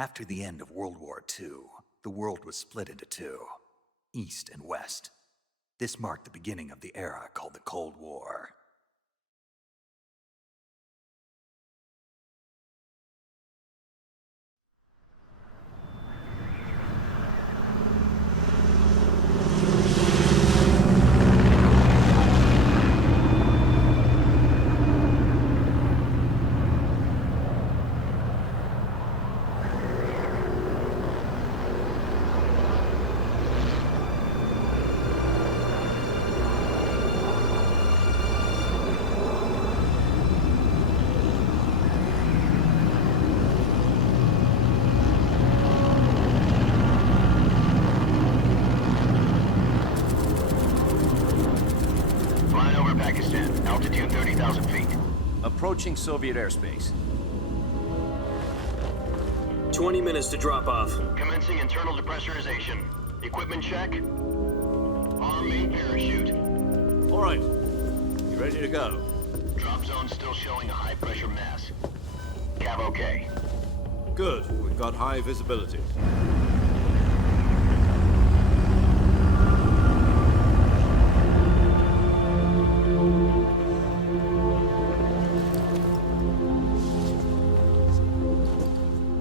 After the end of World War II, the world was split into two, East and West. This marked the beginning of the era called the Cold War. Pakistan, altitude 30,000 feet. Approaching Soviet airspace. 20 minutes to drop off. Commencing internal depressurization. Equipment check. Arm main parachute. All right. You ready to go? Drop zone still showing a high pressure mass. Cav okay. Good. We've got high visibility.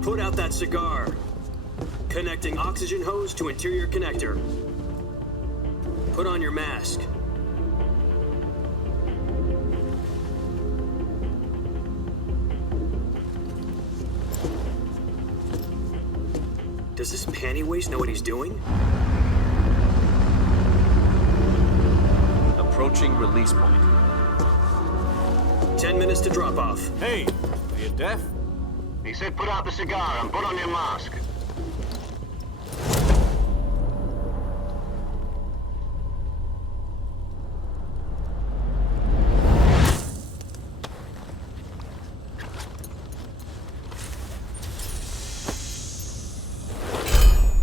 Put out that cigar. Connecting oxygen hose to interior connector. Put on your mask. Does this panty waste know what he's doing? Approaching release point. 10 minutes to drop off. Hey, are you deaf? He said put out the cigar and put on your mask.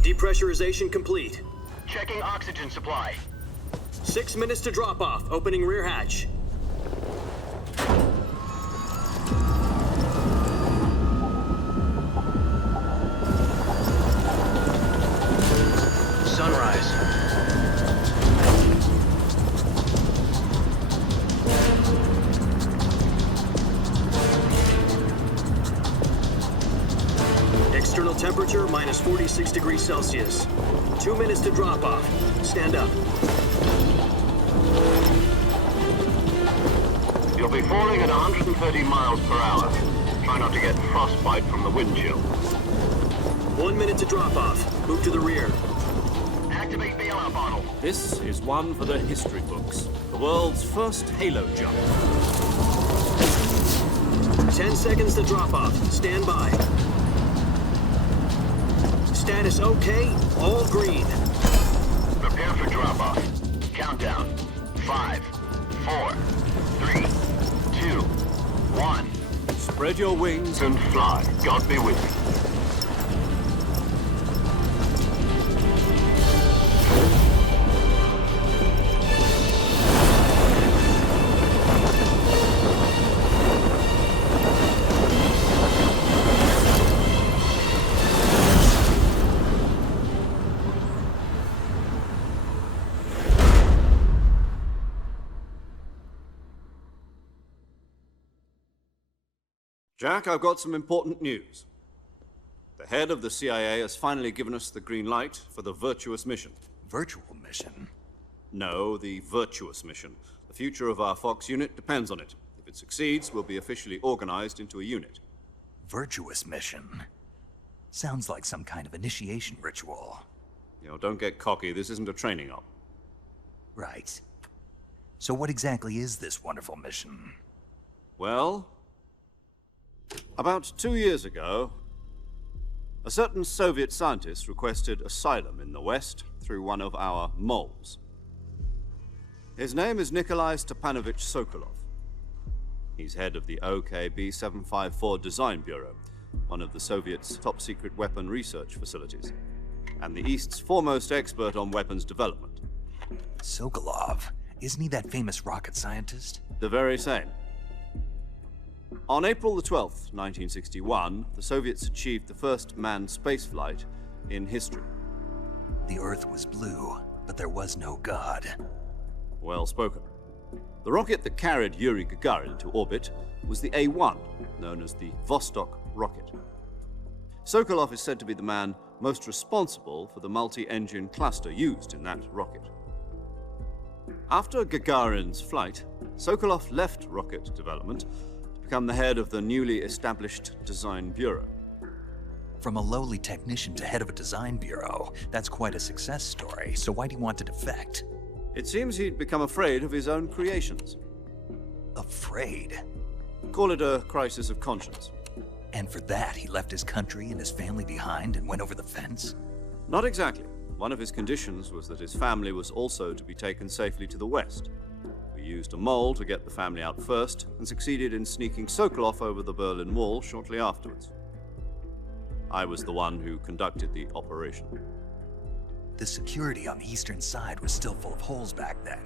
Depressurization complete. Checking oxygen supply. 6 minutes to drop off. Opening rear hatch. Sunrise. External temperature minus 46 degrees Celsius. 2 minutes to drop off. Stand up. You'll be falling at 130 miles per hour. Try not to get frostbite from the wind chill. 1 minute to drop off. Move to the rear. Activate bailout bottle. This is one for the history books. The world's first halo jump. 10 seconds to drop off. Stand by. Status okay. All green. Prepare for drop off. Countdown. 5, 4, 3, 2, 1. Spread your wings And fly. God be with you. Jack, I've got some important news. The head of the CIA has finally given us the green light for the Virtuous mission. Virtual mission? No, the Virtuous mission. The future of our Fox unit depends on it. If it succeeds, we'll be officially organized into a unit. Virtuous mission? Sounds like some kind of initiation ritual. You know, don't get cocky. This isn't a training op. Right. So what exactly is this wonderful mission? Well, about 2 years ago, a certain Soviet scientist requested asylum in the West through one of our moles. His name is Nikolai Stepanovich Sokolov. He's head of the OKB-754 Design Bureau, one of the Soviets' top-secret weapon research facilities, and the East's foremost expert on weapons development. Sokolov? Isn't he that famous rocket scientist? The very same. On April the 12th, 1961, the Soviets achieved the first manned spaceflight in history. The Earth was blue, but there was no God. Well spoken. The rocket that carried Yuri Gagarin to orbit was the A-1, known as the Vostok rocket. Sokolov is said to be the man most responsible for the multi-engine cluster used in that rocket. After Gagarin's flight, Sokolov left rocket development to become the head of the newly established Design Bureau. From a lowly technician to head of a design bureau, that's quite a success story, so why do you want to defect? It seems he'd become afraid of his own creations. Afraid? Call it a crisis of conscience. And for that, he left his country and his family behind and went over the fence? Not exactly. One of his conditions was that his family was also to be taken safely to the west. We used a mole to get the family out first and succeeded in sneaking Sokolov over the Berlin Wall shortly afterwards. I was the one who conducted the operation. The security on the eastern side was still full of holes back then.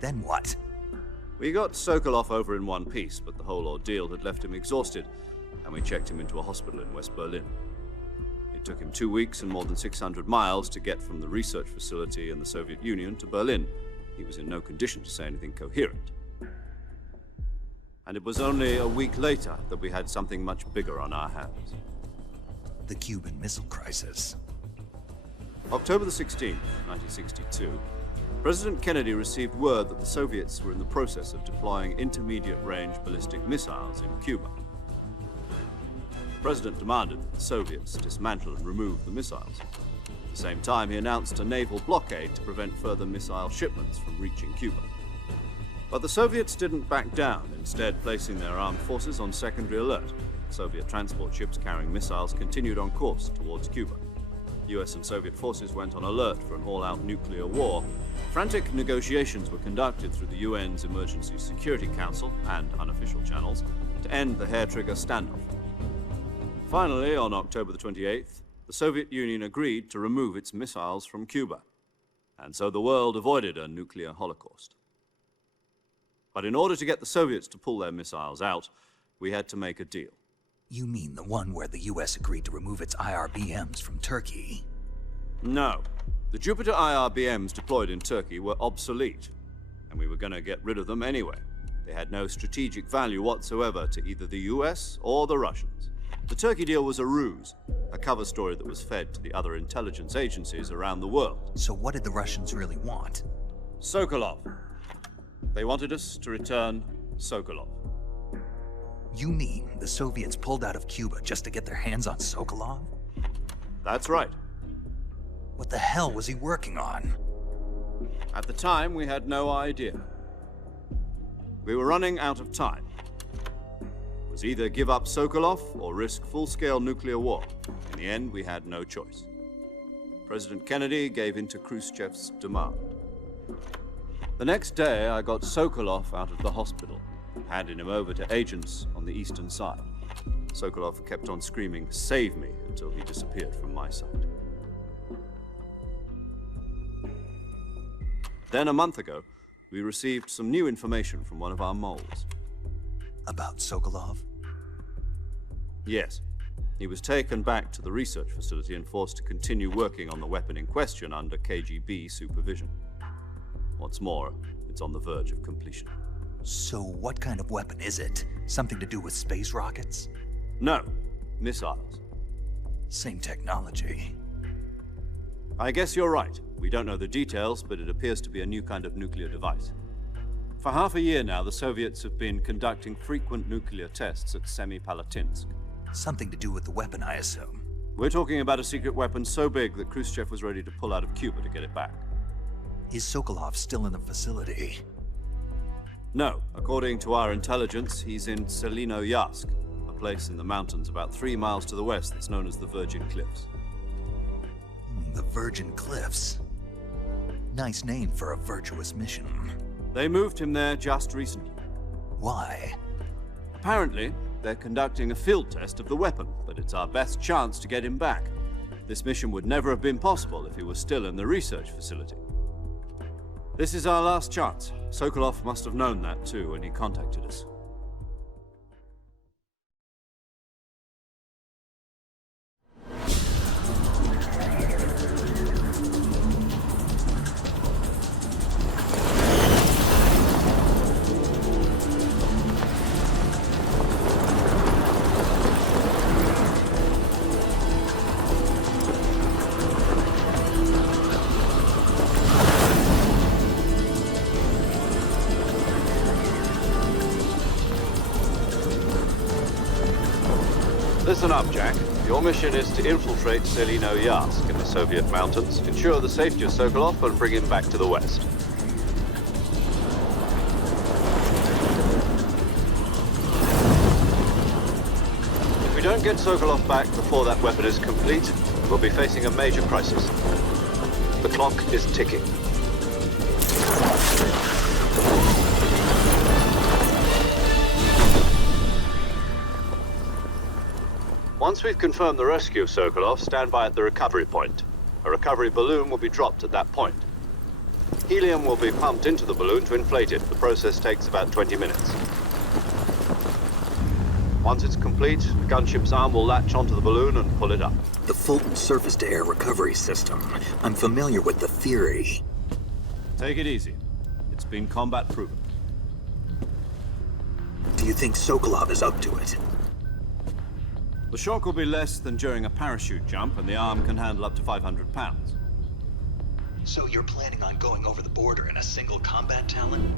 Then what? We got Sokolov over in one piece, but the whole ordeal had left him exhausted, and we checked him into a hospital in West Berlin. It took him 2 weeks and more than 600 miles to get from the research facility in the Soviet Union to Berlin. He was in no condition to say anything coherent. And it was only a week later that we had something much bigger on our hands. The Cuban Missile Crisis. October the 16th, 1962, President Kennedy received word that the Soviets were in the process of deploying intermediate-range ballistic missiles in Cuba. The President demanded that the Soviets dismantle and remove the missiles. At the same time, he announced a naval blockade to prevent further missile shipments from reaching Cuba. But the Soviets didn't back down, instead placing their armed forces on secondary alert. Soviet transport ships carrying missiles continued on course towards Cuba. US and Soviet forces went on alert for an all-out nuclear war. Frantic negotiations were conducted through the UN's Emergency Security Council and unofficial channels to end the hair-trigger standoff. Finally, on October the 28th, the Soviet Union agreed to remove its missiles from Cuba, and so the world avoided a nuclear holocaust. But in order to get the Soviets to pull their missiles out, we had to make a deal. You mean the one where the US agreed to remove its IRBMs from Turkey? No. The Jupiter IRBMs deployed in Turkey were obsolete, and we were going to get rid of them anyway. They had no strategic value whatsoever to either the US or the Russians. The Turkey deal was a ruse, a cover story that was fed to the other intelligence agencies around the world. So what did the Russians really want? Sokolov. They wanted us to return Sokolov. You mean the Soviets pulled out of Cuba just to get their hands on Sokolov? That's right. What the hell was he working on? At the time, we had no idea. We were running out of time. It was either give up Sokolov or risk full-scale nuclear war. In the end, we had no choice. President Kennedy gave in to Khrushchev's demand. The next day, I got Sokolov out of the hospital, handing him over to agents on the eastern side. Sokolov kept on screaming, "Save me," until he disappeared from my sight. Then, a month ago, we received some new information from one of our moles. About Sokolov? Yes. He was taken back to the research facility and forced to continue working on the weapon in question under KGB supervision. What's more, it's on the verge of completion. So what kind of weapon is it? Something to do with space rockets? No, missiles. Same technology. I guess you're right. We don't know the details, but it appears to be a new kind of nuclear device. For half a year now, the Soviets have been conducting frequent nuclear tests at Semipalatinsk. Something to do with the weapon, I assume. We're talking about a secret weapon so big that Khrushchev was ready to pull out of Cuba to get it back. Is Sokolov still in the facility? No. According to our intelligence, he's in Selinoyarsk, a place in the mountains about 3 miles to the west that's known as the Virgin Cliffs. The Virgin Cliffs. Nice name for a virtuous mission. They moved him there just recently. Why? Apparently, they're conducting a field test of the weapon, but it's our best chance to get him back. This mission would never have been possible if he was still in the research facility. This is our last chance. Sokolov must have known that too when he contacted us. listen up, Jack. Your mission is to infiltrate Selino Yask in the Soviet mountains, ensure the safety of Sokolov, and bring him back to the West. If we don't get Sokolov back before that weapon is complete, we'll be facing a major crisis. The clock is ticking. Once we've confirmed the rescue of Sokolov, stand by at the recovery point. A recovery balloon will be dropped at that point. Helium will be pumped into the balloon to inflate it. The process takes about 20 minutes. Once it's complete, the gunship's arm will latch onto the balloon and pull it up. The Fulton surface-to-air recovery system. I'm familiar with the theory. Take it easy. It's been combat proven. Do you think Sokolov is up to it? The shock will be less than during a parachute jump, and the arm can handle up to 500 pounds. So you're planning on going over the border in a single combat Talon?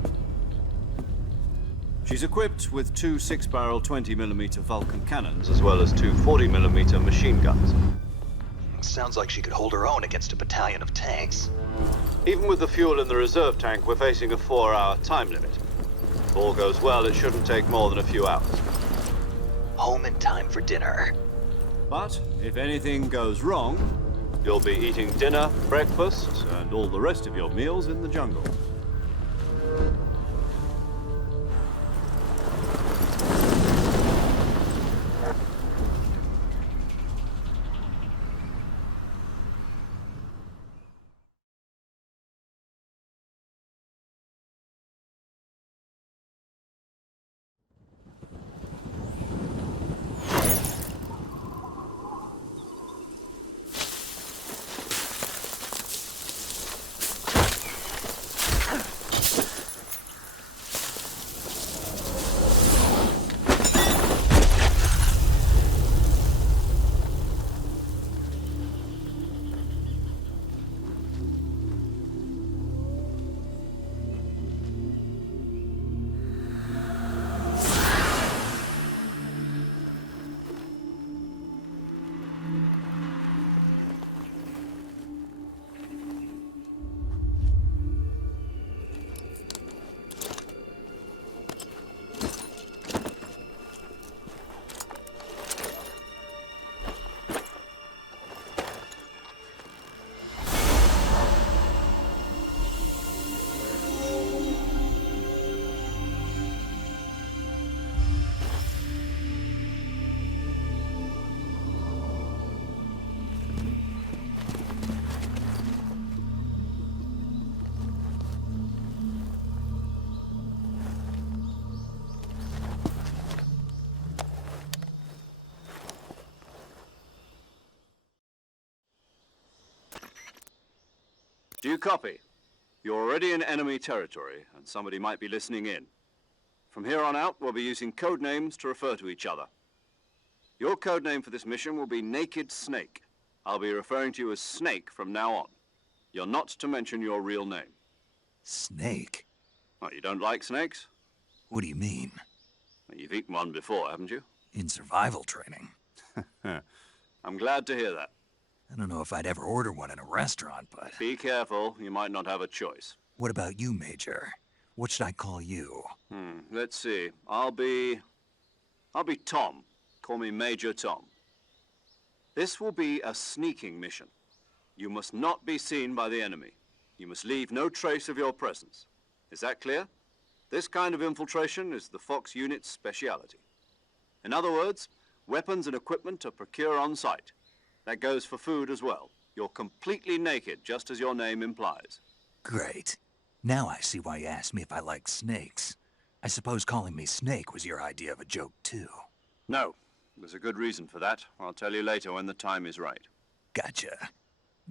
She's equipped with two 6-barrel 20mm Vulcan cannons, as well as two 40mm machine guns. Sounds like she could hold her own against a battalion of tanks. Even with the fuel in the reserve tank, we're facing a 4-hour time limit. If all goes well, it shouldn't take more than a few hours. Home in time for dinner. But if anything goes wrong, you'll be eating dinner, breakfast, and all the rest of your meals in the jungle. Do you copy? You're already in enemy territory, and somebody might be listening in. From here on out, we'll be using code names to refer to each other. Your code name for this mission will be Naked Snake. I'll be referring to you as Snake from now on. You're not to mention your real name. Snake? What, you don't like snakes? What do you mean? Well, you've eaten one before, haven't you? In survival training. I'm glad to hear that. I don't know if I'd ever order one in a restaurant, but... Be careful, you might not have a choice. What about you, Major? What should I call you? Let's see. I'll be Tom. Call me Major Tom. This will be a sneaking mission. You must not be seen by the enemy. You must leave no trace of your presence. Is that clear? This kind of infiltration is the Fox unit's speciality. In other words, weapons and equipment are procured on site. That goes for food as well. You're completely naked, just as your name implies. Great. Now I see why you asked me if I like snakes. I suppose calling me Snake was your idea of a joke, too. No. There's a good reason for that. I'll tell you later when the time is right. Gotcha.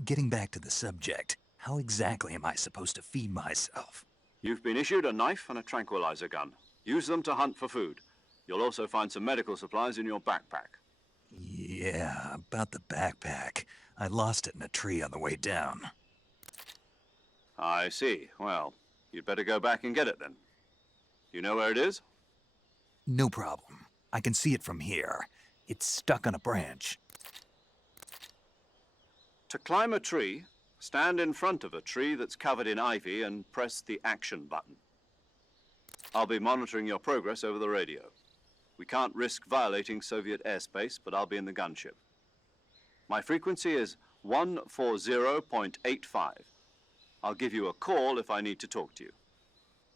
Getting back to the subject, how exactly am I supposed to feed myself? You've been issued a knife and a tranquilizer gun. Use them to hunt for food. You'll also find some medical supplies in your backpack. Yeah, about the backpack. I lost it in a tree on the way down. I see. Well, you'd better go back and get it then. You know where it is? No problem. I can see it from here. It's stuck on a branch. To climb a tree, stand in front of a tree that's covered in ivy and press the action button. I'll be monitoring your progress over the radio. We can't risk violating Soviet airspace, but I'll be in the gunship. My frequency is 140.85. I'll give you a call if I need to talk to you.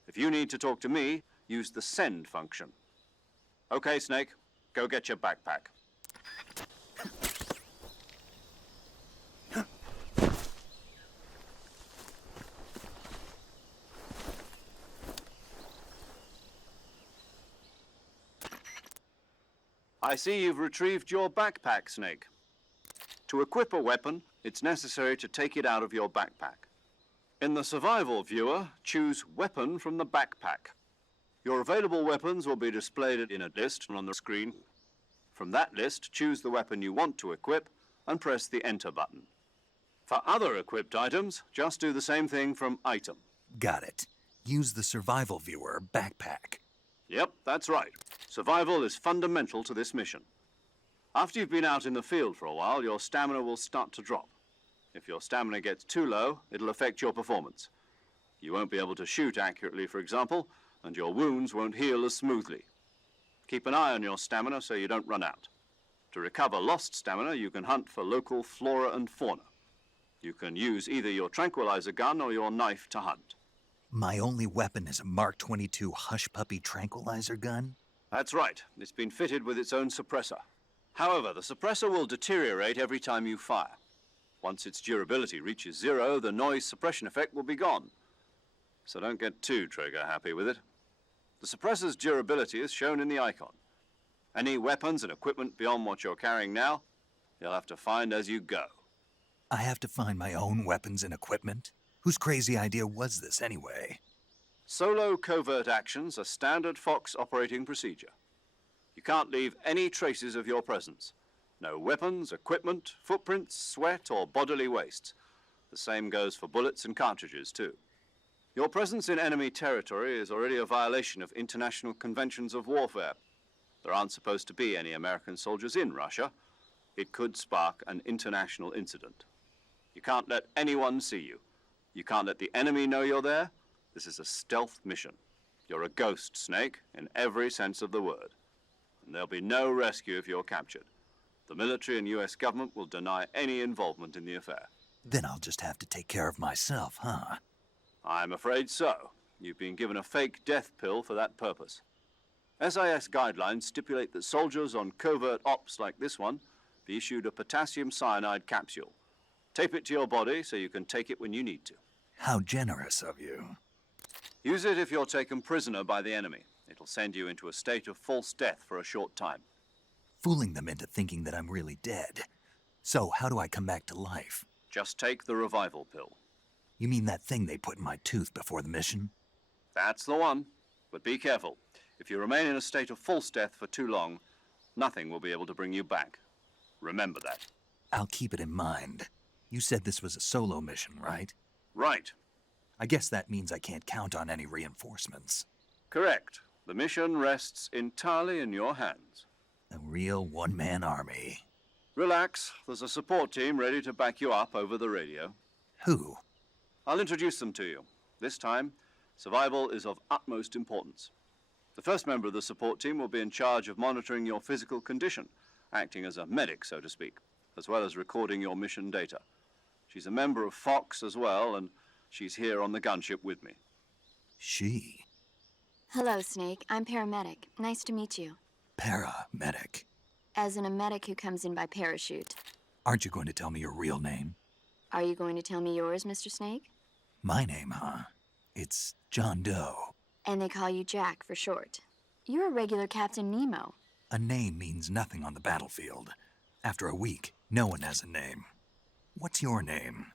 If you need to talk to me, use the send function. Okay, Snake, go get your backpack. I see you've retrieved your backpack, Snake. To equip a weapon, it's necessary to take it out of your backpack. In the survival viewer, choose Weapon from the backpack. Your available weapons will be displayed in a list on the screen. From that list, choose the weapon you want to equip and press the Enter button. For other equipped items, just do the same thing from Item. Got it. Use the survival viewer backpack. Yep, that's right. Survival is fundamental to this mission. After you've been out in the field for a while, your stamina will start to drop. If your stamina gets too low, it'll affect your performance. You won't be able to shoot accurately, for example, and your wounds won't heal as smoothly. Keep an eye on your stamina so you don't run out. To recover lost stamina, you can hunt for local flora and fauna. You can use either your tranquilizer gun or your knife to hunt. My only weapon is a Mark 22 Hush Puppy tranquilizer gun? That's right. It's been fitted with its own suppressor. However, the suppressor will deteriorate every time you fire. Once its durability reaches 0, the noise suppression effect will be gone. So don't get too trigger happy with it. The suppressor's durability is shown in the icon. Any weapons and equipment beyond what you're carrying now, you'll have to find as you go. I have to find my own weapons and equipment? Whose crazy idea was this anyway? Solo covert actions are standard Fox operating procedure. You can't leave any traces of your presence. No weapons, equipment, footprints, sweat, or bodily waste. The same goes for bullets and cartridges, too. Your presence in enemy territory is already a violation of international conventions of warfare. There aren't supposed to be any American soldiers in Russia. It could spark an international incident. You can't let anyone see you. You can't let the enemy know you're there. This is a stealth mission. You're a ghost, Snake, in every sense of the word. And there'll be no rescue if you're captured. The military and US government will deny any involvement in the affair. Then I'll just have to take care of myself, huh? I'm afraid so. You've been given a fake death pill for that purpose. SIS guidelines stipulate that soldiers on covert ops like this one be issued a potassium cyanide capsule. Tape it to your body so you can take it when you need to. How generous of you. Use it if you're taken prisoner by the enemy. It'll send you into a state of false death for a short time. Fooling them into thinking that I'm really dead. So how do I come back to life? Just take the revival pill. You mean that thing they put in my tooth before the mission? That's the one. But be careful. If you remain in a state of false death for too long, nothing will be able to bring you back. Remember that. I'll keep it in mind. You said this was a solo mission, right? Right. I guess that means I can't count on any reinforcements. Correct. The mission rests entirely in your hands. A real one-man army. Relax. There's a support team ready to back you up over the radio. Who? I'll introduce them to you. This time, survival is of utmost importance. The first member of the support team will be in charge of monitoring your physical condition, acting as a medic, so to speak, as well as recording your mission data. She's a member of Fox as well, and she's here on the gunship with me. She? Hello, Snake. I'm paramedic. Nice to meet you. Paramedic. As in a medic who comes in by parachute. Aren't you going to tell me your real name? Are you going to tell me yours, Mr. Snake? My name, huh? It's John Doe. And they call you Jack for short. You're a regular Captain Nemo. A name means nothing on the battlefield. After a week, no one has a name. What's your name?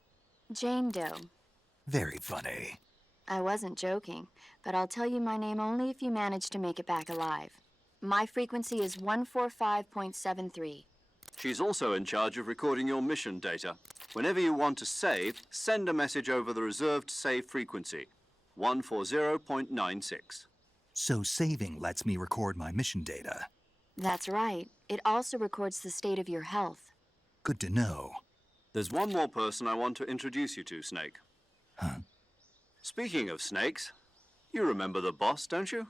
Jane Doe. Very funny. I wasn't joking, but I'll tell you my name only if you manage to make it back alive. My frequency is 145.73. She's also in charge of recording your mission data. Whenever you want to save, send a message over the reserved save frequency, 140.96. So saving lets me record my mission data. That's right. It also records the state of your health. Good to know. There's one more person I want to introduce you to, Snake. Huh? Speaking of snakes, you remember the boss, don't you?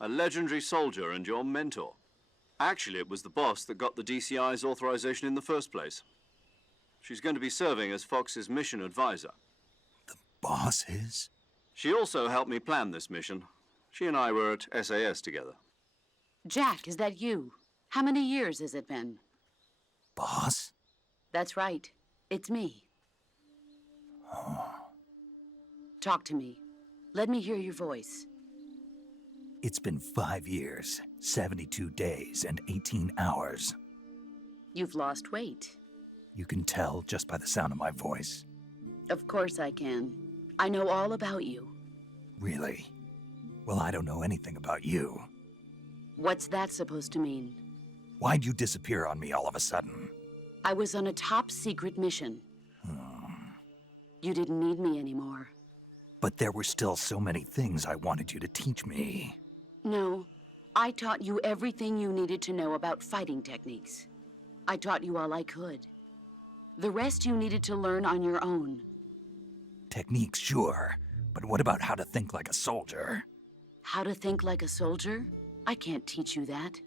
A legendary soldier and your mentor. Actually, it was the boss that got the DCI's authorization in the first place. She's going to be serving as Fox's mission advisor. Boss is? She also helped me plan this mission. She and I were at SAS together. Jack, is that you? How many years has it been? Boss? That's right. It's me. Talk to me. Let me hear your voice. It's been 5 years, 72 days, and 18 hours. You've lost weight. You can tell just by the sound of my voice. Of course I can. I know all about you. Really? Well, I don't know anything about you. What's that supposed to mean? Why'd you disappear on me all of a sudden? I was on a top-secret mission. You didn't need me anymore. But there were still so many things I wanted you to teach me. No, I taught you everything you needed to know about fighting techniques. I taught you all I could. The rest you needed to learn on your own. Techniques, sure. But what about how to think like a soldier? How to think like a soldier? I can't teach you that.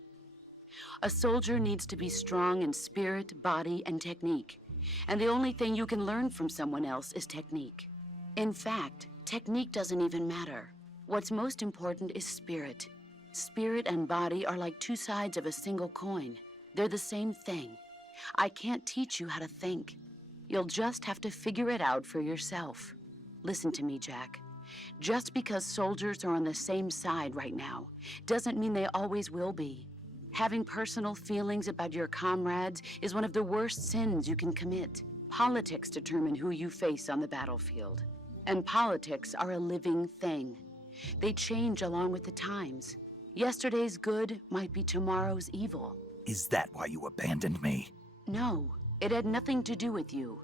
A soldier needs to be strong in spirit, body, and technique. And the only thing you can learn from someone else is technique. In fact, technique doesn't even matter. What's most important is spirit. Spirit and body are like two sides of a single coin. They're the same thing. I can't teach you how to think. You'll just have to figure it out for yourself. Listen to me, Jack. Just because soldiers are on the same side right now doesn't mean they always will be. Having personal feelings about your comrades is one of the worst sins you can commit. Politics determine who you face on the battlefield. And politics are a living thing. They change along with the times. Yesterday's good might be tomorrow's evil. Is that why you abandoned me? No, it had nothing to do with you.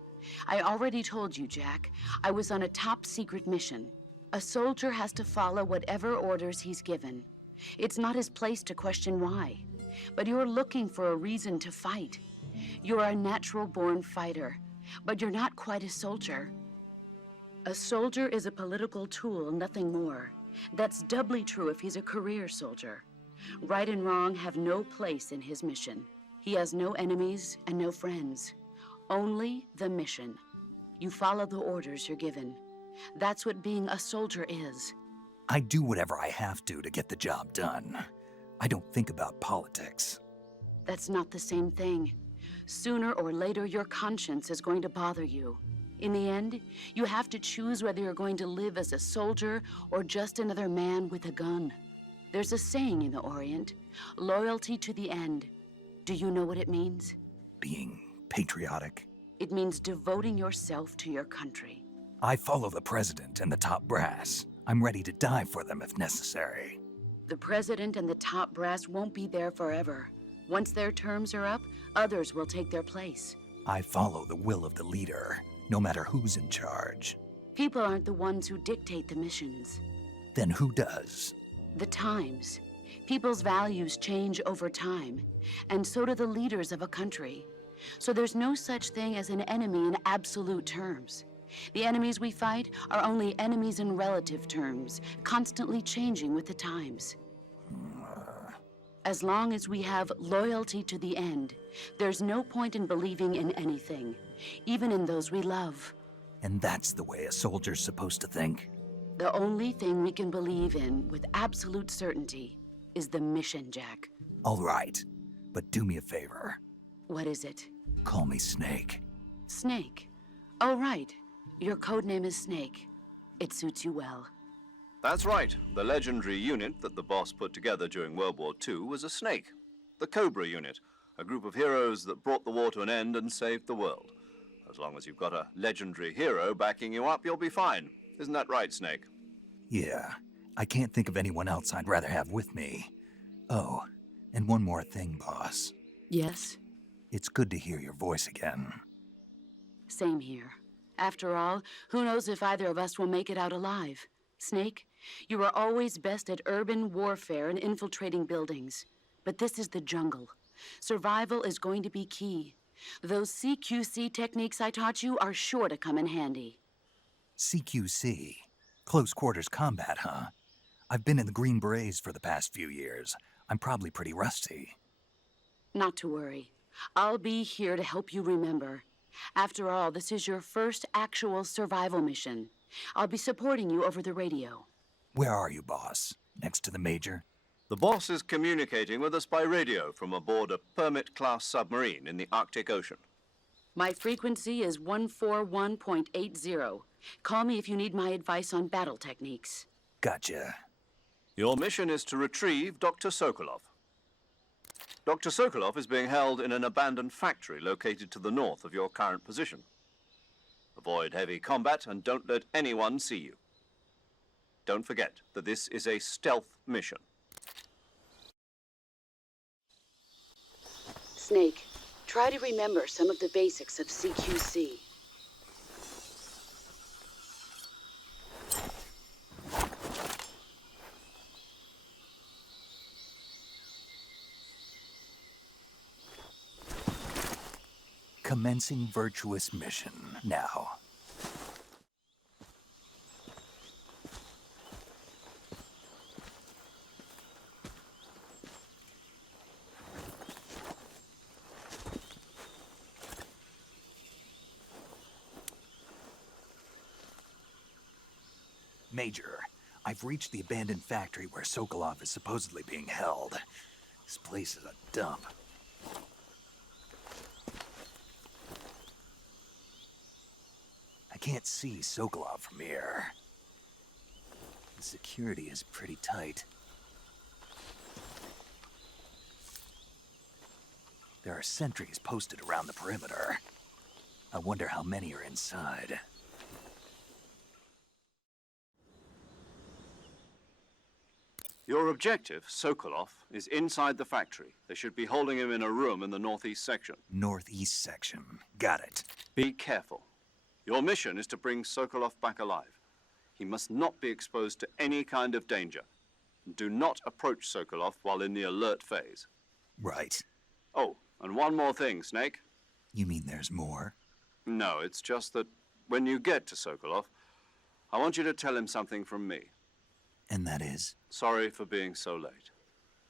I already told you, Jack. I was on a top-secret mission. A soldier has to follow whatever orders he's given. It's not his place to question why. But you're looking for a reason to fight. You're a natural-born fighter, but you're not quite a soldier. A soldier is a political tool, nothing more. That's doubly true if he's a career soldier. Right and wrong have no place in his mission. He has no enemies and no friends. Only the mission. You follow the orders you're given. That's what being a soldier is. I do whatever I have to get the job done. I don't think about politics. That's not the same thing. Sooner or later, your conscience is going to bother you. In the end, you have to choose whether you're going to live as a soldier or just another man with a gun. There's a saying in the Orient, loyalty to the end. Do you know what it means? Being patriotic. It means devoting yourself to your country. I follow the president and the top brass. I'm ready to die for them if necessary. The president and the top brass won't be there forever. Once their terms are up, others will take their place. I follow the will of the leader, no matter who's in charge. People aren't the ones who dictate the missions. Then who does? The times. People's values change over time, and so do the leaders of a country. So there's no such thing as an enemy in absolute terms. The enemies we fight are only enemies in relative terms, constantly changing with the times. As long as we have loyalty to the end, there's no point in believing in anything, even in those we love. And that's the way a soldier's supposed to think? The only thing we can believe in with absolute certainty is the mission, Jack. All right, but do me a favor. What is it? Call me Snake. Snake. Oh, right. Your codename is Snake. It suits you well. That's right. The legendary unit that the boss put together during World War II was a snake. The Cobra unit, a group of heroes that brought the war to an end and saved the world. As long as you've got a legendary hero backing you up, you'll be fine. Isn't that right, Snake? Yeah, I can't think of anyone else I'd rather have with me. Oh, and one more thing, boss. Yes? It's good to hear your voice again. Same here. After all, who knows if either of us will make it out alive? Snake, you are always best at urban warfare and infiltrating buildings. but this is the jungle. Survival is going to be key. Those CQC techniques I taught you are sure to come in handy. CQC? Close quarters combat, huh? I've been in the Green Berets for the past few years. I'm probably pretty rusty. Not to worry. I'll be here to help you remember. After all, this is your first actual survival mission. I'll be supporting you over the radio. Where are you, boss? Next to the Major? The boss is communicating with us by radio from aboard a Permit-class submarine in the Arctic Ocean. My frequency is 141.80. Call me if you need my advice on battle techniques. Gotcha. Your mission is to retrieve Dr. Sokolov. Dr. Sokolov is being held in an abandoned factory located to the north of your current position. Avoid heavy combat and don't let anyone see you. Don't forget that this is a stealth mission. Snake, try to remember some of the basics of CQC. Commencing virtuous mission now. Major, I've reached the abandoned factory where Sokolov is supposedly being held. This place is a dump. I can't see Sokolov from here. The security is pretty tight. There are sentries posted around the perimeter. I wonder how many are inside. Your objective, Sokolov, is inside the factory. They should be holding him in a room in the northeast section. Northeast section. Got it. Be careful. Your mission is to bring Sokolov back alive. He must not be exposed to any kind of danger. Do not approach Sokolov while in the alert phase. Right. Oh, and one more thing, Snake. You mean there's more? No, it's just that when you get to Sokolov, I want you to tell him something from me. And that is? Sorry for being so late.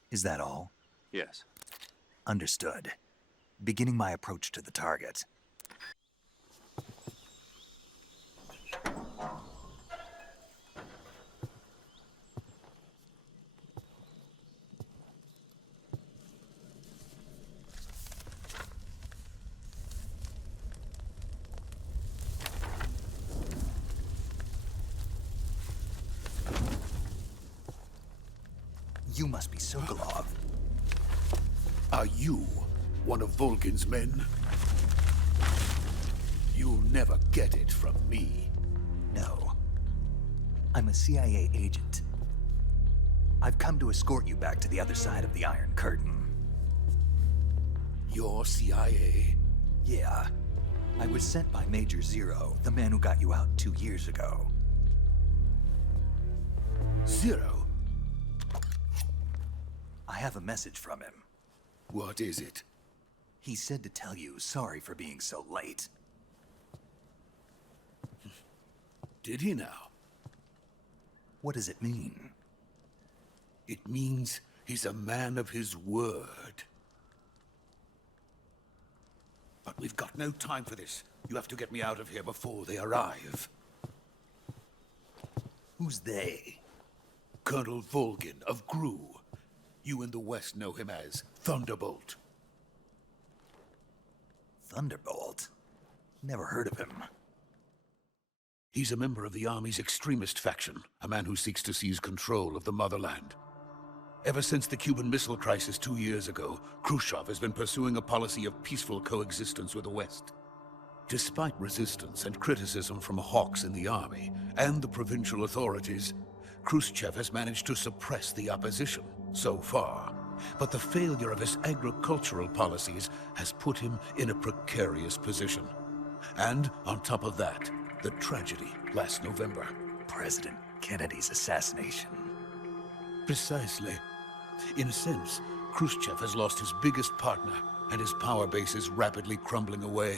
Is that all? Yes. Understood. Beginning my approach to the target. You must be Sokolov. Are you one of Volgin's men? You'll never get it from me. No. I'm a CIA agent. I've come to escort you back to the other side of the Iron Curtain. You're CIA? Yeah. I was sent by Major Zero, the man who got you out 2 years ago. Zero? I have a message from him. What is it? He said to tell you sorry for being so late. Did he now? What does it mean? It means he's a man of his word. But we've got no time for this. You have to get me out of here before they arrive. Who's they? Colonel Volgin of GRU. You in the West know him as Thunderbolt. Thunderbolt? Never heard of him. He's a member of the Army's extremist faction, a man who seeks to seize control of the motherland. Ever since the Cuban Missile Crisis 2 years ago, Khrushchev has been pursuing a policy of peaceful coexistence with the West. Despite resistance and criticism from hawks in the Army and the provincial authorities, Khrushchev has managed to suppress the opposition so far. But the failure of his agricultural policies has put him in a precarious position. And on top of that, the tragedy last November. President Kennedy's assassination. Precisely. In a sense, Khrushchev has lost his biggest partner, and his power base is rapidly crumbling away.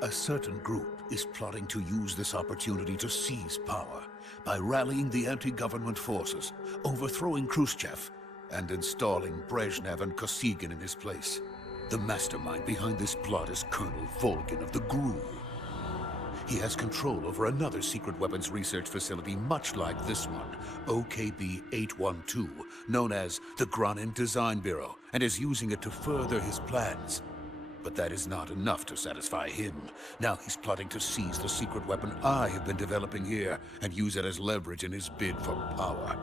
A certain group is plotting to use this opportunity to seize power by rallying the anti-government forces, overthrowing Khrushchev, and installing Brezhnev and Kosygin in his place. The mastermind behind this plot is Colonel Volgin of the GRU. He has control over another secret weapons research facility much like this one, OKB-812, known as the Granin Design Bureau, and is using it to further his plans. But that is not enough to satisfy him. Now he's plotting to seize the secret weapon I have been developing here and use it as leverage in his bid for power.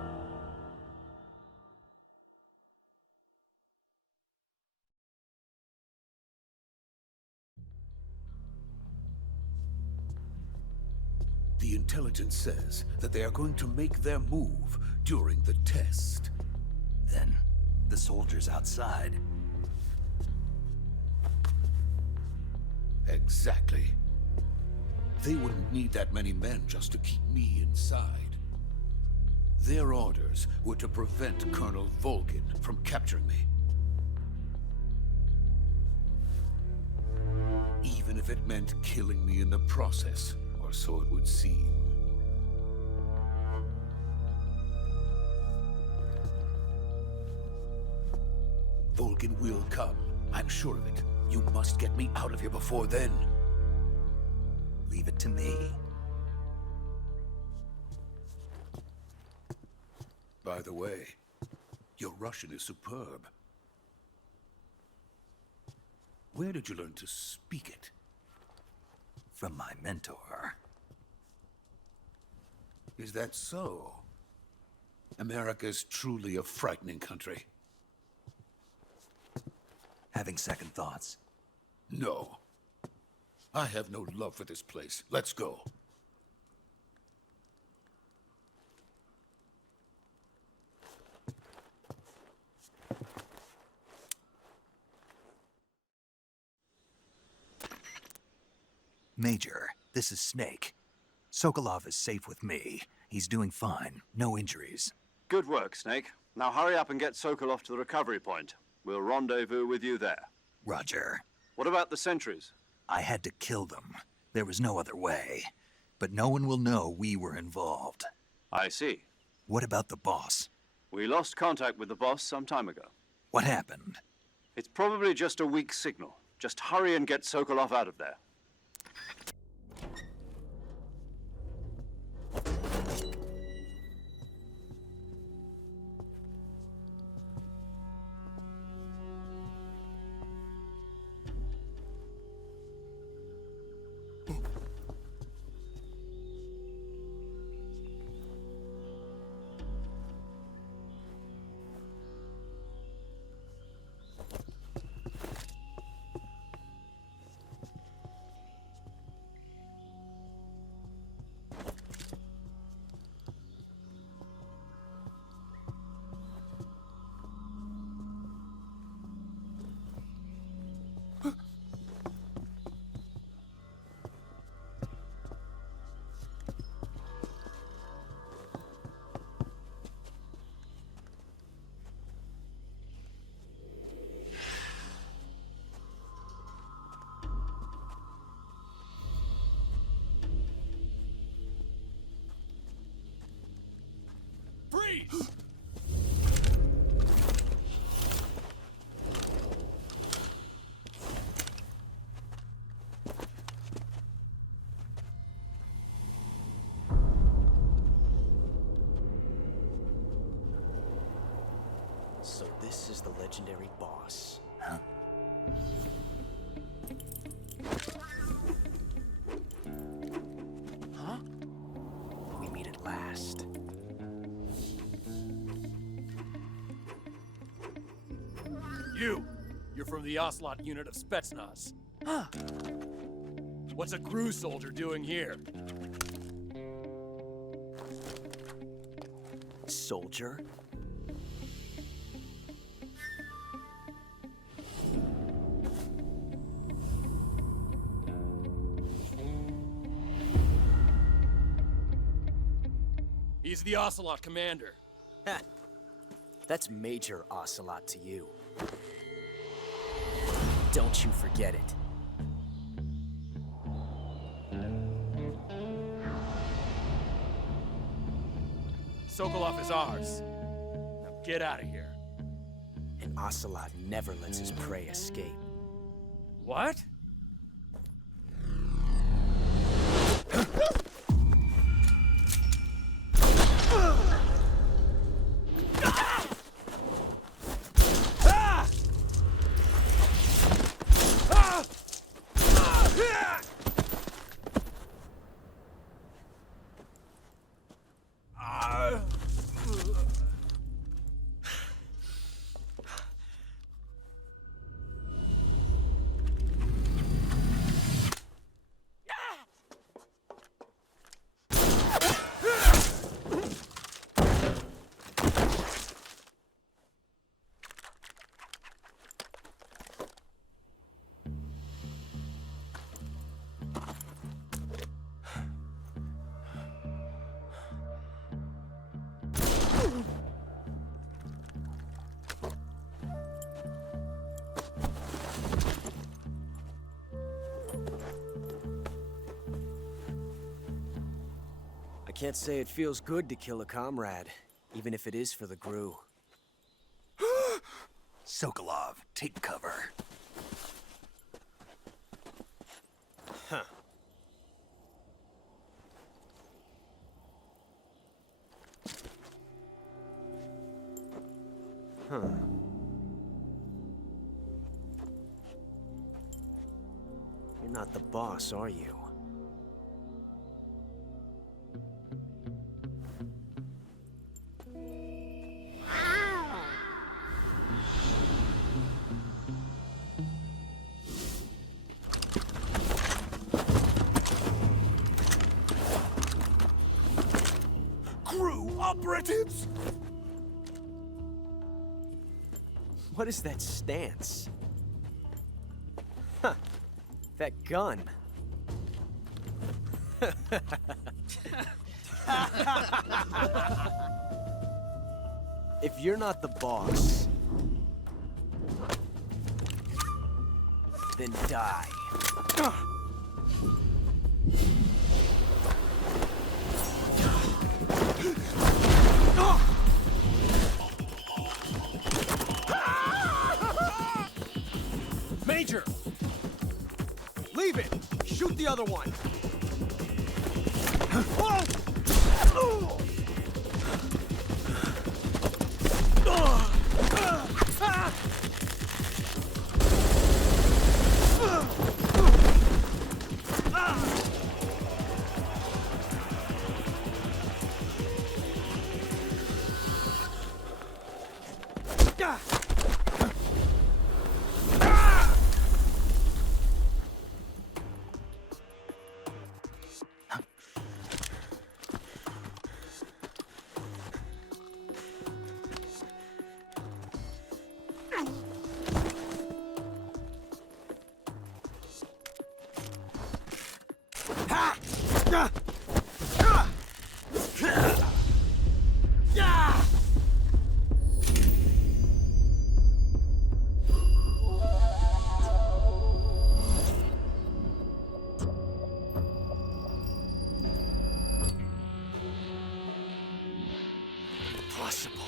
The intelligence says that they are going to make their move during the test. Then, the soldiers outside. Exactly. They wouldn't need that many men just to keep me inside. Their orders were to prevent Colonel Volgin from capturing me. Even if it meant killing me in the process, or so it would seem. Volgin will come. I'm sure of it. You must get me out of here before then. Leave it to me. By the way, your Russian is superb. Where did you learn to speak it? From my mentor. Is that so? America is truly a frightening country. Having second thoughts. No. I have no love for this place. Let's go. Major, this is Snake. Sokolov is safe with me. He's doing fine. No injuries. Good work, Snake. Now hurry up and get Sokolov to the recovery point. We'll rendezvous with you there. Roger. What about the sentries? I had to kill them. There was no other way. But no one will know we were involved. I see. What about the boss? We lost contact with the boss some time ago. What happened? It's probably just a weak signal. Just hurry and get Sokolov out of there. Freeze! So this is the legendary boss. Huh? Huh? We meet at last. You're from the Ocelot unit of Spetsnaz. Huh. What's a GRU soldier doing here? Soldier? He's the Ocelot commander. That's Major Ocelot to you. Don't you forget it. Sokolov is ours. Now get out of here. And Ocelot never lets his prey escape. What? I can't say it feels good to kill a comrade, even if it is for the Gru. Sokolov, take cover. Huh. Huh. You're not the boss, are you? Crew operatives! What is that stance? Huh. That gun. If you're not the boss, then die. Major! Leave it! Shoot the other one! Impossible.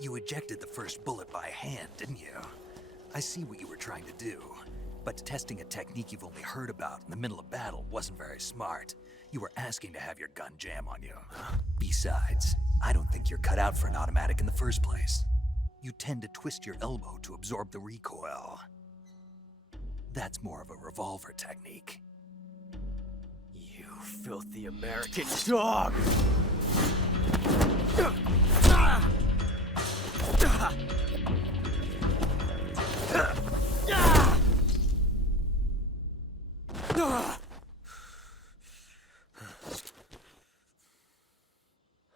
You ejected the first bullet by hand, didn't you? I see what you were trying to do. But testing a technique you've only heard about in the middle of battle wasn't very smart. You were asking to have your gun jam on you. Besides, I don't think you're cut out for an automatic in the first place. You tend to twist your elbow to absorb the recoil. That's more of a revolver technique. You filthy American dog!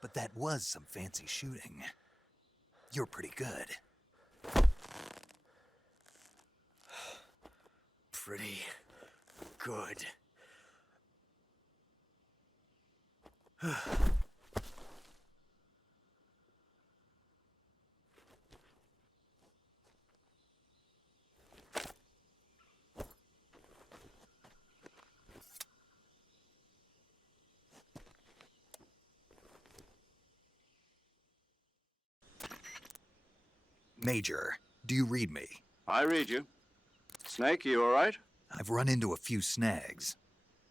But that was some fancy shooting. You're pretty good. Pretty good. Major, do you read me? I read you. Snake, you all right? I've run into a few snags.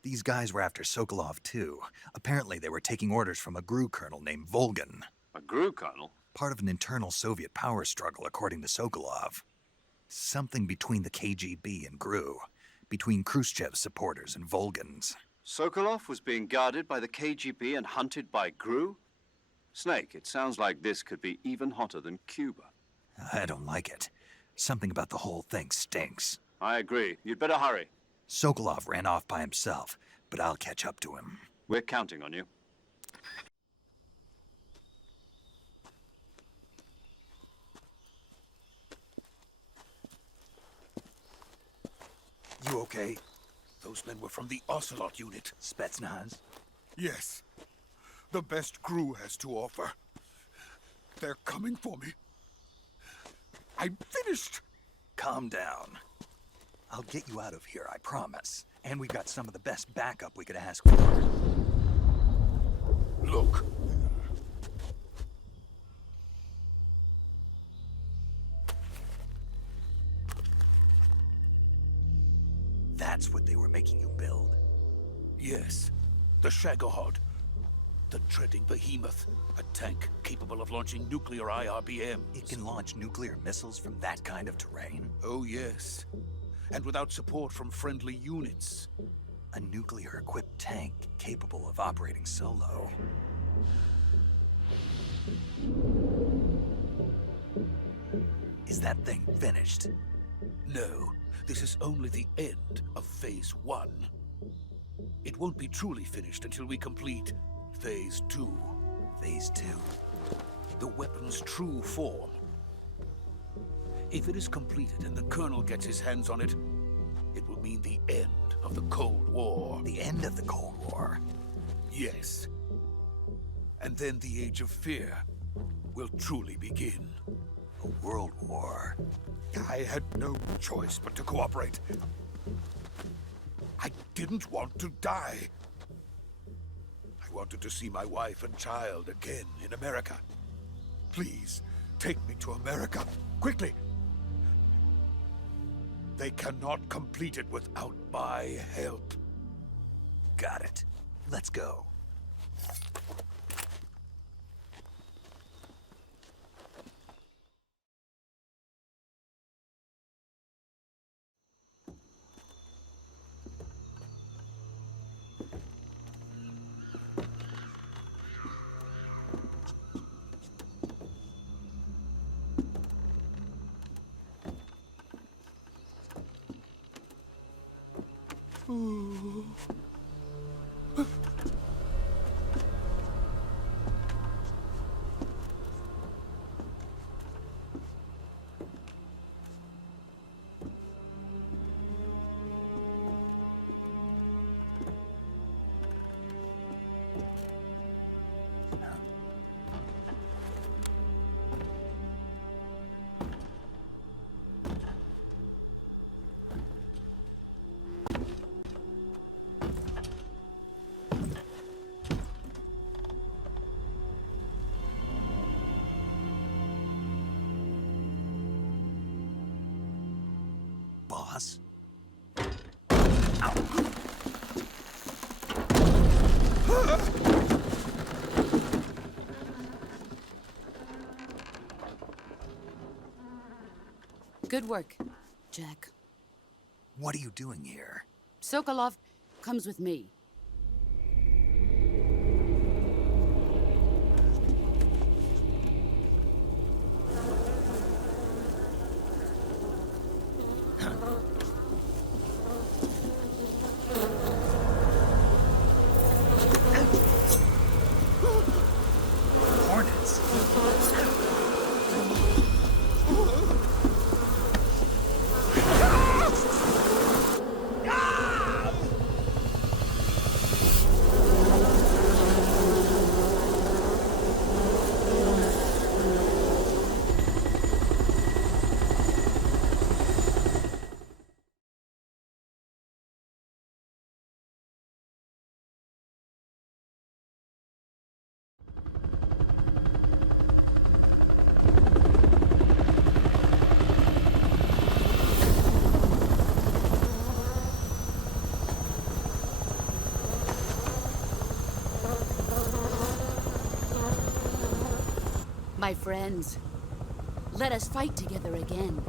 These guys were after Sokolov too. Apparently they were taking orders from a GRU colonel named Volgan. A GRU colonel? Part of an internal Soviet power struggle, according to Sokolov. Something between the KGB and GRU. Between Khrushchev's supporters and Volgan's. Sokolov was being guarded by the KGB and hunted by GRU? Snake, it sounds like this could be even hotter than Cuba. I don't like it. Something about the whole thing stinks. I agree. You'd better hurry. Sokolov ran off by himself, but I'll catch up to him. We're counting on you. You okay? Those men were from the Ocelot unit. Spetsnaz? Yes. The best GRU has to offer. They're coming for me. I'm finished. Calm down. I'll get you out of here, I promise. And we've got some of the best backup we could ask for. Look. That's what they were making you build? Yes. The Shagohod. The treading behemoth. A tank capable of launching nuclear IRBMs. It can launch nuclear missiles from that kind of terrain? Oh, yes. And without support from friendly units. A nuclear-equipped tank capable of operating solo. Is that thing finished? No. This is only the end of Phase 1. It won't be truly finished until we complete Phase 2. Phase 2? The weapon's true form. If it is completed and the Colonel gets his hands on it, it will mean the end of the Cold War. The end of the Cold War? Yes. And then the Age of Fear will truly begin. A world war? I had no choice but to cooperate. I didn't want to die. I wanted to see my wife and child again in America. Please, take me to America, quickly. They cannot complete it without my help. Got it. Let's go. Boss? Good work, Jack. What are you doing here? Sokolov comes with me. Hornets? My friends, let us fight together again.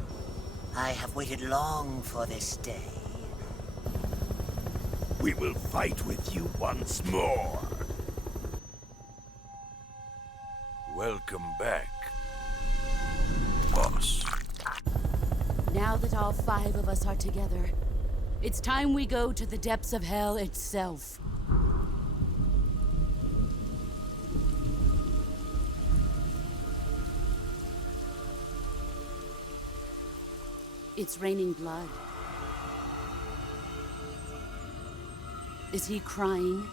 I have waited long for this day. We will fight with you once more. Welcome back, boss. Now that all 5 of us are together, it's time we go to the depths of hell itself. It's raining blood. Is he crying?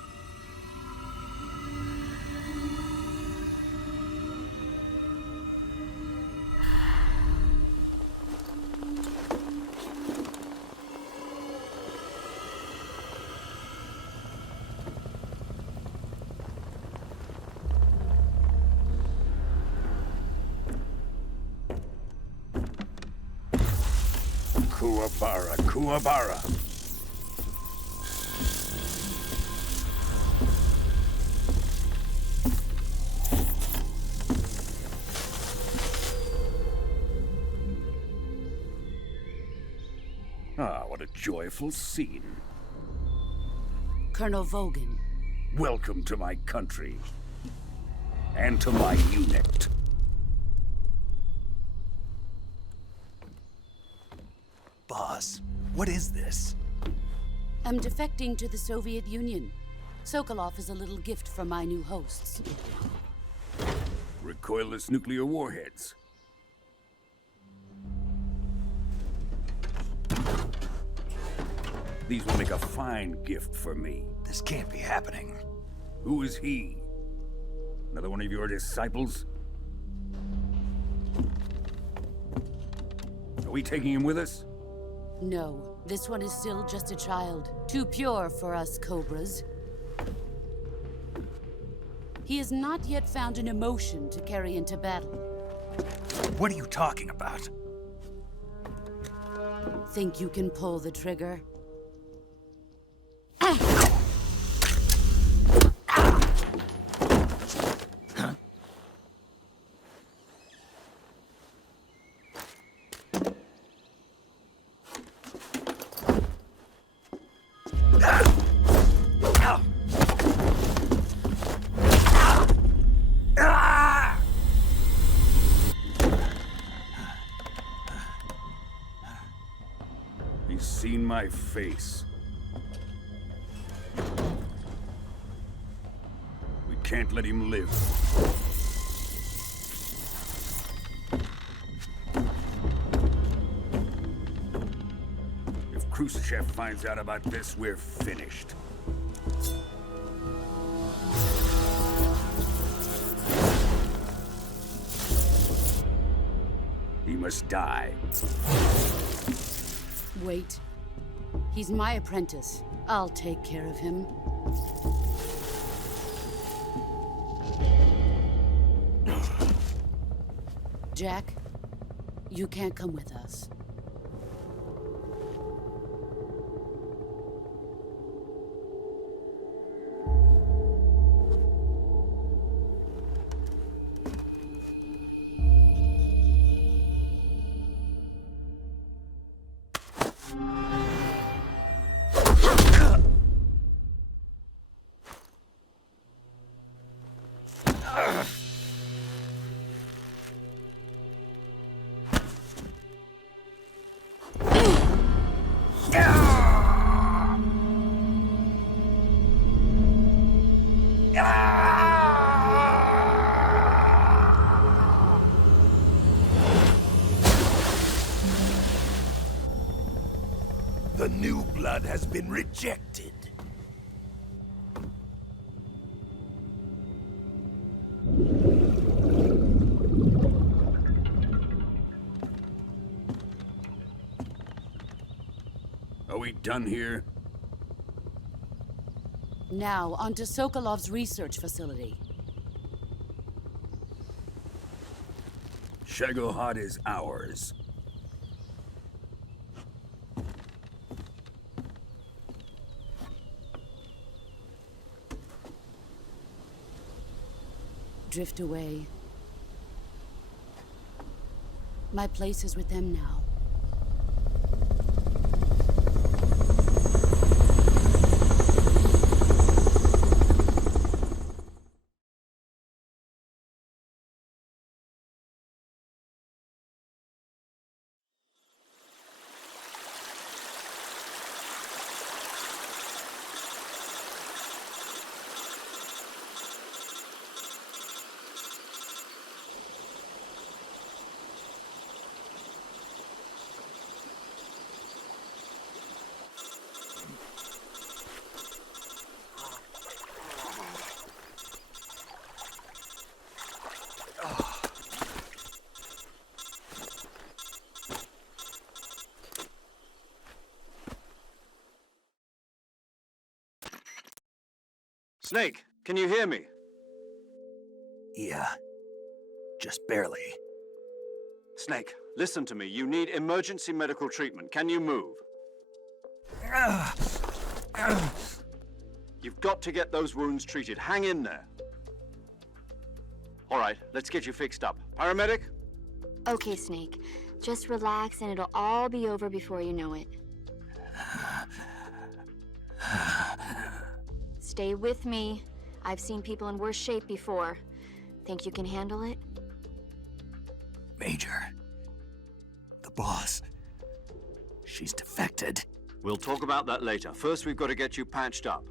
Kuwabara, Kuwabara. Ah, what a joyful scene. Colonel Vogan. Welcome to my country. And to my unit. Boss, what is this? I'm defecting to the Soviet Union. Sokolov is a little gift from my new hosts. Recoilless nuclear warheads. These will make a fine gift for me. This can't be happening. Who is he? Another one of your disciples? Are we taking him with us? No, this one is still just a child. Too pure for us Cobras. He has not yet found an emotion to carry into battle. What are you talking about? Think you can pull the trigger? He's seen my face. We can't let him live. If Khrushchev finds out about this, we're finished. He must die. Wait. He's my apprentice. I'll take care of him. Jack, you can't come with us. The new blood has been rejected. Are we done here? Now, onto Sokolov's research facility. Shagohod is ours. Drift away. My place is with them now. Snake, can you hear me? Yeah. Just barely. Snake, listen to me. You need emergency medical treatment. Can you move? You've got to get those wounds treated. Hang in there. All right, let's get you fixed up. Paramedic? Okay, Snake. Just relax and it'll all be over before you know it. Stay with me. I've seen people in worse shape before. Think you can handle it? Major. The boss. She's defected. We'll talk about that later. First, we've got to get you patched up.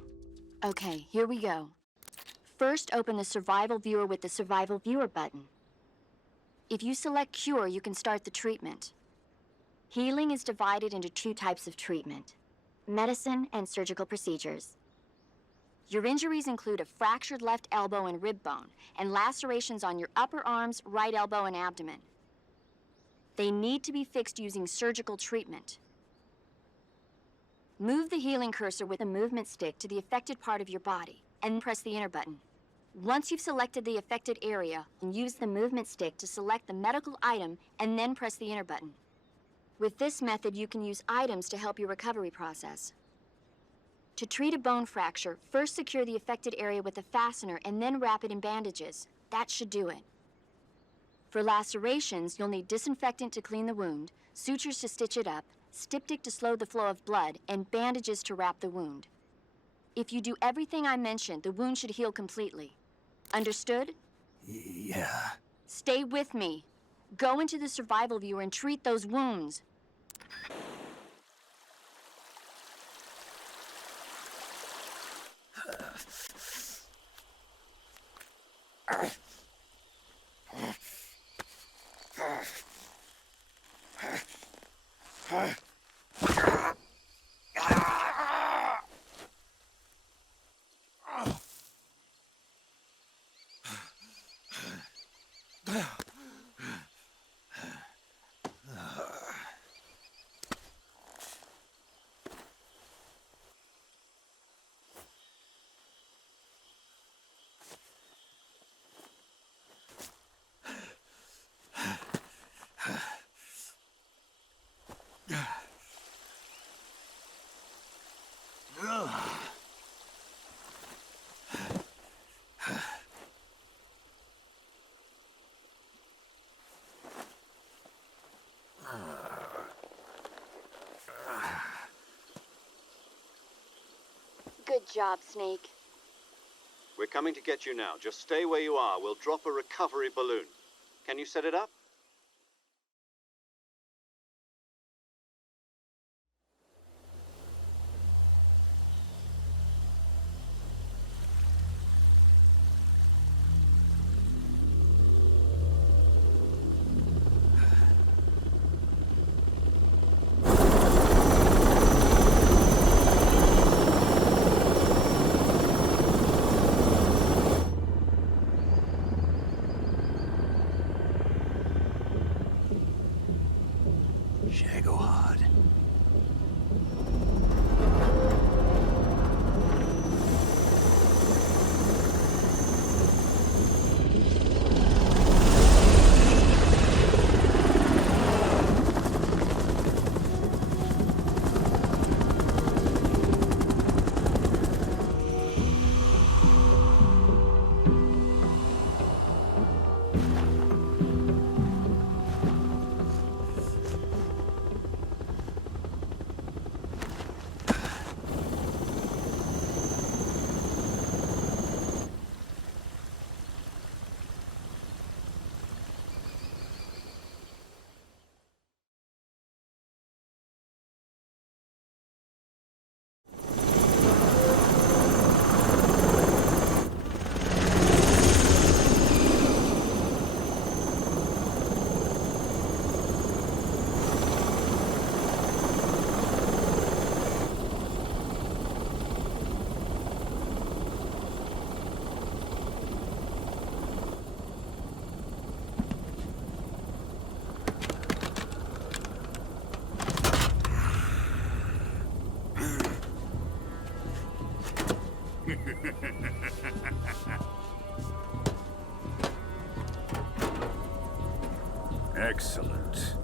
Okay, here we go. First, open the Survival Viewer with the Survival Viewer button. If you select Cure, you can start the treatment. Healing is divided into 2 types of treatment: medicine and surgical procedures. Your injuries include a fractured left elbow and rib bone, and lacerations on your upper arms, right elbow, and abdomen. They need to be fixed using surgical treatment. Move the healing cursor with a movement stick to the affected part of your body, and press the enter button. Once you've selected the affected area, use the movement stick to select the medical item, and then press the enter button. With this method, you can use items to help your recovery process. To treat a bone fracture, first secure the affected area with a fastener and then wrap it in bandages. That should do it. For lacerations, you'll need disinfectant to clean the wound, sutures to stitch it up, styptic to slow the flow of blood, and bandages to wrap the wound. If you do everything I mentioned, the wound should heal completely. Understood? Yeah. Stay with me. Go into the Survival Viewer and treat those wounds. Good job, Snake. We're coming to get you now. Just stay where you are. We'll drop a recovery balloon. Can you set it up? Excellent.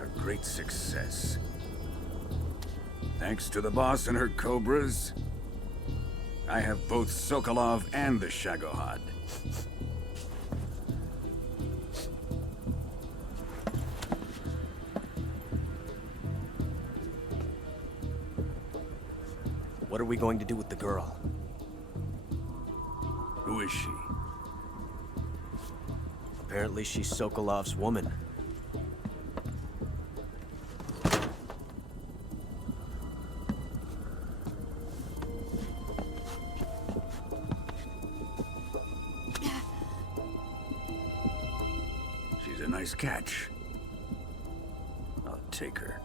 A great success. Thanks to the boss and her cobras, I have both Sokolov and the Shagohod. What are we going to do with the girl? Who is she? Apparently she's Sokolov's woman. She's a nice catch. I'll take her.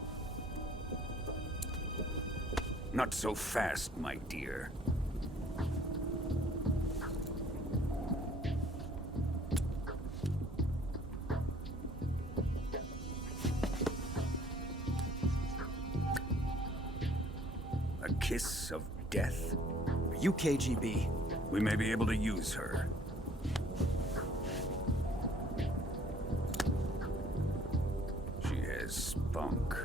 Not so fast, my dear. A kiss of death? Are you KGB? We may be able to use her. She has spunk.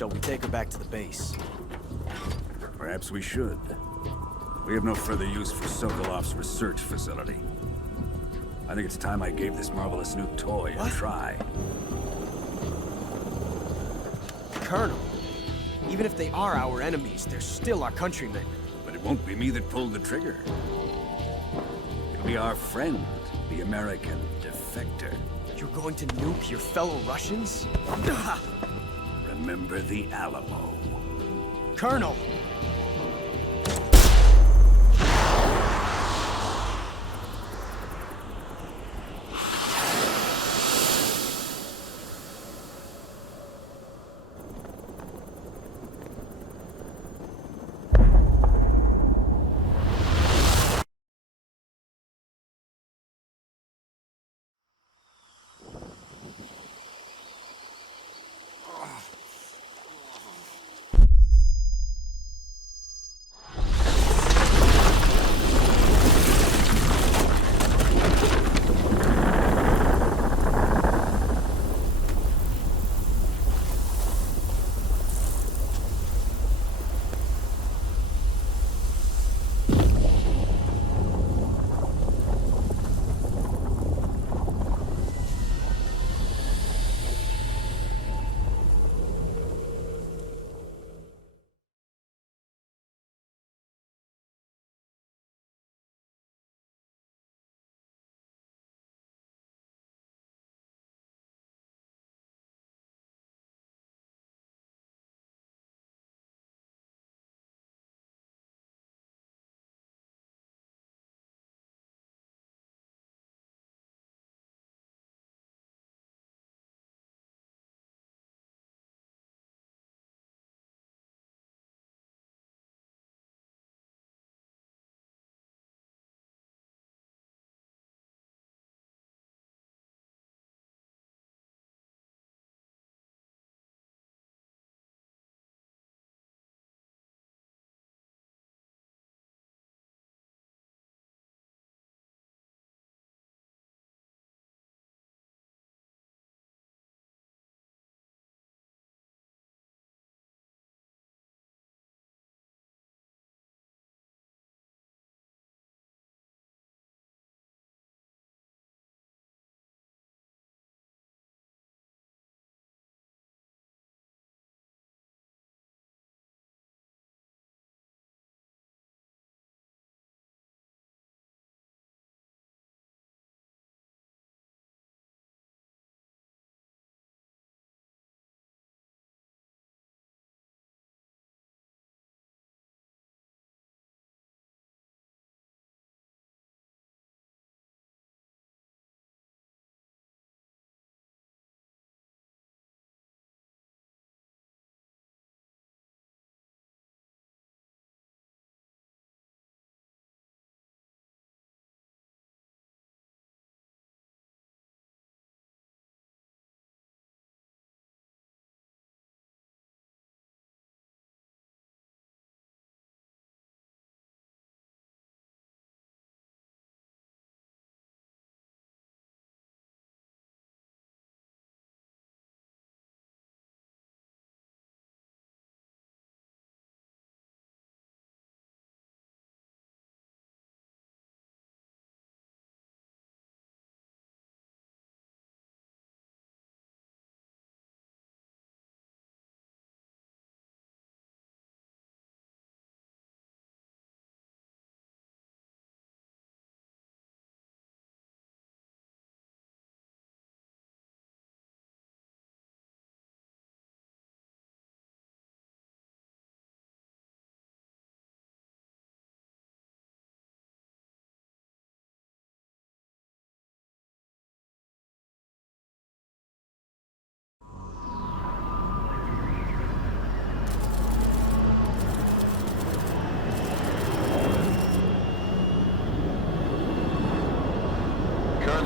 Shall we take her back to the base? Perhaps we should. We have no further use for Sokolov's research facility. I think it's time I gave this marvelous new toy a try. Colonel, even if they are our enemies, they're still our countrymen. But it won't be me that pulled the trigger. It'll be our friend, the American defector. You're going to nuke your fellow Russians? Remember the Alamo. Colonel!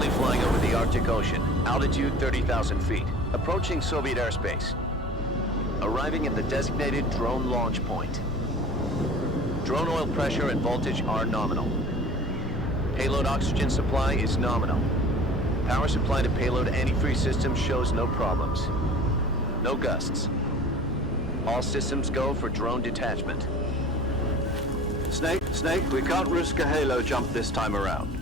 Currently flying over the Arctic Ocean. Altitude 30,000 feet. Approaching Soviet airspace. Arriving at the designated drone launch point. Drone oil pressure and voltage are nominal. Payload oxygen supply is nominal. Power supply to payload antifreeze system shows no problems. No gusts. All systems go for drone detachment. Snake, we can't risk a halo jump this time around.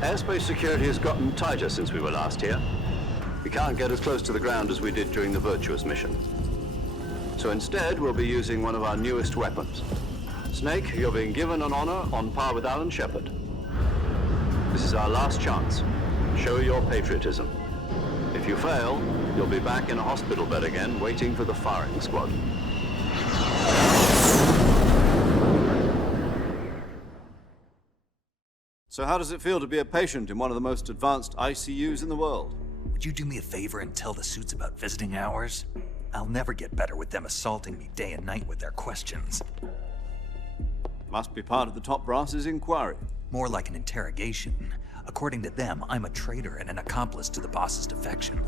Airspace security has gotten tighter since we were last here. We can't get as close to the ground as we did during the Virtuous mission. So instead, we'll be using one of our newest weapons. Snake, you're being given an honor on par with Alan Shepard. This is our last chance. Show your patriotism. If you fail, you'll be back in a hospital bed again, waiting for the firing squad. So how does it feel to be a patient in one of the most advanced ICUs in the world? Would you do me a favor and tell the suits about visiting hours? I'll never get better with them assaulting me day and night with their questions. Must be part of the top brass's inquiry. More like an interrogation. According to them, I'm a traitor and an accomplice to the boss's defection.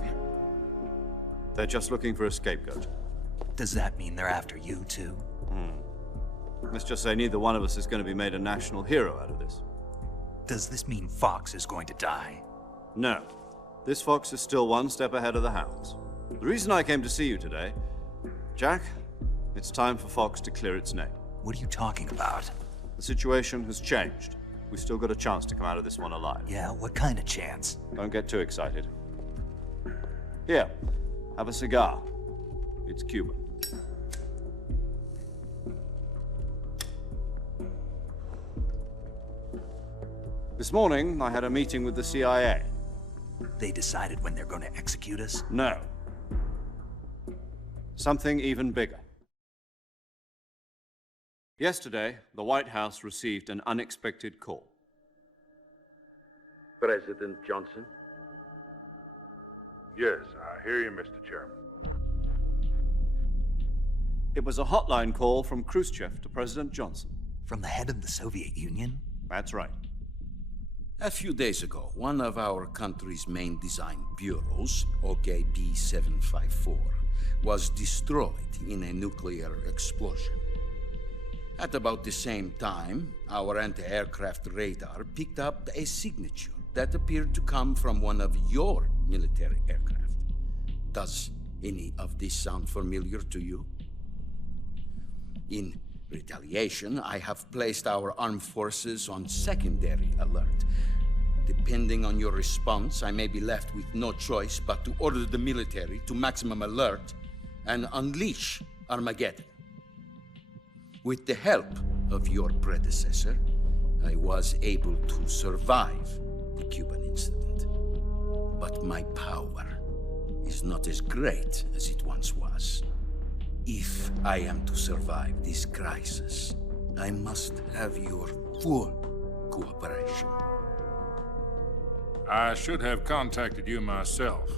They're just looking for a scapegoat. Does that mean they're after you, too? Let's just say neither one of us is going to be made a national hero out of this. Does this mean Fox is going to die? No. This Fox is still one step ahead of the Hounds. The reason I came to see you today, Jack, it's time for Fox to clear its name. What are you talking about? The situation has changed. We've still got a chance to come out of this one alive. Yeah, what kind of chance? Don't get too excited. Here, have a cigar. It's Cuban. This morning, I had a meeting with the CIA. They decided when they're going to execute us? No. Something even bigger. Yesterday, the White House received an unexpected call. President Johnson? Yes, I hear you, Mr. Chairman. It was a hotline call from Khrushchev to President Johnson. From the head of the Soviet Union? That's right. A few days ago, one of our country's main design bureaus, OKB 754, was destroyed in a nuclear explosion. At about the same time, our anti-aircraft radar picked up a signature that appeared to come from one of your military aircraft. Does any of this sound familiar to you? In retaliation, I have placed our armed forces on secondary alert. Depending on your response, I may be left with no choice but to order the military to maximum alert and unleash Armageddon. With the help of your predecessor, I was able to survive the Cuban incident. But my power is not as great as it once was. If I am to survive this crisis, I must have your full cooperation. I should have contacted you myself.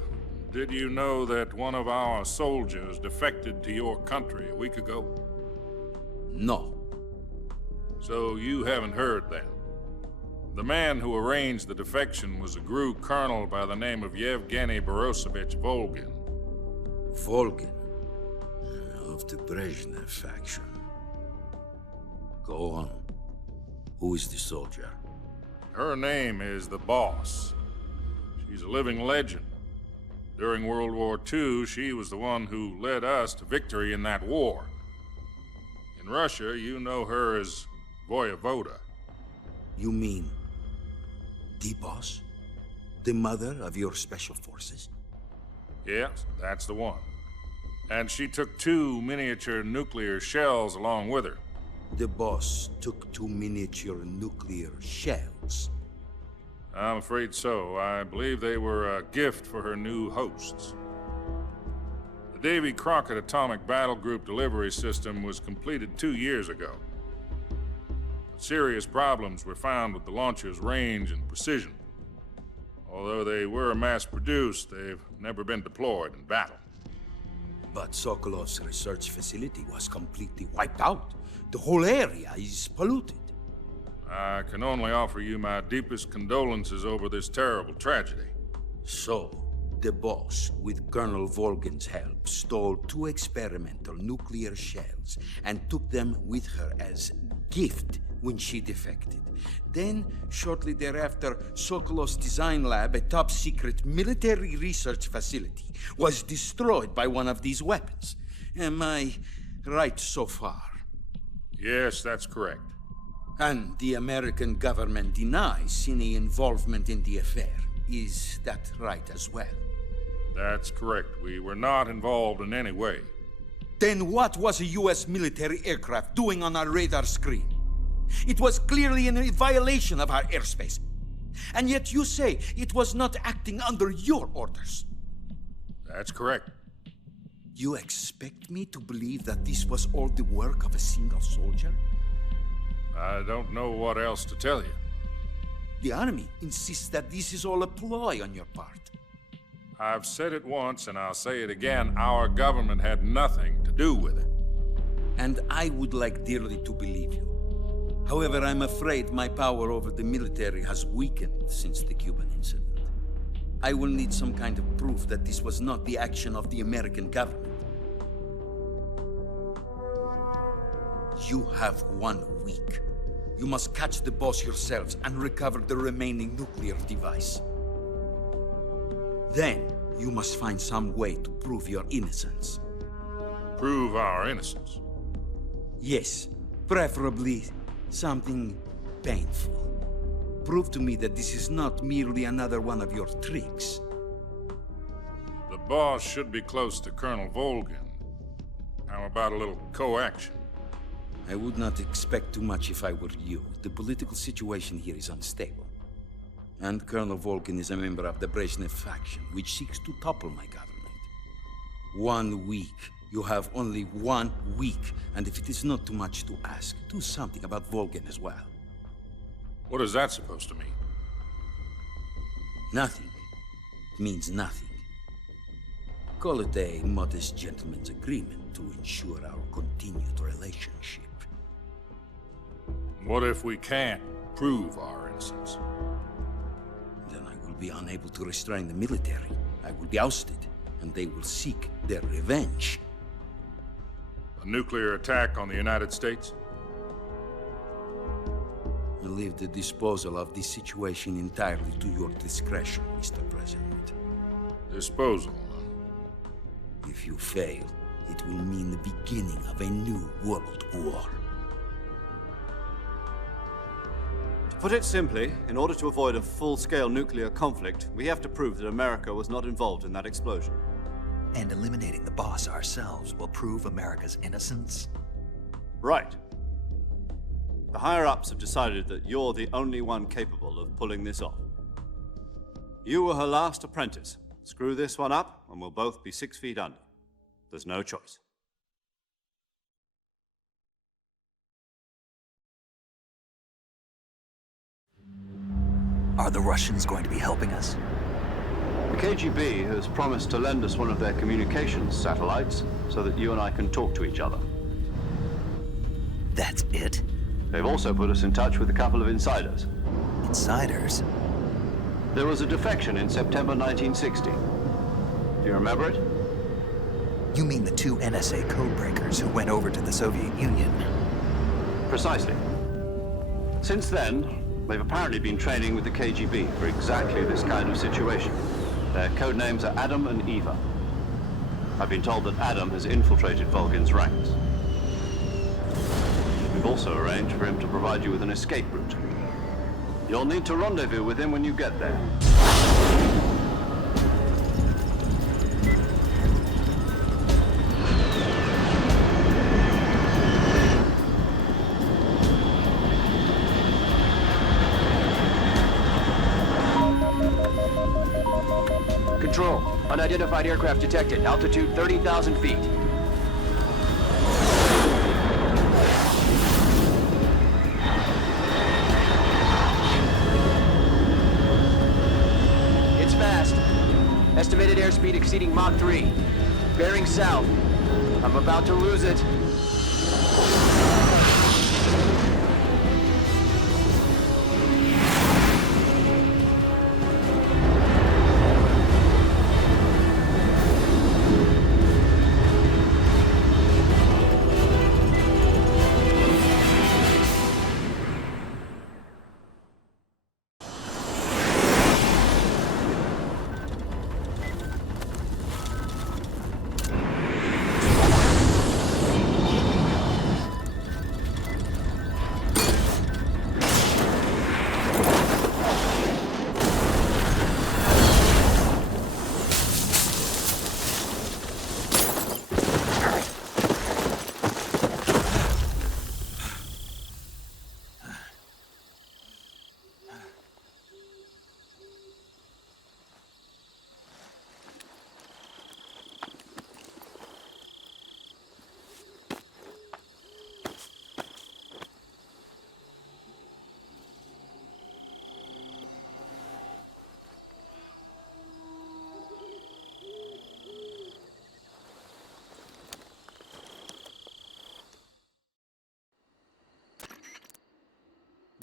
Did you know that one of our soldiers defected to your country a week ago? No. So you haven't heard then. The man who arranged the defection was a GRU colonel by the name of Yevgeny Borisovich Volgin. Volgin? Of the Brezhnev faction. Go on. Who is the soldier? Her name is the Boss. She's a living legend. During World War II, she was the one who led us to victory in that war. In Russia, you know her as Voyevoda. You mean the Boss? The mother of your special forces? Yes, that's the one. And she took 2 miniature nuclear shells along with her. The Boss took 2 miniature nuclear shells? I'm afraid so. I believe they were a gift for her new hosts. The Davy Crockett Atomic Battle Group delivery system was completed 2 years ago. But serious problems were found with the launcher's range and precision. Although they were mass-produced, they've never been deployed in battle. But Sokolov's research facility was completely wiped out. The whole area is polluted. I can only offer you my deepest condolences over this terrible tragedy. So, the boss, with Colonel Volgin's help, stole 2 experimental nuclear shells and took them with her as gift when she defected. Then, shortly thereafter, Sokolov's design lab, a top-secret military research facility, was destroyed by one of these weapons. Am I right so far? Yes, that's correct. And the American government denies any involvement in the affair. Is that right as well? That's correct. We were not involved in any way. Then what was a U.S. military aircraft doing on our radar screen? It was clearly in violation of our airspace. And yet you say it was not acting under your orders. That's correct. You expect me to believe that this was all the work of a single soldier? I don't know what else to tell you. The Army insists that this is all a ploy on your part. I've said it once, and I'll say it again. Our government had nothing to do with it. And I would like dearly to believe you. However, I'm afraid my power over the military has weakened since the Cuban incident. I will need some kind of proof that this was not the action of the American government. You have 1 week. You must catch the boss yourselves and recover the remaining nuclear device. Then, you must find some way to prove your innocence. Prove our innocence? Yes, preferably something painful. Prove to me that this is not merely another one of your tricks. The boss should be close to Colonel Volgin. How about a little co-action? I would not expect too much if I were you. The political situation here is unstable. And Colonel Volgin is a member of the Brezhnev faction, which seeks to topple my government. 1 week. You have only 1 week. And if it is not too much to ask, do something about Volgin as well. What is that supposed to mean? Nothing. It means nothing. Call it a modest gentleman's agreement to ensure our continued relationship. What if we can't prove our innocence? Then I will be unable to restrain the military. I will be ousted, and they will seek their revenge. A nuclear attack on the United States? I leave the disposal of this situation entirely to your discretion, Mr. President. Disposal? If you fail, it will mean the beginning of a new world war. To put it simply, in order to avoid a full-scale nuclear conflict, we have to prove that America was not involved in that explosion. And eliminating the boss ourselves will prove America's innocence? Right. The higher-ups have decided that you're the only one capable of pulling this off. You were her last apprentice. Screw this one up, and we'll both be 6 feet under. There's no choice. Are the Russians going to be helping us? The KGB has promised to lend us one of their communications satellites so that you and I can talk to each other. That's it? They've also put us in touch with a couple of insiders. Insiders? There was a defection in September 1960. Do you remember it? You mean the 2 NSA codebreakers who went over to the Soviet Union? Precisely. Since then, they've apparently been training with the KGB for exactly this kind of situation. Their code names are Adam and Eva. I've been told that Adam has infiltrated Volgin's ranks. We've also arranged for him to provide you with an escape route. You'll need to rendezvous with him when you get there. Control. Unidentified aircraft detected. Altitude 30,000 feet. It's fast. Estimated airspeed exceeding Mach 3. Bearing south. I'm about to lose it.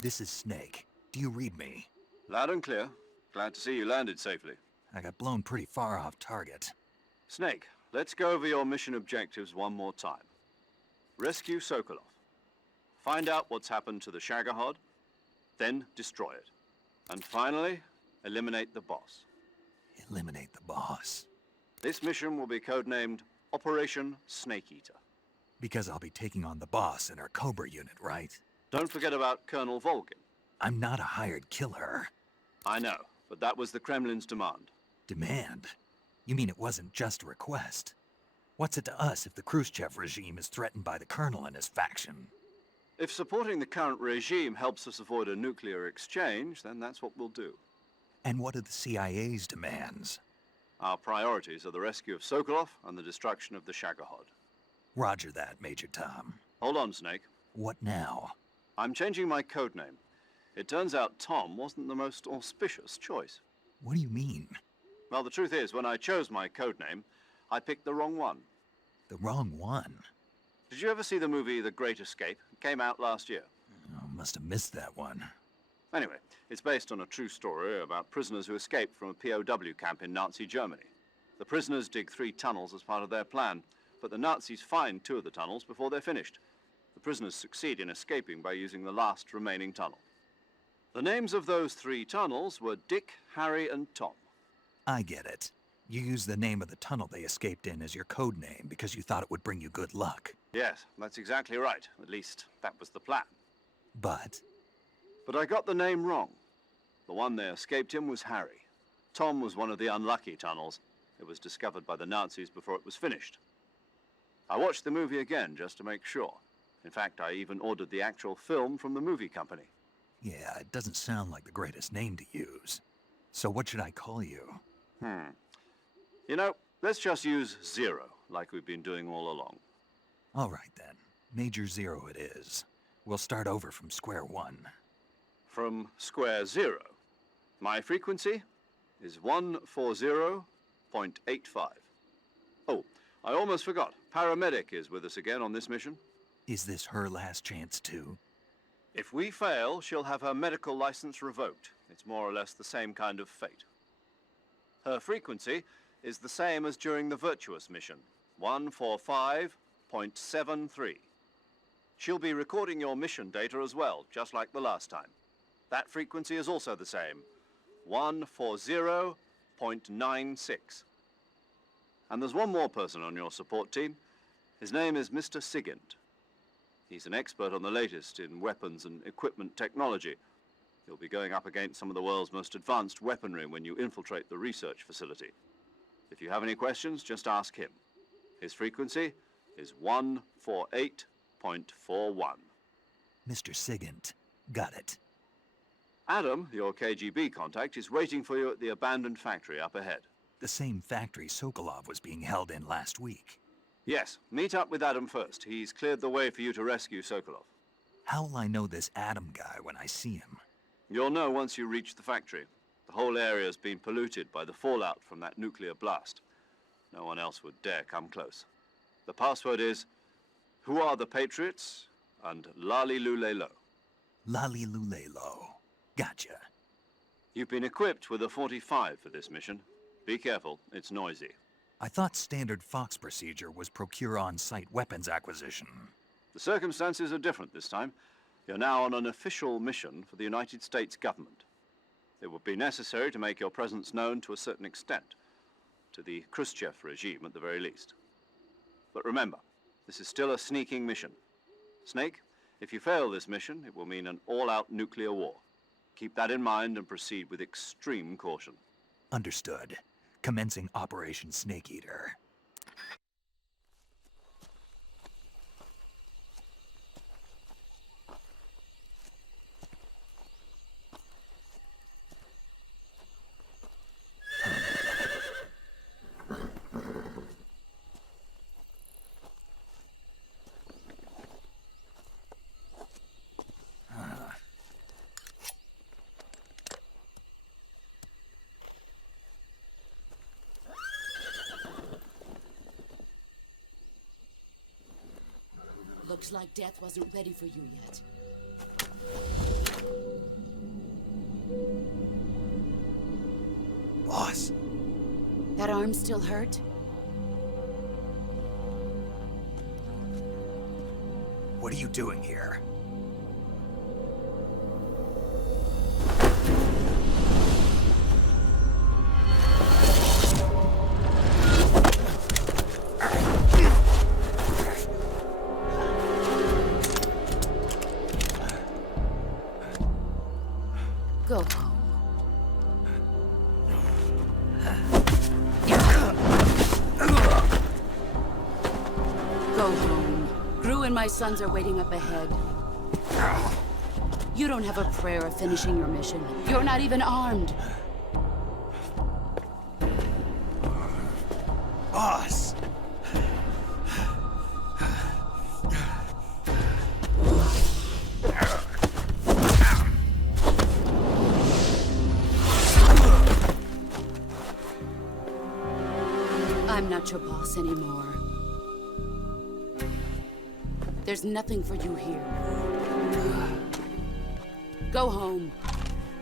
This is Snake. Do you read me? Loud and clear. Glad to see you landed safely. I got blown pretty far off target. Snake, let's go over your mission objectives one more time. Rescue Sokolov. Find out what's happened to the Shagohod, then destroy it. And finally, eliminate the boss. Eliminate the boss. This mission will be codenamed Operation Snake Eater. Because I'll be taking on the boss in our Cobra unit, right? Don't forget about Colonel Volgin. I'm not a hired killer. I know, but that was the Kremlin's demand. Demand? You mean it wasn't just a request? What's it to us if the Khrushchev regime is threatened by the Colonel and his faction? If supporting the current regime helps us avoid a nuclear exchange, then that's what we'll do. And what are the CIA's demands? Our priorities are the rescue of Sokolov and the destruction of the Shagohod. Roger that, Major Tom. Hold on, Snake. What now? I'm changing my codename. It turns out Tom wasn't the most auspicious choice. What do you mean? Well, the truth is, when I chose my codename, I picked the wrong one. The wrong one? Did you ever see the movie The Great Escape? It came out last year. Oh, must have missed that one. Anyway, it's based on a true story about prisoners who escaped from a POW camp in Nazi Germany. The prisoners dig 3 tunnels as part of their plan, but the Nazis find 2 of the tunnels before they're finished. The prisoners succeed in escaping by using the last remaining tunnel. The names of those 3 tunnels were Dick, Harry, and Tom. I get it. You used the name of the tunnel they escaped in as your code name because you thought it would bring you good luck. Yes, that's exactly right. At least, that was the plan. But I got the name wrong. The one they escaped in was Harry. Tom was one of the unlucky tunnels. It was discovered by the Nazis before it was finished. I watched the movie again just to make sure. In fact, I even ordered the actual film from the movie company. yeah, it doesn't sound like the greatest name to use. So what should I call you? You know, let's just use Zero, like we've been doing all along. All right then. Major Zero it is. We'll start over from square one. From square 0. My frequency is 140.85. Oh, I almost forgot. Paramedic is with us again on this mission. Is this her last chance too? If we fail, she'll have her medical license revoked. It's more or less the same kind of fate. Her frequency is the same as during the Virtuous mission, 145.73. She'll be recording your mission data as well, just like the last time. That frequency is also the same, 140.96. And there's one more person on your support team. His name is Mr. Sigint. He's an expert on the latest in weapons and equipment technology. You'll be going up against some of the world's most advanced weaponry when you infiltrate the research facility. If you have any questions, just ask him. His frequency is 148.41. Mr. Sigint. Got it. Adam, your KGB contact, is waiting for you at the abandoned factory up ahead. The same factory Sokolov was being held in last week. Yes, meet up with Adam first. He's cleared the way for you to rescue Sokolov. How will I know this Adam guy when I see him? You'll know once you reach the factory. The whole area's been polluted by the fallout from that nuclear blast. No one else would dare come close. The password is, "Who are the Patriots?" and Lali Lulelo. Lali Lulelo. Gotcha. You've been equipped with a 45 for this mission. Be careful, it's noisy. I thought standard Fox procedure was procure on-site weapons acquisition. The circumstances are different this time. You're now on an official mission for the United States government. It would be necessary to make your presence known to a certain extent, to the Khrushchev regime at the very least. But remember, this is still a sneaking mission. Snake, if you fail this mission, it will mean an all-out nuclear war. Keep that in mind and proceed with extreme caution. Understood. Commencing Operation Snake Eater. Looks like death wasn't ready for you yet. That arm still hurt? What are you doing here? Go home. Go home. Gru and my sons are waiting up ahead. You don't have a prayer of finishing your mission. You're not even armed. Boss! I'm not your boss anymore. There's nothing for you here. Go home.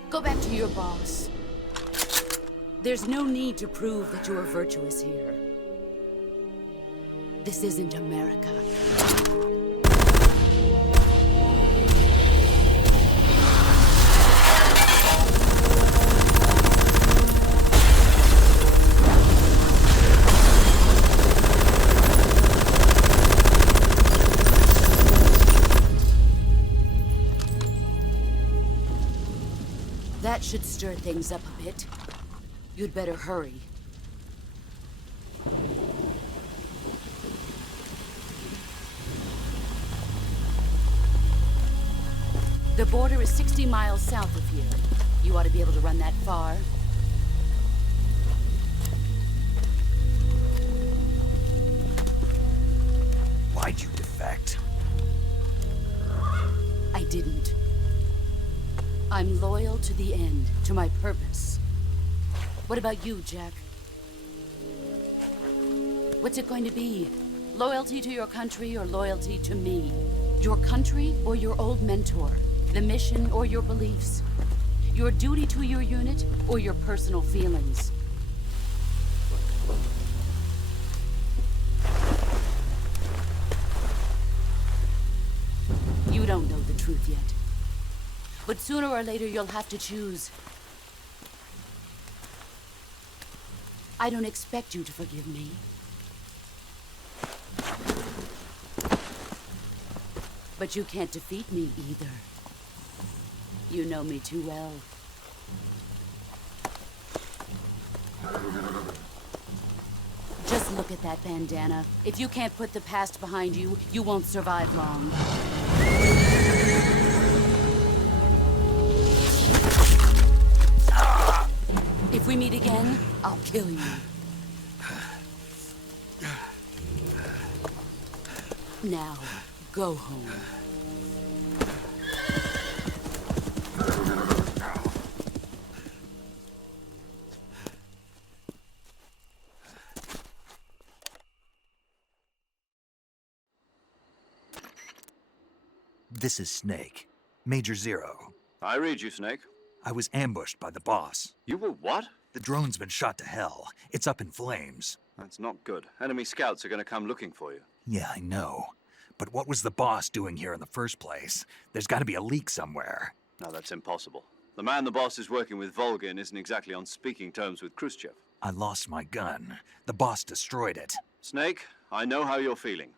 Go back to your boss. There's no need to prove that you are virtuous here. This isn't America. That should stir things up a bit. You'd better hurry. The border is 60 miles south of here. You ought to be able to run that far. Why'd you defect? I didn't. I'm loyal to the end, to my purpose. What about you, Jack? What's it going to be? Loyalty to your country or loyalty to me? Your country or your old mentor? The mission or your beliefs? Your duty to your unit or your personal feelings? You don't know the truth yet. But sooner or later, you'll have to choose. I don't expect you to forgive me. But you can't defeat me either. You know me too well. Just look at that bandana. If you can't put the past behind you, you won't survive long. If we meet again, I'll kill you. Now, go home. This is Snake. Major Zero. I read you, Snake. I was ambushed by the boss. You were what? The drone's been shot to hell. It's up in flames. That's not good. Enemy scouts are going to come looking for you. Yeah, I know. But what was the boss doing here in the first place? There's got to be a leak somewhere. No, that's impossible. The man the boss is working with, Volgin, isn't exactly on speaking terms with Khrushchev. I lost my gun. The boss destroyed it. Snake, I know how you're feeling.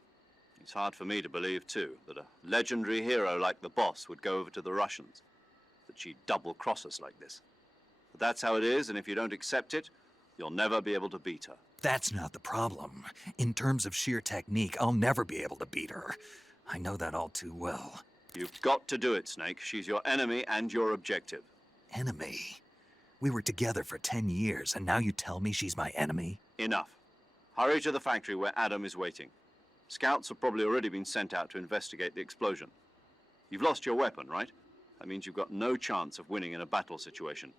It's hard for me to believe, too, that a legendary hero like the boss would go over to the Russians. That she'd double-cross us like this. But that's how it is, and if you don't accept it, you'll never be able to beat her. That's not the problem. In terms of sheer technique, I'll never be able to beat her. I know that all too well. You've got to do it, Snake. She's your enemy and your objective. Enemy? We were together for 10 years, and now you tell me she's my enemy? Enough. Hurry to the factory where Adam is waiting. Scouts have probably already been sent out to investigate the explosion. You've lost your weapon, right? That means you've got no chance of winning in a battle situation.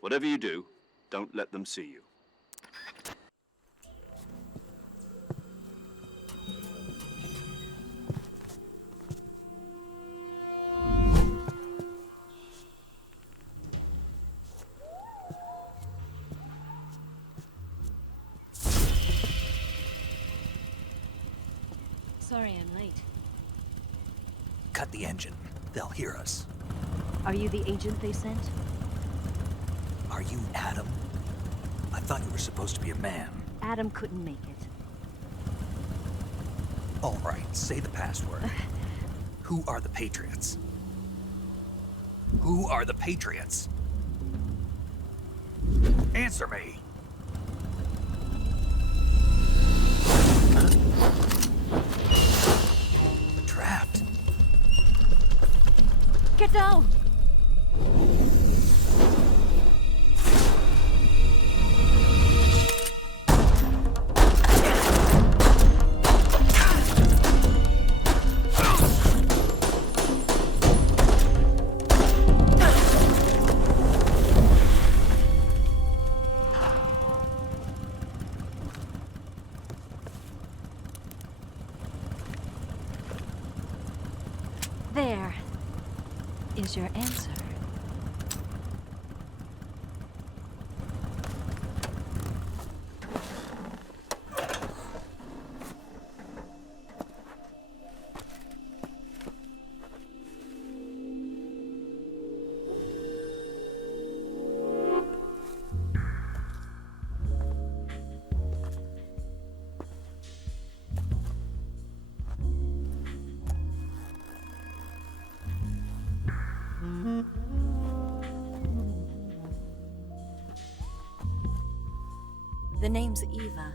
Whatever you do, don't let them see you. Sorry I'm late. Cut the engine. They'll hear us. Are you the agent they sent? Are you Adam? I thought you were supposed to be a man. Adam couldn't make it. All right, say the password. Who are the Patriots? Who are the Patriots? Answer me! We're trapped. Get down! There is your answer. The name's Eva.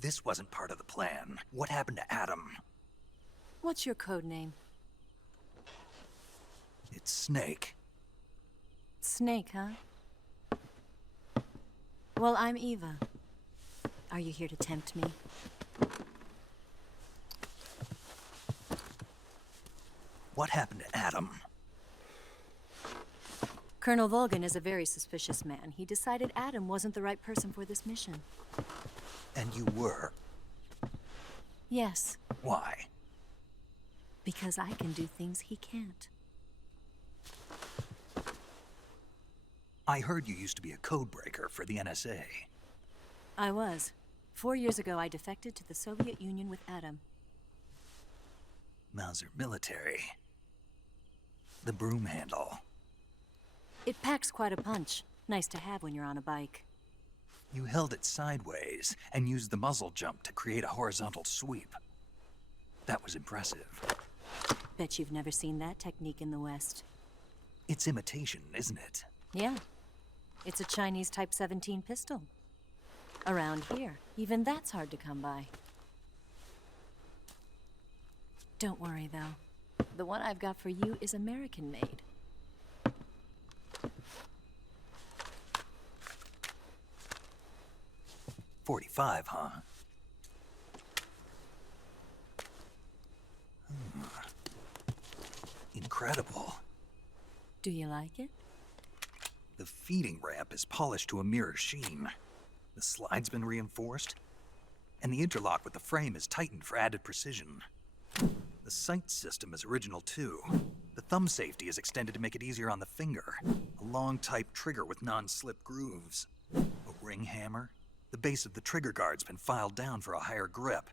This wasn't part of the plan. What happened to Adam? What's your code name? It's Snake. Snake, huh? Well, I'm Eva. Are you here to tempt me? What happened to Adam? Colonel Volgin is a very suspicious man. He decided Adam wasn't the right person for this mission. And you were? Yes. Why? Because I can do things he can't. I heard you used to be a codebreaker for the NSA. I was. 4 years ago, I defected to the Soviet Union with Adam. Mauser military. The broom handle. It packs quite a punch. Nice to have when you're on a bike. You held it sideways and used the muzzle jump to create a horizontal sweep. That was impressive. Bet you've never seen that technique in the West. It's imitation, isn't it? Yeah. It's a Chinese Type 17 pistol. Around here, even that's hard to come by. Don't worry, though. The one I've got for you is American-made. .45, huh? Incredible. Do you like it? The feeding ramp is polished to a mirror sheen. The slide's been reinforced, and the interlock with the frame is tightened for added precision. The sight system is original too. The thumb safety is extended to make it easier on the finger. A long type trigger with non-slip grooves. A ring hammer. The base of the trigger guard's been filed down for a higher grip.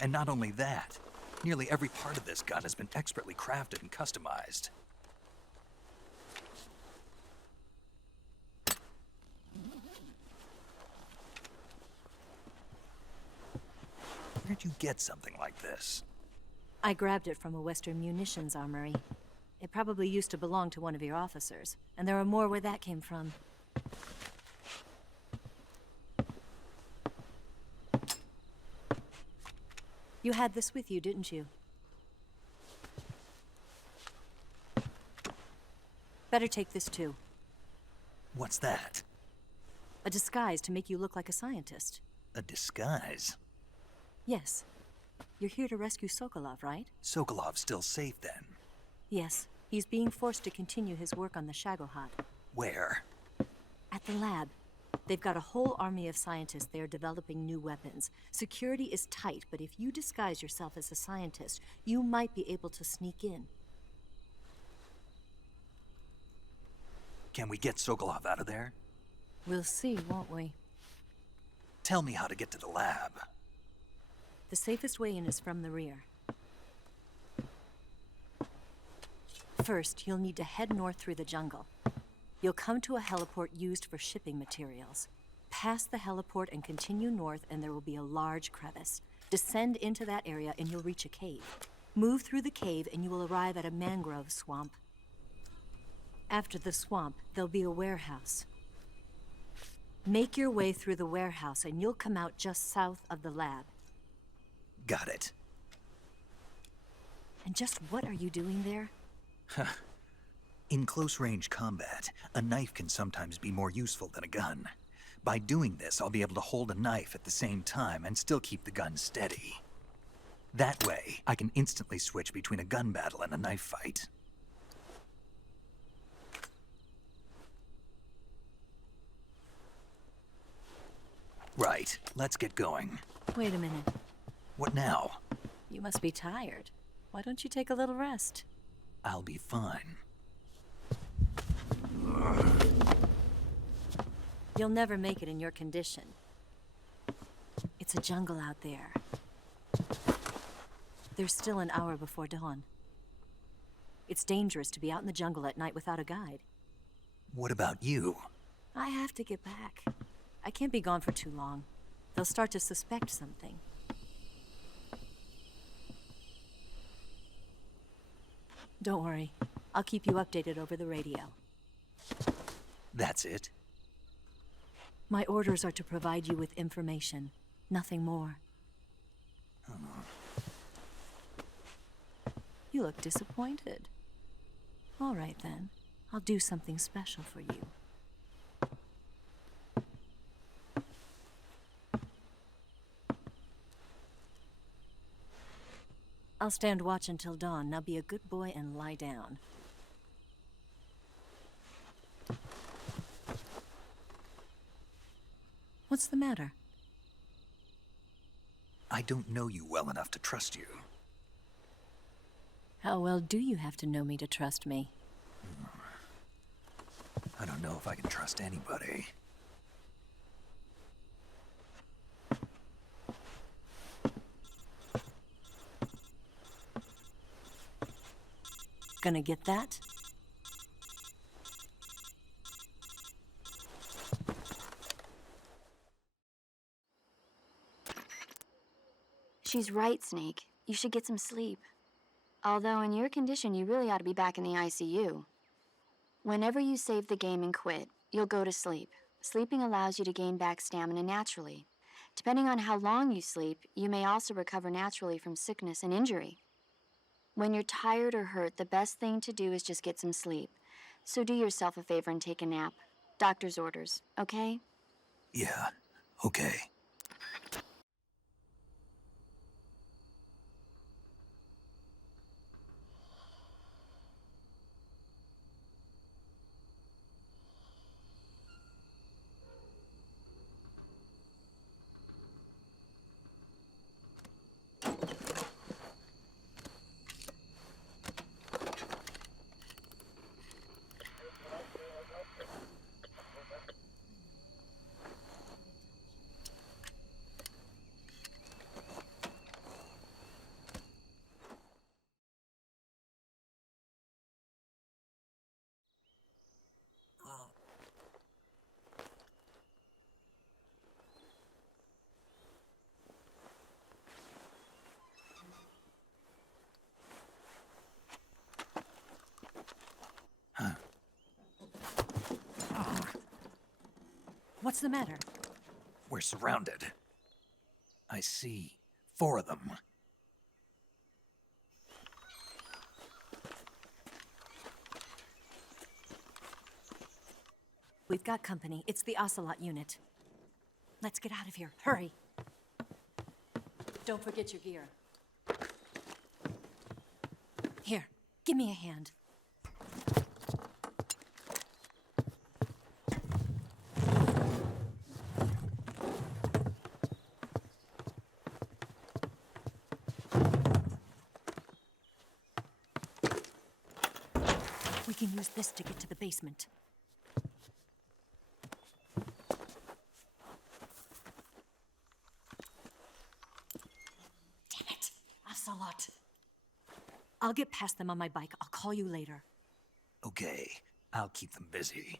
And not only that, nearly every part of this gun has been expertly crafted and customized. Where'd you get something like this? I grabbed it from a Western munitions armory. It probably used to belong to one of your officers, and there are more where that came from. You had this with you, didn't you? Better take this too. What's that? A disguise to make you look like a scientist. A disguise? Yes. You're here to rescue Sokolov, right? Sokolov's still safe then? Yes. He's being forced to continue his work on the Shagohod. Where? At the lab. They've got a whole army of scientists there developing new weapons. Security is tight, but if you disguise yourself as a scientist, you might be able to sneak in. Can we get Sokolov out of there? We'll see, won't we? Tell me how to get to the lab. The safest way in is from the rear. First, you'll need to head north through the jungle. You'll come to a heliport used for shipping materials. Pass the heliport and continue north, and there will be a large crevice. Descend into that area and you'll reach a cave. Move through the cave and you will arrive at a mangrove swamp. After the swamp, there'll be a warehouse. Make your way through the warehouse and you'll come out just south of the lab. Got it. And just what are you doing there? In close-range combat, a knife can sometimes be more useful than a gun. By doing this, I'll be able to hold a knife at the same time and still keep the gun steady. That way, I can instantly switch between a gun battle and a knife fight. Right, let's get going. Wait a minute. What now? You must be tired. Why don't you take a little rest? I'll be fine. You'll never make it in your condition. It's a jungle out there. There's still an hour before dawn. It's dangerous to be out in the jungle at night without a guide. What about you? I have to get back. I can't be gone for too long. They'll start to suspect something. Don't worry. I'll keep you updated over the radio. That's it? My orders are to provide you with information. Nothing more. You look disappointed. All right, then. I'll do something special for you. I'll stand watch until dawn. Now be a good boy and lie down. What's the matter? I don't know you well enough to trust you. How well do you have to know me to trust me? I don't know if I can trust anybody. Gonna get that? She's right, Snake. You should get some sleep. Although in your condition, you really ought to be back in the ICU. Whenever you save the game and quit, you'll go to sleep. Sleeping allows you to gain back stamina naturally. Depending on how long you sleep, you may also recover naturally from sickness and injury. When you're tired or hurt, the best thing to do is just get some sleep. So do yourself a favor and take a nap. Doctor's orders, okay? Yeah, okay. What's the matter? We're surrounded. I see 4 of them. We've got company. It's the Ocelot unit. Let's get out of here. Hurry. Don't forget your gear. Here, give me a hand. We can use this to get to the basement. Damn it! Ocelot. I'll get past them on my bike. I'll call you later. Okay, I'll keep them busy.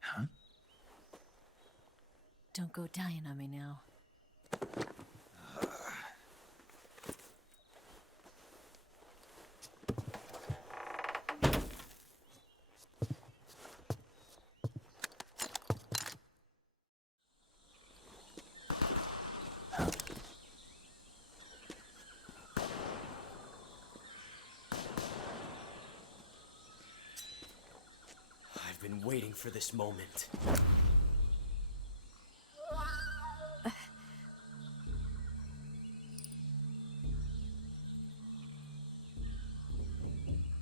Huh? Don't go dying on me now. I've been waiting for this moment.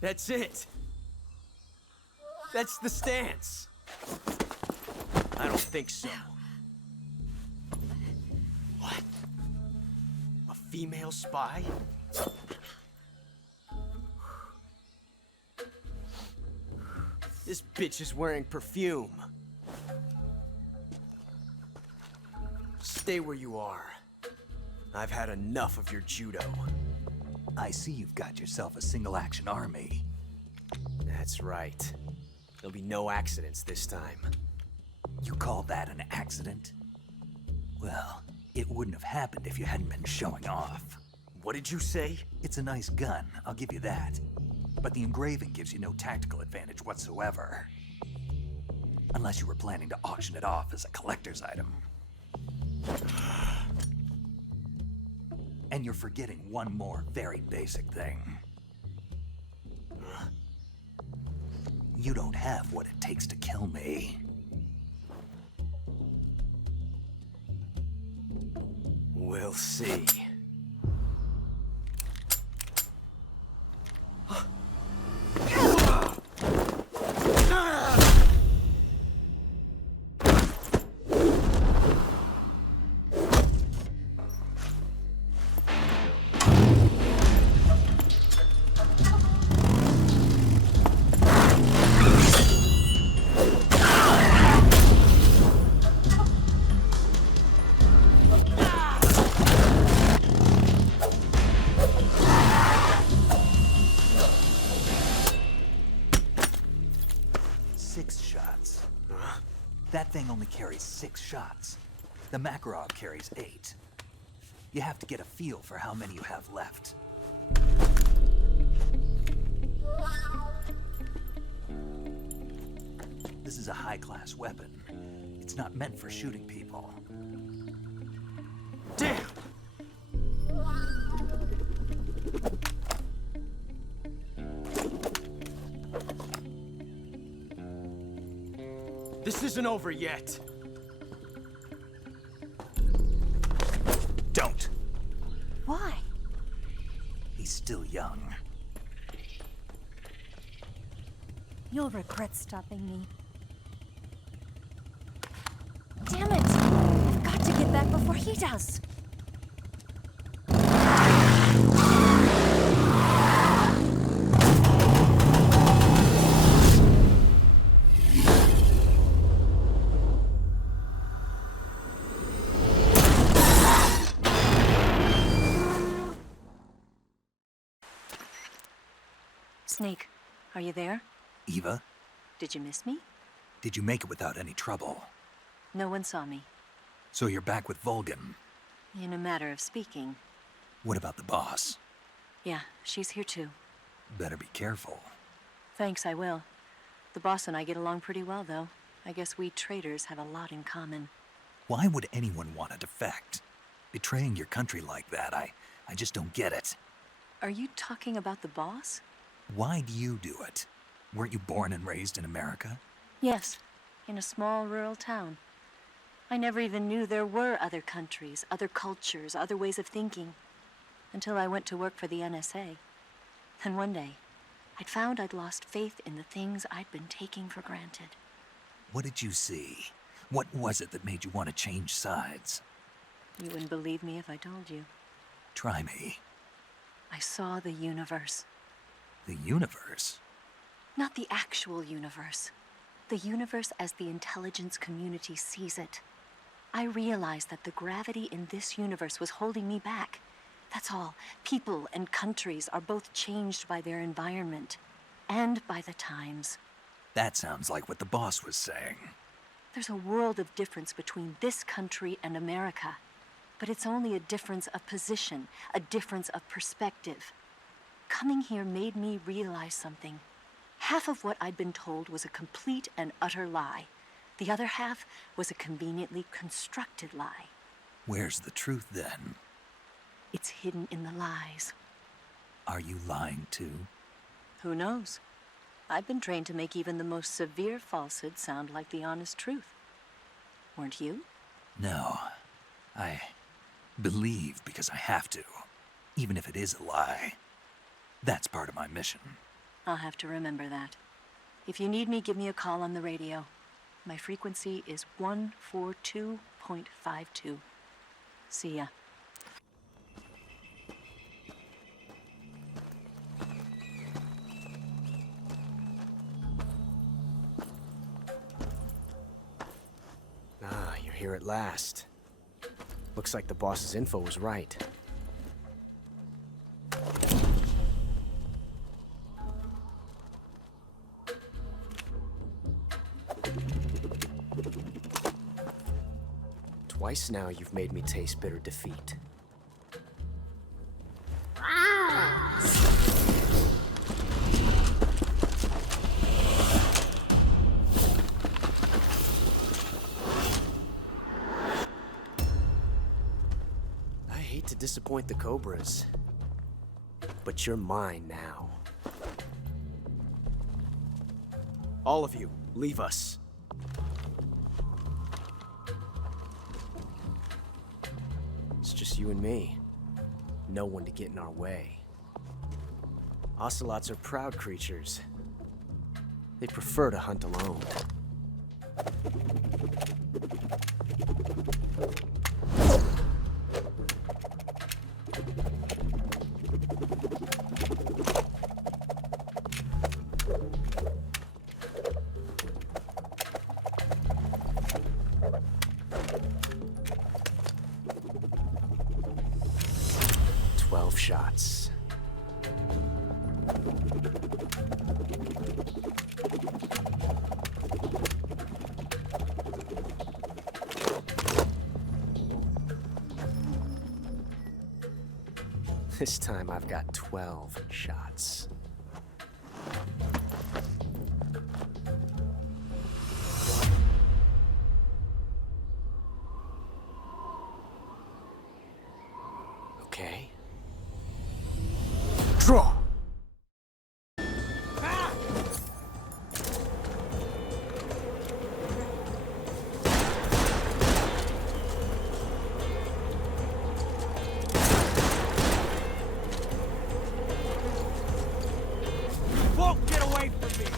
That's it! That's the stance! I don't think so. What? A female spy? This bitch is wearing perfume. Stay where you are. I've had enough of your judo. I see you've got yourself a single-action army. That's right. There'll be no accidents this time. You call that an accident? Well, it wouldn't have happened if you hadn't been showing off. What did you say? It's a nice gun, I'll give you that. But the engraving gives you no tactical advantage whatsoever. Unless you were planning to auction it off as a collector's item. And you're forgetting one more very basic thing. You don't have what it takes to kill me. We'll see. That thing only carries 6 shots. The Makarov carries 8. You have to get a feel for how many you have left. This is a high-class weapon. It's not meant for shooting people. Damn! This isn't over yet. Don't. Why? He's still young. You'll regret stopping me. Damn it! I've got to get back before he does. Snake, are you there? Eva, Did you miss me? did you make it without any trouble? No one saw me. So you're back with Volgin. In a matter of speaking. What about the boss? Yeah, she's here too. Better be careful. Thanks, I will. The boss and I get along pretty well, though. I guess we traitors have a lot in common. Why would anyone want to defect? Betraying your country like that, I just don't get it. Are you talking about the boss? Why do you do it? Weren't you born and raised in America? Yes, in a small rural town. I never even knew there were other countries, other cultures, other ways of thinking. Until I went to work for the NSA. Then one day, I'd found I'd lost faith in the things I'd been taking for granted. What did you see? What was it that made you want to change sides? You wouldn't believe me if I told you. Try me. I saw the universe. The universe? Not the actual universe. The universe as the intelligence community sees it. I realized that the gravity in this universe was holding me back. That's all. People and countries are both changed by their environment and by the times. That sounds like what the boss was saying. There's a world of difference between this country and America. But it's only a difference of position, a difference of perspective. Coming here made me realize something. Half of what I'd been told was a complete and utter lie. The other half was a conveniently constructed lie. Where's the truth then? It's hidden in the lies. Are you lying too? Who knows? I've been trained to make even the most severe falsehood sound like the honest truth. Weren't you? No. I believe because I have to, even if it is a lie. That's part of my mission. I'll have to remember that. If you need me, give me a call on the radio. My frequency is 142.52. See ya. Ah, you're here at last. Looks like the boss's info was right. Twice now you've made me taste bitter defeat. I hate to disappoint the Cobras, but you're mine now. All of you, leave us. It's just you and me. No one to get in our way. Ocelots are proud creatures. They prefer to hunt alone. Shots. This time I've got 12 shots. Okay. Draw! Won't get away from me!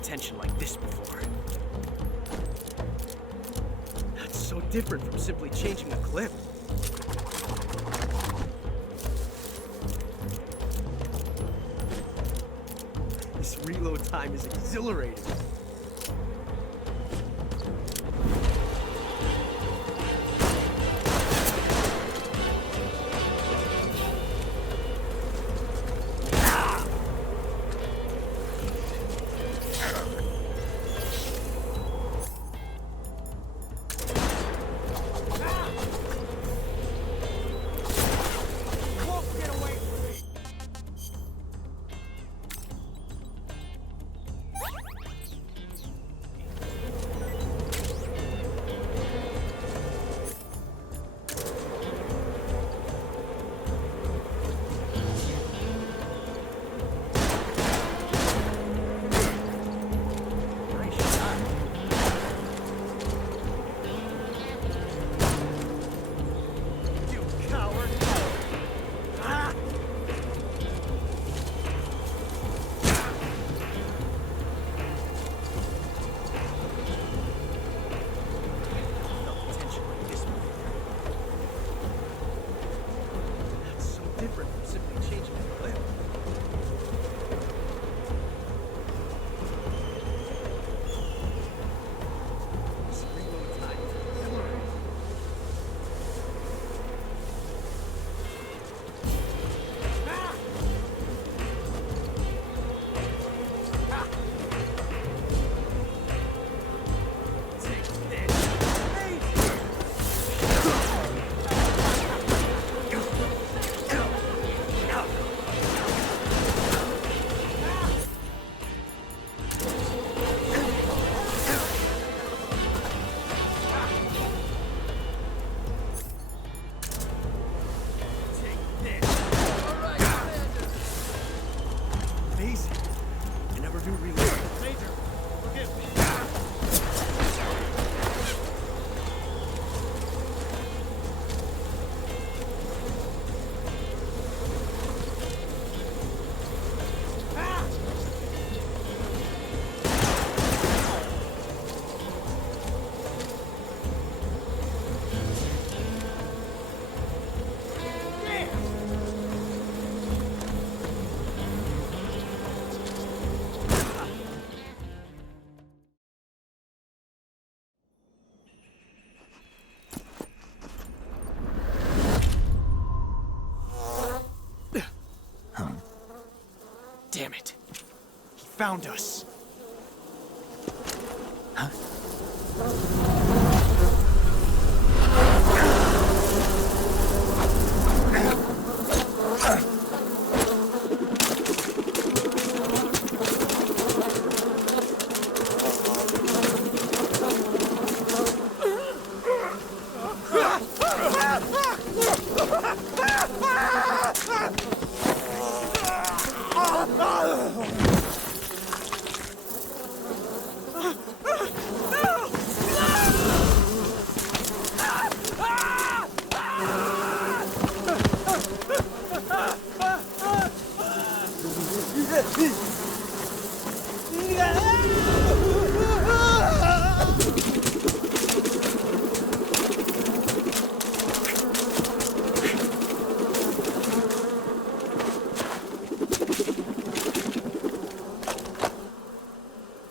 Tension like this before. That's so different from simply changing a clip. This reload time is exhilarating. Damn it. He found us. Huh?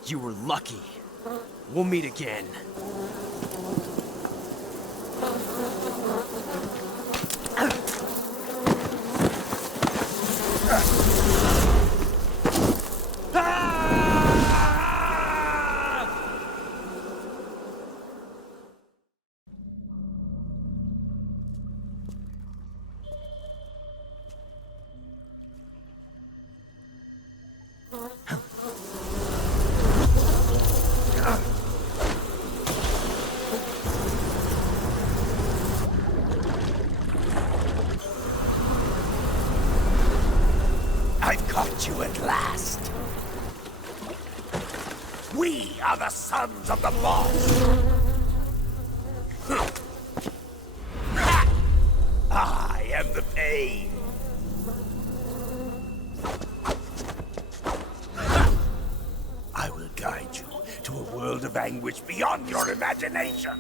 You were lucky. We'll meet again. I've caught you at last. We are the sons of the boss. I am the pain. I will guide you to a world of anguish beyond your imagination.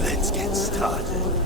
Let's get started.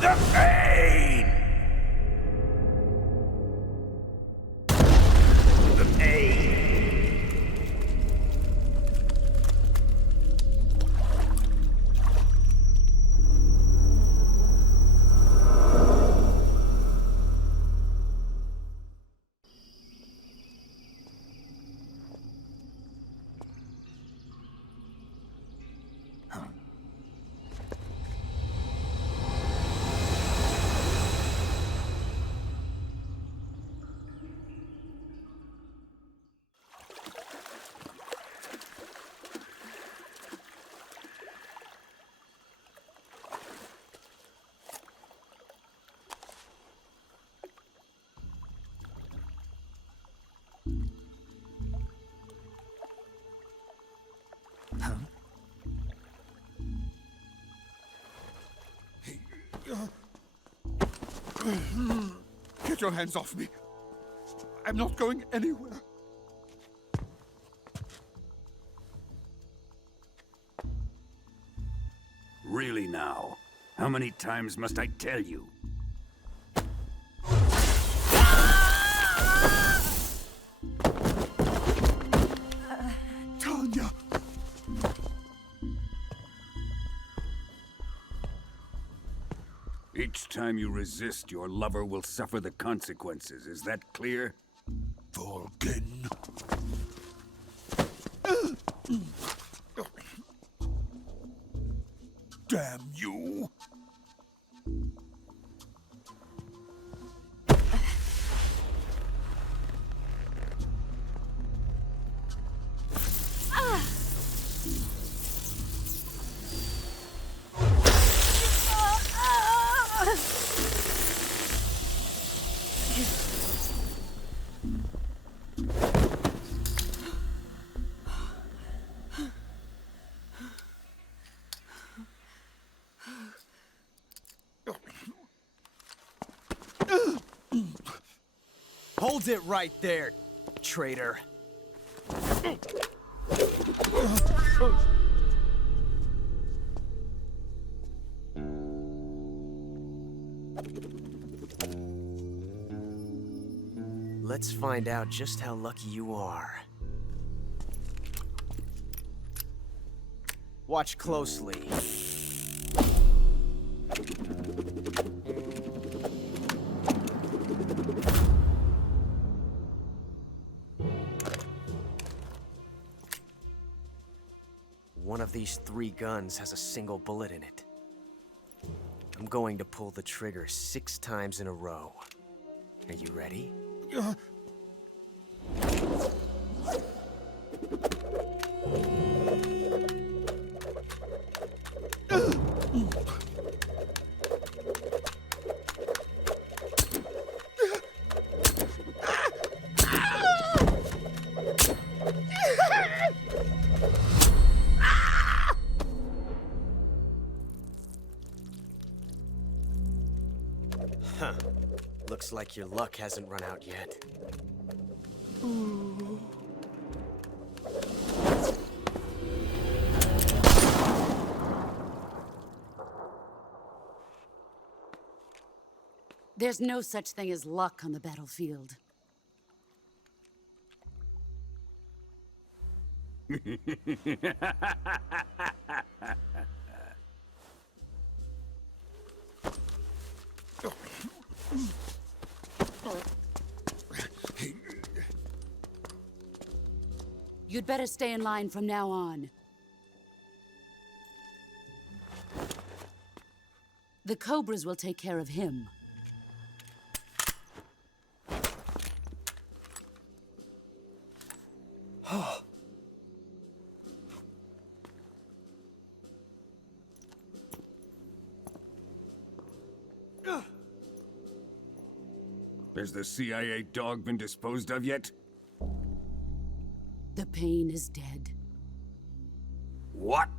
The pain! The pain! Get your hands off me. I'm not going anywhere. Really now? How many times must I tell you? Tanya! Each time you resist, your lover will suffer the consequences. Is that clear? Volgin. Damn you! Hold it right there, traitor. Let's find out just how lucky you are. Watch closely. One of these 3 guns has a single bullet in it. I'm going to pull the trigger 6 times in a row. Are you ready? Huh. Looks like your luck hasn't run out yet. There's no such thing as luck on the battlefield. You'd better stay in line from now on. The Cobras will take care of him. Has the CIA dog been disposed of yet? The pain is dead. What?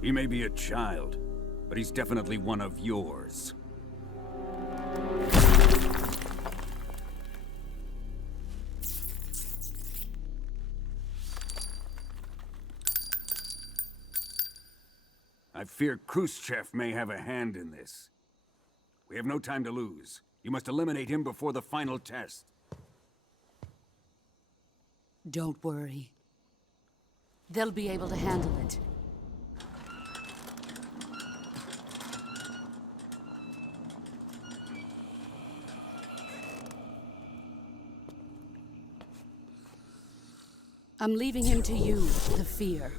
He may be a child, but he's definitely one of yours. I fear Khrushchev may have a hand in this. We have no time to lose. You must eliminate him before the final test. Don't worry. They'll be able to handle it. I'm leaving him to you, the fear.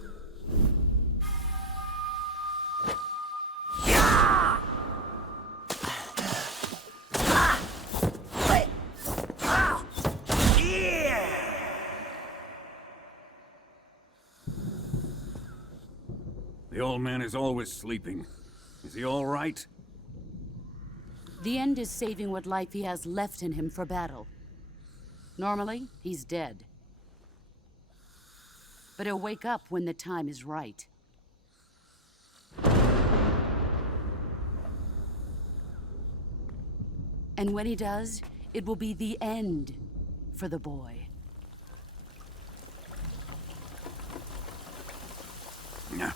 The old man is always sleeping. Is he all right? The end is saving what life he has left in him for battle. Normally, he's dead. But he'll wake up when the time is right. And when he does, it will be the end for the boy. Yeah.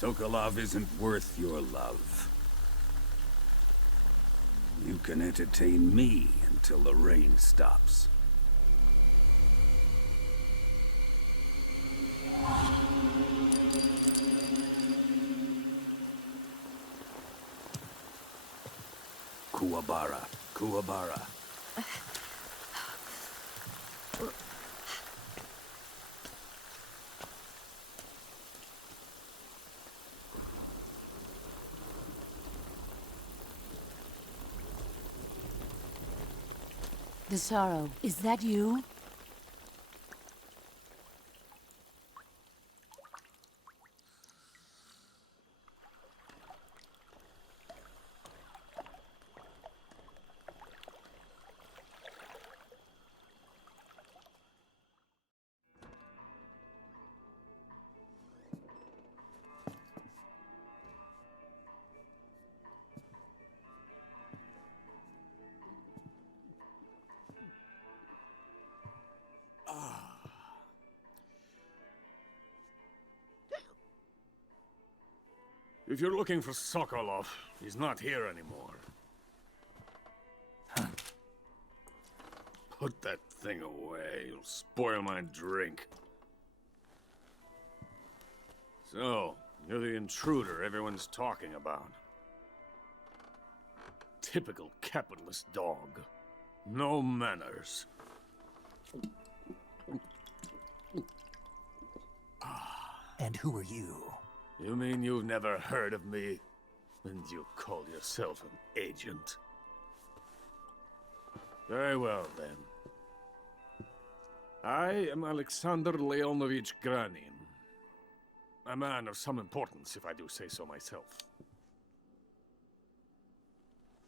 Sokolov isn't worth your love. You can entertain me until the rain stops. Kuwabara, Kuwabara. Desaro, is that you? If you're looking for Sokolov, he's not here anymore. Put that thing away. You'll spoil my drink. So, you're the intruder everyone's talking about. Typical capitalist dog. No manners. And who are you? You mean you've never heard of me? And you call yourself an agent? Very well, then. I am Alexander Leonovich Granin. A man of some importance, if I do say so myself.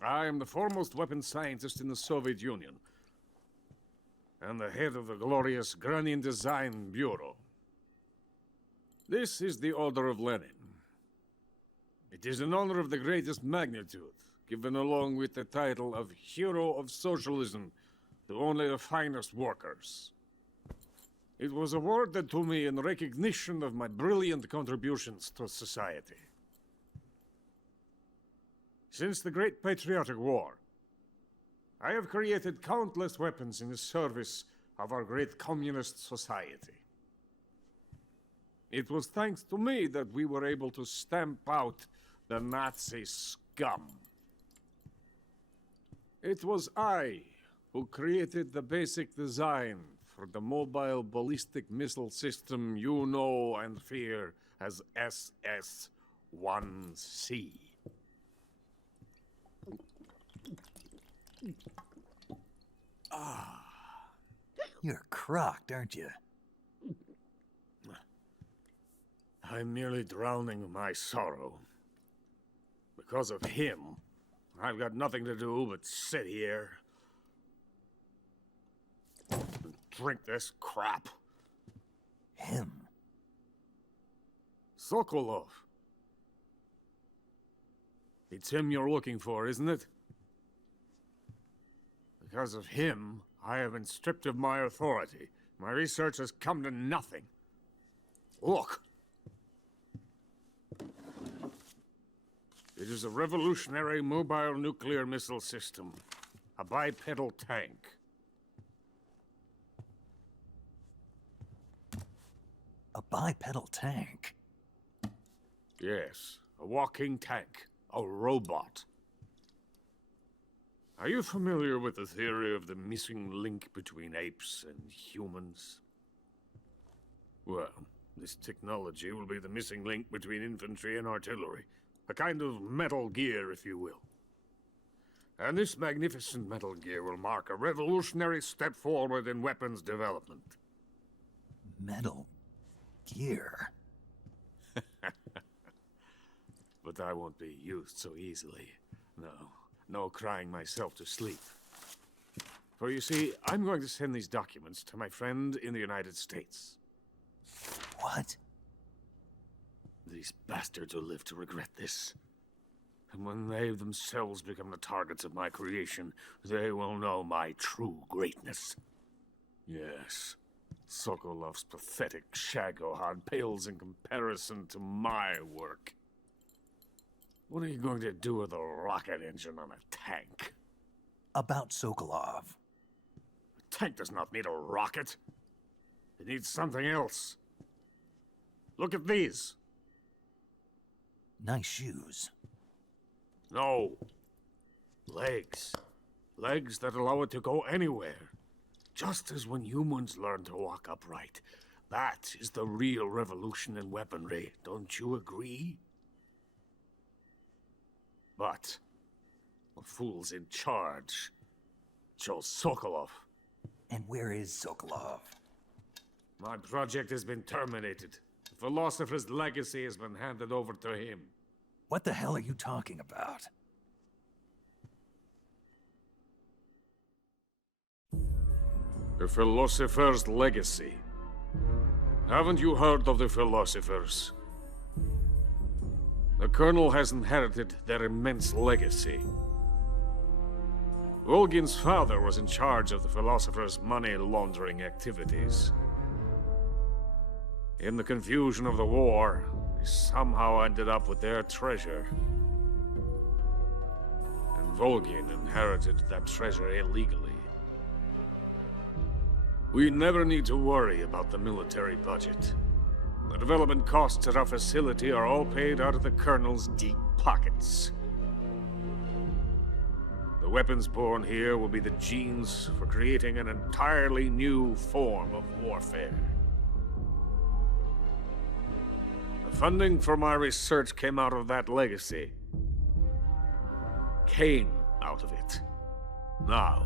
I am the foremost weapons scientist in the Soviet Union, and the head of the glorious Granin Design Bureau. This is the Order of Lenin. It is an honor of the greatest magnitude, given along with the title of Hero of Socialism to only the finest workers. It was awarded to me in recognition of my brilliant contributions to society. Since the Great Patriotic War, I have created countless weapons in the service of our great communist society. It was thanks to me that we were able to stamp out the Nazi scum. It was I who created the basic design for the mobile ballistic missile system you know and fear as SS-1C. You're crocked, aren't you? I'm merely drowning my sorrow. Because of him, I've got nothing to do but sit here and drink this crap. Him? Sokolov. It's him you're looking for, isn't it? Because of him, I have been stripped of my authority, My research has come to nothing. Look. It is a revolutionary mobile nuclear missile system. A bipedal tank. A bipedal tank? Yes, a walking tank. A robot. Are you familiar with the theory of the missing link between apes and humans? Well, this technology will be the missing link between infantry and artillery. A kind of Metal Gear, if you will. And this magnificent Metal Gear will mark a revolutionary step forward in weapons development. Metal Gear? But I won't be used so easily. No crying myself to sleep. For you see, I'm going to send these documents to my friend in the United States. What? These bastards will live to regret this. And when they themselves become the targets of my creation, they will know my true greatness. Yes, Sokolov's pathetic Shagohod pales in comparison to my work. What are you going to do with a rocket engine on a tank? About Sokolov. A tank does not need a rocket. It needs something else. Look at these. Nice shoes. No. Legs. Legs that allow it to go anywhere. Just as when humans learn to walk upright. That is the real revolution in weaponry. Don't you agree? But the fool's in charge. Joe Sokolov. And where is Sokolov? My project has been terminated. The philosopher's legacy has been handed over to him. What the hell are you talking about? The philosopher's legacy. Haven't you heard of the philosophers? The Colonel has inherited their immense legacy. Volgin's father was in charge of the philosophers' money laundering activities. In the confusion of the war, they somehow ended up with their treasure. And Volgin inherited that treasure illegally. We never need to worry about the military budget. The development costs at our facility are all paid out of the Colonel's deep pockets. The weapons born here will be the genes for creating an entirely new form of warfare. The funding for my research came out of that legacy. Came out of it. Now,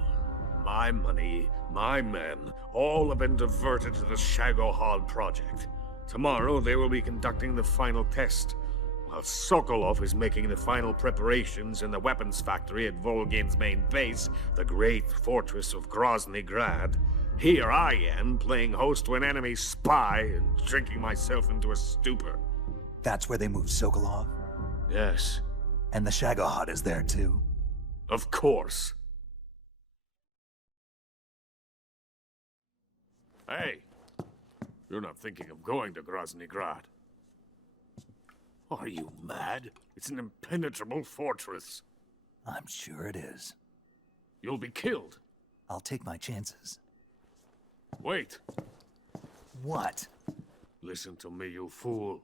my money, my men, all have been diverted to the Shagohod project. Tomorrow, they will be conducting the final test, while Sokolov is making the final preparations in the weapons factory at Volgin's main base, the great fortress of Grozny Grad. Here I am, playing host to an enemy spy and drinking myself into a stupor. That's where they moved Sokolov? Yes. And the Shagohod is there too? Of course. Hey! You're not thinking of going to Grozny Grad. Are you mad? It's an impenetrable fortress. I'm sure it is. You'll be killed. I'll take my chances. Wait. What? Listen to me, you fool.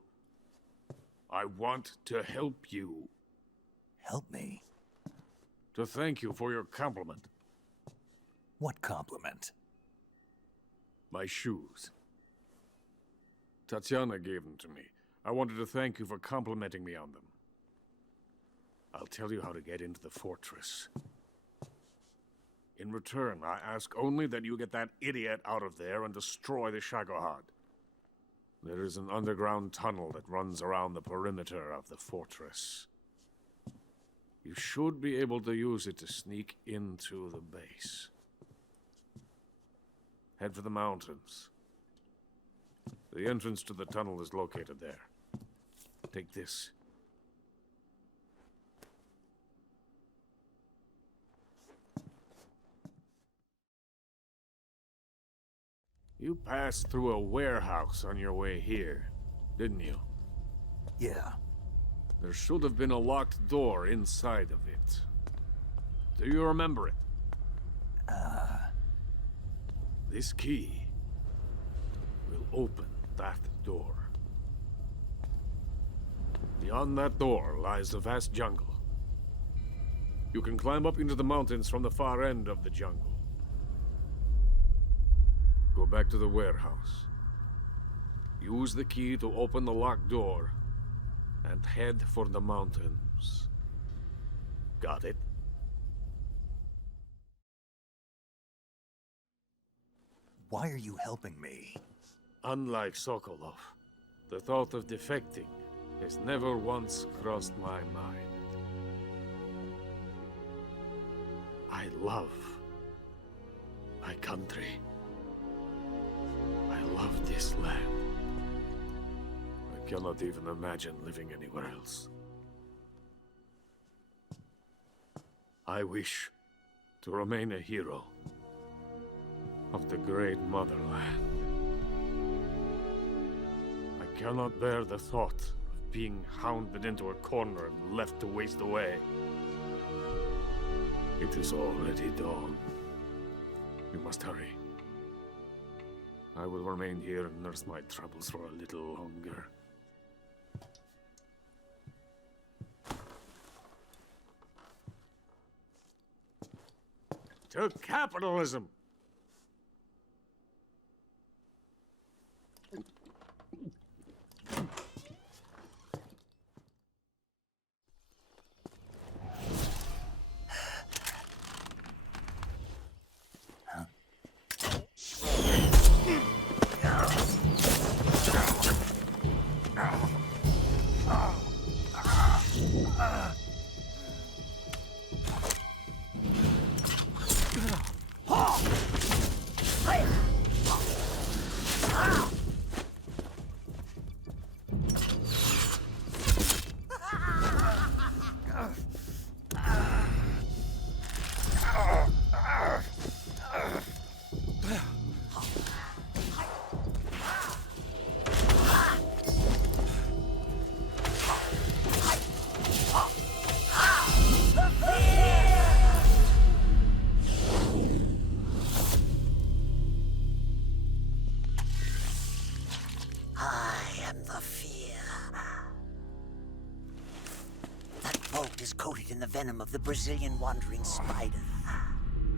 I want to help you. Help me? To thank you for your compliment. What compliment? My shoes. Tatiana gave them to me. I wanted to thank you for complimenting me on them. I'll tell you how to get into the fortress. In return, I ask only that you get that idiot out of there and destroy the Shagohod. There is an underground tunnel that runs around the perimeter of the fortress. You should be able to use it to sneak into the base. Head for the mountains. The entrance to the tunnel is located there. Take this. You passed through a warehouse on your way here, didn't you? Yeah. There should have been a locked door inside of it. Do you remember it? This key will open that door. Beyond that door lies the vast jungle. You can climb up into the mountains from the far end of the jungle. Go back to the warehouse. Use the key to open the locked door, and head for the mountains. Got it? Why are you helping me? Unlike Sokolov, the thought of defecting has never once crossed my mind. I love my country. I love this land. I cannot even imagine living anywhere else. I wish to remain a hero of the great motherland. I cannot bear the thought of being hounded into a corner and left to waste away. It is already dawn. You must hurry. I will remain here and nurse my troubles for a little longer. To capitalism! Coated in the venom of the Brazilian wandering spider.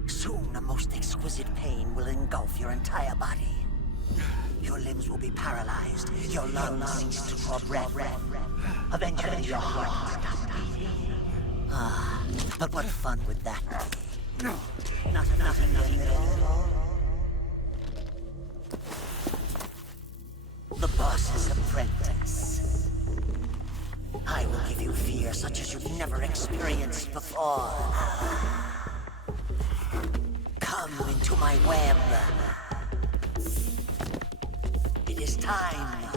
Soon, a most exquisite pain will engulf your entire body. Your limbs will be paralyzed, your lungs cease to draw breath. Eventually, your heart will stop beating. Ah, but what fun would that be? Nothing at all. The boss's apprentice. I will give you fear such as you've never experienced before. Come into my web. It is time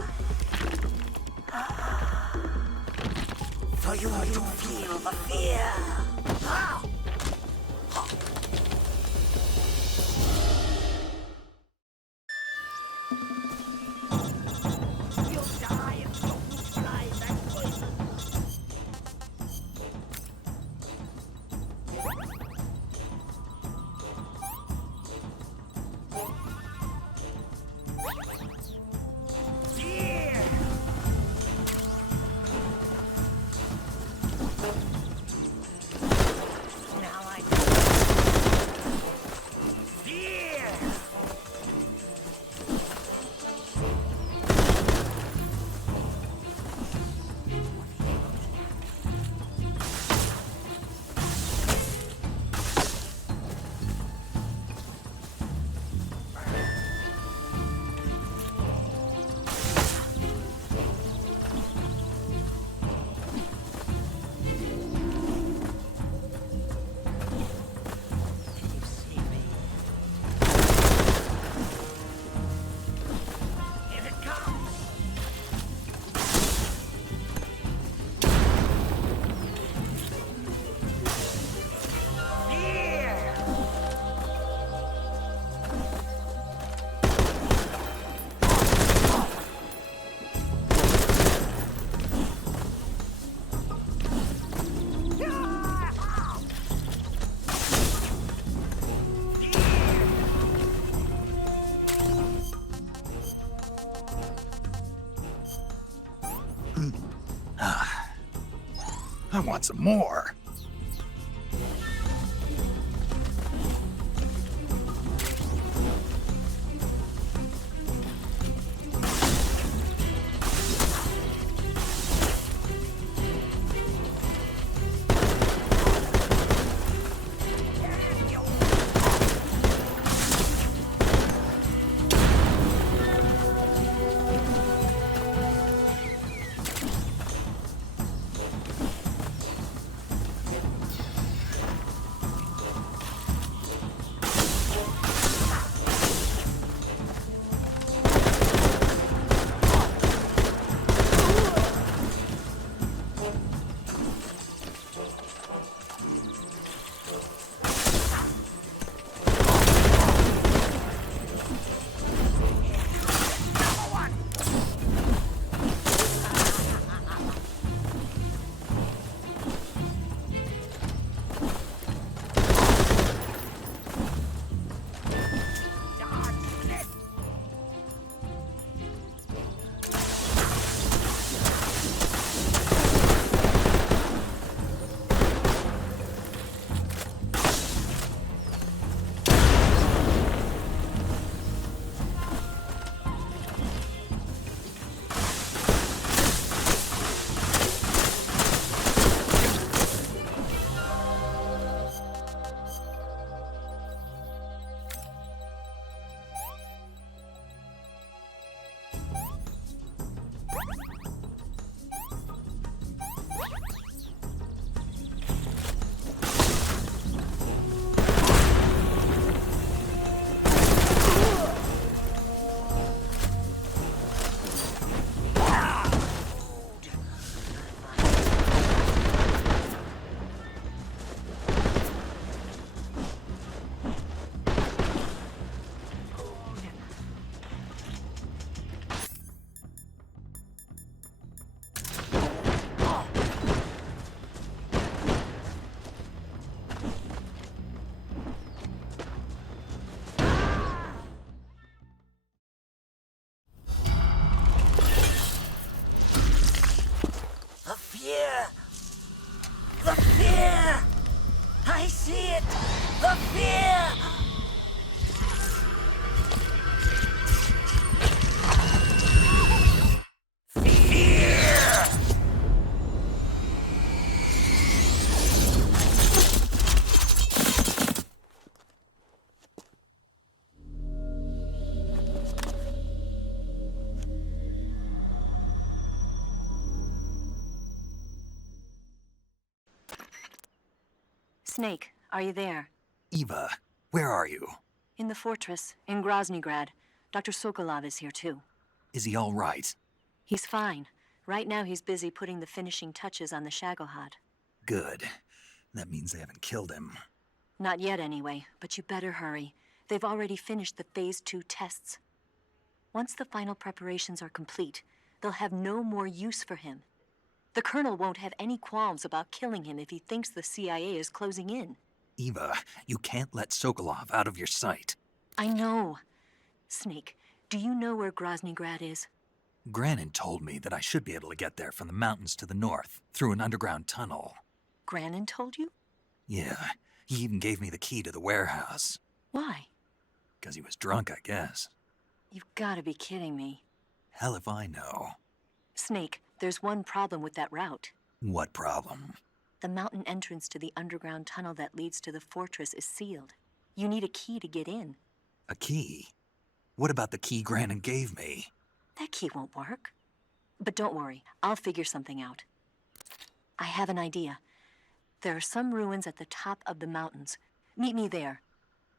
for you to feel the fear. I want some more. The fear! I see it! The fear! Snake, are you there? Eva, where are you? In the fortress, in Groznygrad. Dr. Sokolov is here too. Is he all right? He's fine. Right now he's busy putting the finishing touches on the Shagohod. Good. That means they haven't killed him. Not yet anyway, but you better hurry. They've already finished the Phase 2 tests. Once the final preparations are complete, they'll have no more use for him. The Colonel won't have any qualms about killing him if he thinks the CIA is closing in. Eva, you can't let Sokolov out of your sight. I know. Snake, do you know where Groznygrad is? Granin told me that I should be able to get there from the mountains to the north, through an underground tunnel. Granin told you? Yeah, he even gave me the key to the warehouse. Why? 'Cause he was drunk, I guess. You've gotta be kidding me. Hell if I know. Snake, there's one problem with that route. What problem? The mountain entrance to the underground tunnel that leads to the fortress is sealed. You need a key to get in. A key? What about the key Granin gave me? That key won't work. But don't worry, I'll figure something out. I have an idea. There are some ruins at the top of the mountains. Meet me there.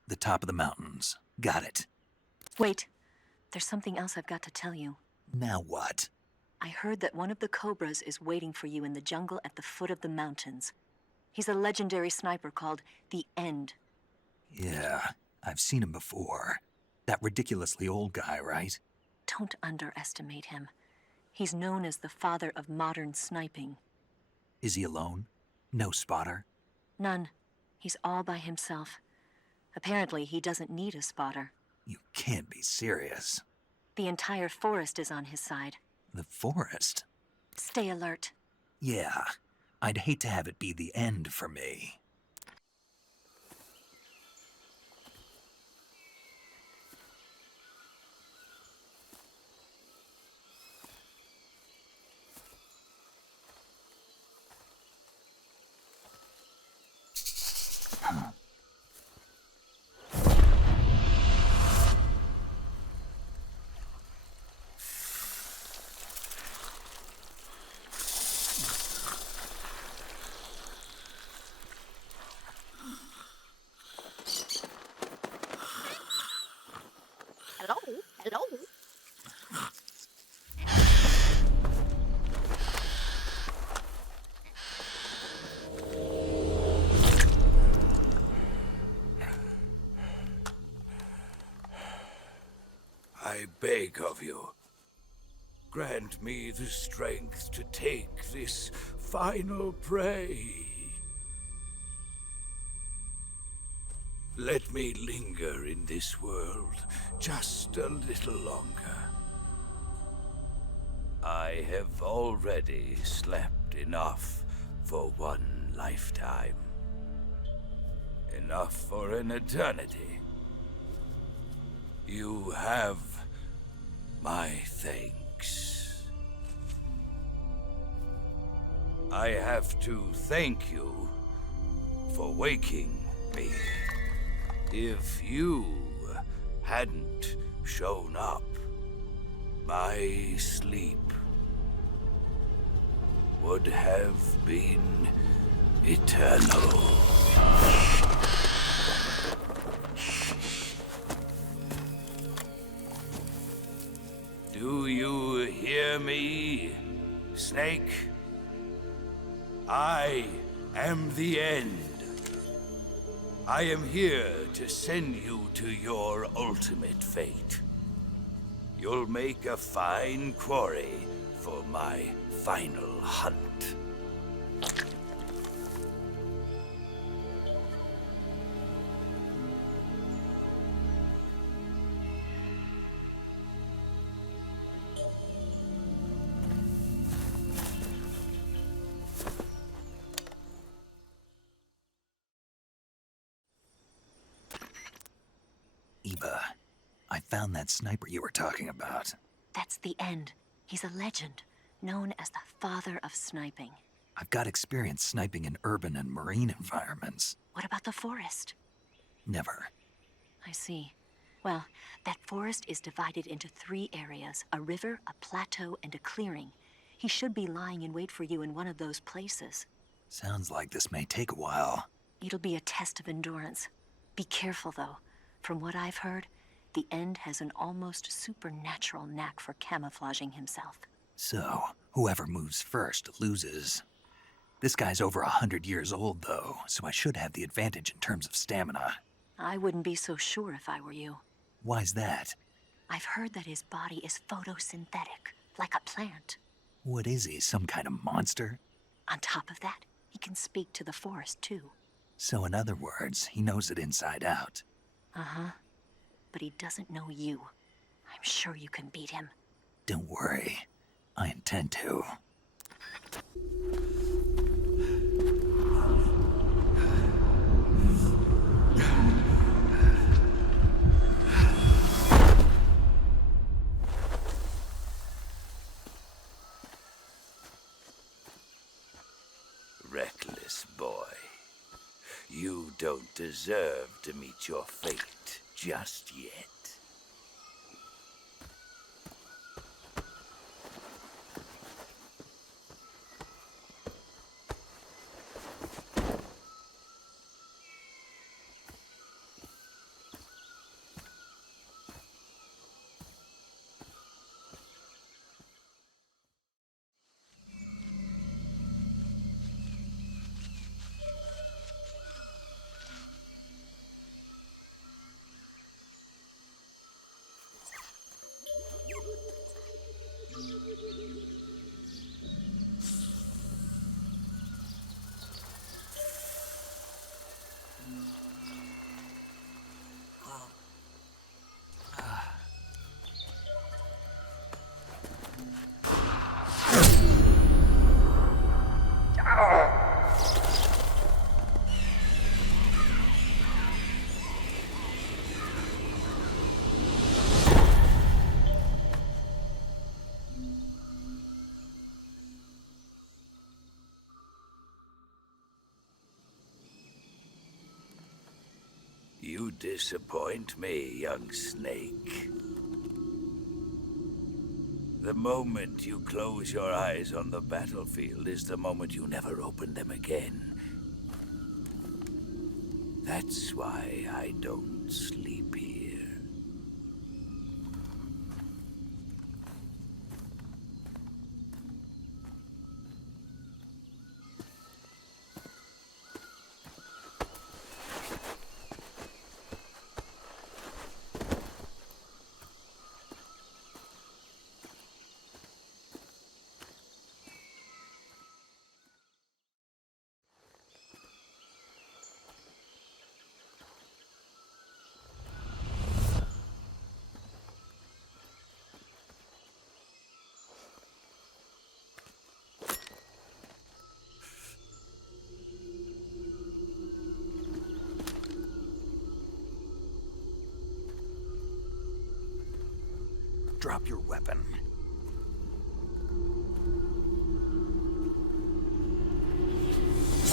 The top of the mountains. Got it. Wait, there's something else I've got to tell you. Now what? I heard that one of the Cobras is waiting for you in the jungle at the foot of the mountains. He's a legendary sniper called the End. Yeah, I've seen him before. That ridiculously old guy, right? Don't underestimate him. He's known as the father of modern sniping. Is he alone? No spotter? None. He's all by himself. Apparently, he doesn't need a spotter. You can't be serious. The entire forest is on his side. The forest? Stay alert. Yeah, I'd hate to have it be the end for me. Hello? I beg of you, grant me the strength to take this final prey. Let me linger in this world just a little longer. I have already slept enough for one lifetime. Enough for an eternity. You have my thanks. I have to thank you for waking me. If you hadn't shown up, my sleep would have been eternal. Do you hear me, Snake? I am the end. I am here to send you to your ultimate fate. You'll make a fine quarry for my final hunt. Eva, I found that sniper you were talking about. That's the end. He's a legend, known as the father of sniping. I've got experience sniping in urban and marine environments. What about the forest? Never. I see. Well, that forest is divided into 3 areas, a river, a plateau, and a clearing. He should be lying in wait for you in one of those places. Sounds like this may take a while. It'll be a test of endurance. Be careful, though. From what I've heard, the End has an almost supernatural knack for camouflaging himself. So, whoever moves first loses. This guy's over 100 years old, though, so I should have the advantage in terms of stamina. I wouldn't be so sure if I were you. Why's that? I've heard that his body is photosynthetic, like a plant. What is he, some kind of monster? On top of that, he can speak to the forest, too. So in other words, he knows it inside out. Uh-huh. But he doesn't know you. I'm sure you can beat him. Don't worry. I intend to. Reckless boy. You don't deserve to meet your fate just yet. disappoint me, young snake. The moment you close your eyes on the battlefield is the moment you never open them again. That's why I don't sleep here. Drop your weapon.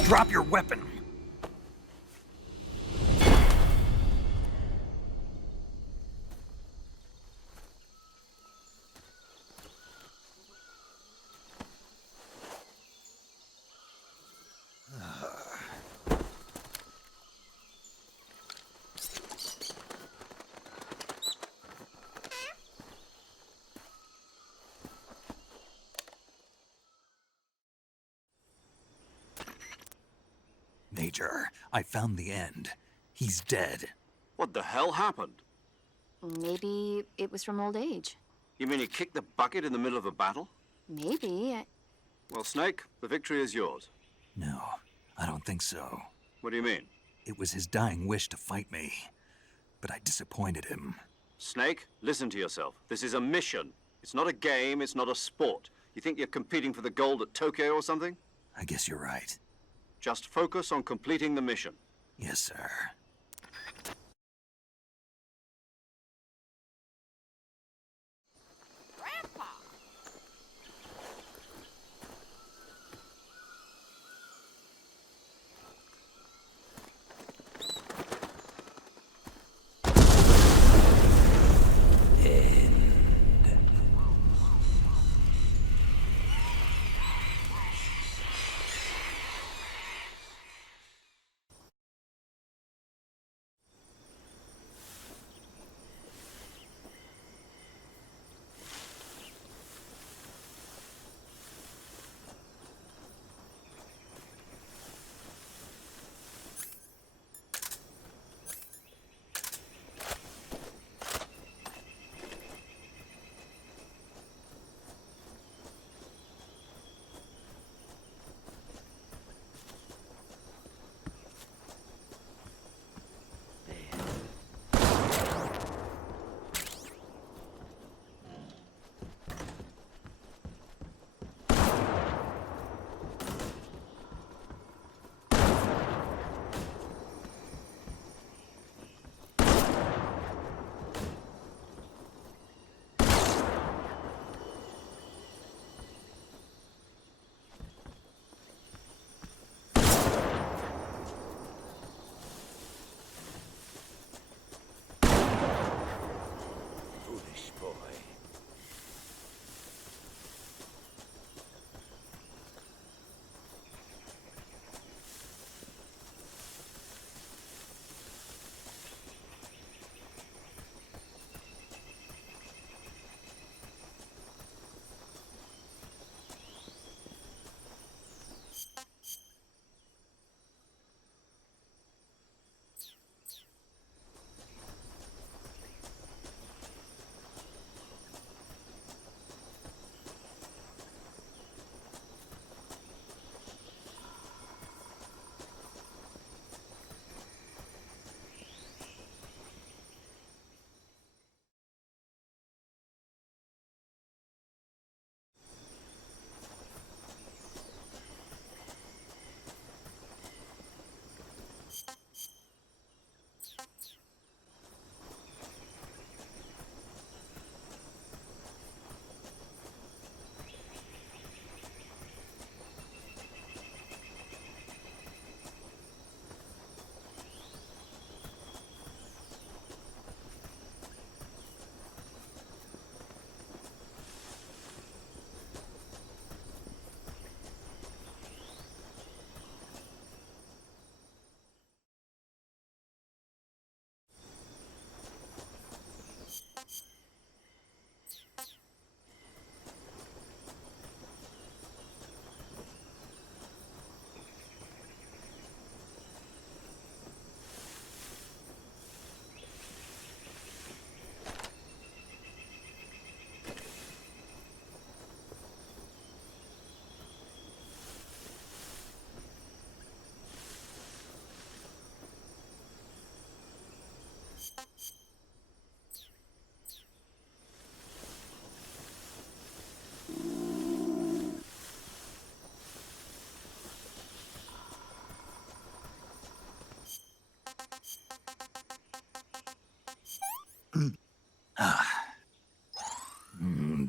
Drop your weapon! Major, I found the end. He's dead. What the hell happened? Maybe it was from old age. You mean he kicked the bucket in the middle of a battle? Maybe. Well, Snake, the victory is yours. No, I don't think so. What do you mean? It was his dying wish to fight me, but I disappointed him. Snake, listen to yourself. This is a mission. It's not a game, it's not a sport. You think you're competing for the gold at Tokyo or something? I guess you're right. Just focus on completing the mission. Yes, sir.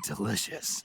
delicious.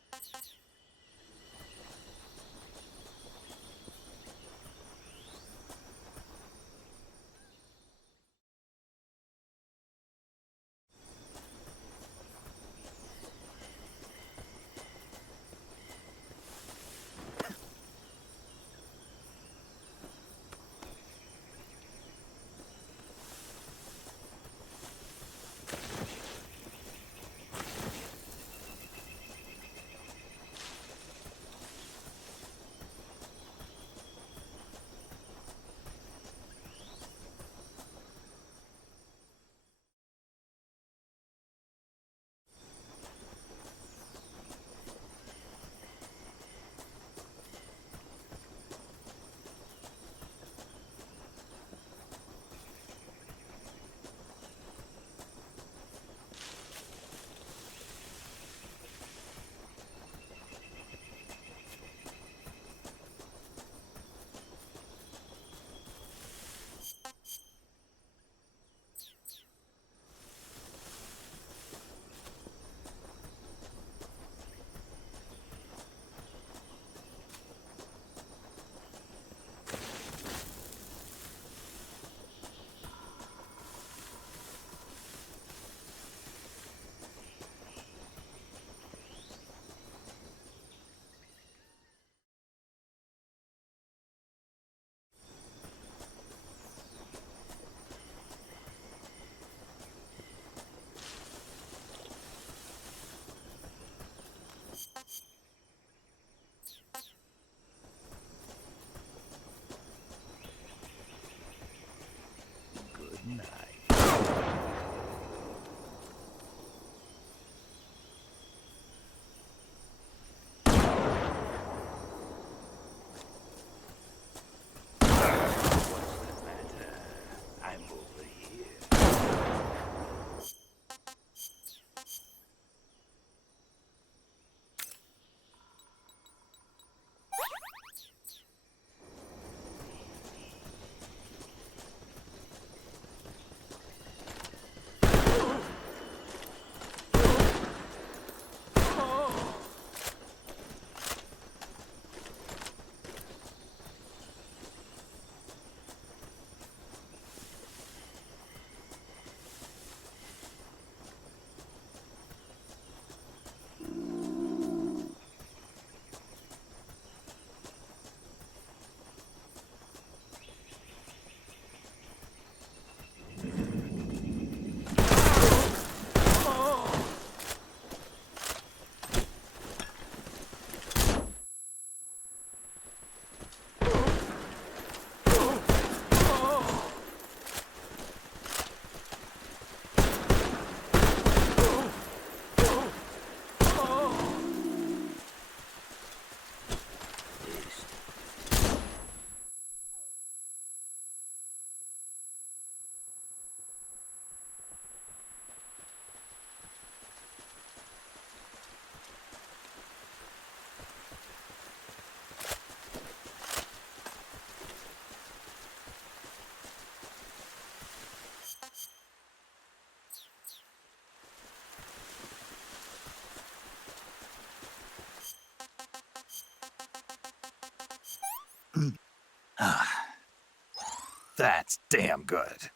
That's damn good.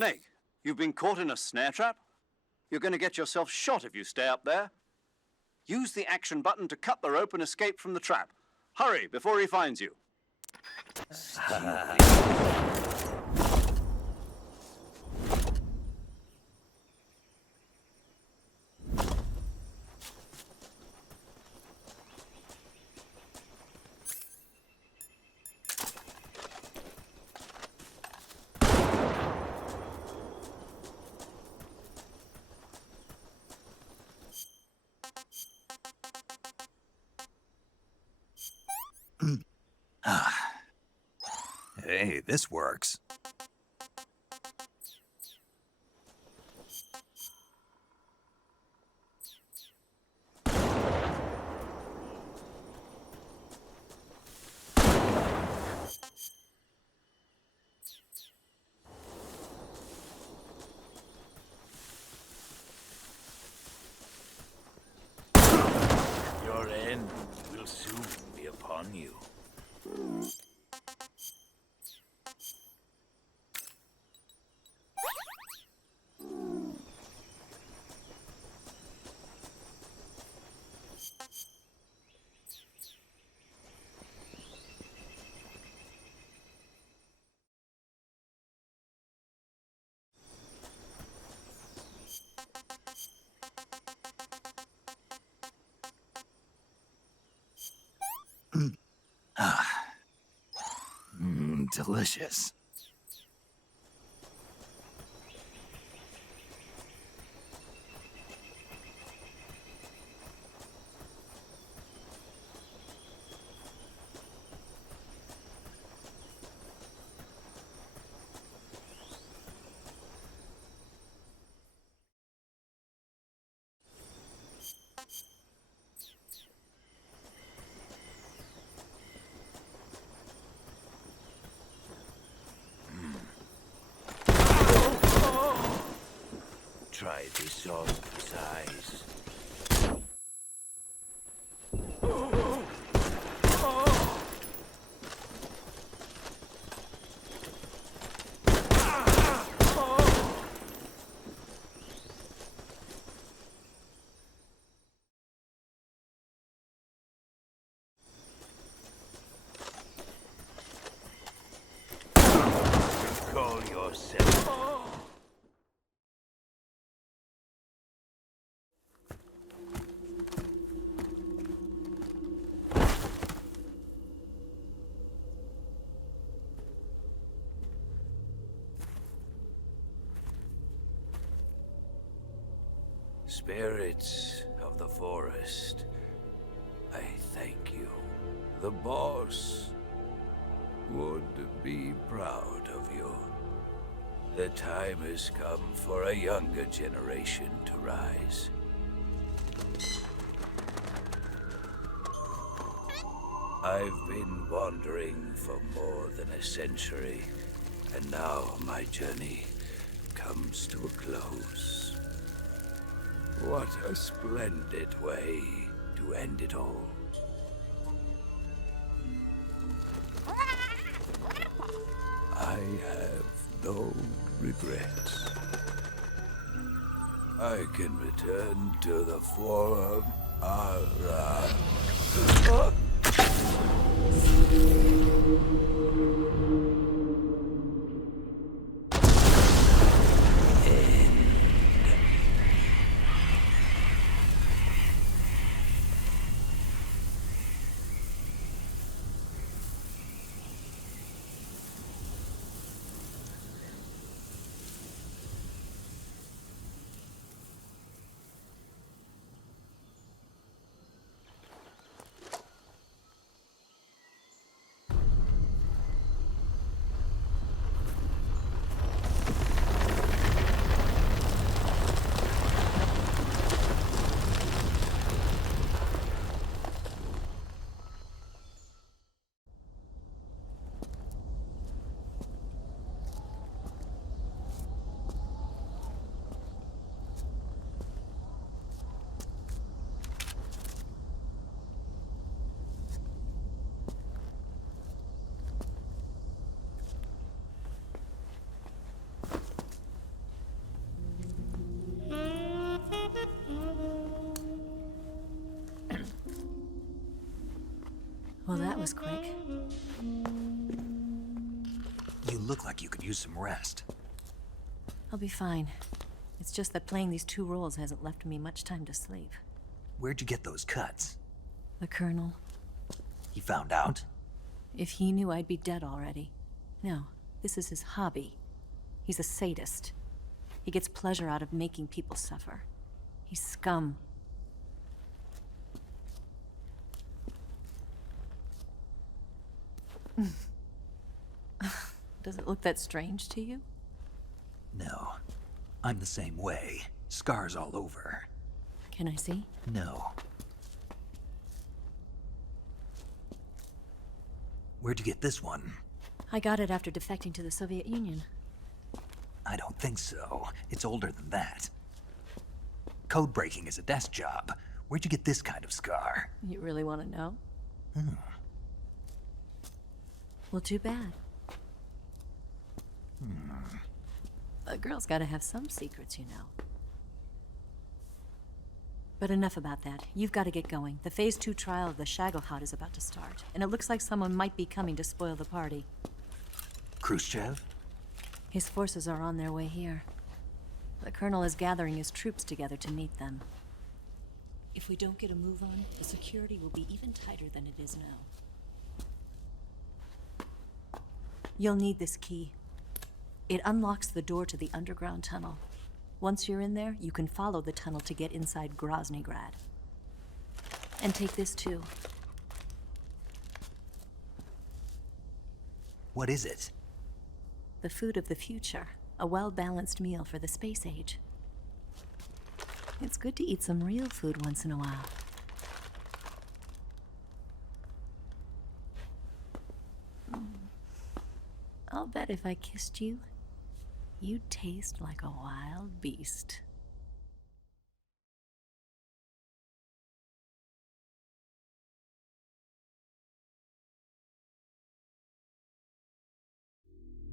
Snake, you've been caught in a snare trap? You're going to get yourself shot if you stay up there. Use the action button to cut the rope and escape from the trap. Hurry, before he finds you. Hey, this works. Your end will soon be upon you. Delicious. Try this on for size. Call yourself. Spirits of the forest, I thank you. The boss would be proud of you. The time has come for a younger generation to rise. I've been wandering for more than a century, and now my journey comes to a close. What a splendid way to end it all. I have no regrets. I can return to the Forum Ara. Well, that was quick. You look like you could use some rest. I'll be fine. It's just that playing these 2 roles hasn't left me much time to sleep. Where'd you get those cuts? The Colonel. He found out? If he knew, I'd be dead already. No, this is his hobby. He's a sadist. He gets pleasure out of making people suffer. He's scum. Does it look that strange to you? No. I'm the same way. Scars all over. Can I see? No. Where'd you get this one? I got it after defecting to the Soviet Union. I don't think so. It's older than that. Code breaking is a desk job. Where'd you get this kind of scar? You really want to know? Hmm. Well, too bad. A girl's gotta have some secrets, you know. But enough about that. You've got to get going. The Phase 2 trial of the Shagohod is about to start, and it looks like someone might be coming to spoil the party. Khrushchev? His forces are on their way here. The Colonel is gathering his troops together to meet them. If we don't get a move on, the security will be even tighter than it is now. You'll need this key. It unlocks the door to the underground tunnel. Once you're in there, you can follow the tunnel to get inside Groznygrad. And take this too. What is it? The food of the future. A well-balanced meal for the space age. It's good to eat some real food once in a while. I'll bet if I kissed you, you'd taste like a wild beast.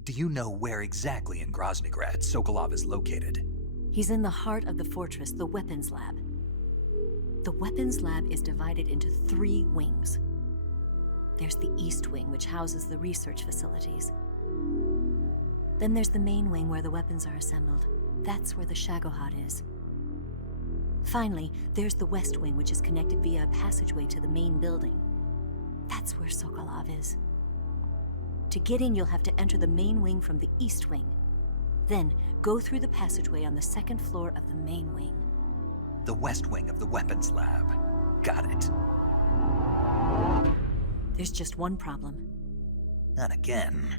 Do you know where exactly in Groznygrad Sokolov is located? He's in the heart of the fortress, the weapons lab. The weapons lab is divided into 3 wings. There's the East Wing, which houses the research facilities. Then there's the main wing where the weapons are assembled. That's where the Shagohod is. Finally, there's the West Wing, which is connected via a passageway to the main building. That's where Sokolov is. To get in, you'll have to enter the main wing from the East Wing. Then, go through the passageway on the 2nd floor of the main wing. The West Wing of the weapons lab. Got it. There's just one problem. Not again.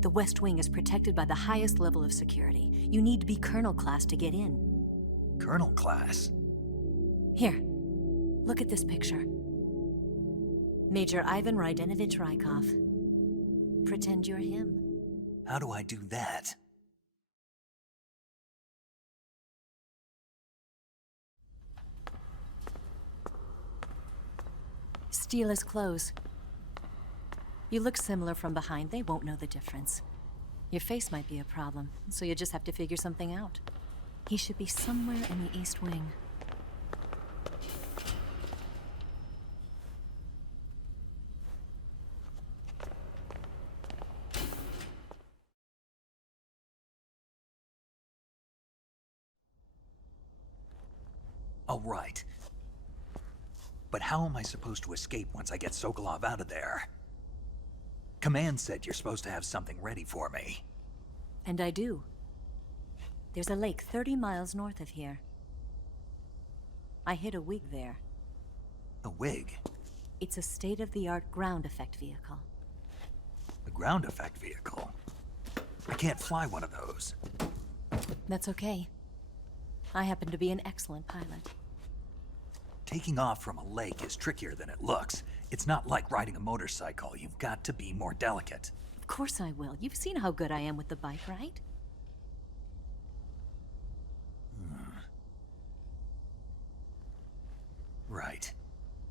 The West Wing is protected by the highest level of security. You need to be Colonel class to get in. Colonel class? Here, look at this picture. Major Ivan Rydenovich Rykov. Pretend you're him. How do I do that? Steal his clothes. You look similar from behind. They won't know the difference. Your face might be a problem, so you just have to figure something out. He should be somewhere in the East Wing. Oh, right. But how am I supposed to escape once I get Sokolov out of there? Command said you're supposed to have something ready for me. And I do. There's a lake 30 miles north of here. I hid a wig there. A wig? It's a state-of-the-art ground effect vehicle. A ground effect vehicle? I can't fly one of those. That's okay. I happen to be an excellent pilot. Taking off from a lake is trickier than it looks. It's not like riding a motorcycle. You've got to be more delicate. Of course I will. You've seen how good I am with the bike, right? Right.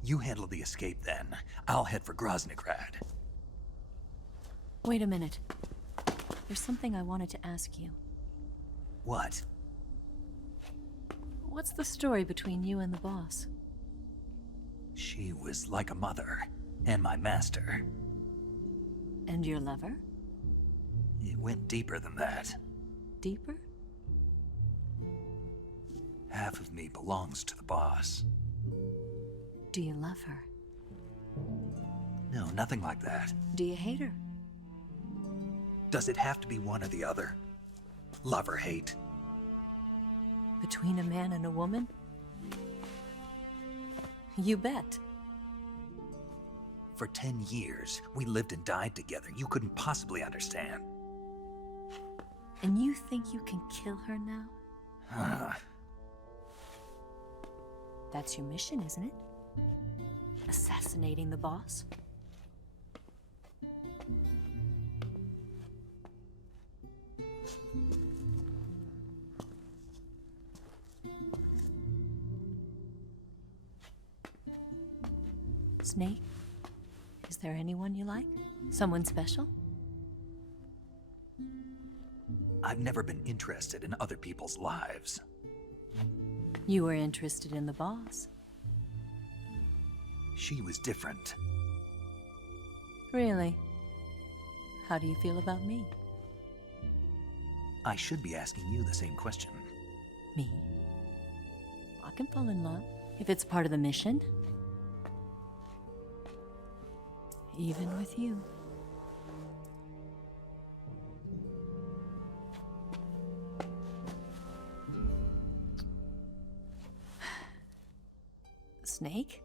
You handle the escape then. I'll head for Groznygrad. Wait a minute. There's something I wanted to ask you. What? What's the story between you and the boss? She was like a mother, and my master. And your lover? It went deeper than that. Deeper? Half of me belongs to the boss. Do you love her? No, nothing like that. Do you hate her? Does it have to be one or the other? Love or hate? Between a man and a woman? You bet. For 10 years, we lived and died together. You couldn't possibly understand. And you think you can kill her now? That's your mission, isn't it? Assassinating the boss? Snake, is there anyone you like? Someone special? I've never been interested in other people's lives. You were interested in the boss. She was different. Really? How do you feel about me? I should be asking you the same question. Me? I can fall in love if it's part of the mission. Even with you. Snake?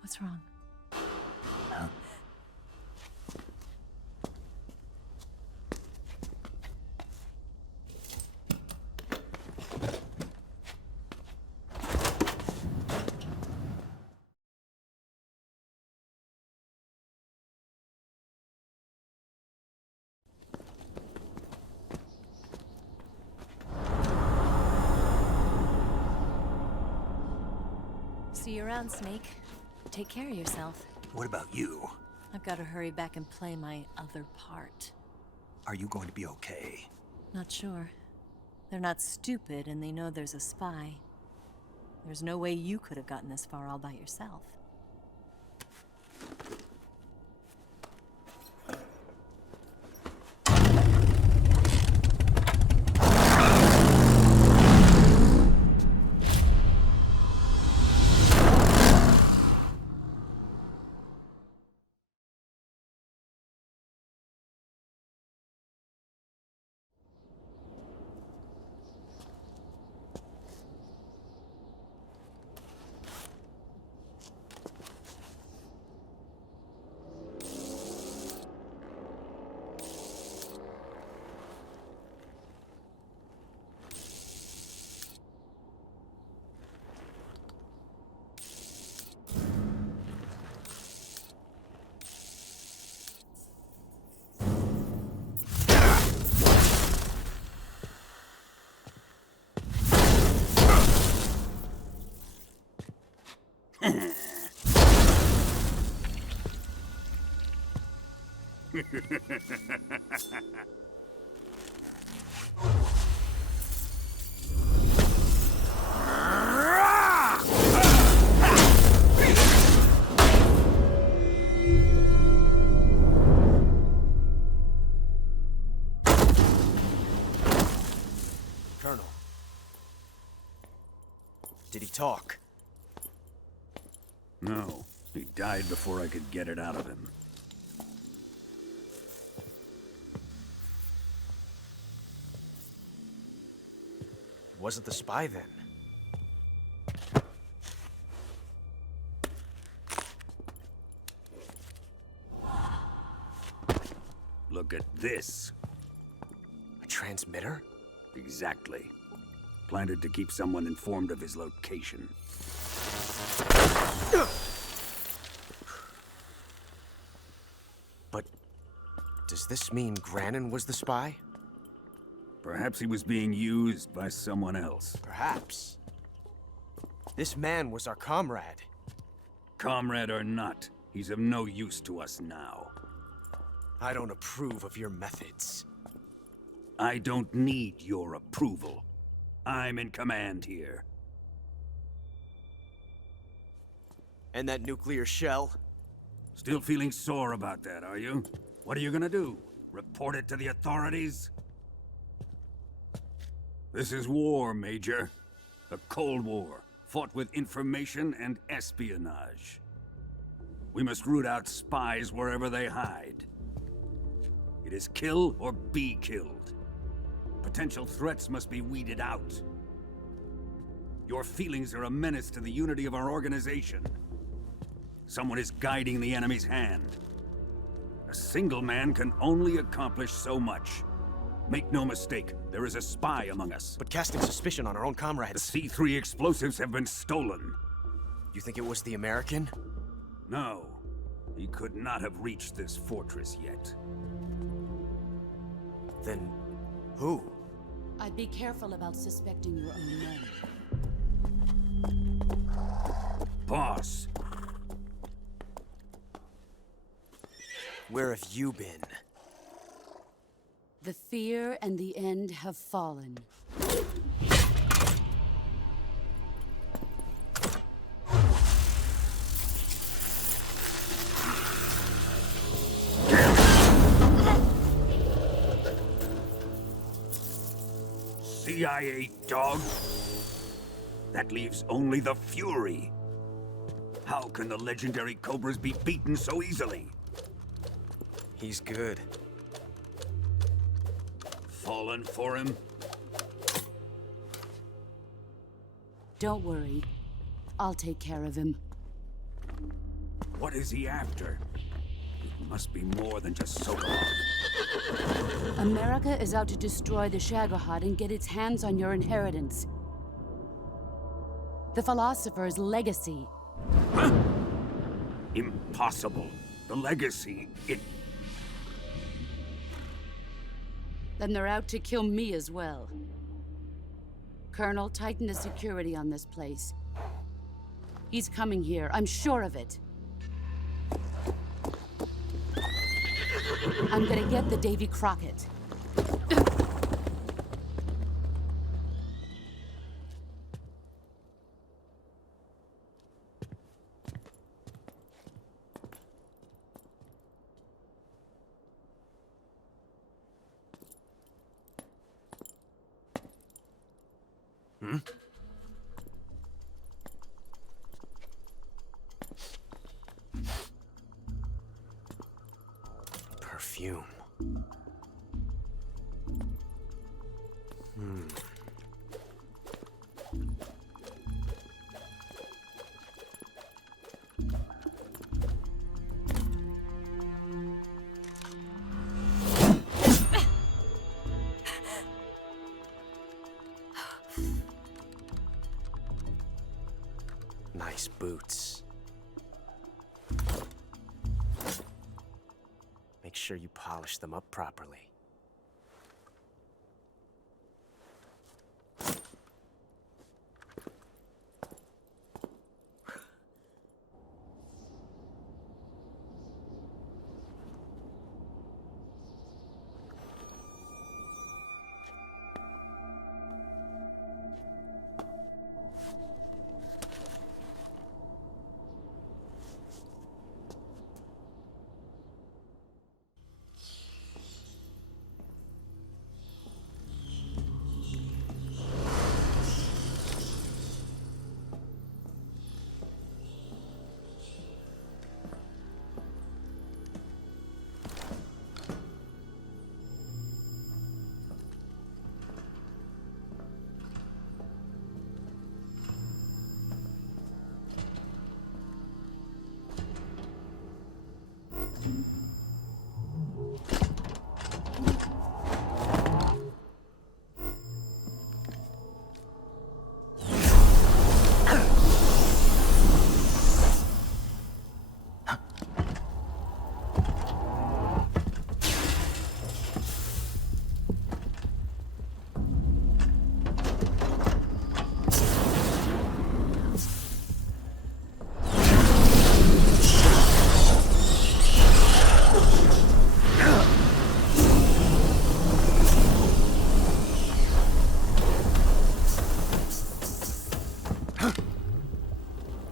What's wrong? Huh? See you around, Snake. Take care of yourself. What about you? I've got to hurry back and play my other part. Are you going to be okay? Not sure. They're not stupid, and they know there's a spy. There's no way you could have gotten this far all by yourself. Colonel. Did he talk? No. He died before I could get it out of him. Wasn't the spy then? Look at this. A transmitter? Exactly. Planted to keep someone informed of his location. But does this mean Granin was the spy? Perhaps he was being used by someone else. Perhaps. This man was our comrade. Comrade or not, he's of no use to us now. I don't approve of your methods. I don't need your approval. I'm in command here. And that nuclear shell? Still feeling sore about that, are you? What are you gonna do? Report it to the authorities? This is war, Major. A Cold War, fought with information and espionage. We must root out spies wherever they hide. It is kill or be killed. Potential threats must be weeded out. Your feelings are a menace to the unity of our organization. Someone is guiding the enemy's hand. A single man can only accomplish so much. Make no mistake, there is a spy among us. But casting suspicion on our own comrades... The C3 explosives have been stolen. You think it was the American? No. He could not have reached this fortress yet. Then... who? I'd be careful about suspecting your own men. Boss! Where have you been? The fear and the end have fallen. CIA dog? That leaves only the Fury. How can the legendary Cobras be beaten so easily? He's good. Fallen for him? Don't worry. I'll take care of him. What is he after? It must be more than just Sokolov. America is out to destroy the Shagohod and get its hands on your inheritance. The Philosopher's legacy. Huh? Impossible. The legacy, it... Then they're out to kill me as well. Colonel, tighten the security on this place. He's coming here, I'm sure of it. I'm gonna get the Davy Crockett. Perfume. Nice boots. Make sure you polish them up properly.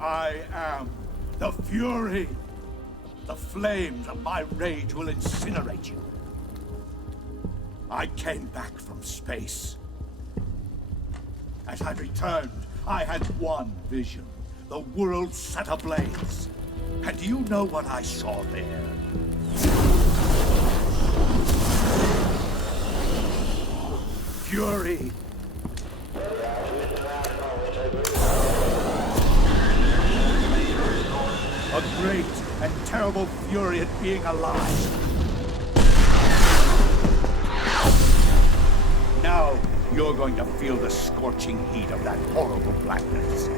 I am the Fury. The flames of my rage will incinerate you. I came back from space. As I returned, I had one vision. The world set ablaze. And do you know what I saw there? Fury. A great and terrible fury at being alive. Now, you're going to feel the scorching heat of that horrible blackness.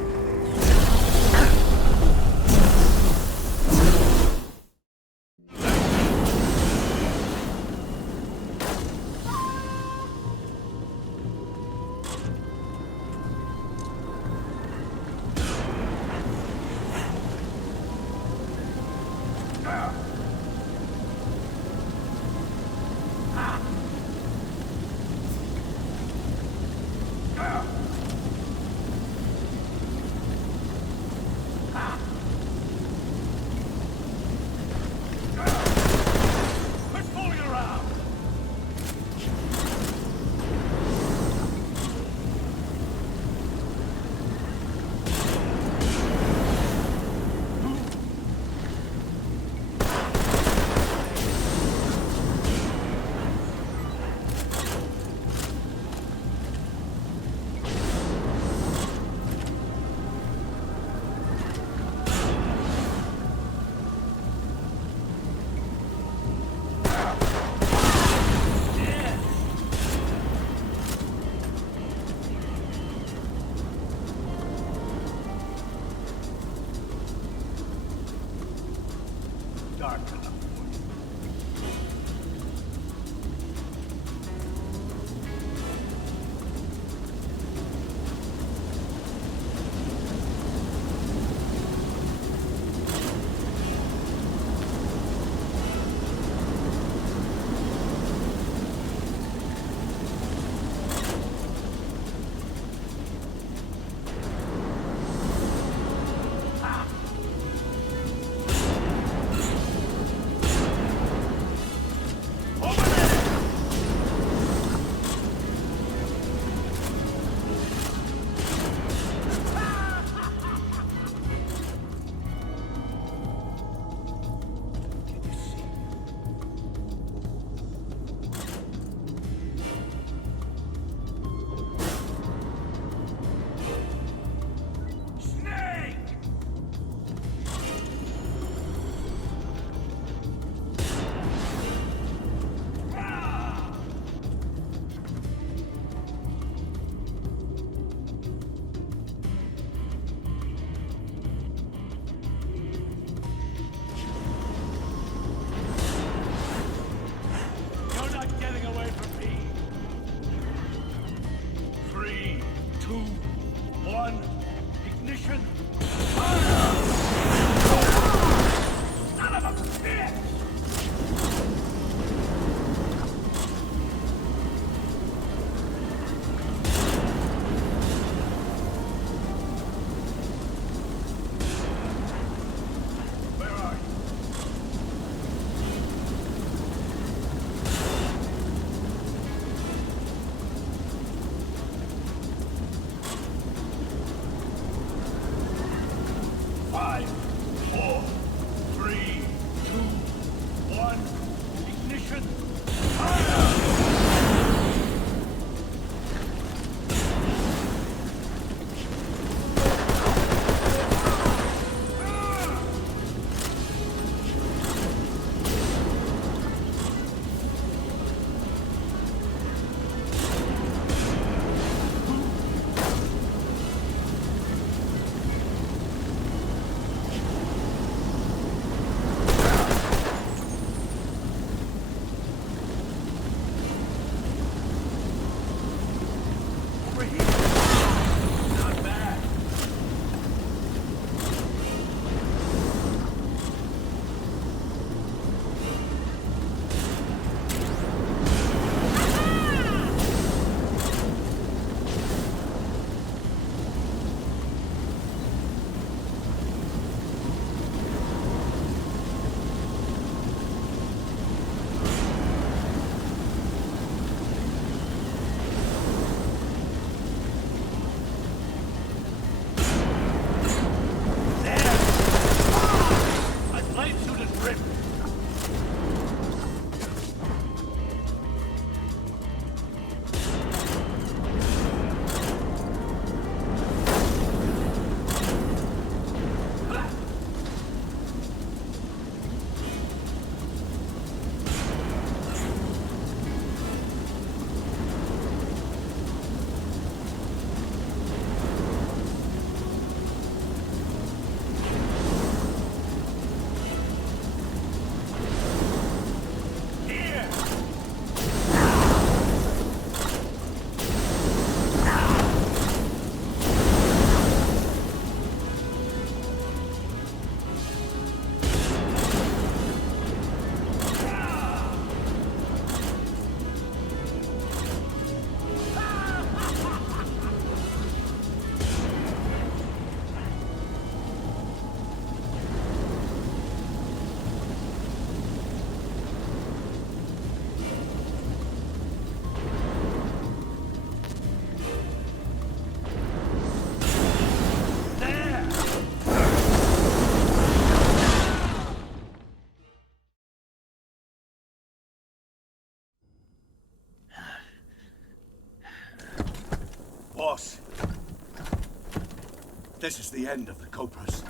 This is the end of the Cobras.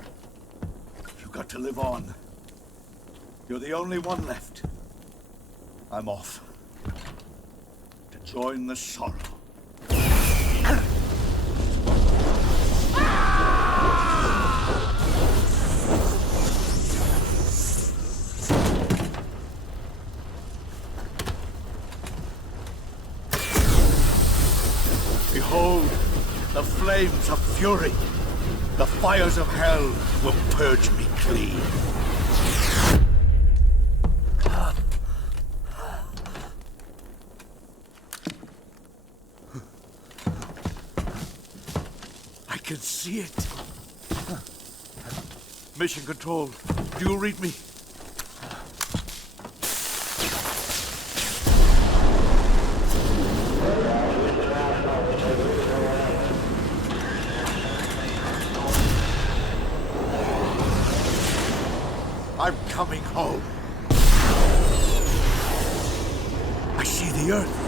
You've got to live on. You're the only one left. I'm off. To join the sorrow. Behold, the flames of fury. The fires of hell will purge me clean. I can see it. Mission Control, do you read me? I'm coming home. I see the Earth.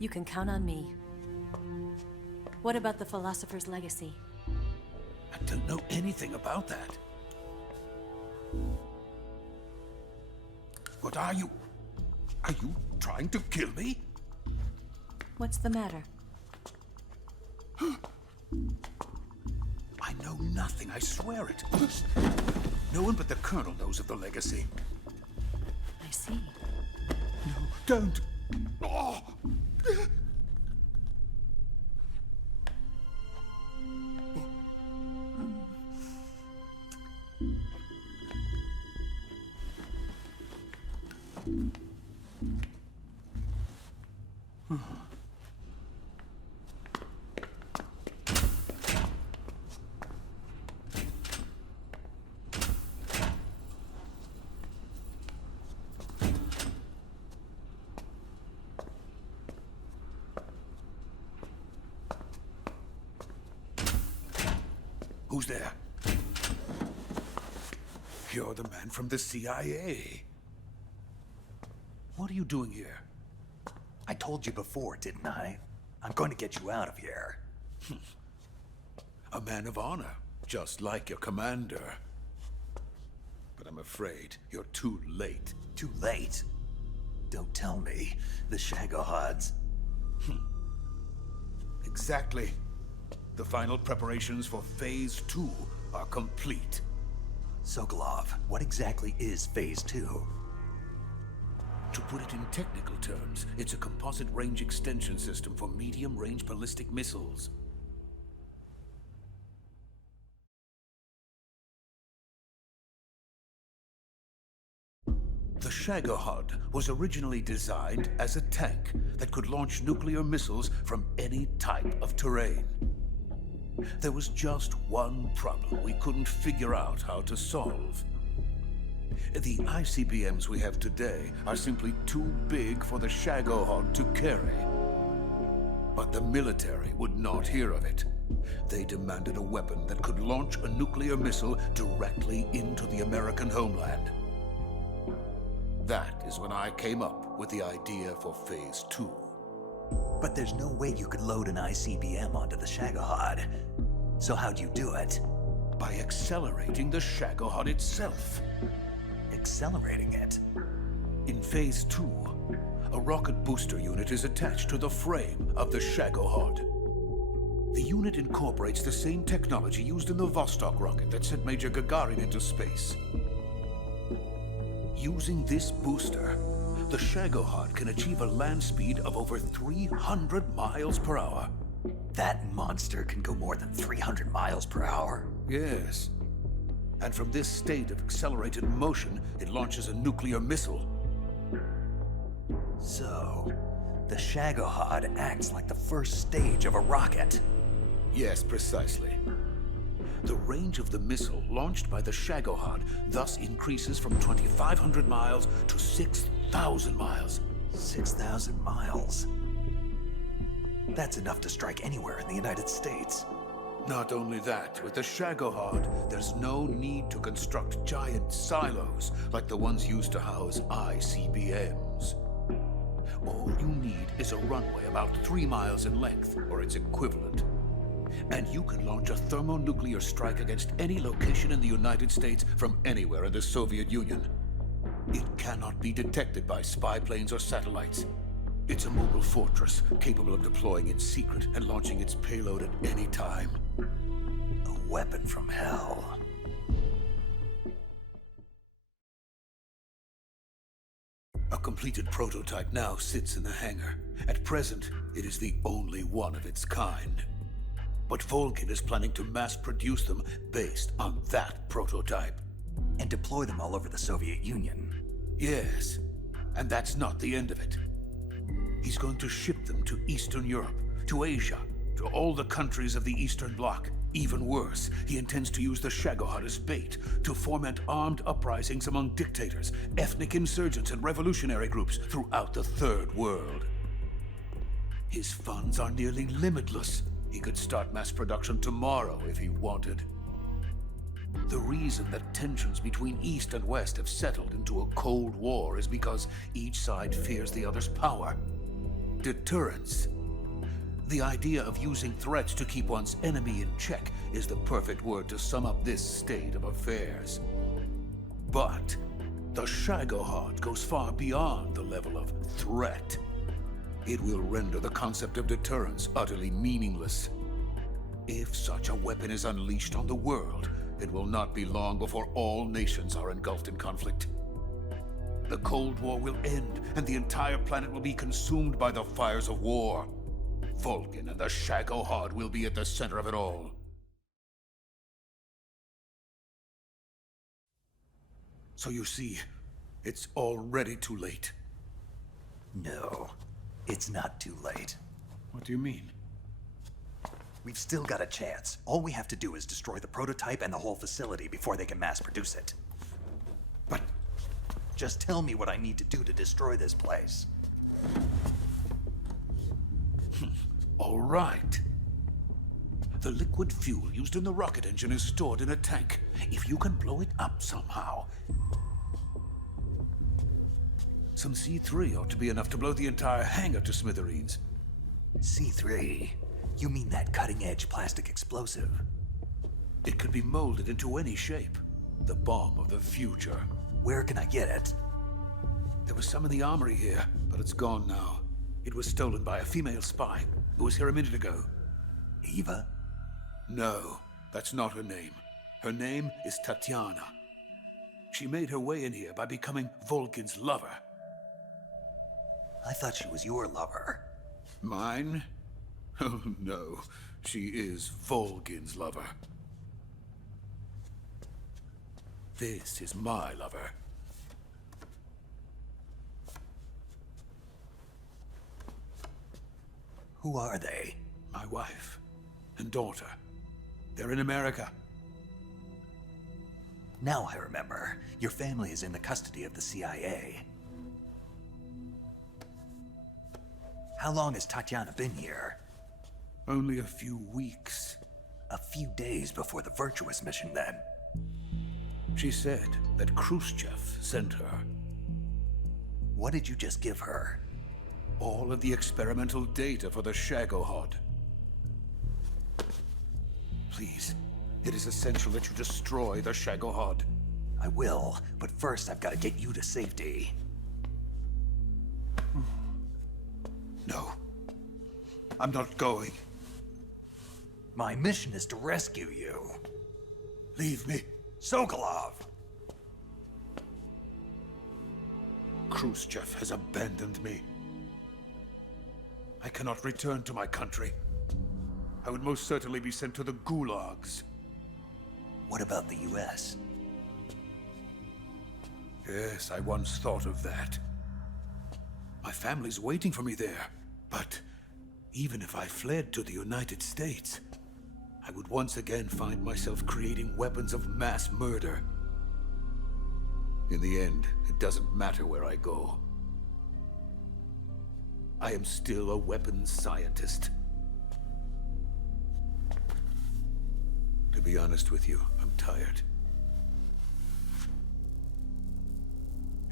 You can count on me. What about the Philosopher's Legacy? I don't know anything about that. What are you? Are you trying to kill me? What's the matter? I know nothing, I swear it. No one but the Colonel knows of the legacy. I see. No, don't. Oh. Who's there? You're the man from the CIA. What are you doing here? I told you before, didn't I? I'm going to get you out of here. A man of honor, just like your commander. But I'm afraid you're too late. Too late? Don't tell me. The Shagohods. Exactly. The final preparations for Phase 2 are complete. Sokolov, what exactly is Phase 2? To put it in technical terms, it's a composite range extension system for medium-range ballistic missiles. The Shagohod was originally designed as a tank that could launch nuclear missiles from any type of terrain. There was just one problem we couldn't figure out how to solve. The ICBMs we have today are simply too big for the Shagohod to carry. But the military would not hear of it. They demanded a weapon that could launch a nuclear missile directly into the American homeland. That is when I came up with the idea for Phase 2. But there's no way you could load an ICBM onto the Shagohod. So how'd you do it? By accelerating the Shagohod itself. Accelerating it? In Phase 2, a rocket booster unit is attached to the frame of the Shagohod. The unit incorporates the same technology used in the Vostok rocket that sent Major Gagarin into space. Using this booster, the Shagohod can achieve a land speed of over 300 miles per hour. That monster can go more than 300 miles per hour? Yes. And from this state of accelerated motion, it launches a nuclear missile. So, the Shagohod acts like the first stage of a rocket. Yes, precisely. The range of the missile launched by the Shagohod thus increases from 2,500 miles to 6,000 miles. 6,000 miles? That's enough to strike anywhere in the United States. Not only that, with the Shagohod, there's no need to construct giant silos like the ones used to house ICBMs. All you need is a runway about 3 miles in length, or its equivalent. And you can launch a thermonuclear strike against any location in the United States from anywhere in the Soviet Union. It cannot be detected by spy planes or satellites. It's a mobile fortress, capable of deploying in secret and launching its payload at any time. A weapon from hell. A completed prototype now sits in the hangar. At present, it is the only one of its kind. But Volgin is planning to mass-produce them based on that prototype. And deploy them all over the Soviet Union. Yes, and that's not the end of it. He's going to ship them to Eastern Europe, to Asia, to all the countries of the Eastern Bloc. Even worse, he intends to use the Shagohod as bait to foment armed uprisings among dictators, ethnic insurgents, and revolutionary groups throughout the Third World. His funds are nearly limitless. He could start mass production tomorrow if he wanted. The reason that tensions between East and West have settled into a Cold War is because each side fears the other's power. Deterrence. The idea of using threats to keep one's enemy in check is the perfect word to sum up this state of affairs. But the Shagohod goes far beyond the level of threat. It will render the concept of deterrence utterly meaningless. If such a weapon is unleashed on the world, it will not be long before all nations are engulfed in conflict. The Cold War will end, and the entire planet will be consumed by the fires of war. Volgin and the Shagohod will be at the center of it all. So you see, it's already too late. No, it's not too late. What do you mean? We've still got a chance. All we have to do is destroy the prototype and the whole facility before they can mass produce it. But just tell me what I need to do to destroy this place. All right. The liquid fuel used in the rocket engine is stored in a tank. If you can blow it up somehow... Some C3 ought to be enough to blow the entire hangar to smithereens. C3? You mean that cutting-edge plastic explosive? It could be molded into any shape. The bomb of the future. Where can I get it? There was some in the armory here, but it's gone now. It was stolen by a female spy who was here a minute ago. Eva? No, that's not her name. Her name is Tatiana. She made her way in here by becoming Volkin's lover. I thought she was your lover. Mine? Oh no, she is Volkin's lover. This is my lover. Who are they? My wife and daughter. They're in America. Now I remember. Your family is in the custody of the CIA. How long has Tatiana been here? Only a few weeks. A few days before the Virtuous mission, then. She said that Khrushchev sent her. What did you just give her? All of the experimental data for the Shagohod. Please, it is essential that you destroy the Shagohod. I will, but first I've got to get you to safety. No. I'm not going. My mission is to rescue you. Leave me. Sokolov! Khrushchev has abandoned me. I cannot return to my country. I would most certainly be sent to the gulags. What about the US? Yes, I once thought of that. My family's waiting for me there. But even if I fled to the United States, I would once again find myself creating weapons of mass murder. In the end, it doesn't matter where I go. I am still a weapons scientist. To be honest with you, I'm tired.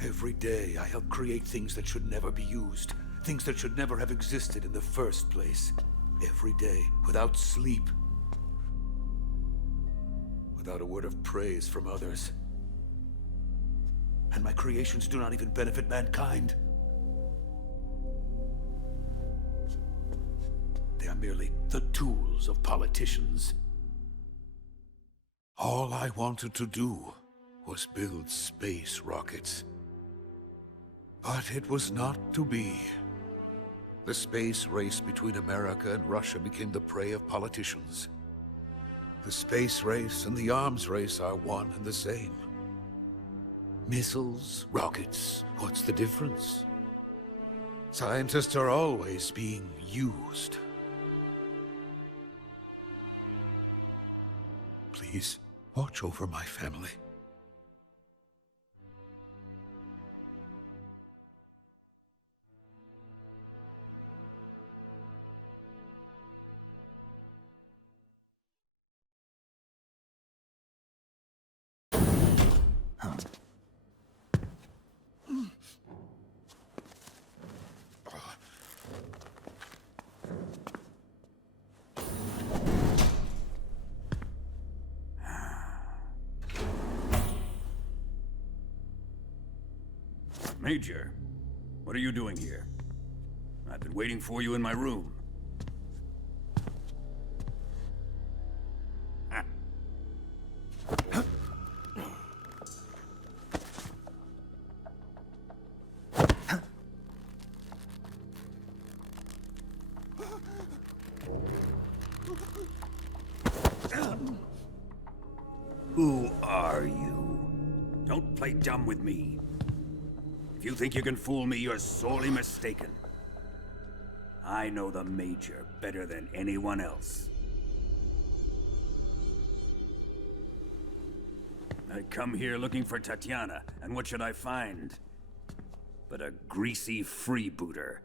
Every day, I help create things that should never be used. Things that should never have existed in the first place. Every day, without sleep. Without a word of praise from others. And my creations do not even benefit mankind. They are merely the tools of politicians. All I wanted to do was build space rockets. But it was not to be. The space race between America and Russia became the prey of politicians. The space race and the arms race are one and the same. Missiles, rockets, what's the difference? Scientists are always being used. Please, watch over my family. Major, what are you doing here? I've been waiting for you in my room. Who are you? Don't play dumb with me. If you think you can fool me, you're sorely mistaken. I know the Major better than anyone else. I come here looking for Tatiana, and what should I find? But a greasy freebooter.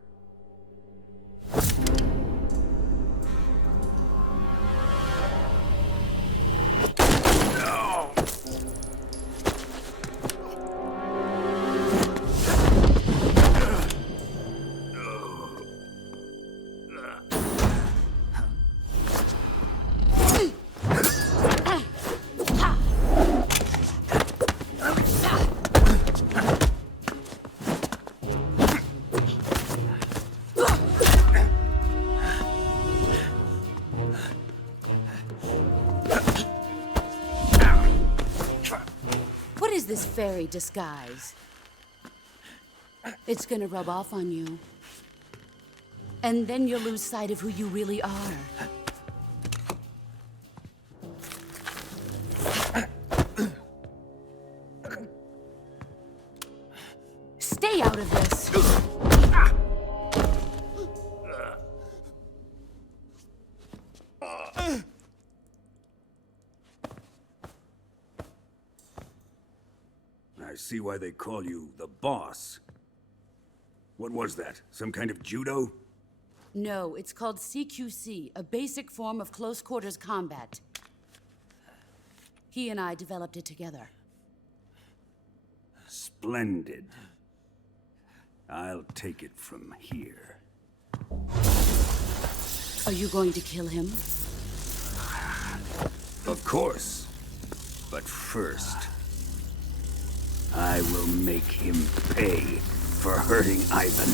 fairy disguise. It's gonna rub off on you. And then you'll lose sight of who you really are. Stay out of this! I see why they call you the boss. What was that? Some kind of judo? No, it's called CQC, a basic form of close quarters combat. He and I developed it together. Splendid. I'll take it from here. Are you going to kill him? Of course. But first, I will make him pay for hurting Ivan.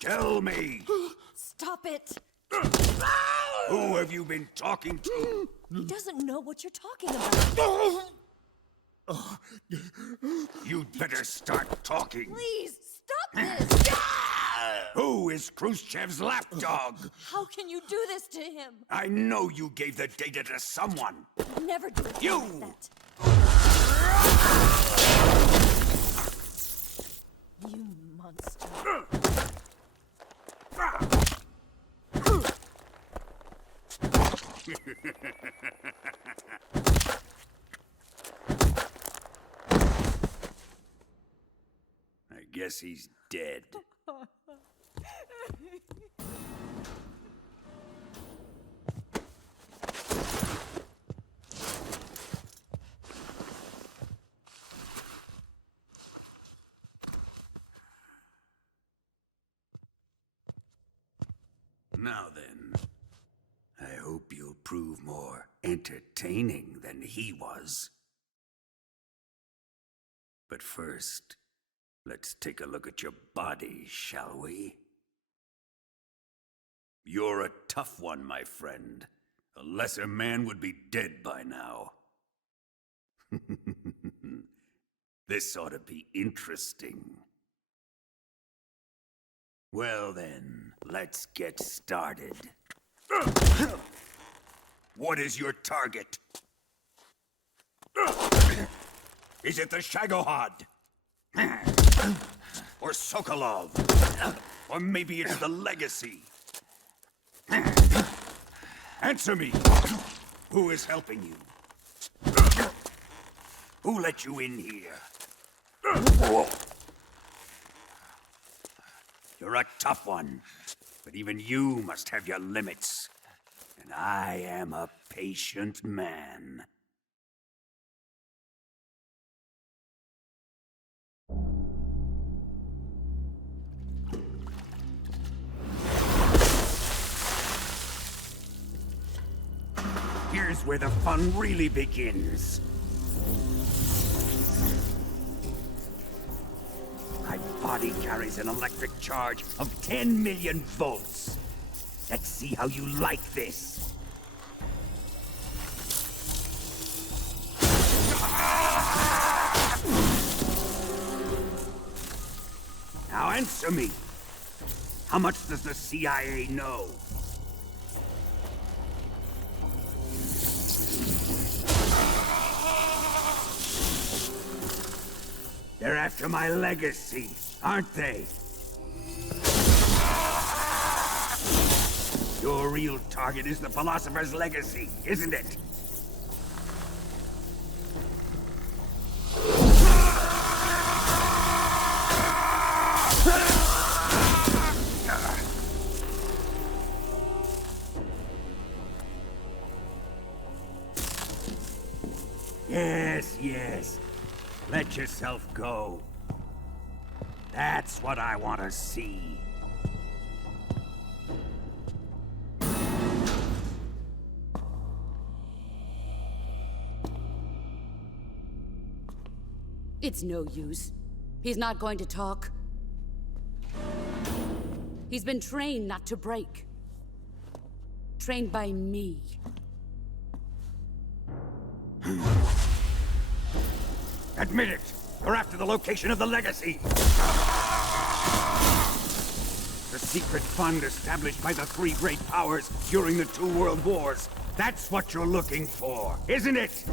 Tell me! Stop it! Who have you been talking to? He doesn't know what you're talking about. You'd better start talking. Please, stop this! Who is Khrushchev's lapdog? How can you do this to him? I know you gave the data to someone. I'd never do it You! like that. You monster. I guess he's dead. Now then, I hope you'll prove more entertaining than he was. But first, let's take a look at your body, shall we? You're a tough one, my friend. A lesser man would be dead by now. This ought to be interesting. Well then, let's get started. What is your target? Is it the Shagohod? Or Sokolov? Or maybe it's the Legacy? Answer me! Who is helping you? Who let you in here? You're a tough one, but even you must have your limits. And I am a patient man. Here's where the fun really begins. My body carries an electric charge of 10 million volts. Let's see how you like this. Now answer me. How much does the CIA know? They're after my legacy, aren't they? Your real target is the Philosopher's legacy, isn't it? Yes, yes. Let yourself go. That's what I want to see. It's no use. He's not going to talk. He's been trained not to break. Trained by me. Admit it! You're after the location of the legacy! The secret fund established by the three great powers during the 2 world wars. That's what you're looking for, isn't it?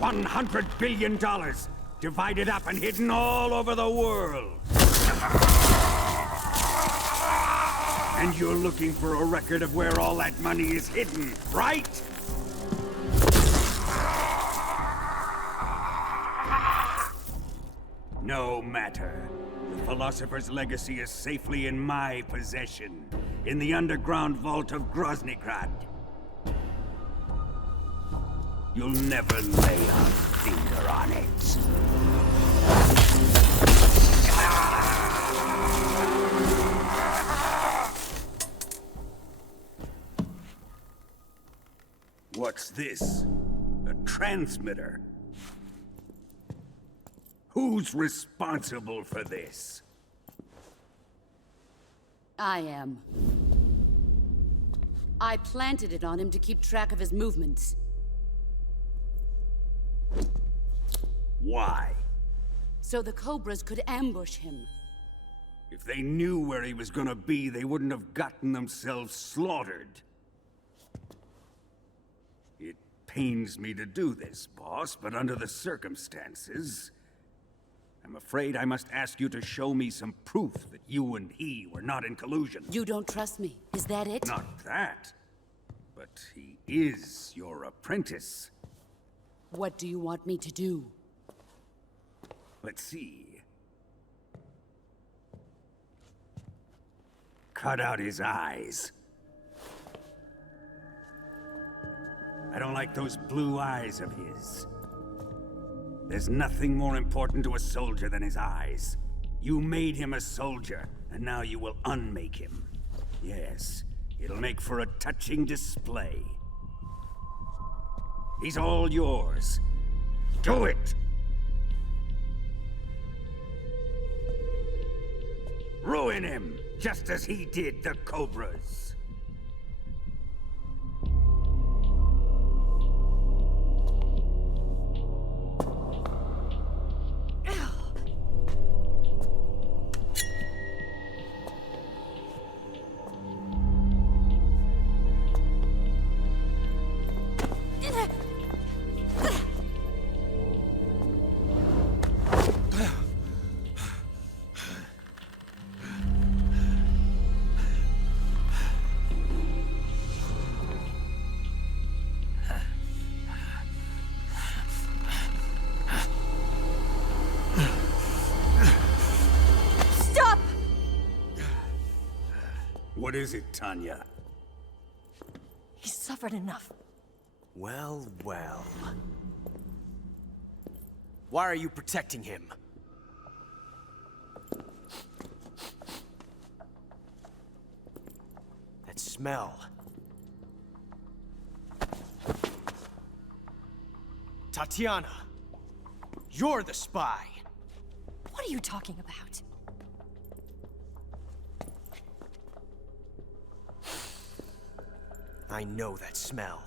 $100 billion, divided up and hidden all over the world. And you're looking for a record of where all that money is hidden, right? No matter. The Philosopher's legacy is safely in my possession, in the underground vault of Groznygrad. You'll never lay a finger on it. What's this? A transmitter? Who's responsible for this? I am. I planted it on him to keep track of his movements. Why? So the Cobras could ambush him. If they knew where he was gonna be, they wouldn't have gotten themselves slaughtered. It pains me to do this, boss, but under the circumstances, I'm afraid I must ask you to show me some proof that you and he were not in collusion. You don't trust me, is that it? Not that. But he is your apprentice. What do you want me to do? Let's see. Cut out his eyes. I don't like those blue eyes of his. There's nothing more important to a soldier than his eyes. You made him a soldier, and now you will unmake him. Yes, it'll make for a touching display. He's all yours. Do it! Ruin him, just as he did the Cobras. What is it, Tanya? He's suffered enough. Well, well. Why are you protecting him? That smell. Tatiana, you're the spy. What are you talking about? I know that smell.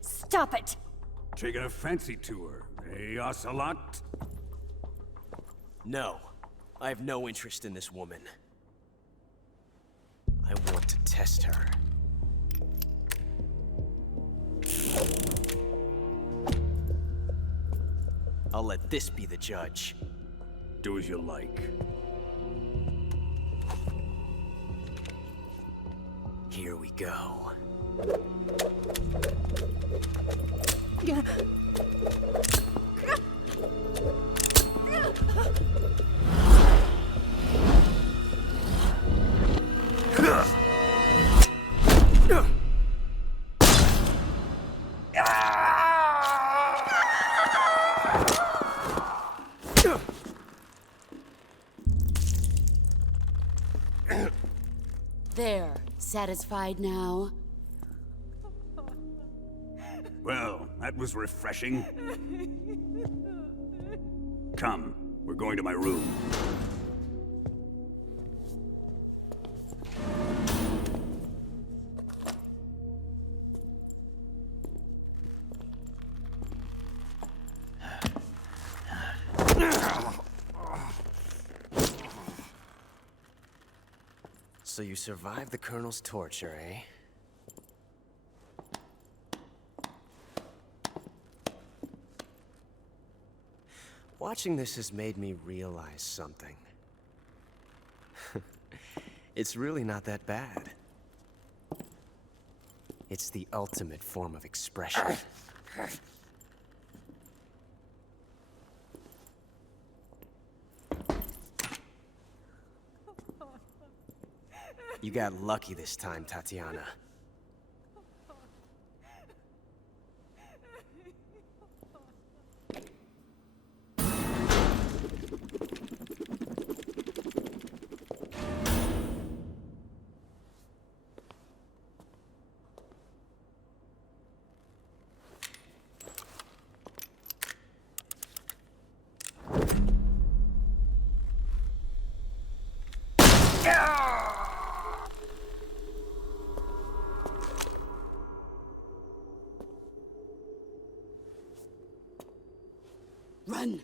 Stop it! Taking a fancy to her, eh, Ocelot? No, I have no interest in this woman. I want to test her. I'll let this be the judge. Do as you like. Here we go. There. Satisfied now? Well, that was refreshing. Come, we're going to my room. So you survived the Colonel's torture, eh? Watching this has made me realize something. It's really not that bad. It's the ultimate form of expression. You got lucky this time, Tatiana. Run!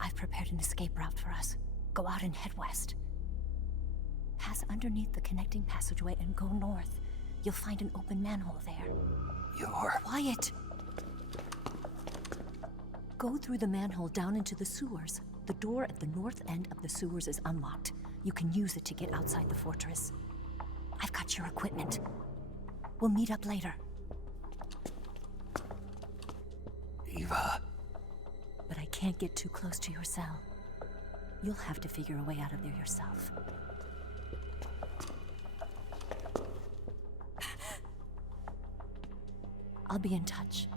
I've prepared an escape route for us. Go out and head west. Pass underneath the connecting passageway and go north. You'll find an open manhole there. You're... Quiet! Go through the manhole down into the sewers. The door at the north end of the sewers is unlocked. You can use it to get outside the fortress. I've got your equipment. We'll meet up later. Eva. But I can't get too close to your cell. You'll have to figure a way out of there yourself. I'll be in touch.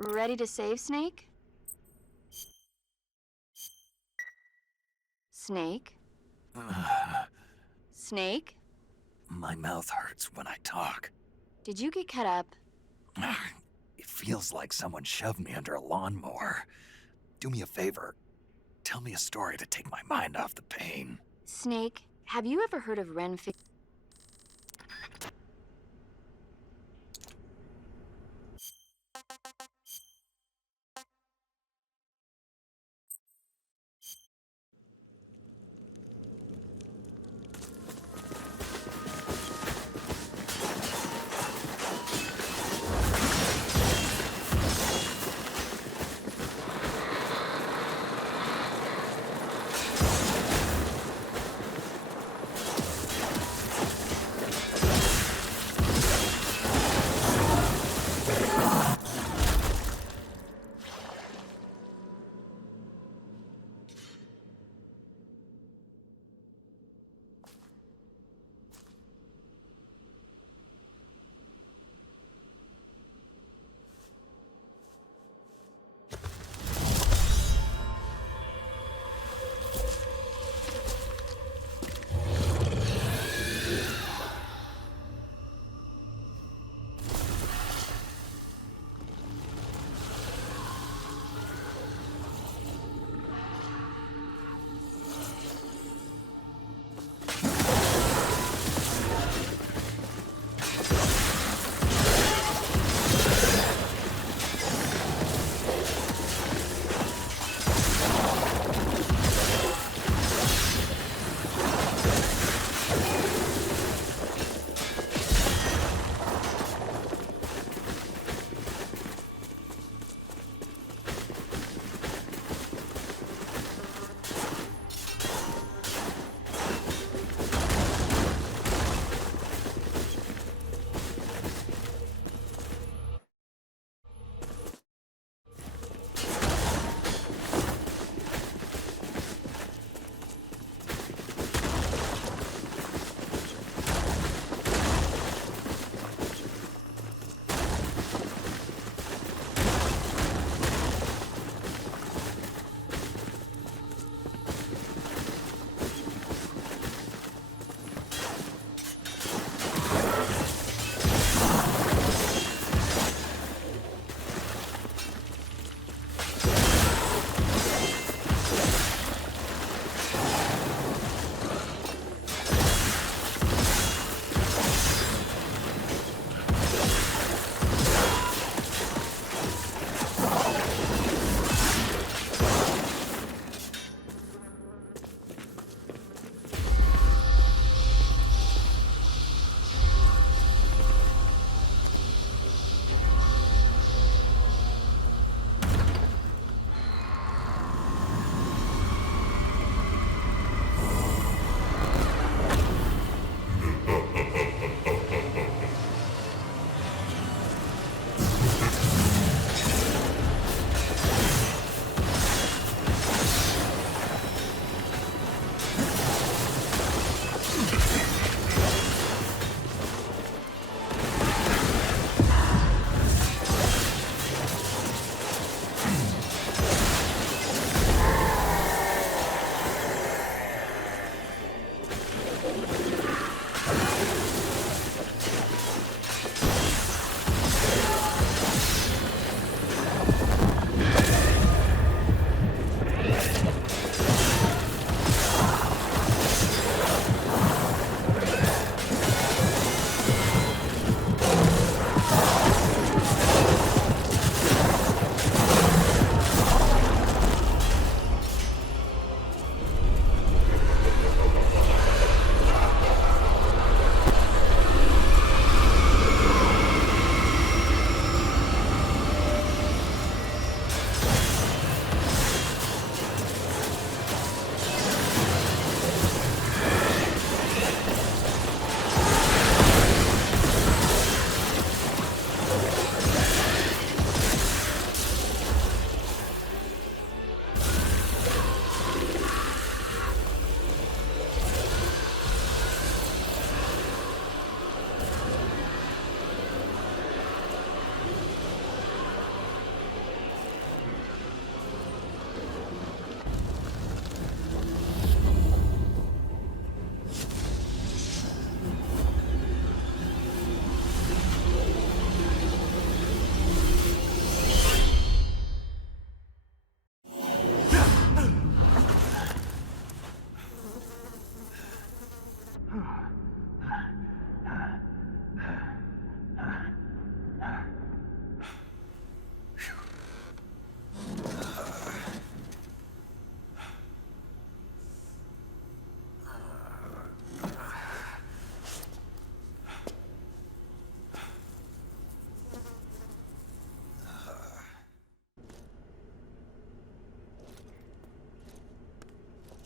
Ready to save, Snake? Snake? Snake? My mouth hurts when I talk. Did you get cut up? It feels like someone shoved me under a lawnmower. Do me a favor. Tell me a story to take my mind off the pain. Snake, have you ever heard of Renfield?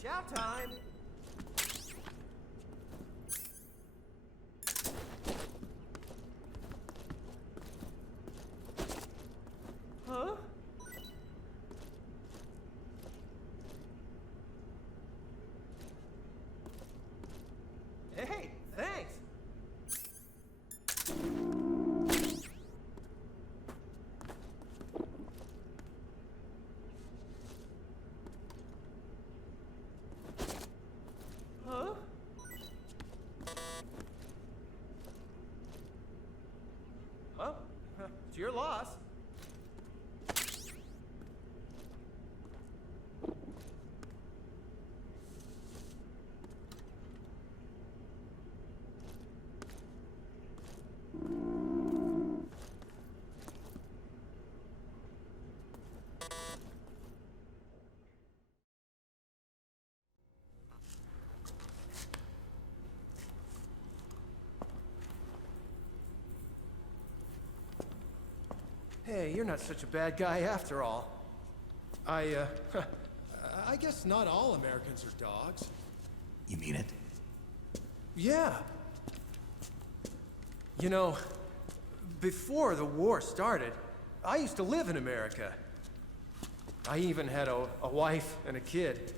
Chow time! Huh? Hey, thanks! Huh? Well, it's your loss. Hey, you're not such a bad guy after all. I guess not all Americans are dogs. You mean it? Yeah. You know, before the war started, I used to live in America. I even had a wife and a kid.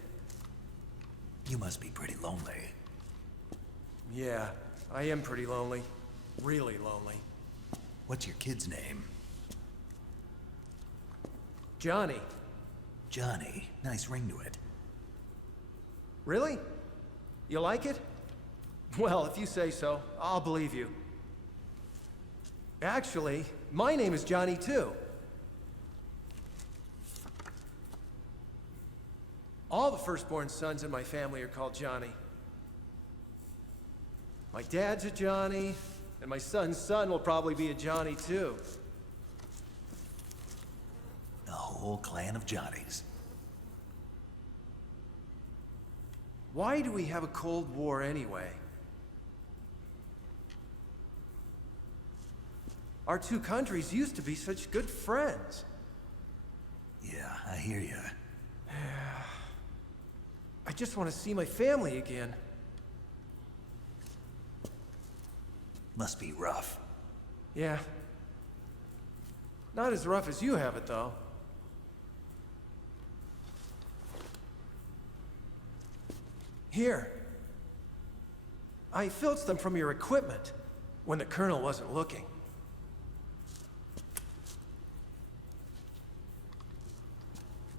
You must be pretty lonely. Yeah, I am pretty lonely. Really lonely. What's your kid's name? Johnny. Johnny. Nice ring to it. Really? You like it? Well, if you say so, I'll believe you. Actually, my name is Johnny too. All the firstborn sons in my family are called Johnny. My dad's a Johnny, and my son's son will probably be a Johnny too. The whole clan of Johnnies. Why do we have a Cold War anyway? Our two countries used to be such good friends. Yeah, I hear you. I just want to see my family again. Must be rough. Yeah. Not as rough as you have it, though. Here. I filched them from your equipment when the Colonel wasn't looking.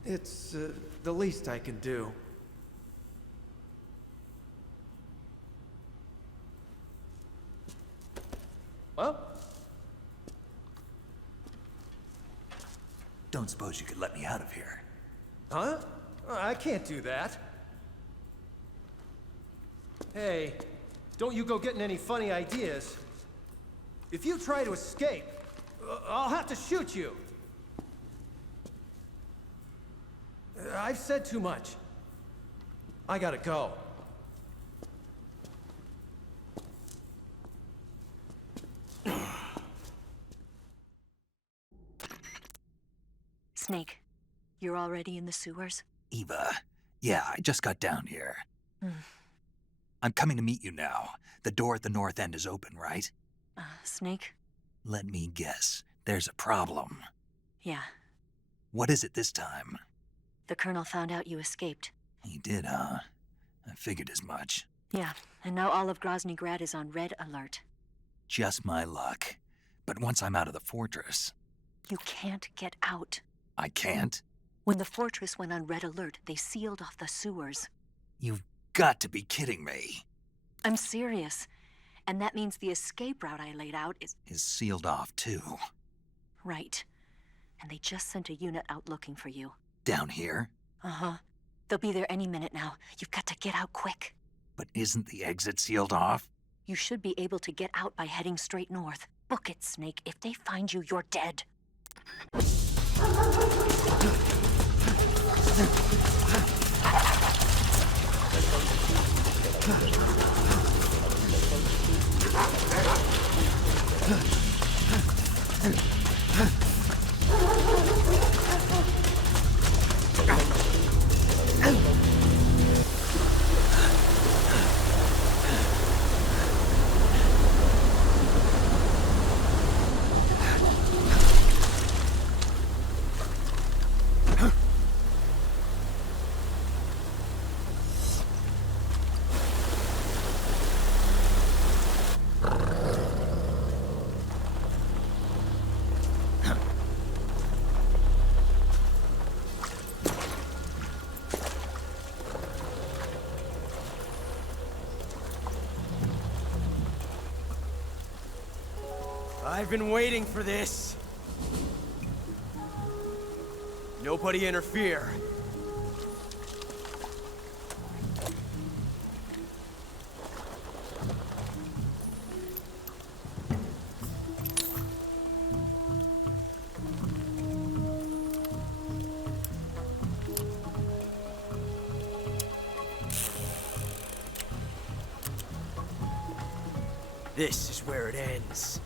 It's the least I can do. Well? Don't suppose you could let me out of here? Huh? I can't do that. Hey, don't you go getting any funny ideas. If you try to escape, I'll have to shoot you. I've said too much. I gotta go. Snake, you're already in the sewers? Eva. Yeah, I just got down here. Hmm. I'm coming to meet you now. The door at the north end is open, right? Snake? Let me guess. There's a problem. Yeah. What is it this time? The Colonel found out you escaped. He did, huh? I figured as much. Yeah, and now all of Grozny Grad is on red alert. Just my luck. But once I'm out of the fortress... You can't get out. I can't? When the fortress went on red alert, they sealed off the sewers. You've got to be kidding me. I'm serious. And that means the escape route I laid out is sealed off, too. Right. And they just sent a unit out looking for you. Down here? Uh-huh. They'll be there any minute now. You've got to get out quick. But isn't the exit sealed off? You should be able to get out by heading straight north. Book it, Snake. If they find you, you're dead. I've been waiting for this. Nobody interfere. This is where it ends.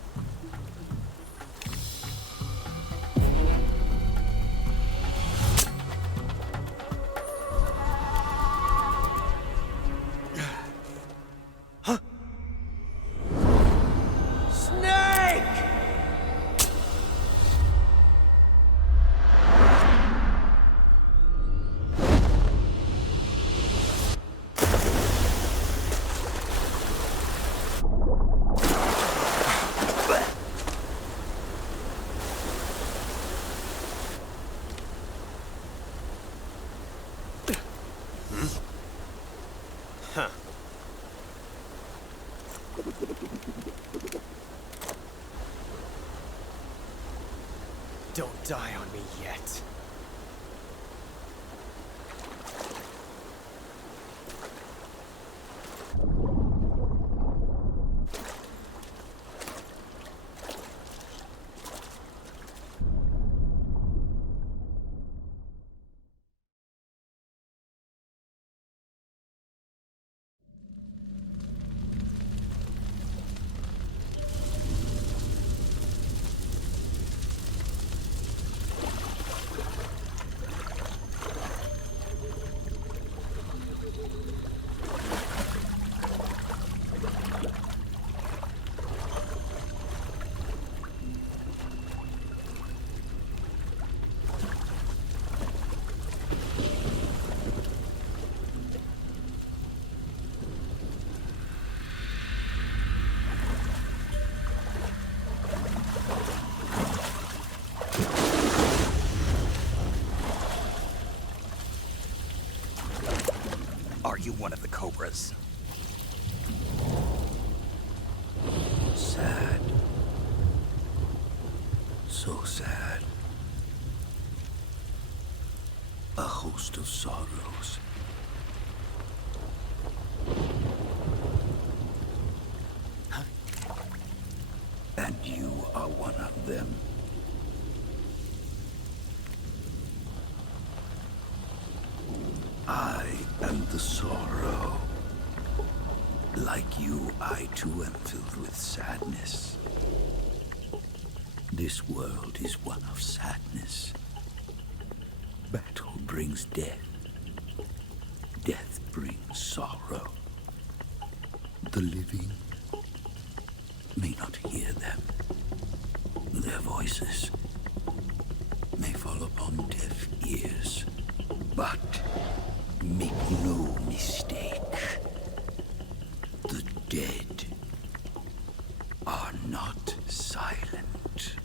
Don't die on me yet. Are you one of the Cobras? Sad. So sad. A host of sorrows. And you are one of them. I am the sorrow. Like you, I too am filled with sadness. This world is one of sadness. Battle brings death. Death brings sorrow. The living may not hear them. Their voices may fall upon deaf ears. But make no mistake, the dead are not silent.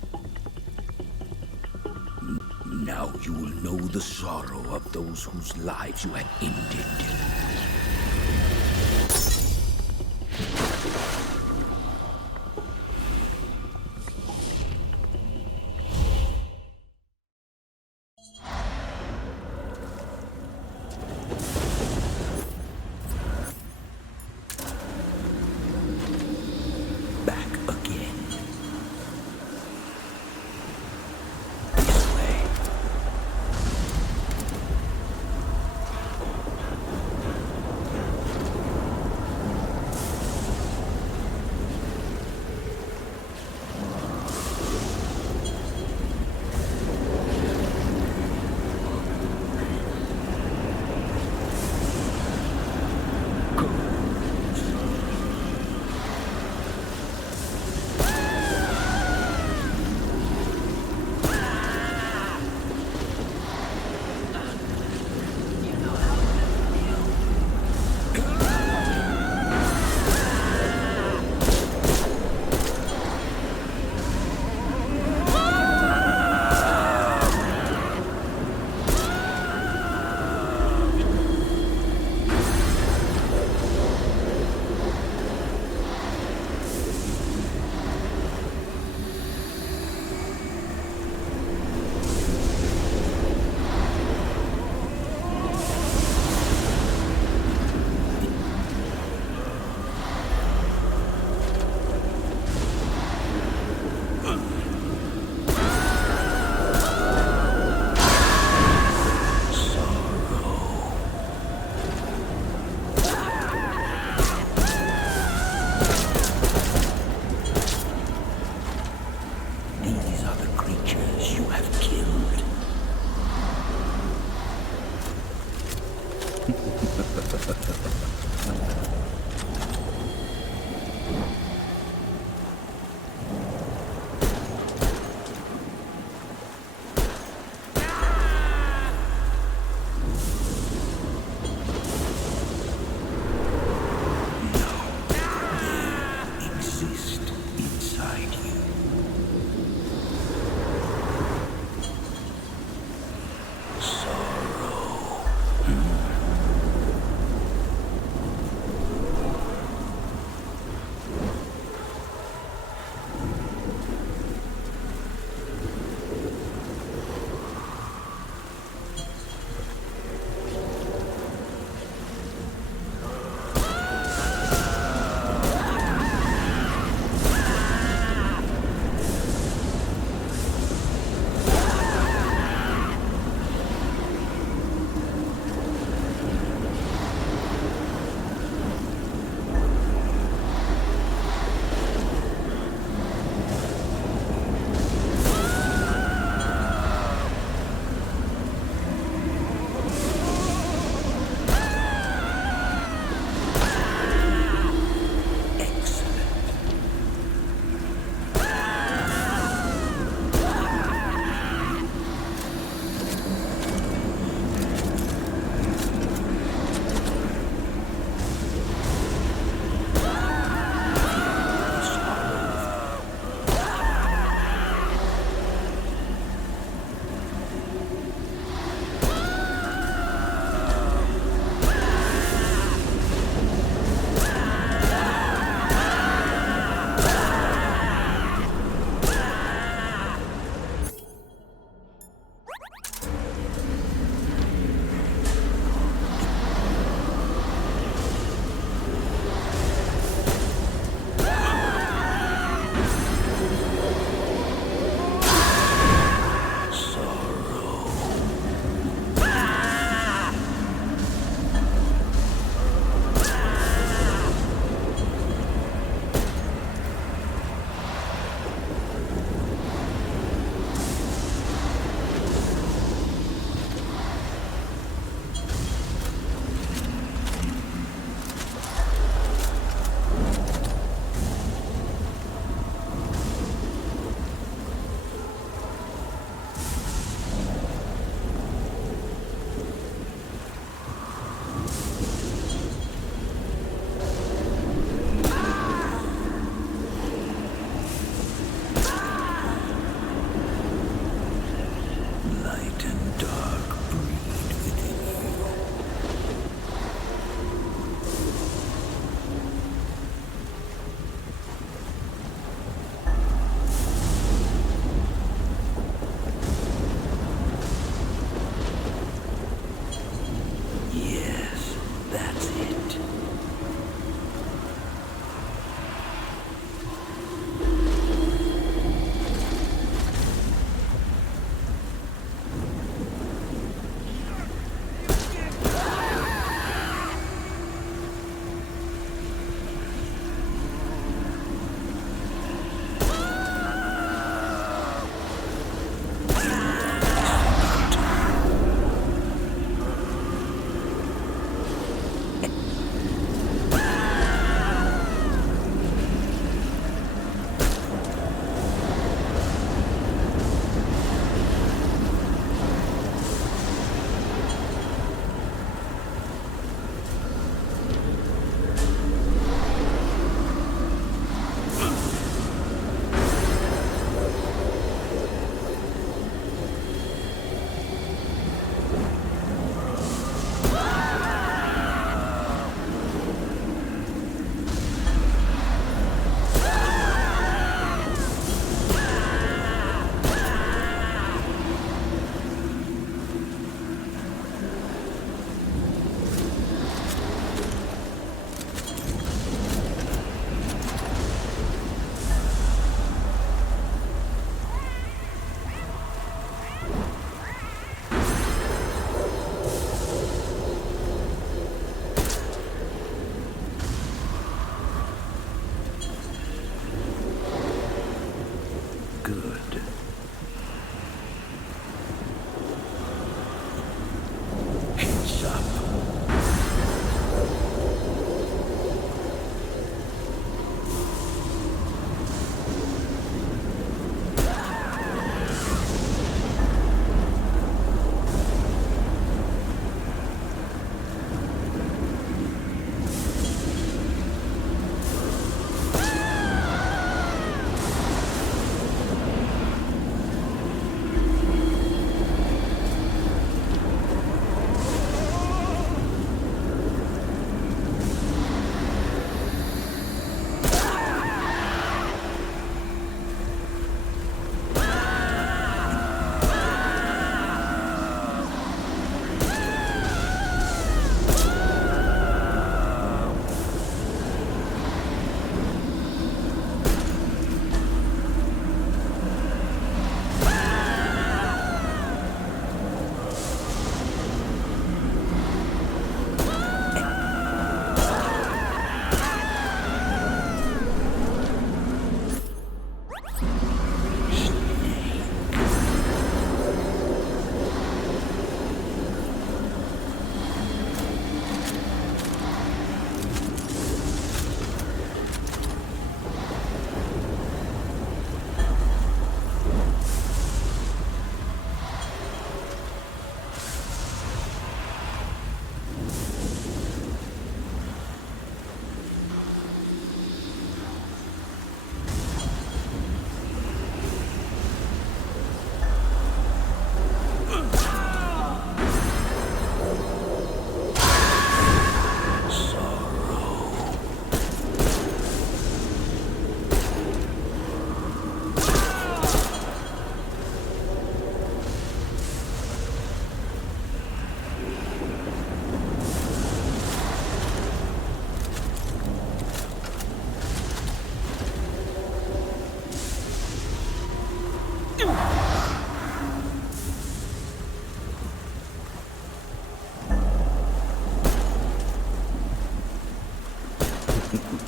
Now you will know the sorrow of those whose lives you have ended.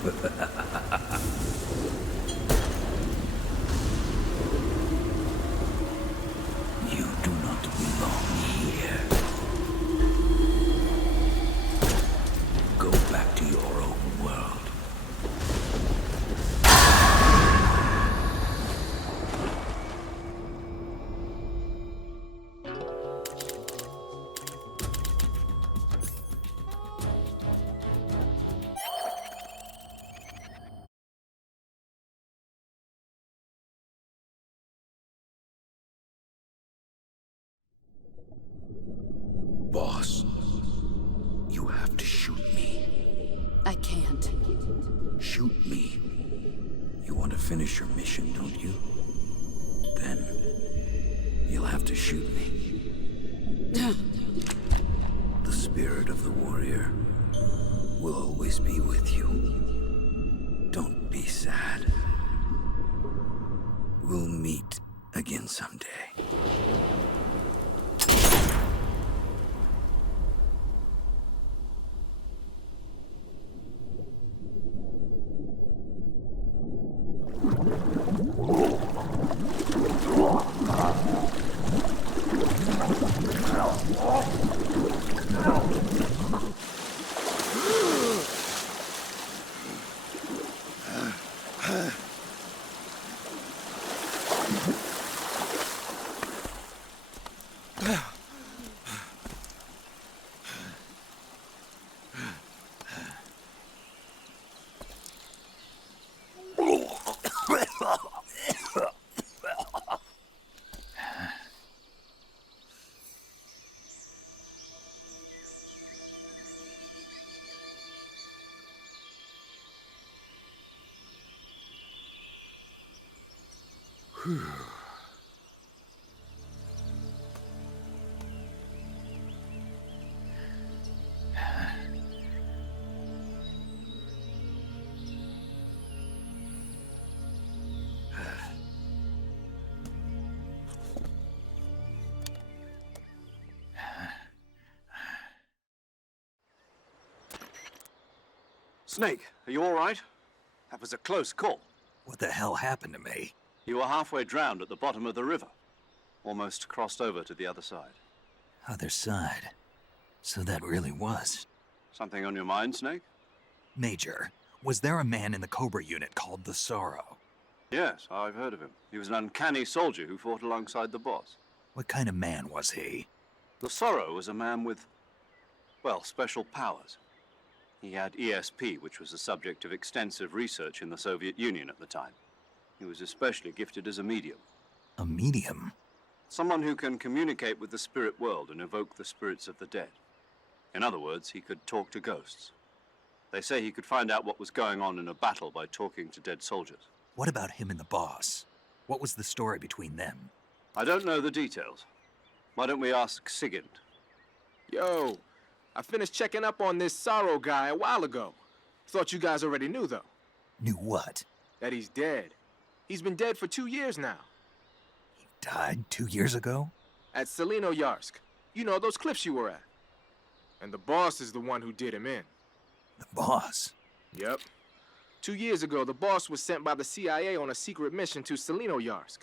You do not belong here. Go back to your own world. Boss, you have to shoot me. I can't. Shoot me. You want to finish your mission, don't you? Then you'll have to shoot me. The spirit of the warrior will always be with you. Don't be sad. We'll meet again someday. Snake, are you all right? That was a close call. What the hell happened to me? You were halfway drowned at the bottom of the river. Almost crossed over to the other side. Other side. So that really was. Something on your mind, Snake? Major, was there a man in the Cobra unit called the Sorrow? Yes, I've heard of him. He was an uncanny soldier who fought alongside the boss. What kind of man was he? The Sorrow was a man with, well, special powers. He had ESP, which was the subject of extensive research in the Soviet Union at the time. He was especially gifted as a medium. A medium? Someone who can communicate with the spirit world and evoke the spirits of the dead. In other words, he could talk to ghosts. They say he could find out what was going on in a battle by talking to dead soldiers. What about him and the boss? What was the story between them? I don't know the details. Why don't we ask Sigint? Yo, I finished checking up on this Sorrow guy a while ago. Thought you guys already knew, though. Knew what? That he's dead. He's been dead for 2 years now. He died 2 years ago? At Selino-Yarsk. You know, those cliffs you were at. And the boss is the one who did him in. The boss? Yep. 2 years ago, the boss was sent by the CIA on a secret mission to Selino-Yarsk.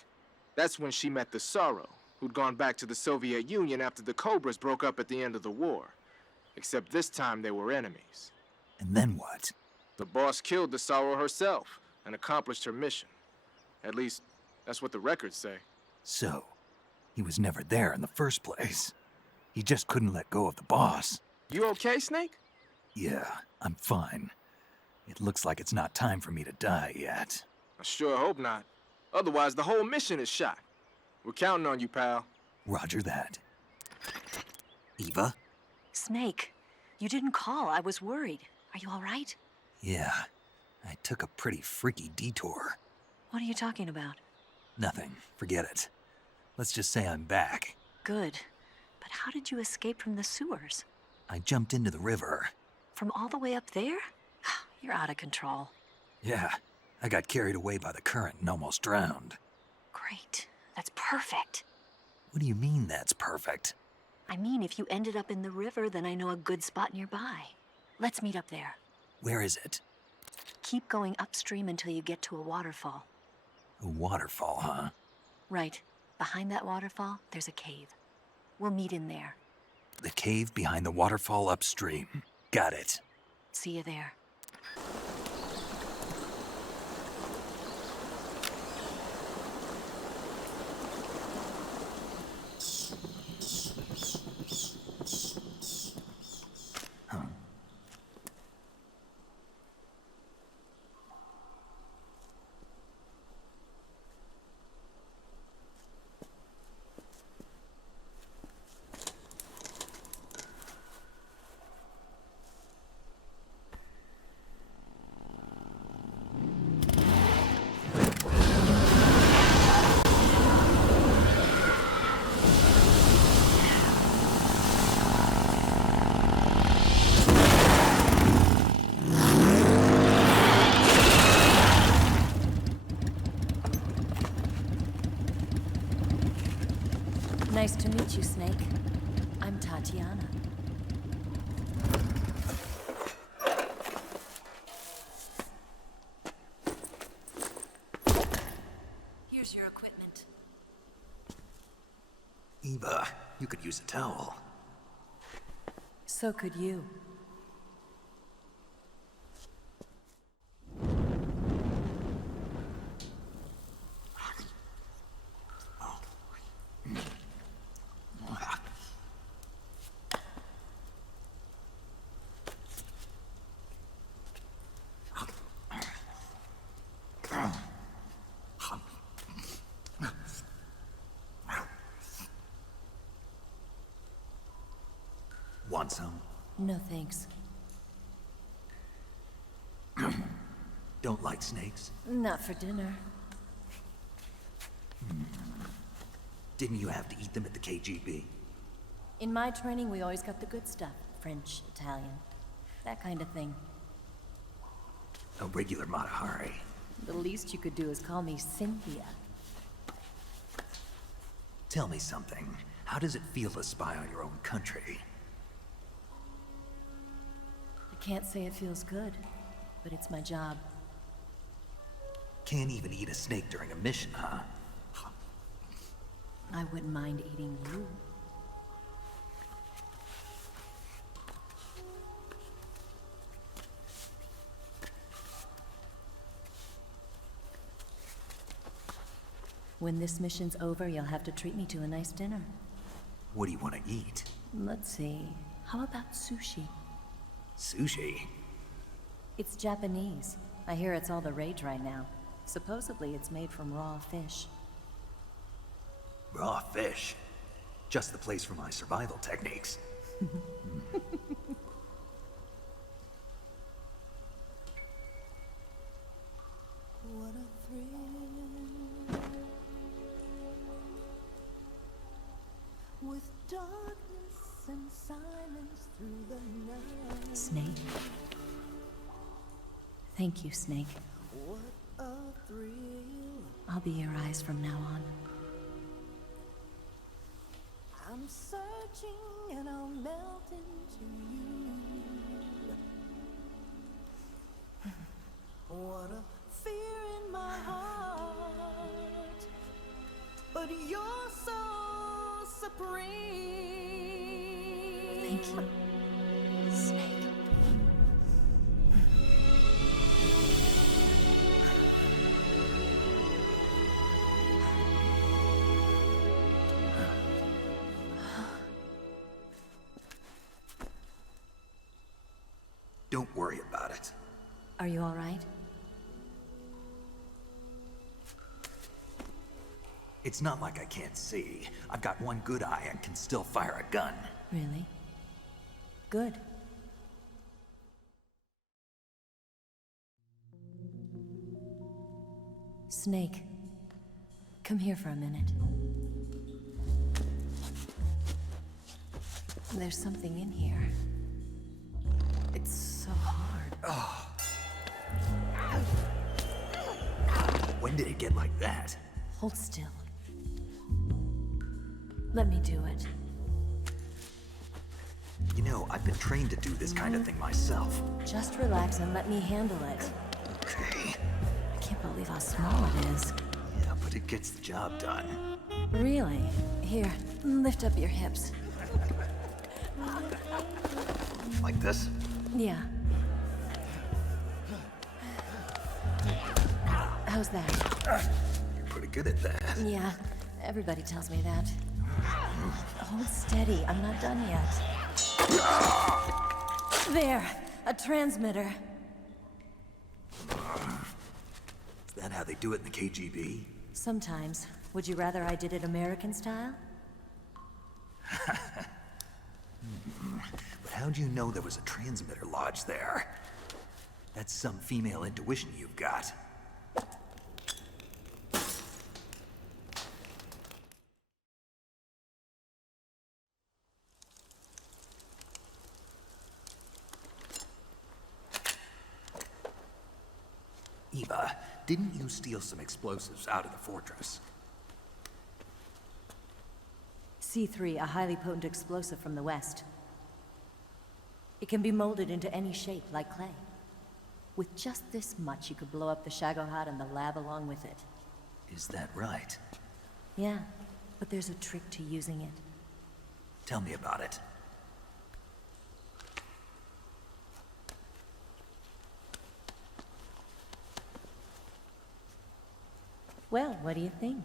That's when she met the Sorrow, who'd gone back to the Soviet Union after the Cobras broke up at the end of the war. Except this time they were enemies. And then what? The boss killed the Sorrow herself and accomplished her mission. At least, that's what the records say. So, he was never there in the first place. He just couldn't let go of the boss. You okay, Snake? Yeah, I'm fine. It looks like it's not time for me to die yet. I sure hope not. Otherwise, the whole mission is shot. We're counting on you, pal. Roger that. Eva? Snake, you didn't call. I was worried. Are you all right? Yeah, I took a pretty freaky detour. What are you talking about? Nothing. Forget it. Let's just say I'm back. Good. But how did you escape from the sewers? I jumped into the river. From all the way up there? You're out of control. Yeah, I got carried away by the current and almost drowned. Great. That's perfect. What do you mean that's perfect? I mean, if you ended up in the river, then I know a good spot nearby. Let's meet up there. Where is it? Keep going upstream until you get to a waterfall. A waterfall, huh? Right. Behind that waterfall, there's a cave. We'll meet in there. The cave behind the waterfall upstream. Got it. See you there. Nice to meet you, Snake. I'm Tatiana. Here's your equipment. Eva, you could use a towel. So could you. Want some? No thanks. Don't like snakes? Not for dinner. Didn't you have to eat them at the KGB? In my training, we always got the good stuff. French, Italian, that kind of thing. A regular Mata Hari. The least you could do is call me Cynthia. Tell me something. How does it feel to spy on your own country? I can't say it feels good, but it's my job. Can't even eat a snake during a mission, huh? I wouldn't mind eating you. When this mission's over, you'll have to treat me to a nice dinner. What do you want to eat? Let's see. How about sushi? Sushi? It's Japanese. I hear it's all the rage right now. Supposedly it's made from raw fish. Raw fish? Just the place for my survival techniques. What a thrill. With darkness and silence through the night. Snake. Thank you, Snake. What a thrill. I'll be your eyes from now on. I'm searching and I'll melt into you. What a fear in my heart. But you're so supreme. Thank you, Snake. Don't worry about it. Are you all right? It's not like I can't see. I've got one good eye and can still fire a gun. Really? Good. Snake, come here for a minute. There's something in here. It's so hard. Oh. When did it get like that? Hold still. Let me do it. You know, I've been trained to do this kind of thing myself. Just relax and let me handle it. Okay. I can't believe how small it is. Yeah, but it gets the job done. Really? Here, lift up your hips. Like this? Yeah. How's that? You're pretty good at that. Yeah, everybody tells me that. Hold steady, I'm not done yet. There, a transmitter. Is that how they do it in the KGB? Sometimes. Would you rather I did it American style? But how'd you know there was a transmitter lodged there? That's some female intuition you've got. Eva, didn't you steal some explosives out of the fortress? C3, a highly potent explosive from the west. It can be molded into any shape, like clay. With just this much, you could blow up the Shagohod and the lab along with it. Is that right? Yeah, but there's a trick to using it. Tell me about it. Well, what do you think?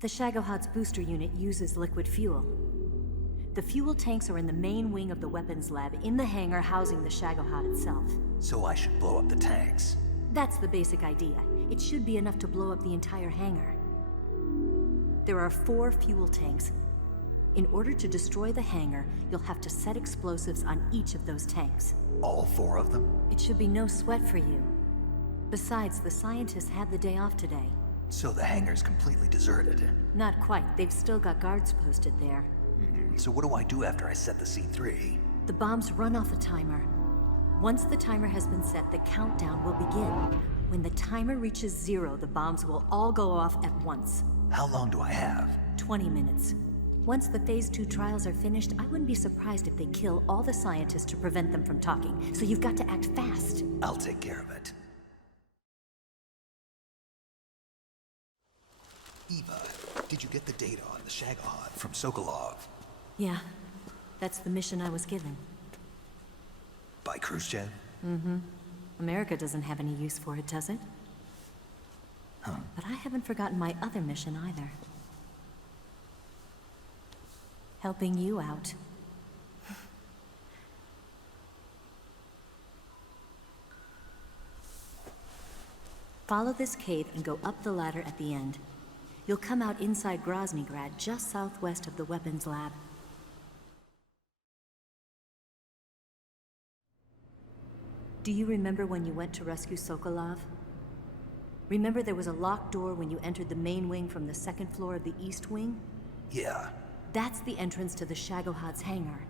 The Shagohod's booster unit uses liquid fuel. The fuel tanks are in the main wing of the weapons lab in the hangar housing the Shagohod itself. So I should blow up the tanks. That's the basic idea. It should be enough to blow up the entire hangar. There are 4 fuel tanks. In order to destroy the hangar, you'll have to set explosives on each of those tanks. All 4 of them? It should be no sweat for you. Besides, the scientists had the day off today. So the hangar's completely deserted. Not quite. They've still got guards posted there. So what do I do after I set the C3? The bombs run off a timer. Once the timer has been set, the countdown will begin. When the timer reaches 0, the bombs will all go off at once. How long do I have? 20 minutes. Once the Phase 2 trials are finished, I wouldn't be surprised if they kill all the scientists to prevent them from talking. So you've got to act fast. I'll take care of it. Eva, did you get the data on the Shagohod from Sokolov? Yeah, that's the mission I was given. By Khrushchev? Mm-hmm. America doesn't have any use for it, does it? Huh. But I haven't forgotten my other mission either. Helping you out. Follow this cave and go up the ladder at the end. You'll come out inside Groznygrad, just southwest of the weapons lab. Do you remember when you went to rescue Sokolov? Remember there was a locked door when you entered the main wing from the 2nd floor of the east wing? Yeah. That's the entrance to the Shagohod's hangar.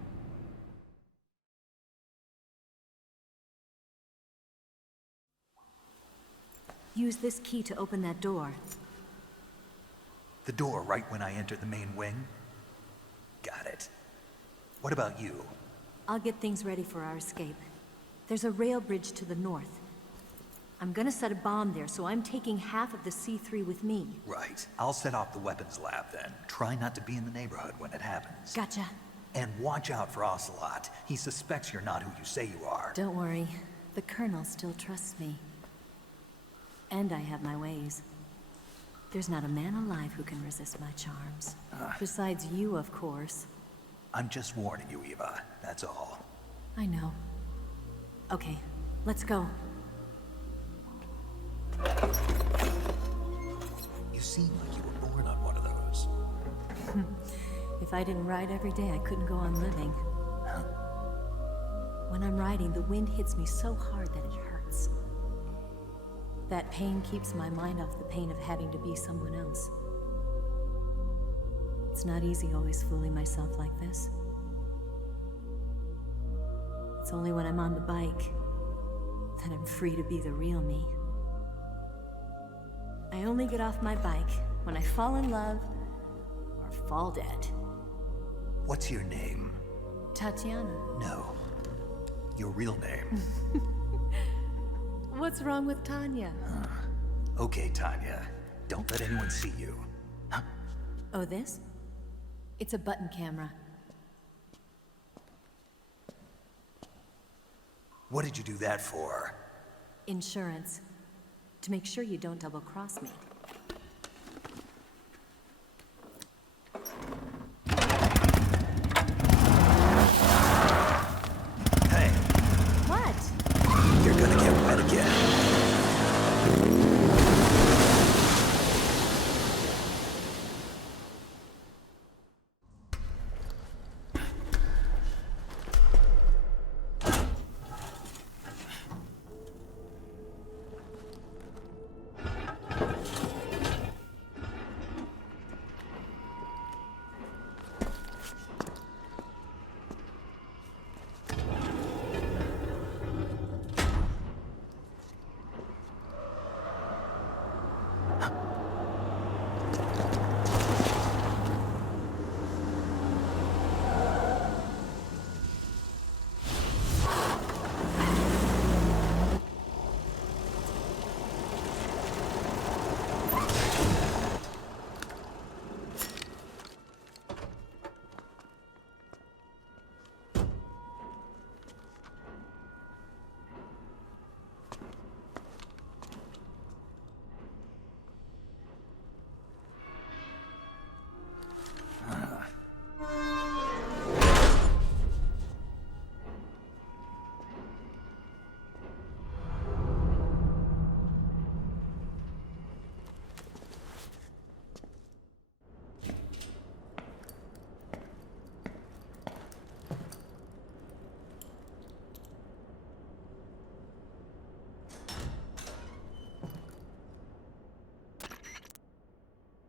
Use this key to open that door. The door right when I enter the main wing? Got it. What about you? I'll get things ready for our escape. There's a rail bridge to the north. I'm gonna set a bomb there, so I'm taking half of the C3 with me. Right. I'll set off the weapons lab then. Try not to be in the neighborhood when it happens. Gotcha. And watch out for Ocelot. He suspects you're not who you say you are. Don't worry. The Colonel still trusts me. And I have my ways. There's not a man alive who can resist my charms. Besides you, of course. I'm just warning you, Eva. That's all. I know. Okay, let's go. You seem like you were born on one of those. If I didn't ride every day, I couldn't go on living. Huh? When I'm riding, the wind hits me so hard that it hurts. That pain keeps my mind off the pain of having to be someone else. It's not easy always fooling myself like this. It's only when I'm on the bike Then I'm free to be the real me. I only get off my bike when I fall in love or fall dead. What's your name? Tatiana. No. Your real name. What's wrong with Tanya? Okay, Tanya. Don't let anyone see you. Oh, this? It's a button camera. What did you do that for? Insurance. To make sure you don't double-cross me. Hey. What? You're gonna get wet again.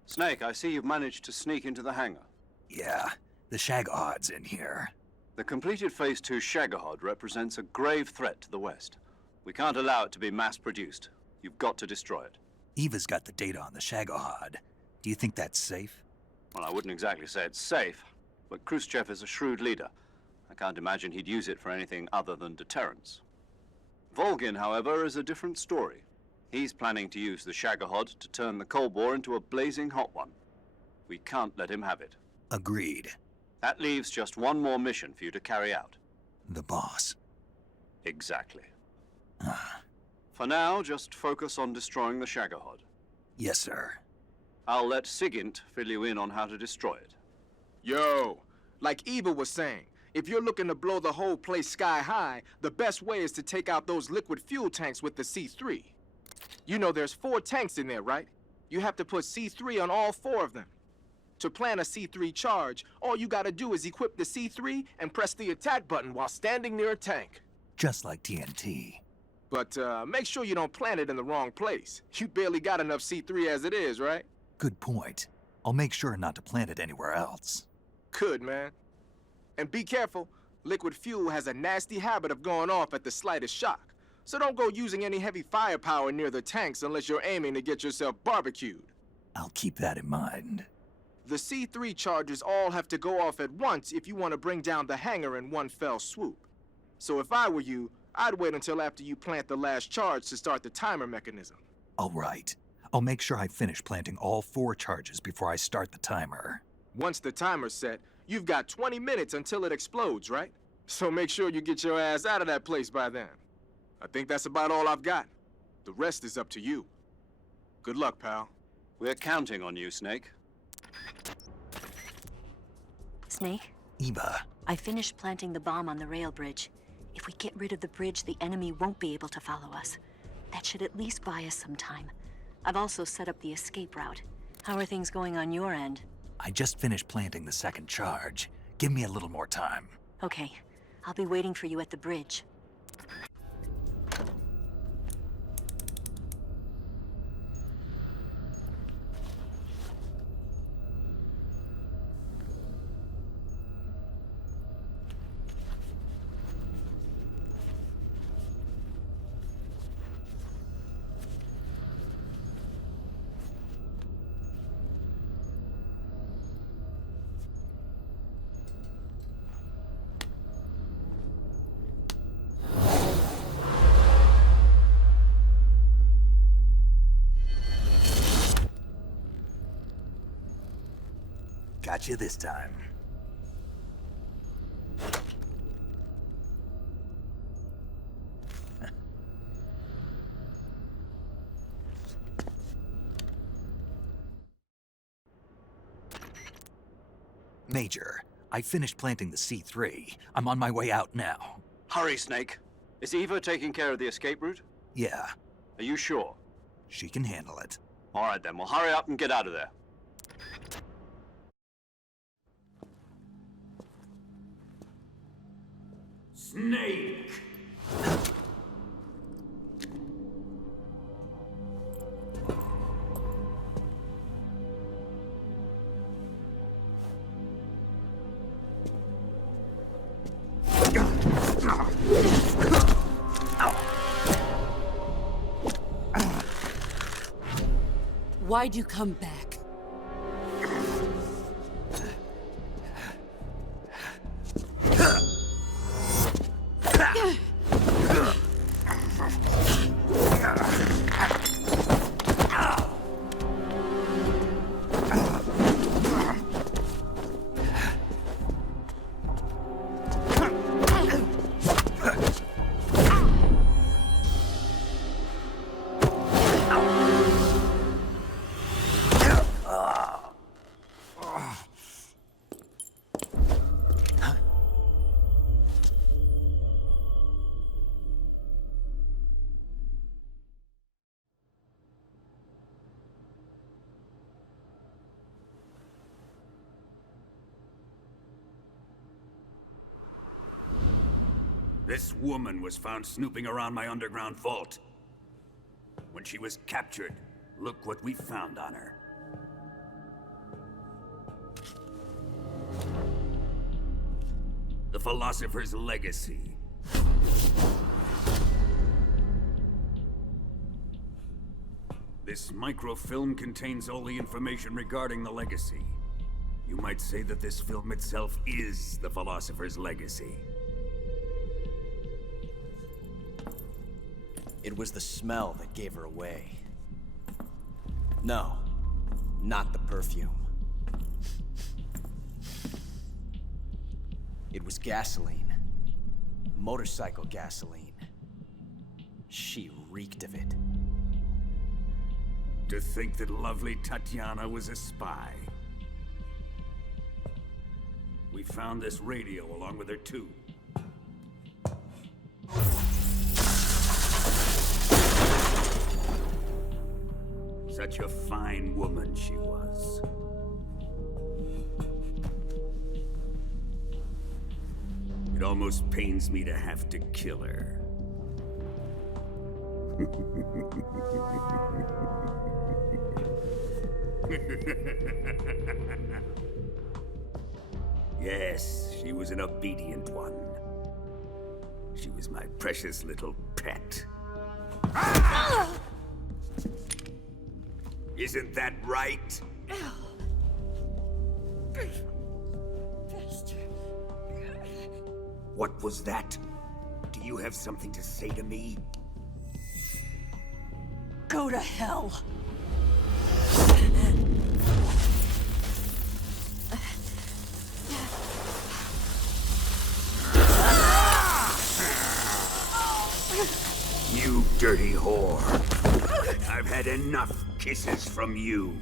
Snake, I see you've managed to sneak into the hangar. Yeah, the Shagahad's in here. The completed Phase 2 Shagahod represents a grave threat to the West. We can't allow it to be mass-produced. You've got to destroy it. Eva's got the data on the Shagahad. Do you think that's safe? Well, I wouldn't exactly say it's safe, but Khrushchev is a shrewd leader. I can't imagine he'd use it for anything other than deterrence. Volgin, however, is a different story. He's planning to use the Shagahod to turn the Cold War into a blazing hot one. We can't let him have it. Agreed. That leaves just one more mission for you to carry out. The boss. Exactly. For now, just focus on destroying the Shagahod. Yes, sir. I'll let Sigint fill you in on how to destroy it. Yo, like Eva was saying, if you're looking to blow the whole place sky high, the best way is to take out those liquid fuel tanks with the C3. You know there's 4 tanks in there, right? You have to put C3 on all 4 of them. To plan a C3 charge, all you gotta do is equip the C3 and press the attack button while standing near a tank. Just like TNT. But make sure you don't plant it in the wrong place. You barely got enough C3 as it is, right? Good point. I'll make sure not to plant it anywhere else. Good, man. And be careful. Liquid fuel has a nasty habit of going off at the slightest shock. So don't go using any heavy firepower near the tanks unless you're aiming to get yourself barbecued. I'll keep that in mind. The C3 charges all have to go off at once if you want to bring down the hangar in one fell swoop. So if I were you, I'd wait until after you plant the last charge to start the timer mechanism. All right. I'll make sure I finish planting all 4 charges before I start the timer. Once the timer's set, you've got 20 minutes until it explodes, right? So make sure you get your ass out of that place by then. I think that's about all I've got. The rest is up to you. Good luck, pal. We're counting on you, Snake. Snake? Eva. I finished planting the bomb on the rail bridge. If we get rid of the bridge, the enemy won't be able to follow us. That should at least buy us some time. I've also set up the escape route. How are things going on your end? I just finished planting the 2nd charge. Give me a little more time. Okay. I'll be waiting for you at the bridge. Got you this time. Major, I finished planting the C3. I'm on my way out now. Hurry, Snake. Is Eva taking care of the escape route? Yeah, Are you sure? she can handle it. All right, then. Well, hurry up and get out of there. Snake! Why'd you come back? This woman was found snooping around my underground vault. When she was captured, look what we found on her. The Philosopher's Legacy. This microfilm contains all the information regarding the Legacy. You might say that this film itself is the Philosopher's Legacy. It was the smell that gave her away. No, not the perfume. It was gasoline. Motorcycle gasoline. She reeked of it. To think that lovely Tatiana was a spy. We found this radio along with her too. Such a fine woman she was. It almost pains me to have to kill her. Yes, she was an obedient one. She was my precious little pet. Isn't that right? What was that? Do you have something to say to me? Go to hell. You dirty whore. I've had enough kisses from you.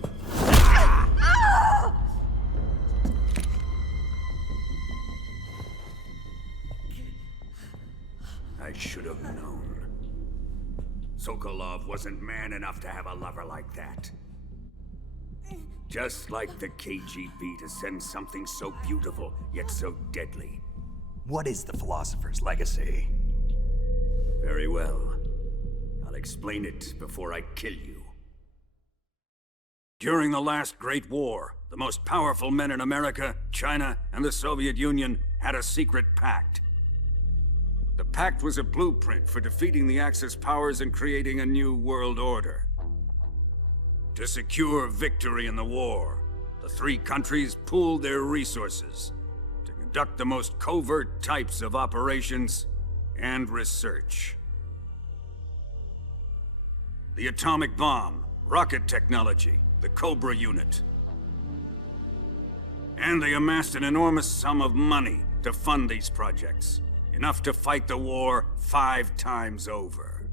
I should have known. Sokolov wasn't man enough to have a lover like that. Just like the KGB to send something so beautiful, yet so deadly. What is the Philosopher's Legacy? Very well. I'll explain it before I kill you. During the last Great War, the most powerful men in America, China, and the Soviet Union had a secret pact. The pact was a blueprint for defeating the Axis powers and creating a new world order. To secure victory in the war, the three countries pooled their resources to conduct the most covert types of operations and research. The atomic bomb, rocket technology, the Cobra unit. And they amassed an enormous sum of money to fund these projects. Enough to fight the war 5 times over.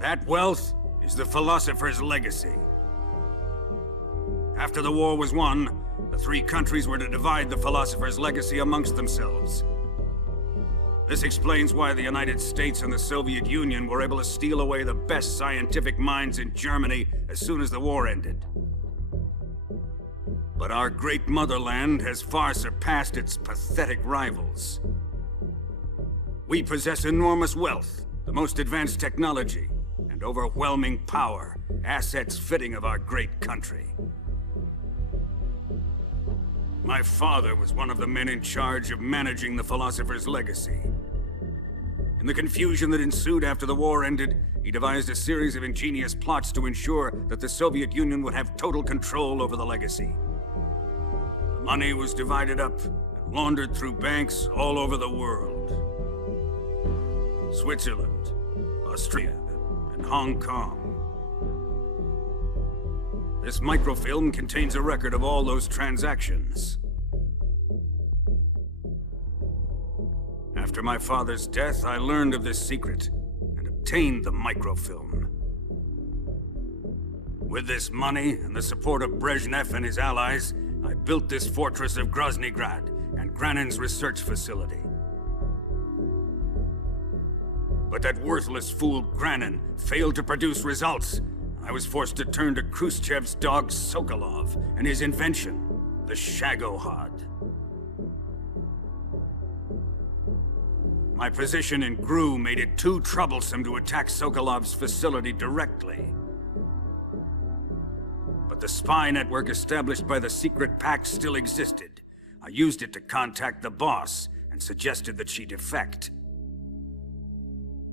That wealth is the Philosopher's legacy. After the war was won, the 3 countries were to divide the Philosopher's legacy amongst themselves. This explains why the United States and the Soviet Union were able to steal away the best scientific minds in Germany as soon as the war ended. But our great motherland has far surpassed its pathetic rivals. We possess enormous wealth, the most advanced technology, and overwhelming power, assets fitting of our great country. My father was one of the men in charge of managing the Philosopher's legacy. In the confusion that ensued after the war ended, he devised a series of ingenious plots to ensure that the Soviet Union would have total control over the legacy. The money was divided up and laundered through banks all over the world. Switzerland, Austria, and Hong Kong. This microfilm contains a record of all those transactions. After my father's death, I learned of this secret and obtained the microfilm. With this money and the support of Brezhnev and his allies, I built this fortress of Groznygrad and Granin's research facility. But that worthless fool Granin failed to produce results. I was forced to turn to Khrushchev's dog Sokolov and his invention, the Shagohod. My position in GRU made it too troublesome to attack Sokolov's facility directly. But the spy network established by the secret pact still existed. I used it to contact the boss and suggested that she defect.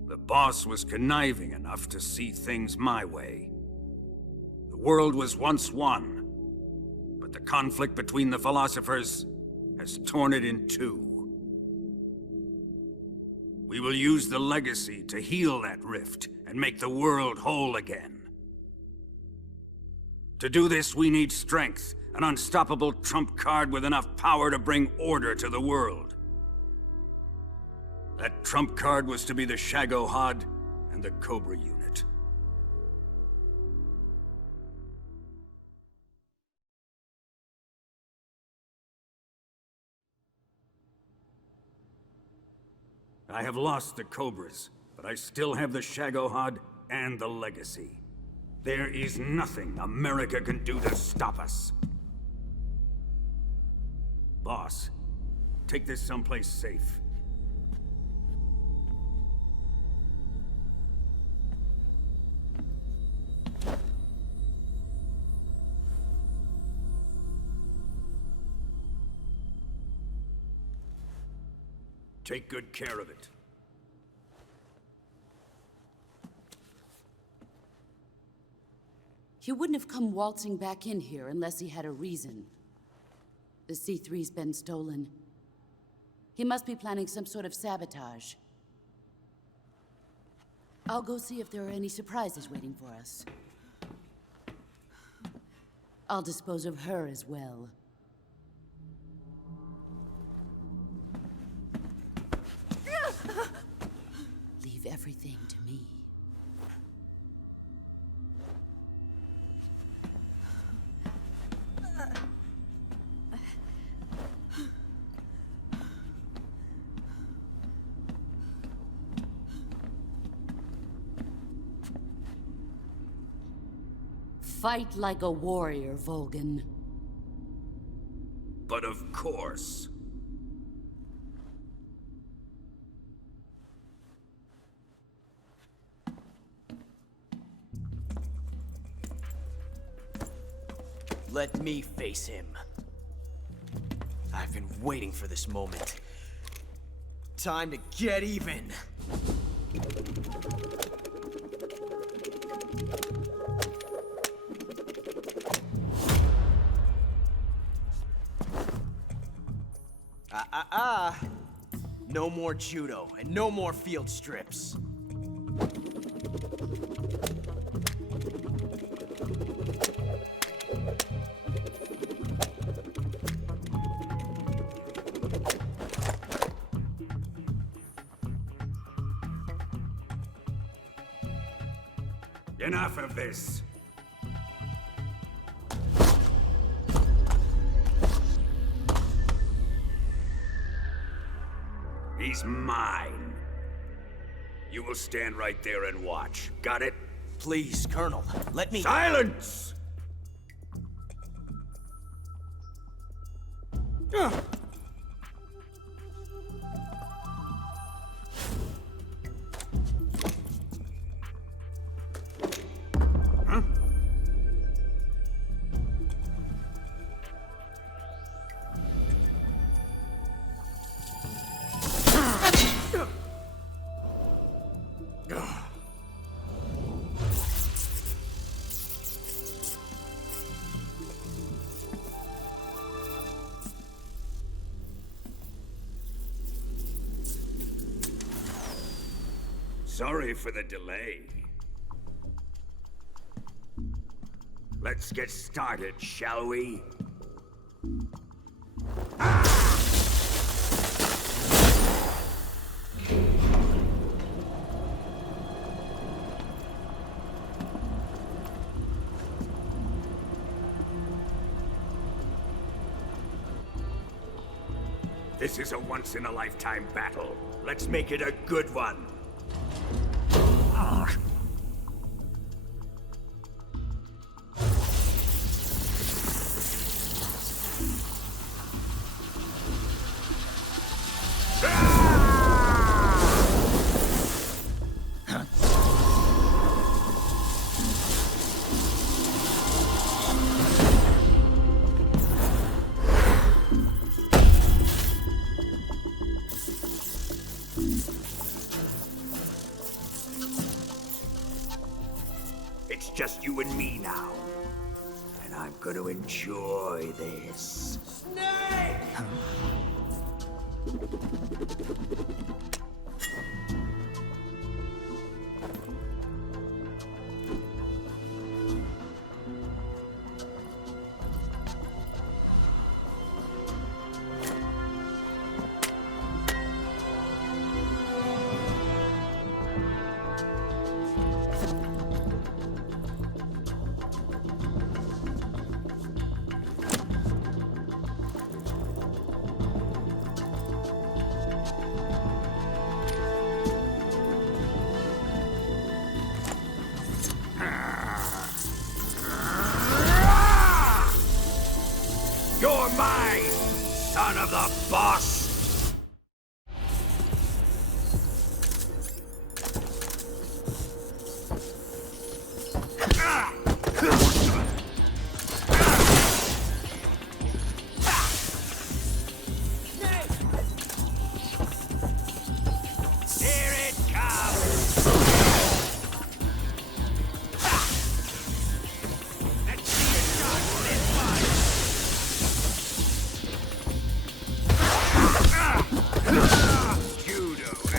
The boss was conniving enough to see things my way. The world was once one, but the conflict between the philosophers has torn it in 2. We will use the legacy to heal that rift and make the world whole again. To do this, we need strength, an unstoppable trump card with enough power to bring order to the world. That trump card was to be the Shagohod and the Cobra unit. I have lost the Cobras, but I still have the Shagohod and the legacy. There is nothing America can do to stop us. Boss, take this someplace safe. Take good care of it. He wouldn't have come waltzing back in here unless he had a reason. The C3's been stolen. He must be planning some sort of sabotage. I'll go see if there are any surprises waiting for us. I'll dispose of her as well. Leave everything to me. Fight like a warrior, Volgin. But of course. Let me face him. I've been waiting for this moment. Time to get even. No more judo, and no more field strips. Enough of this. He's mine. You will stand right there and watch. Got it? Please, Colonel, let me... Silence! Sorry for the delay. Let's get started, shall we? This is a once-in-a-lifetime battle. Let's make it a good one. It's just you and me now. And I'm gonna enjoy this. Snake! You're mine, son of the boss! Here it comes! Let's see a shot this time! Judo, eh?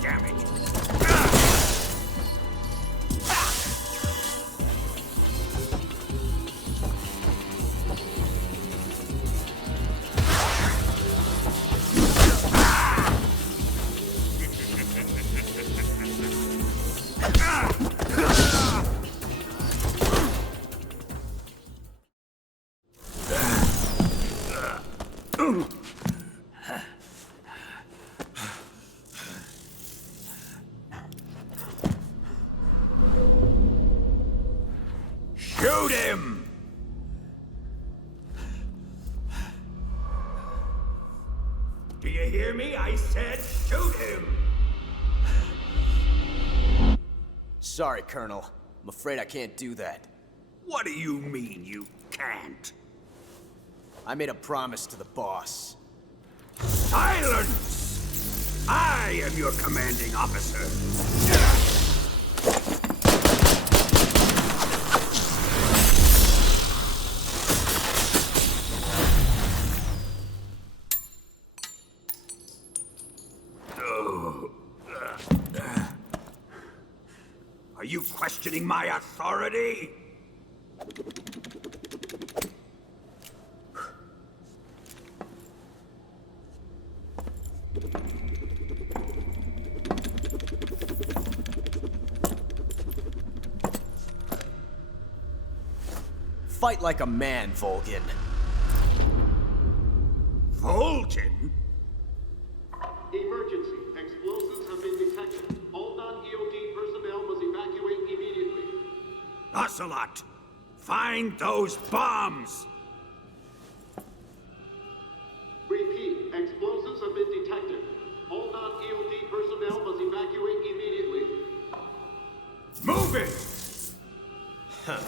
Damn it. Shoot him! Do you hear me? I said shoot him! Sorry, Colonel. I'm afraid I can't do that. What do you mean you can't? I made a promise to the boss. Silence! I am your commanding officer. Are you questioning my authority? Fight like a man, Volgin. Volgin? Emergency. Explosives have been detected. All non-EOD personnel must evacuate immediately. Ocelot, find those bombs! Repeat. Explosives have been detected. All non-EOD personnel must evacuate immediately. Move it! Huh.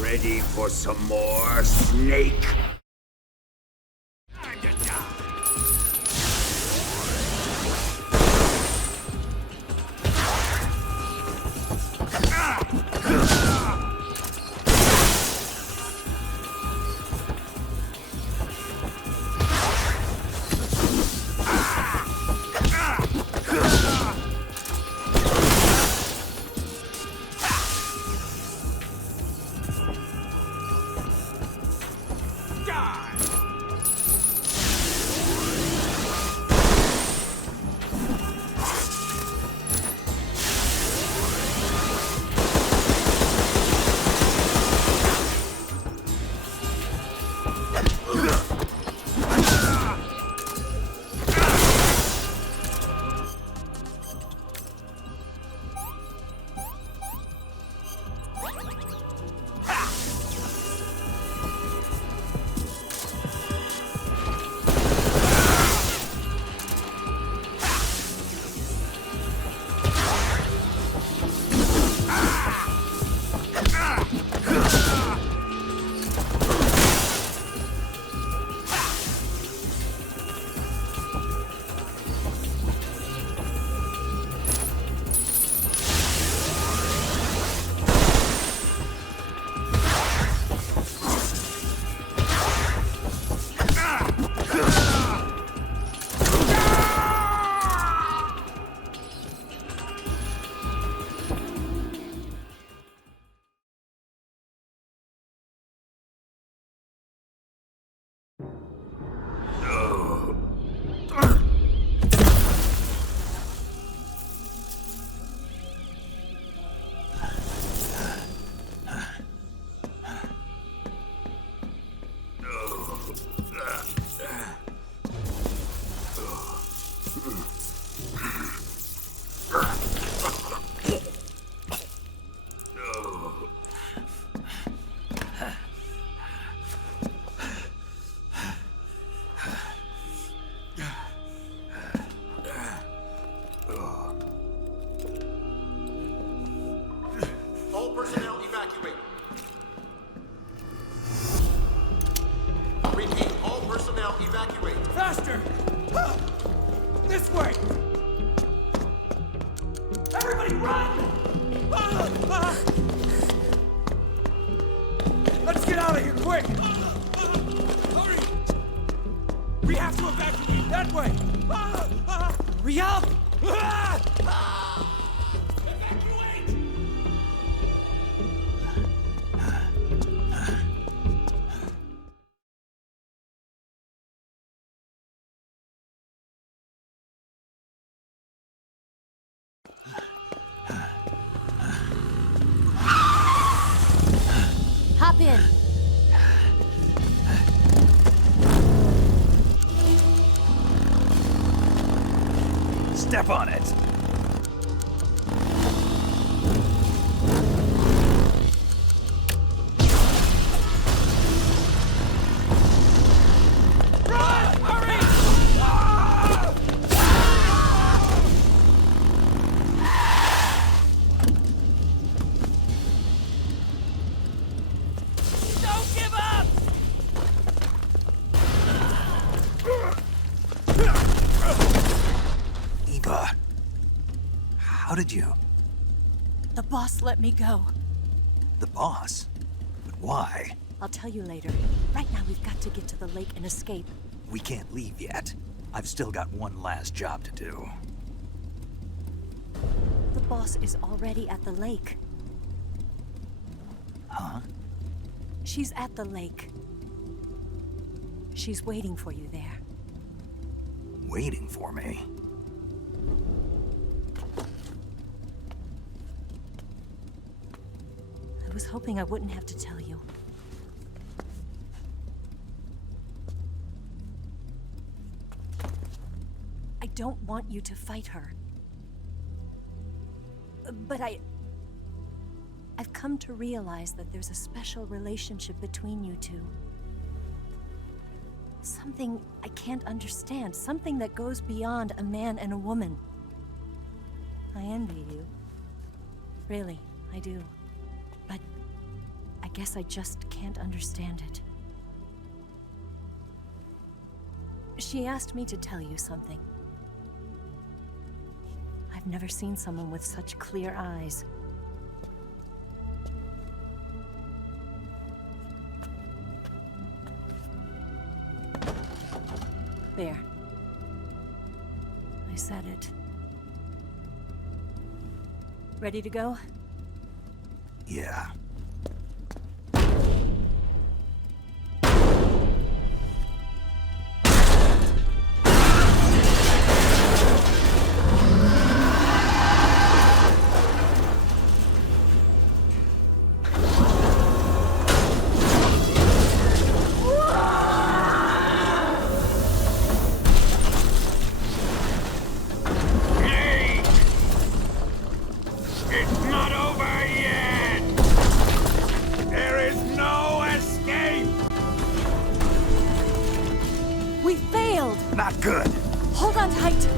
Ready for some more, Snake? Faster! This way! Everybody run! Let's get out of here quick! Hurry! We have to evacuate that way! Hurry up! Hop in. Step on it. Run! Hurry! Don't give up! How did you? The boss let me go. The boss? But why? I'll tell you later. Right now, we've got to get to the lake and escape. We can't leave yet. I've still got one last job to do. The boss is already at the lake. Huh? She's at the lake. She's waiting for you there. Waiting for me? I was hoping I wouldn't have to tell you. I don't want you to fight her. But I've come to realize that there's a special relationship between you two. Something I can't understand. Something that goes beyond a man and a woman. I envy you. Really, I do. But I guess I just can't understand it. She asked me to tell you something. I've never seen someone with such clear eyes. There. I said it. Ready to go? Yeah. Not good. Hold on tight.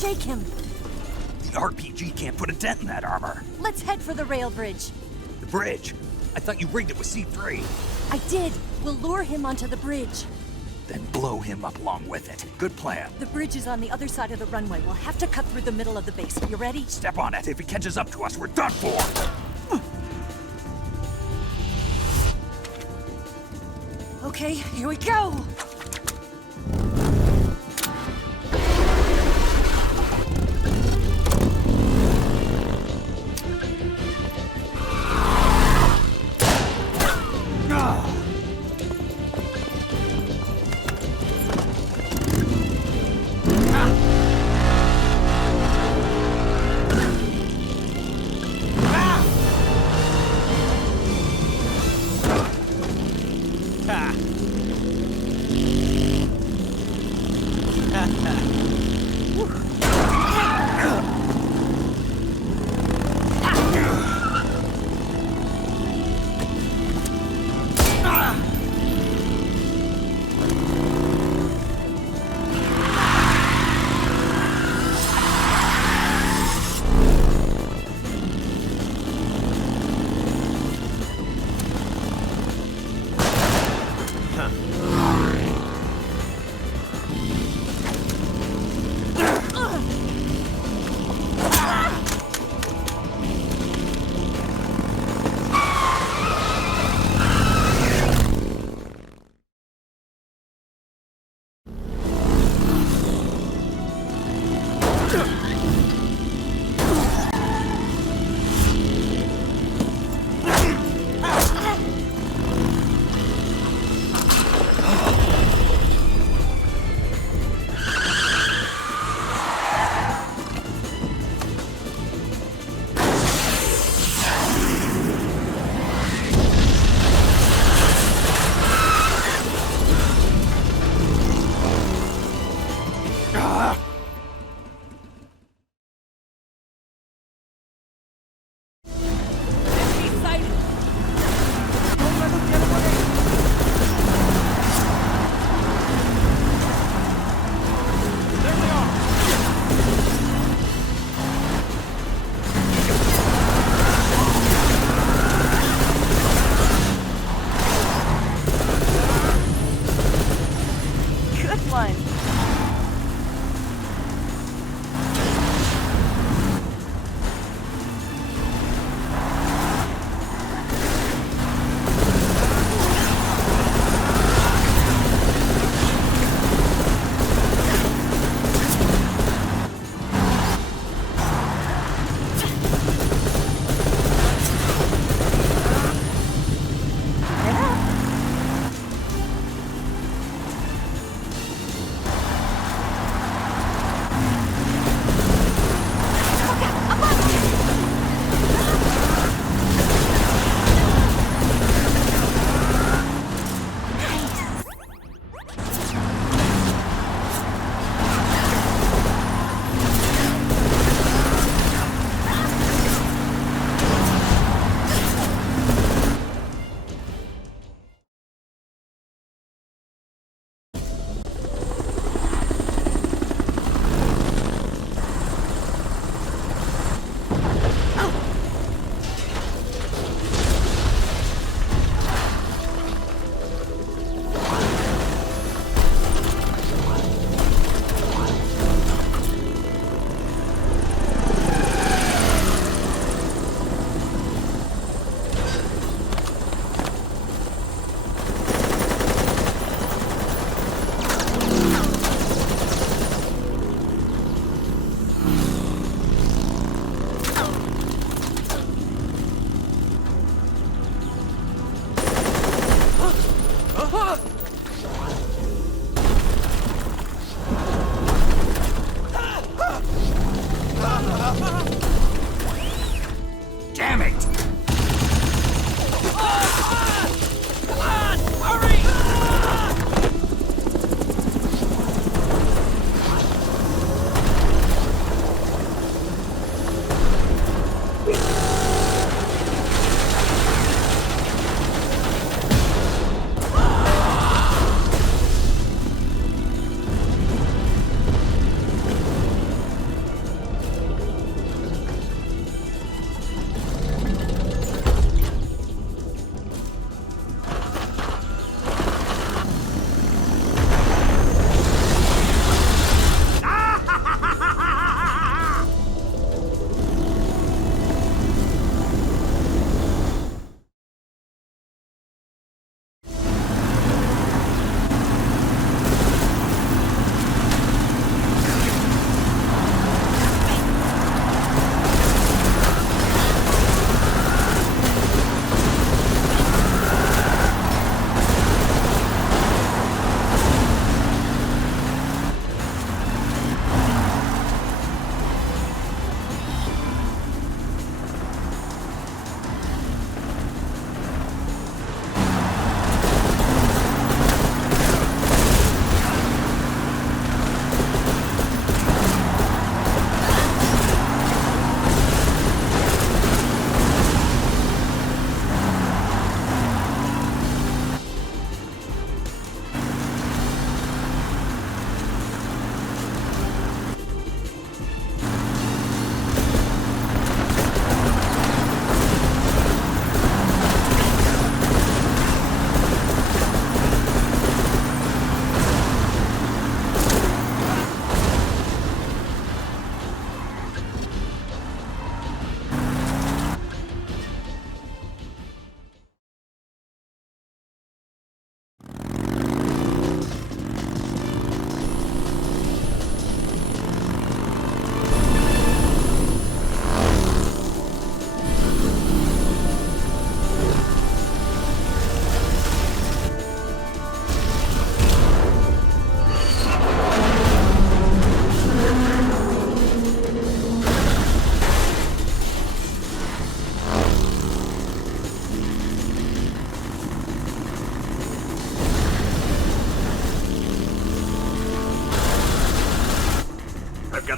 Shake him. The RPG can't put a dent in that armor. Let's head for the rail bridge. The bridge? I thought you rigged it with C3. I did. We'll lure him onto the bridge. Then blow him up along with it. Good plan. The bridge is on the other side of the runway. We'll have to cut through the middle of the base. You ready? Step on it. If he catches up to us, we're done for. Okay, here we go!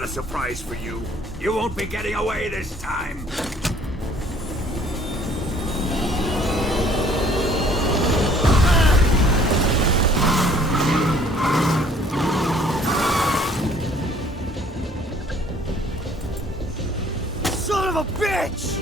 a surprise for you. You won't be getting away this time. Son of a bitch!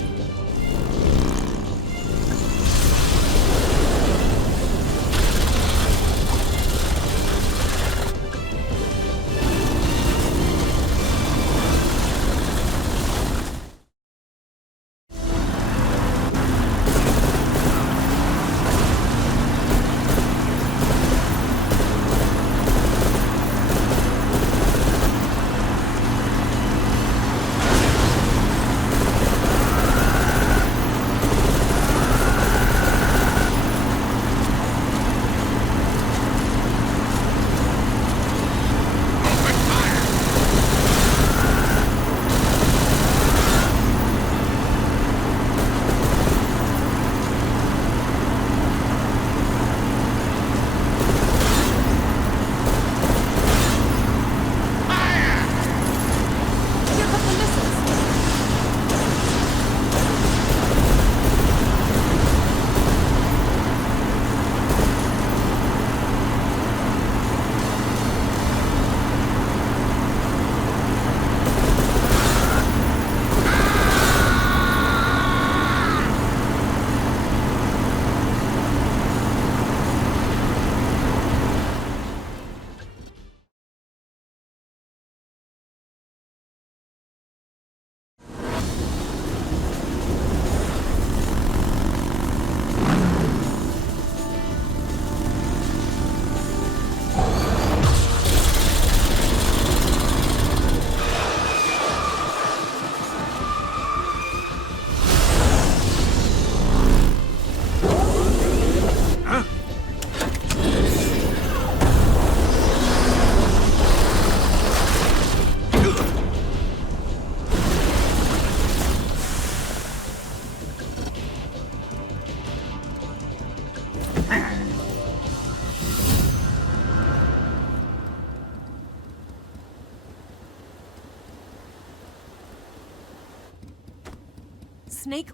Snake,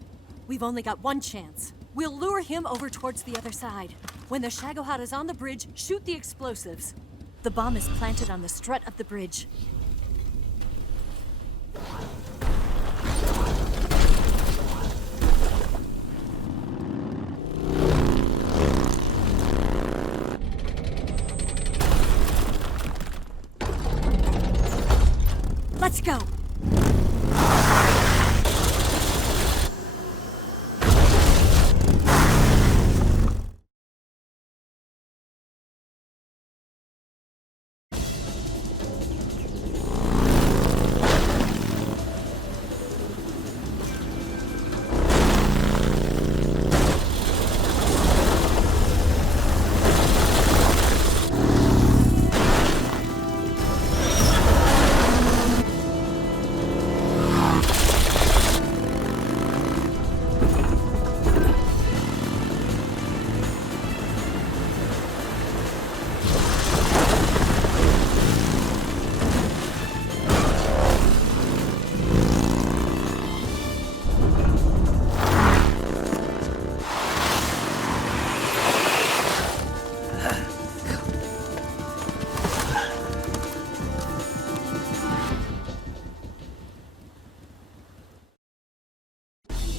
we've only got one chance. We'll lure him over towards the other side. When the Shagohod is on the bridge, shoot the explosives. The bomb is planted on the strut of the bridge. Let's go!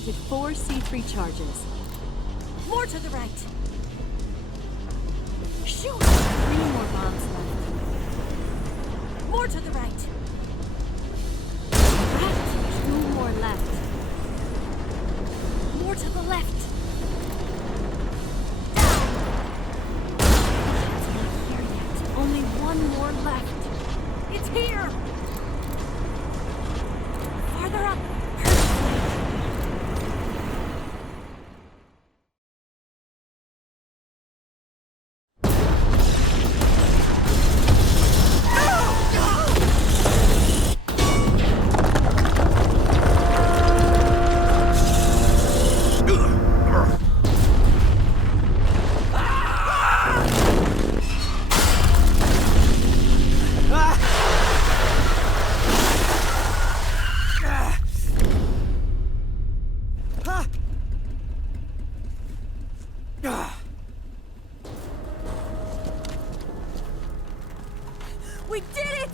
With 4 C3 charges. More to the right! Shoot! 3 more bombs left. More to the right! Left! 2 more left. More to the left! Down! It's not here yet. Only 1 more left. It's here! Farther up! We did it!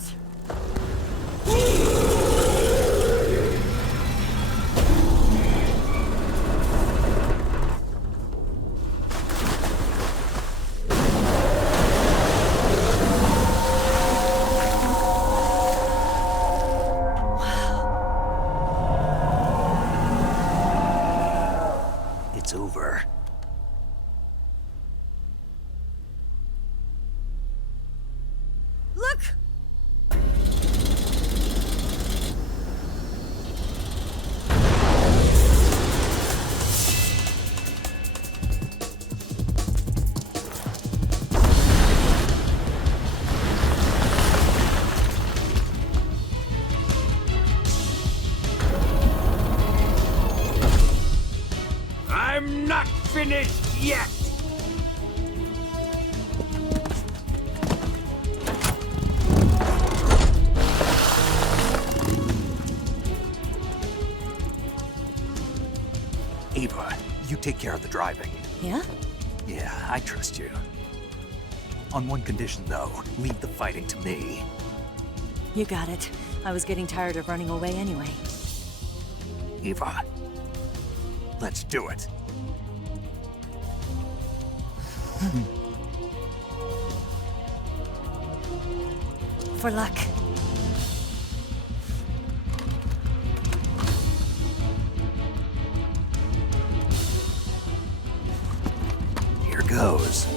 It's over. Look! I'm not finished yet! Ava, you take care of the driving. Yeah? Yeah, I trust you. On one condition, though, leave the fighting to me. You got it. I was getting tired of running away anyway. Ava, let's do it. For luck. Here goes.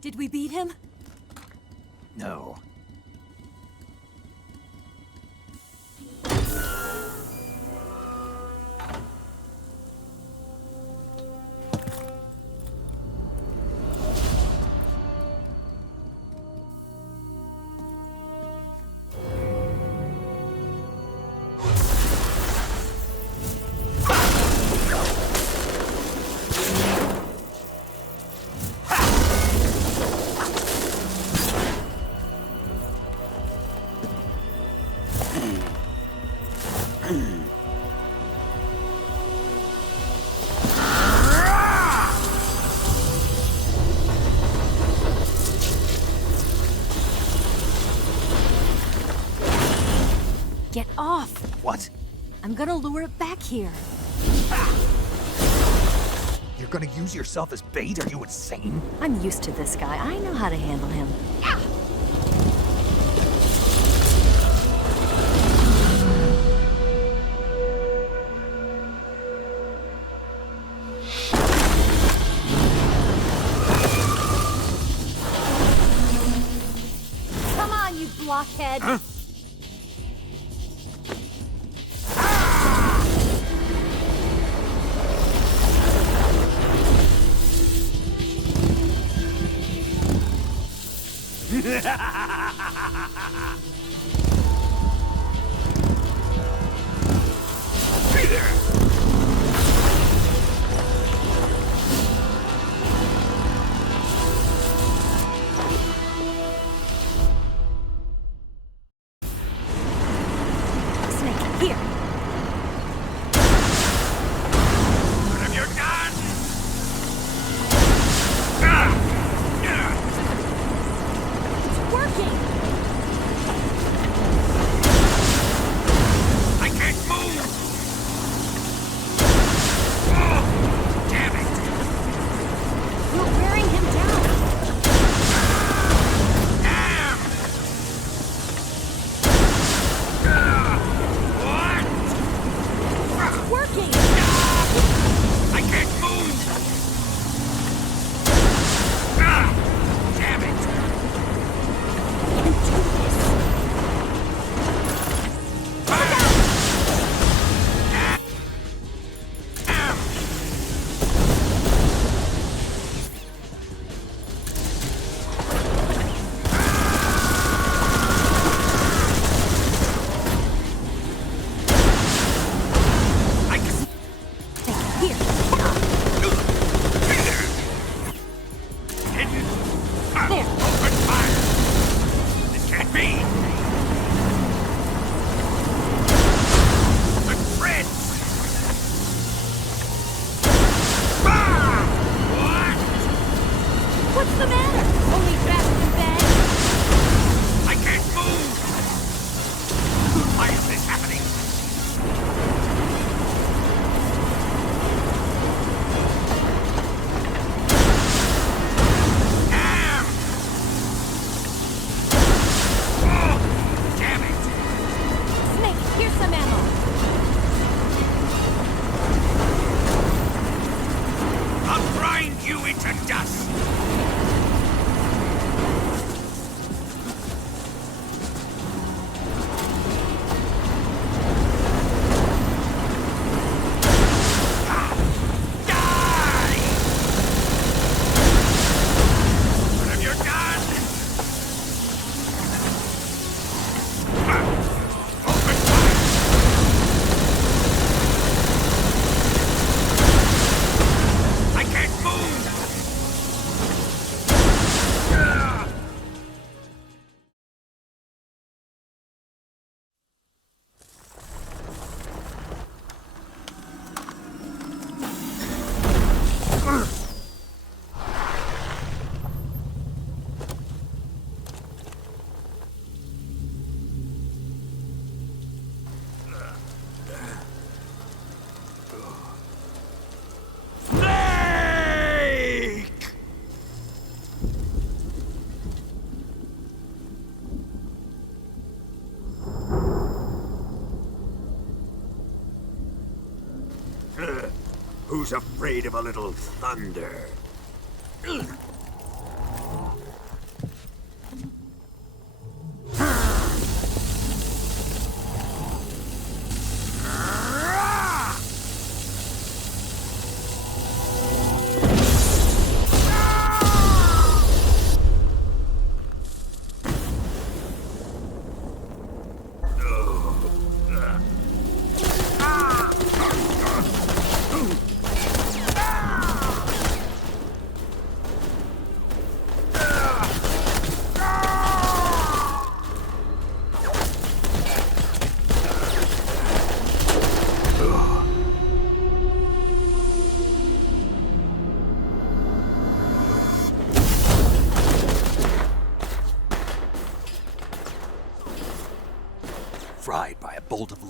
Did we beat him? No. Get off! What? I'm gonna lure it back here. You're gonna use yourself as bait? Are you insane? I'm used to this guy. I know how to handle him. Come on, you blockhead! Huh? Snake, here! What have you done? It's working! I can't move! Oh, damn it! You're wearing him down! Damn! What? It's working! I can't move! Damn it! Here! There! Open fire! This can't be! The Prince! What's the matter? Only wrapped in bed? I can't move! Why is this happening? Damn! Oh, damn it! Snake, here's some ammo! I'll grind you into dust! What have you done? Open fire! I can't move! Snake! Who's afraid of a little thunder?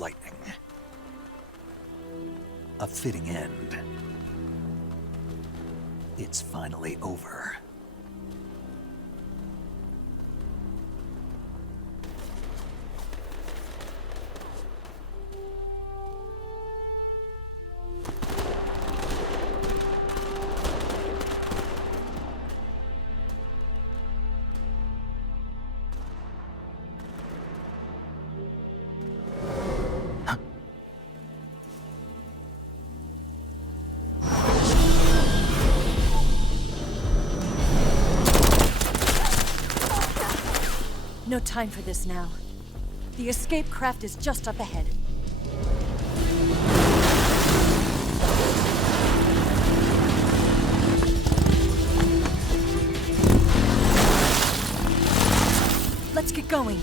lightning. A fitting end. It's finally over. No time for this now. The escape craft is just up ahead. Let's get going.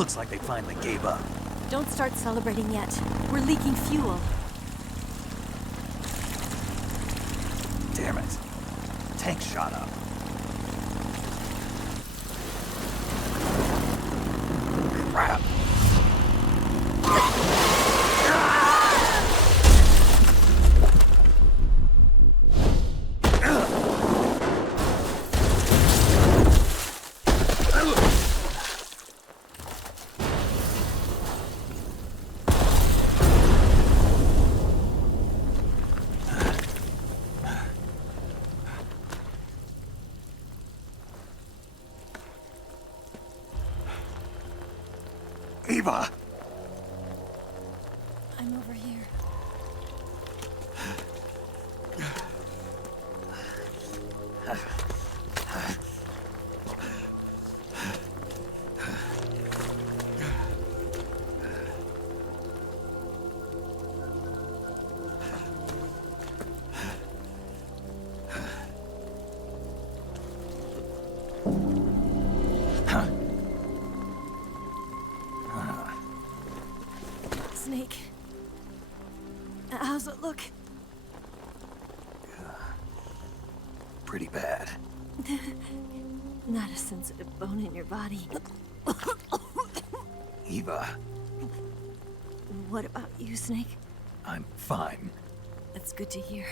Looks like they finally gave up. Don't start celebrating yet. We're leaking fuel. Damn it. Tank shot up. Crap. Eva! I'm over here. Snake. How's it look? Pretty bad. Not a sensitive bone in your body. Eva, What about you, Snake? I'm fine. That's good to hear.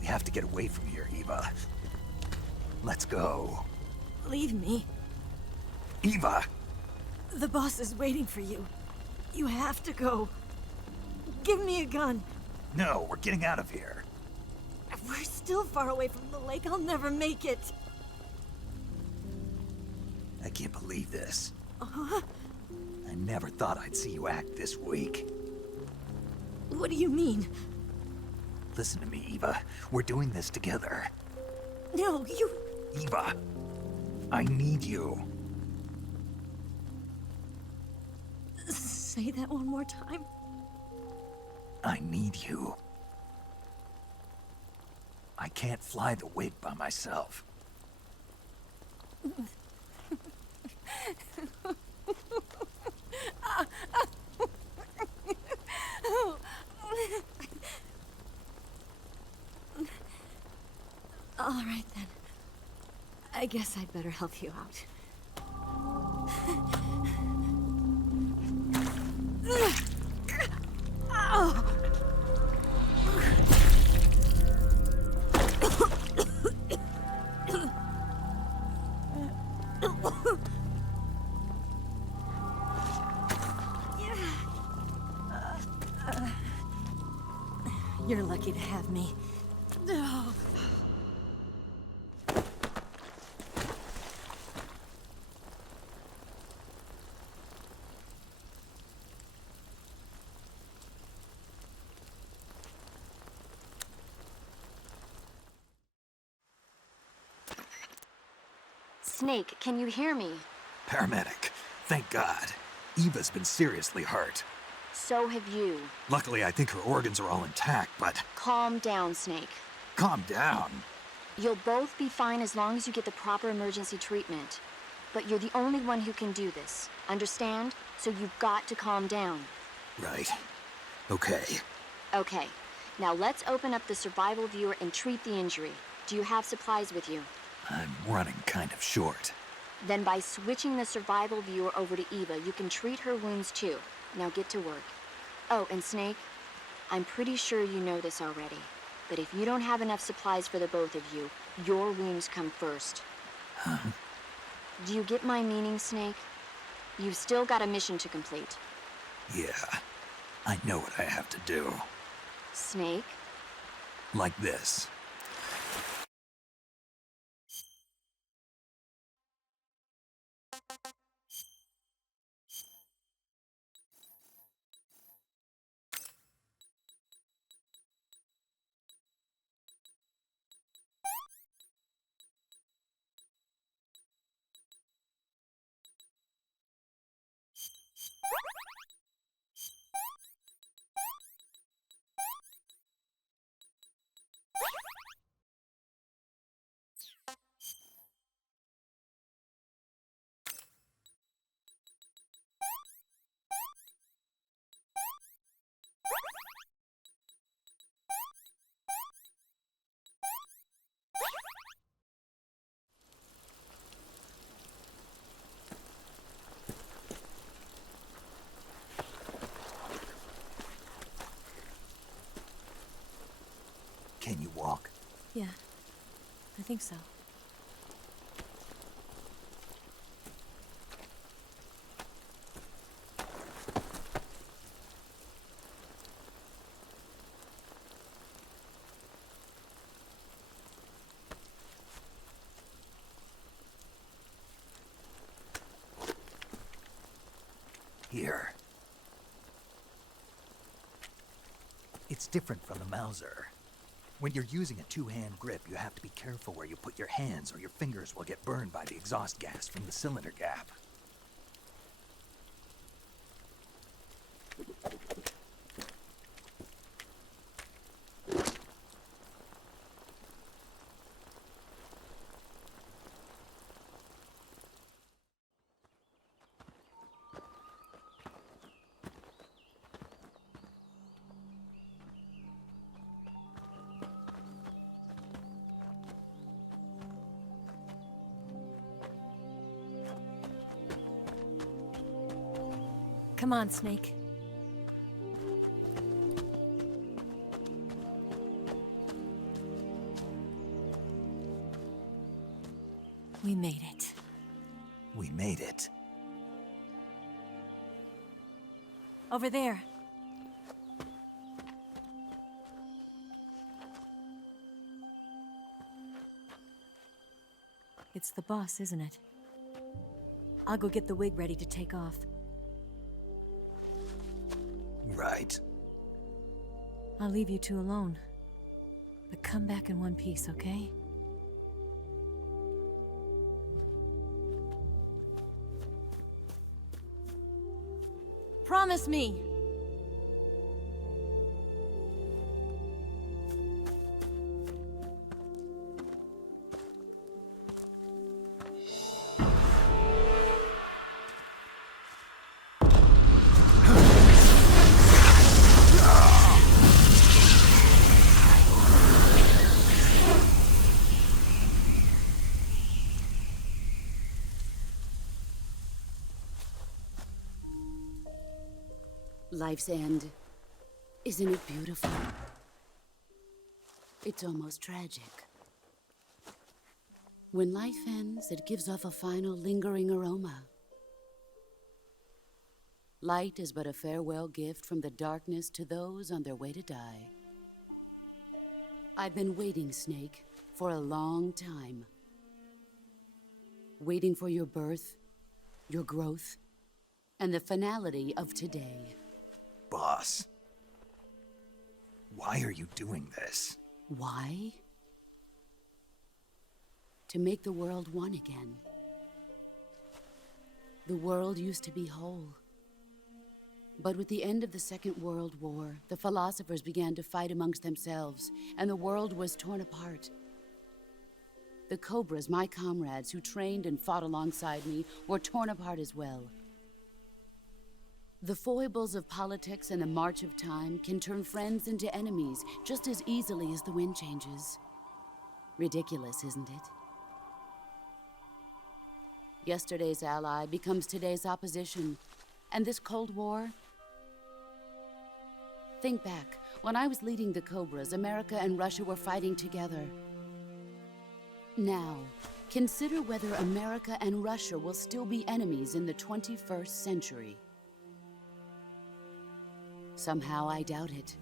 We have to get away from here, Eva. Let's go. Leave me. Eva! The boss is waiting for you. You have to go. Give me a gun. No, we're getting out of here. We're still far away from the lake. I'll never make it. I can't believe this. Uh-huh. I never thought I'd see you act this weak. What do you mean? Listen to me, Eva. We're doing this together. No, you... Eva, I need you. Say that one more time. I need you. I can't fly the wig by myself. All right, then. I guess I'd better help you out. Ow! You're lucky to have me. Oh. Snake, can you hear me? Paramedic. Thank God. Eva's been seriously hurt. So have you. Luckily, I think her organs are all intact, but... Calm down, Snake. Calm down. You'll both be fine as long as you get the proper emergency treatment. But you're the only one who can do this. Understand? So you've got to calm down. Right. Okay. Okay. Now let's open up the survival viewer and treat the injury. Do you have supplies with you? I'm running kind of short. Then by switching the survival viewer over to Eva, you can treat her wounds too. Now get to work. Oh, and Snake, I'm pretty sure you know this already, but if you don't have enough supplies for the both of you, your wounds come first. Huh? Do you get my meaning, Snake? You've still got a mission to complete. Yeah. I know what I have to do. Snake? Like this. Can you walk? Yeah, I think so. Here. It's different from the Mauser. When you're using a two-hand grip, you have to be careful where you put your hands or your fingers will get burned by the exhaust gas from the cylinder gap. Come on, Snake. We made it. We made it. Over there. It's the boss, isn't it? I'll go get the wig ready to take off. Right. I'll leave you two alone. But come back in one piece, okay? Promise me! Life's end. Isn't it beautiful? It's almost tragic. When life ends, it gives off a final lingering aroma. Light is but a farewell gift from the darkness to those on their way to die. I've been waiting, Snake, for a long time. Waiting for your birth, your growth, and the finality of today. Boss. Why are you doing this? Why? To make the world one again. The world used to be whole. But with the end of the Second World War, the philosophers began to fight amongst themselves, and the world was torn apart. The Cobras, my comrades who trained and fought alongside me, were torn apart as well. The foibles of politics and the march of time can turn friends into enemies just as easily as the wind changes. Ridiculous, isn't it? Yesterday's ally becomes today's opposition. And this Cold War? Think back. When I was leading the Cobras, America and Russia were fighting together. Now, consider whether America and Russia will still be enemies in the 21st century. Somehow I doubt it.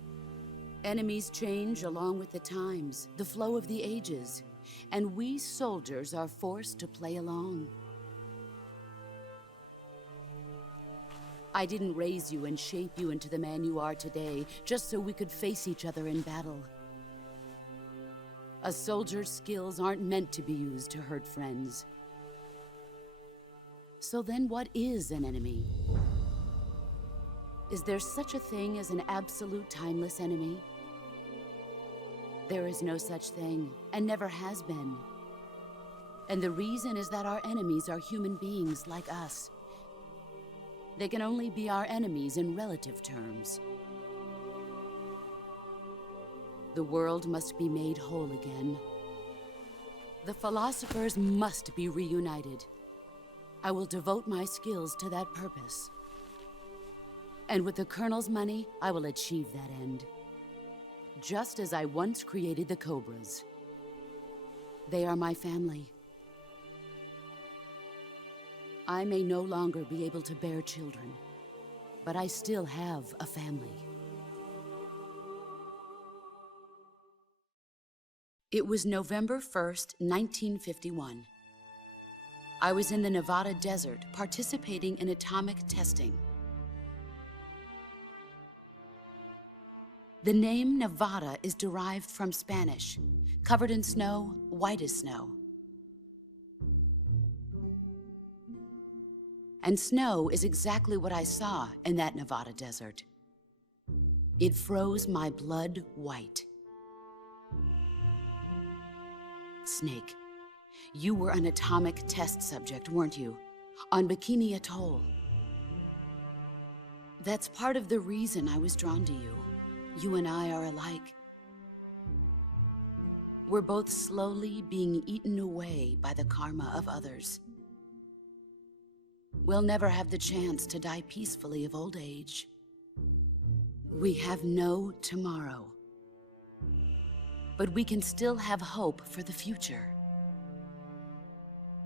Enemies change along with the times, the flow of the ages, and we soldiers are forced to play along. I didn't raise you and shape you into the man you are today just so we could face each other in battle. A soldier's skills aren't meant to be used to hurt friends. So then what is an enemy? Is there such a thing as an absolute timeless enemy? There is no such thing, and never has been. And the reason is that our enemies are human beings like us. They can only be our enemies in relative terms. The world must be made whole again. The philosophers must be reunited. I will devote my skills to that purpose. And with the Colonel's money, I will achieve that end. just as I once created the Cobras. They are my family. I may no longer be able to bear children, but I still have a family. It was November 1st, 1951. I was in the Nevada desert participating in atomic testing. The name Nevada is derived from Spanish, covered in snow, white as snow. And snow is exactly what I saw in that Nevada desert. It froze my blood white. Snake, you were an atomic test subject, weren't you? On Bikini Atoll. That's part of the reason I was drawn to you. You and I are alike. We're both slowly being eaten away by the karma of others. We'll never have the chance to die peacefully of old age. We have no tomorrow. But we can still have hope for the future.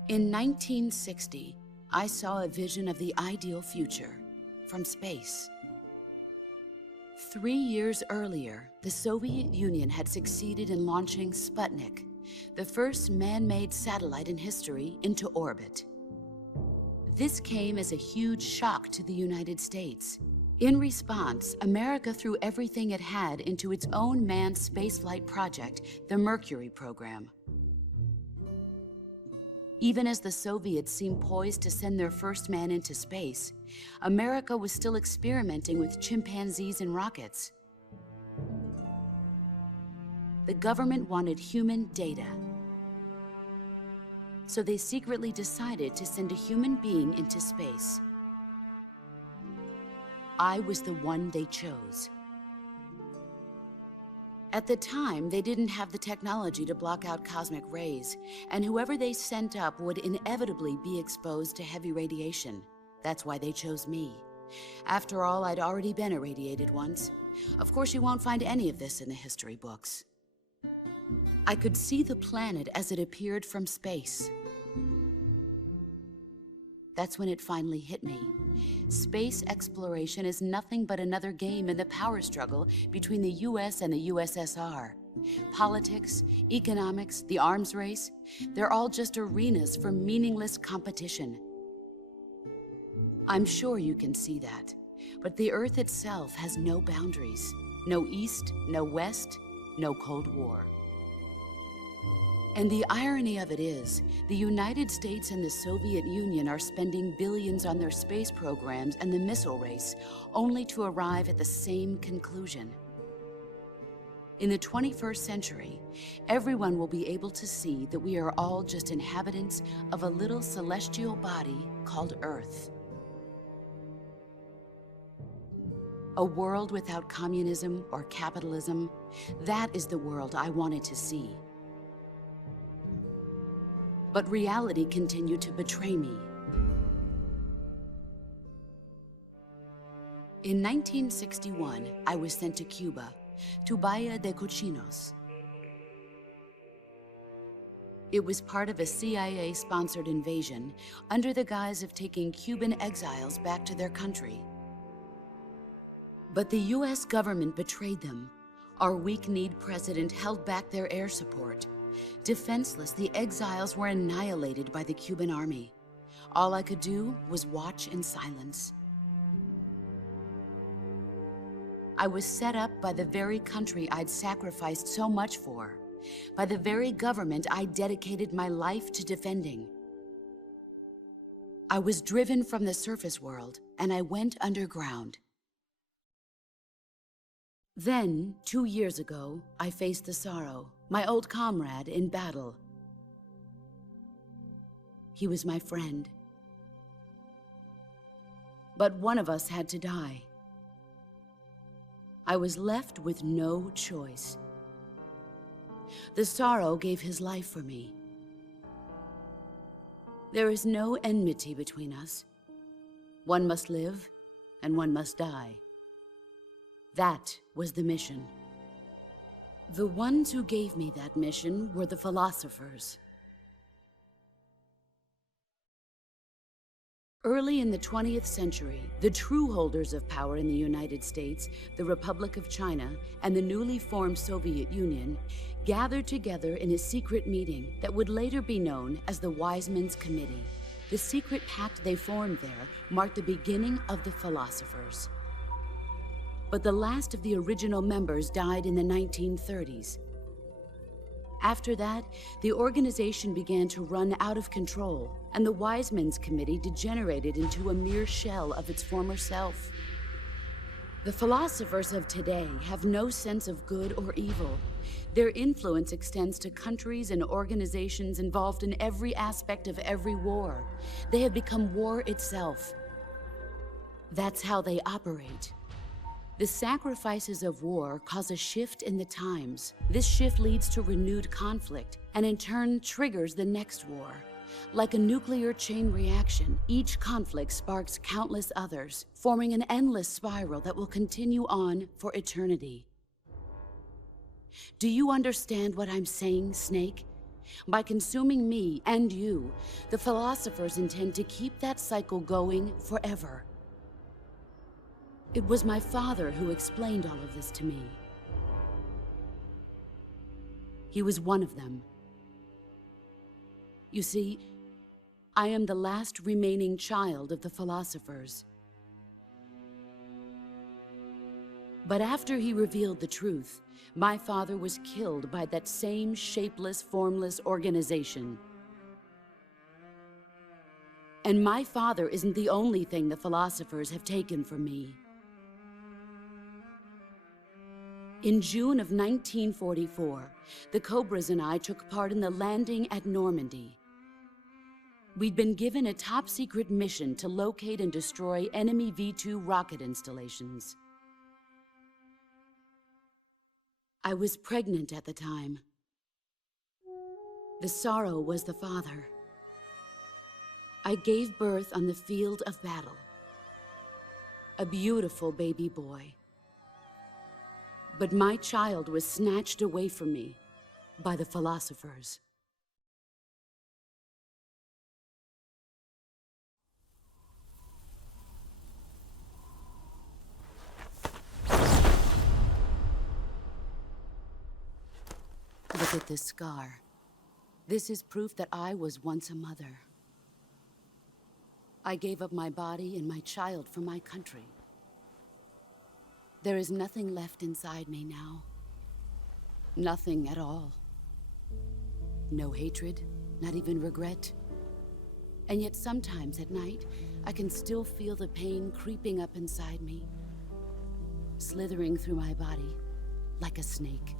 In 1960, I saw a vision of the ideal future from space. 3 years earlier, the Soviet Union had succeeded in launching Sputnik, the first man-made satellite in history, into orbit. This came as a huge shock to the United States. In response, America threw everything it had into its own manned spaceflight project, the Mercury program. Even as the Soviets seemed poised to send their first man into space, America was still experimenting with chimpanzees and rockets. The government wanted human data. So they secretly decided to send a human being into space. I was the one they chose. At the time, they didn't have the technology to block out cosmic rays, and whoever they sent up would inevitably be exposed to heavy radiation. That's why they chose me. After all, I'd already been irradiated once. Of course, you won't find any of this in the history books. I could see the planet as it appeared from space. That's when it finally hit me. Space exploration is nothing but another game in the power struggle between the US and the USSR. Politics, economics, the arms race, they're all just arenas for meaningless competition. I'm sure you can see that, but the Earth itself has no boundaries. No East, no West, no Cold War. And the irony of it is, the United States and the Soviet Union are spending billions on their space programs and the missile race, only to arrive at the same conclusion. In the 21st century, everyone will be able to see that we are all just inhabitants of a little celestial body called Earth. A world without communism or capitalism, that is the world I wanted to see. But reality continued to betray me. In 1961, I was sent to Cuba, to Bahia de Cochinos. It was part of a CIA-sponsored invasion under the guise of taking Cuban exiles back to their country. But the US government betrayed them. Our weak-kneed president held back their air support. Defenseless, the exiles were annihilated by the Cuban army. All I could do was watch in silence. I was set up by the very country I'd sacrificed so much for, by the very government I dedicated my life to defending. I was driven from the surface world, and I went underground. Then, 2 years ago, I faced the Sorrow, my old comrade in battle. He was my friend. But one of us had to die. I was left with no choice. The Sorrow gave his life for me. There is no enmity between us. One must live, and one must die. That was the mission. The ones who gave me that mission were the philosophers. Early in the 20th century, the true holders of power in the United States, the Republic of China, and the newly formed Soviet Union gathered together in a secret meeting that would later be known as the Wiseman's Committee. The secret pact they formed there marked the beginning of the philosophers. But the last of the original members died in the 1930s. After that, the organization began to run out of control, and the Wiseman's Committee degenerated into a mere shell of its former self. The philosophers of today have no sense of good or evil. Their influence extends to countries and organizations involved in every aspect of every war. They have become war itself. That's how they operate. The sacrifices of war cause a shift in the times. This shift leads to renewed conflict, and in turn triggers the next war. Like a nuclear chain reaction, each conflict sparks countless others, forming an endless spiral that will continue on for eternity. Do you understand what I'm saying, Snake? By consuming me and you, the philosophers intend to keep that cycle going forever. It was my father who explained all of this to me. He was one of them. You see, I am the last remaining child of the philosophers. But after he revealed the truth, my father was killed by that same shapeless, formless organization. And my father isn't the only thing the philosophers have taken from me. In June of 1944, the Cobras and I took part in the landing at Normandy. We'd been given a top-secret mission to locate and destroy enemy V-2 rocket installations. I was pregnant at the time. The sorrow was the father. I gave birth on the field of battle. A beautiful baby boy. But my child was snatched away from me by the philosophers. Look at this scar. This is proof that I was once a mother. I gave up my body and my child for my country. There is nothing left inside me now. Nothing at all. No hatred, not even regret. And yet sometimes at night, I can still feel the pain creeping up inside me, slithering through my body like a snake.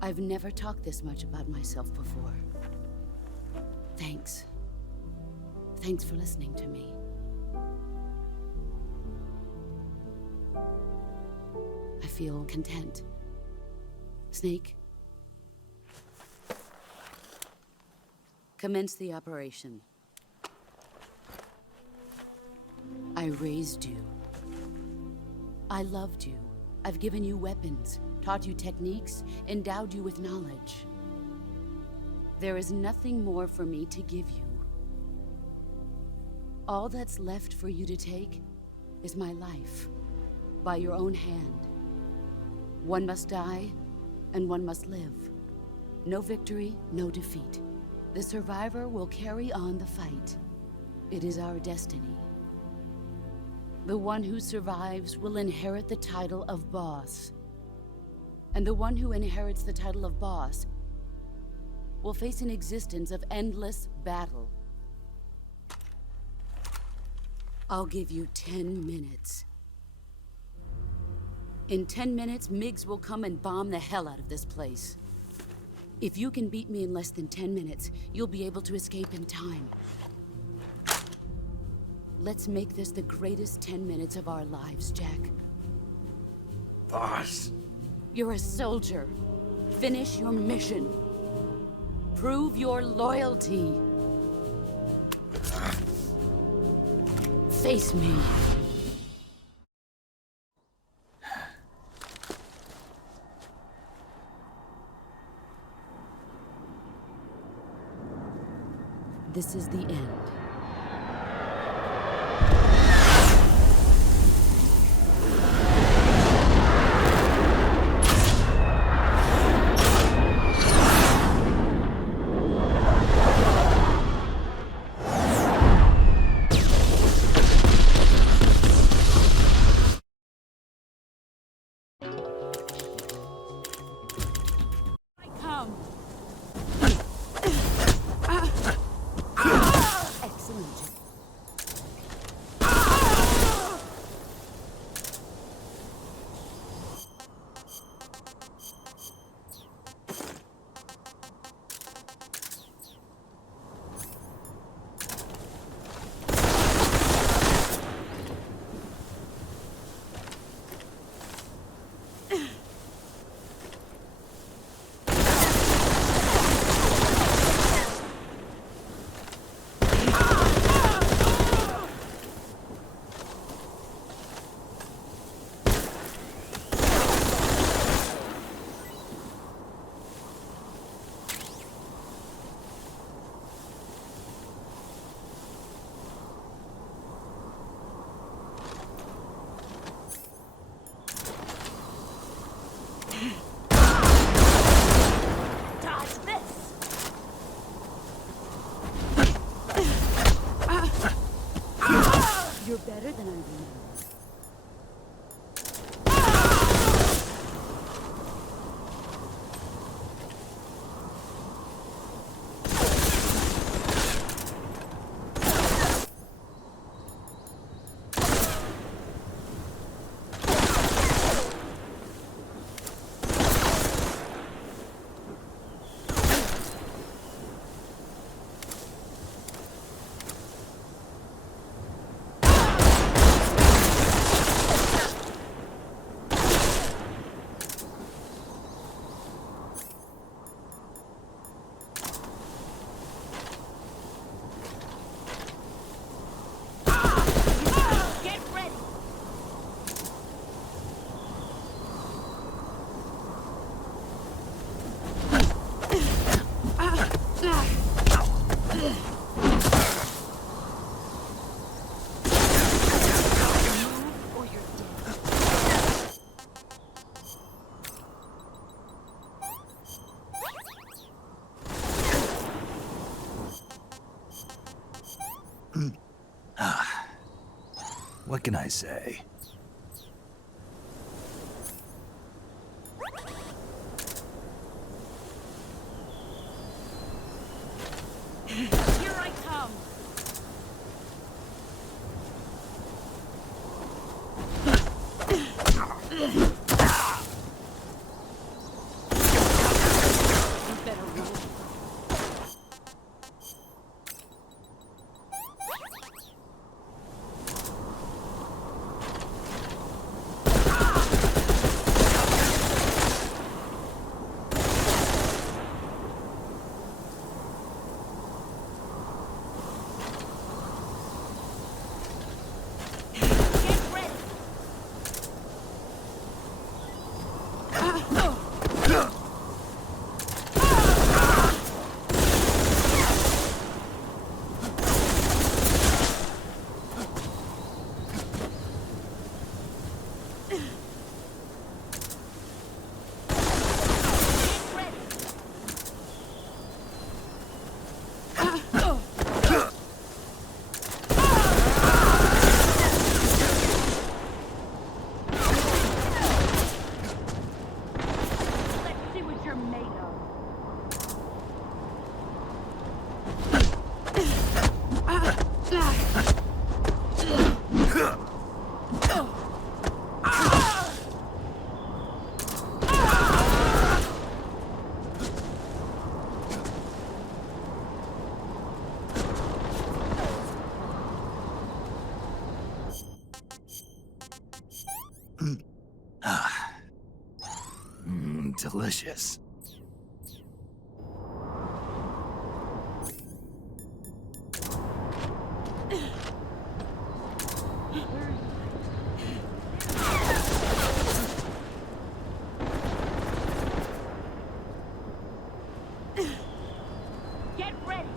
I've never talked this much about myself before. Thanks. Thanks for listening to me. I feel content. Snake, commence the operation. I raised you. I loved you. I've given you weapons, taught you techniques, endowed you with knowledge. There is nothing more for me to give you. All that's left for you to take is my life, by your own hand. One must die, and one must live. No victory, no defeat. The survivor will carry on the fight. It is our destiny. The one who survives will inherit the title of boss. And the one who inherits the title of boss will face an existence of endless battle. I'll give you 10 minutes. In 10 minutes, MiGs will come and bomb the hell out of this place. If you can beat me in less than 10 minutes, you'll be able to escape in time. Let's make this the greatest 10 minutes of our lives, Jack. Boss. You're a soldier. Finish your mission. Prove your loyalty. Face me. This is the end. You're better than I remember. What can I say? Here I come! You better roll. Delicious. Get ready!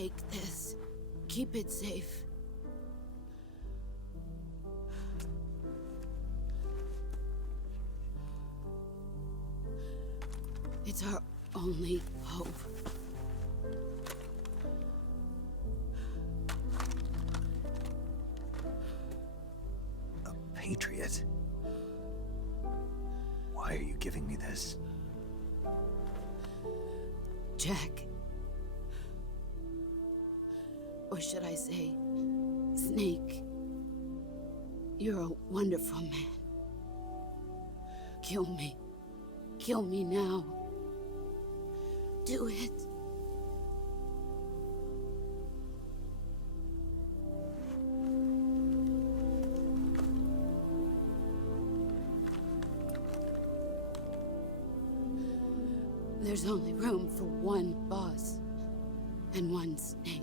Take this. Keep it safe. It's our only hope. A patriot? Why are you giving me this? Jack. Or should I say, Snake. You're a wonderful man. Kill me. Kill me now. Do it. There's only room for one boss and one Snake.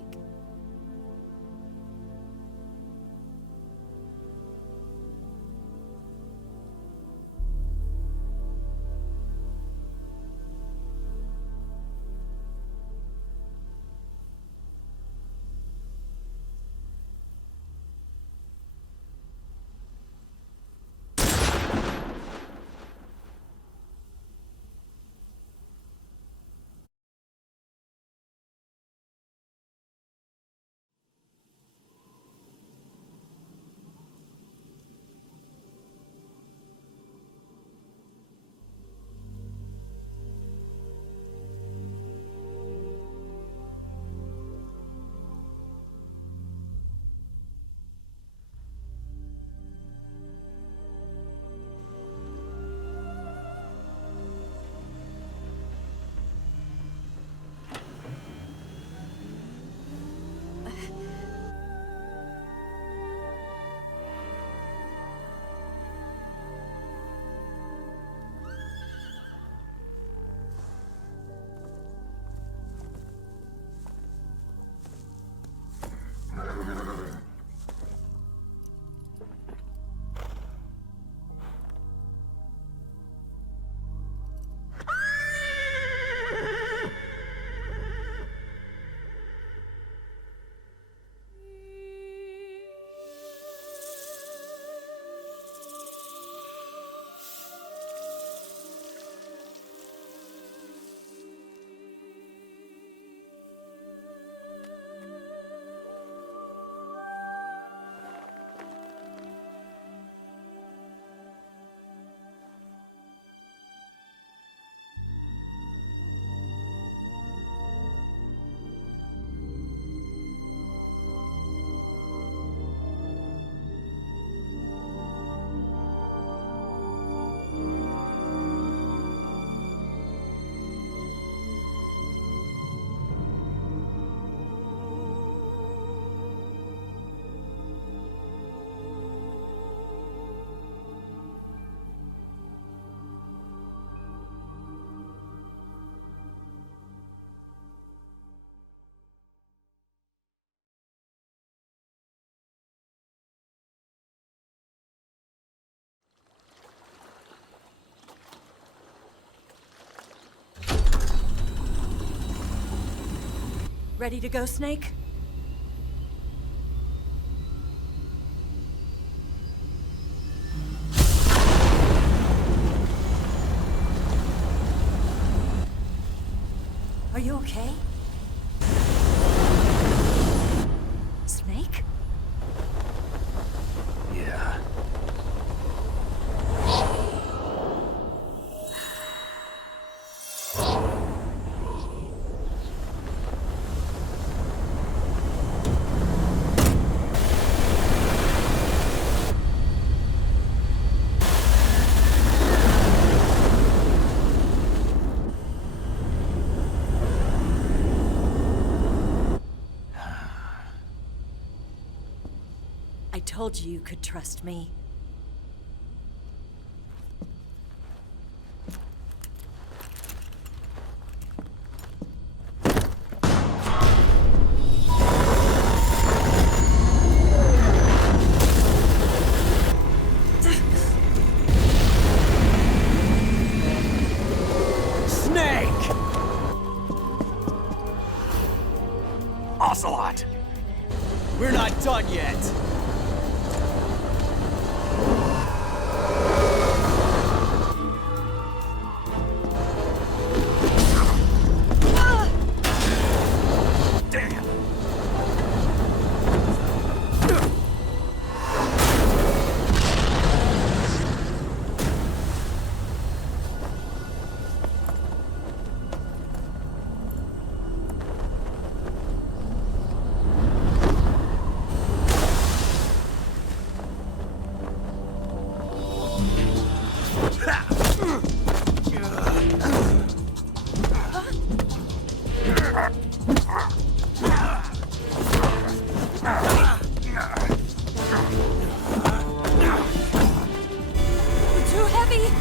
Ready to go, Snake? Are you okay? Snake? Yeah. I told you you could trust me. I'll done yet. Too heavy!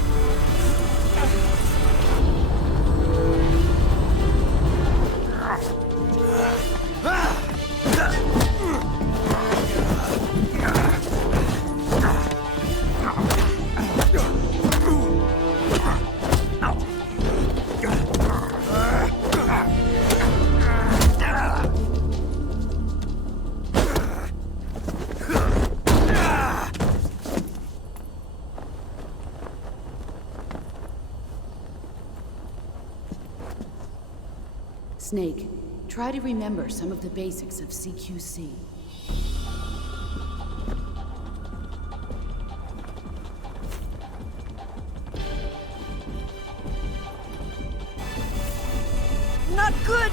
Snake, try to remember some of the basics of CQC. Not good!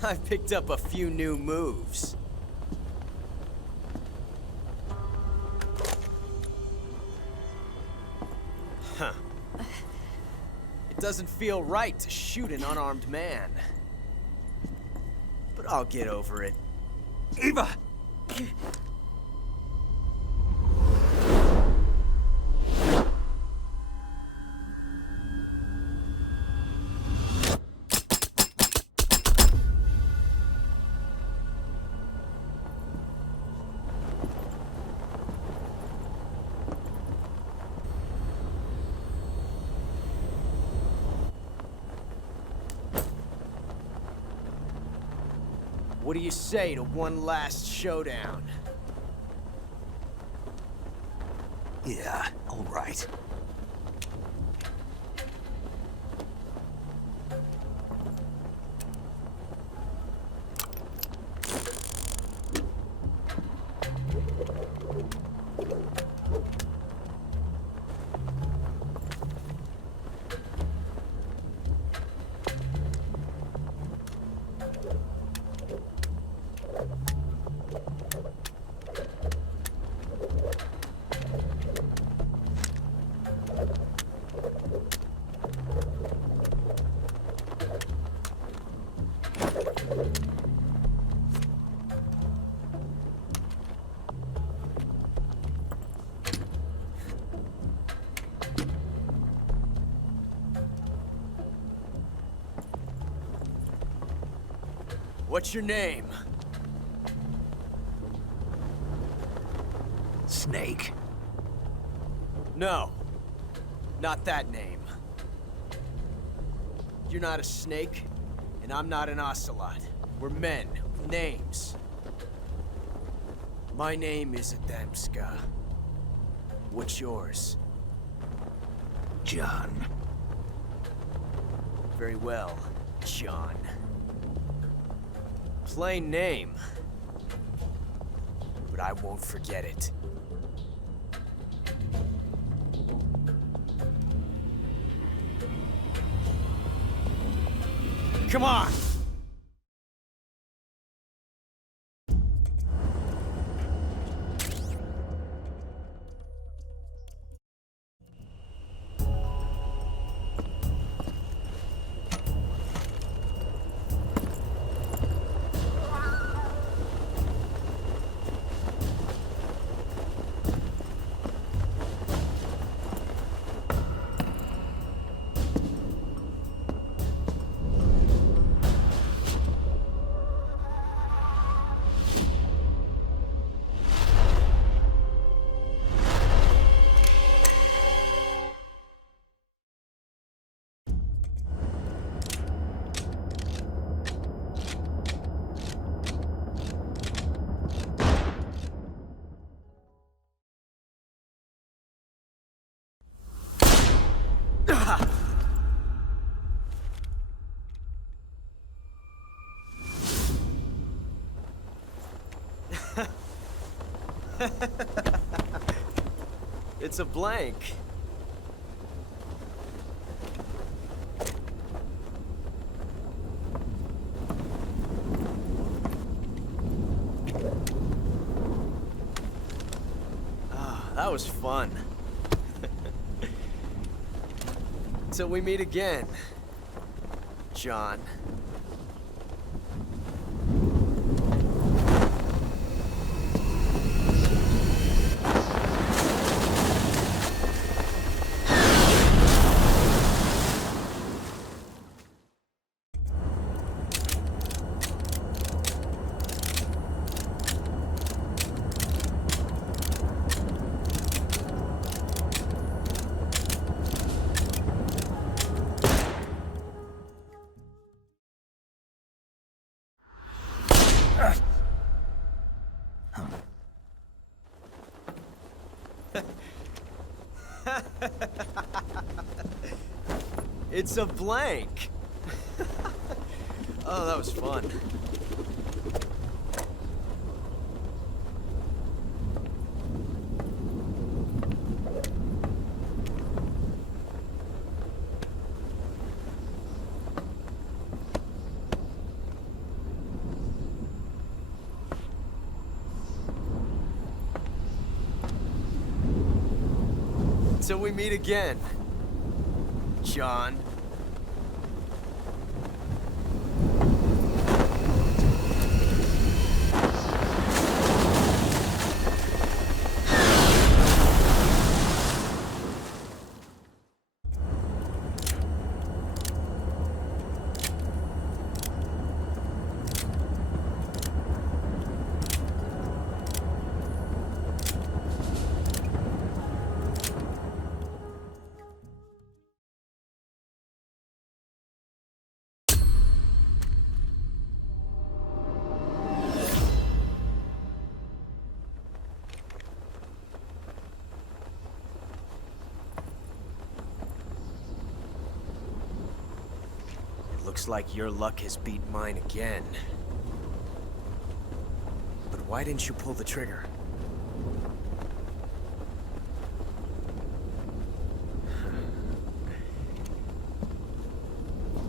I've picked up a few new moves. Huh. It doesn't feel right to shoot an unarmed man. But I'll get over it. Eva! What do you say to one last showdown? Yeah, all right. What's your name? Snake. No, not that name. You're not a snake, and I'm not an ocelot. We're men with names. My name is Adamska. What's yours? John. Very well, John. Plain name. But I won't forget it. Come on! It's a blank. Ah, that was fun. Till we meet again, John. It's a blank. Oh, that was fun. Till we meet again, John. Looks like your luck has beat mine again. But why didn't you pull the trigger?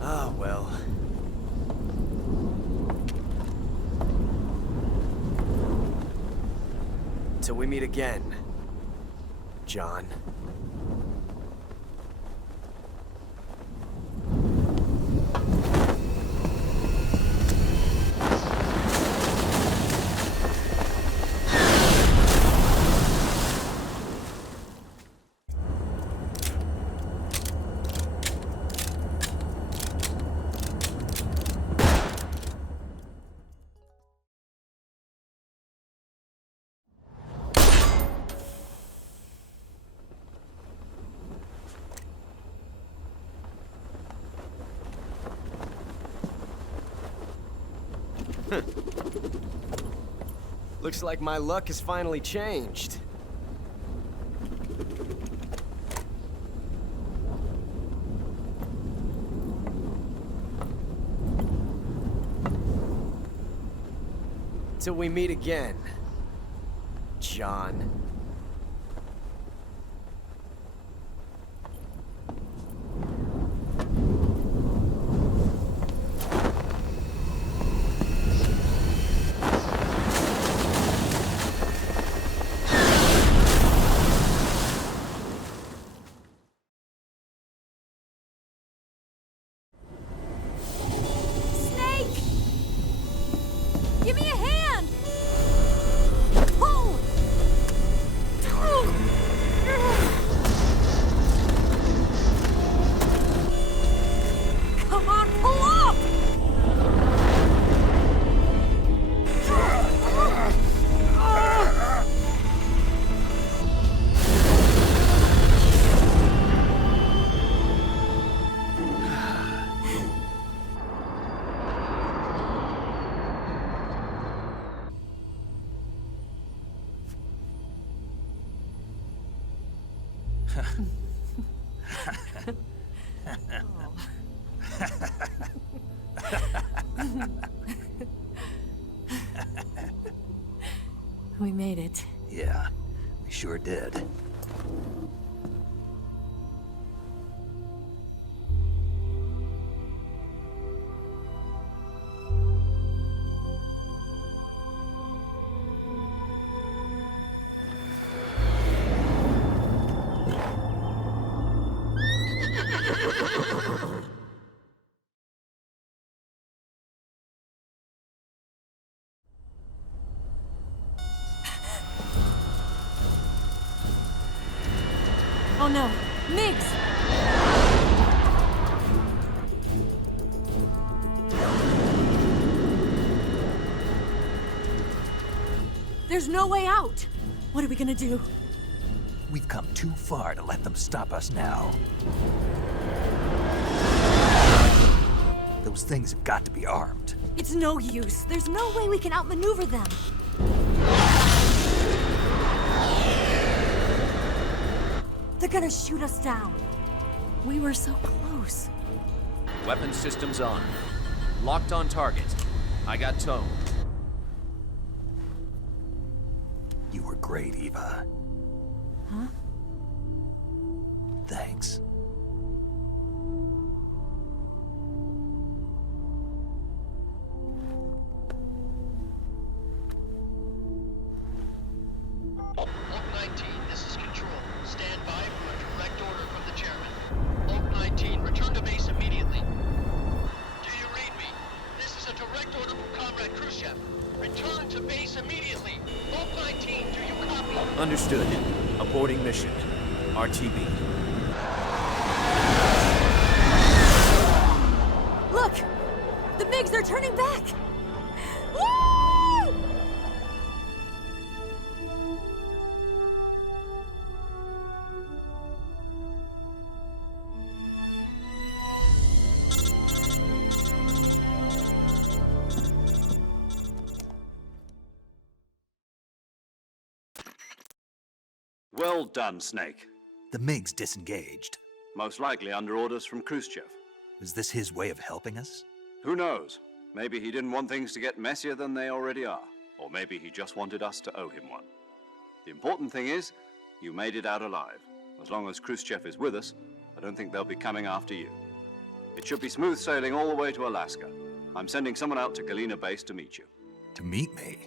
Ah, well. Till we meet again, John. Looks like my luck has finally changed. Till we meet again, John. Give me a hand! Pull! Come on, pull up! We made it. Yeah, we sure did. Oh no, Miggs! There's no way out! What are we gonna do? We've come too far to let them stop us now. Those things have got to be armed. It's no use. There's no way we can outmaneuver them. They're gonna shoot us down. We were so close. Weapon systems on. Locked on target. I got tone. You were great, Eva. Huh? Thanks. Oak 19, this is Control. Stand by for a direct order from the chairman. Oak 19, return to base immediately. Do you read me? This is a direct order from Comrade Khrushchev. Return to base immediately. Oak 19, do you copy? Understood. Aborting mission. RTB. Look! The MiGs are turning back! Woo! Well done, Snake. The MiGs disengaged. Most likely under orders from Khrushchev. Was this his way of helping us? Who knows? Maybe he didn't want things to get messier than they already are. Or maybe he just wanted us to owe him one. The important thing is, you made it out alive. As long as Khrushchev is with us, I don't think they'll be coming after you. It should be smooth sailing all the way to Alaska. I'm sending someone out to Galena Base to meet you. To meet me?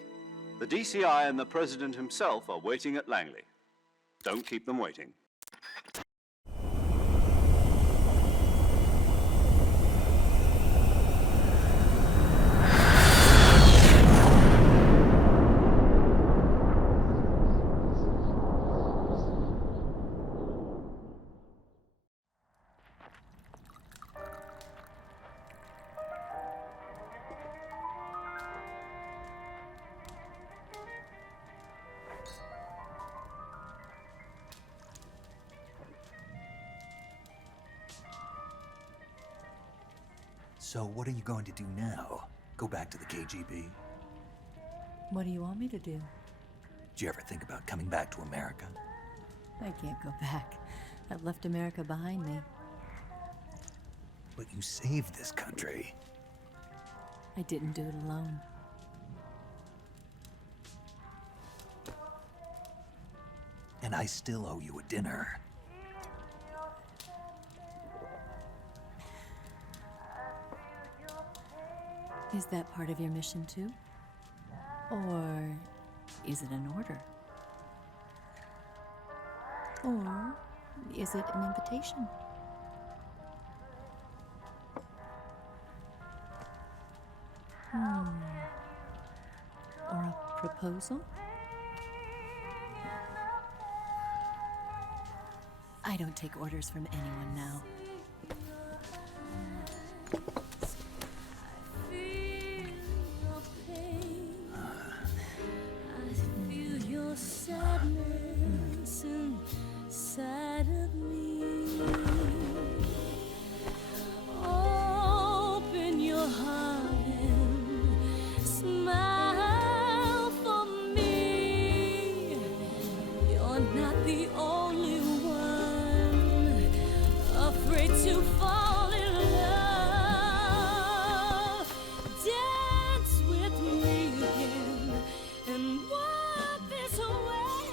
The DCI and the President himself are waiting at Langley. Don't keep them waiting. So what are you going to do now? Go back to the KGB? What do you want me to do? Did you ever think about coming back to America? I can't go back. I've left America behind me. But you saved this country. I didn't do it alone. And I still owe you a dinner. Is that part of your mission too? Or is it an order? Or is it an invitation? Or a proposal? I don't take orders from anyone now. Sadness inside of me. Open your heart and smile for me. You're not the only one afraid to fall in love. Dance with me again and walk this way.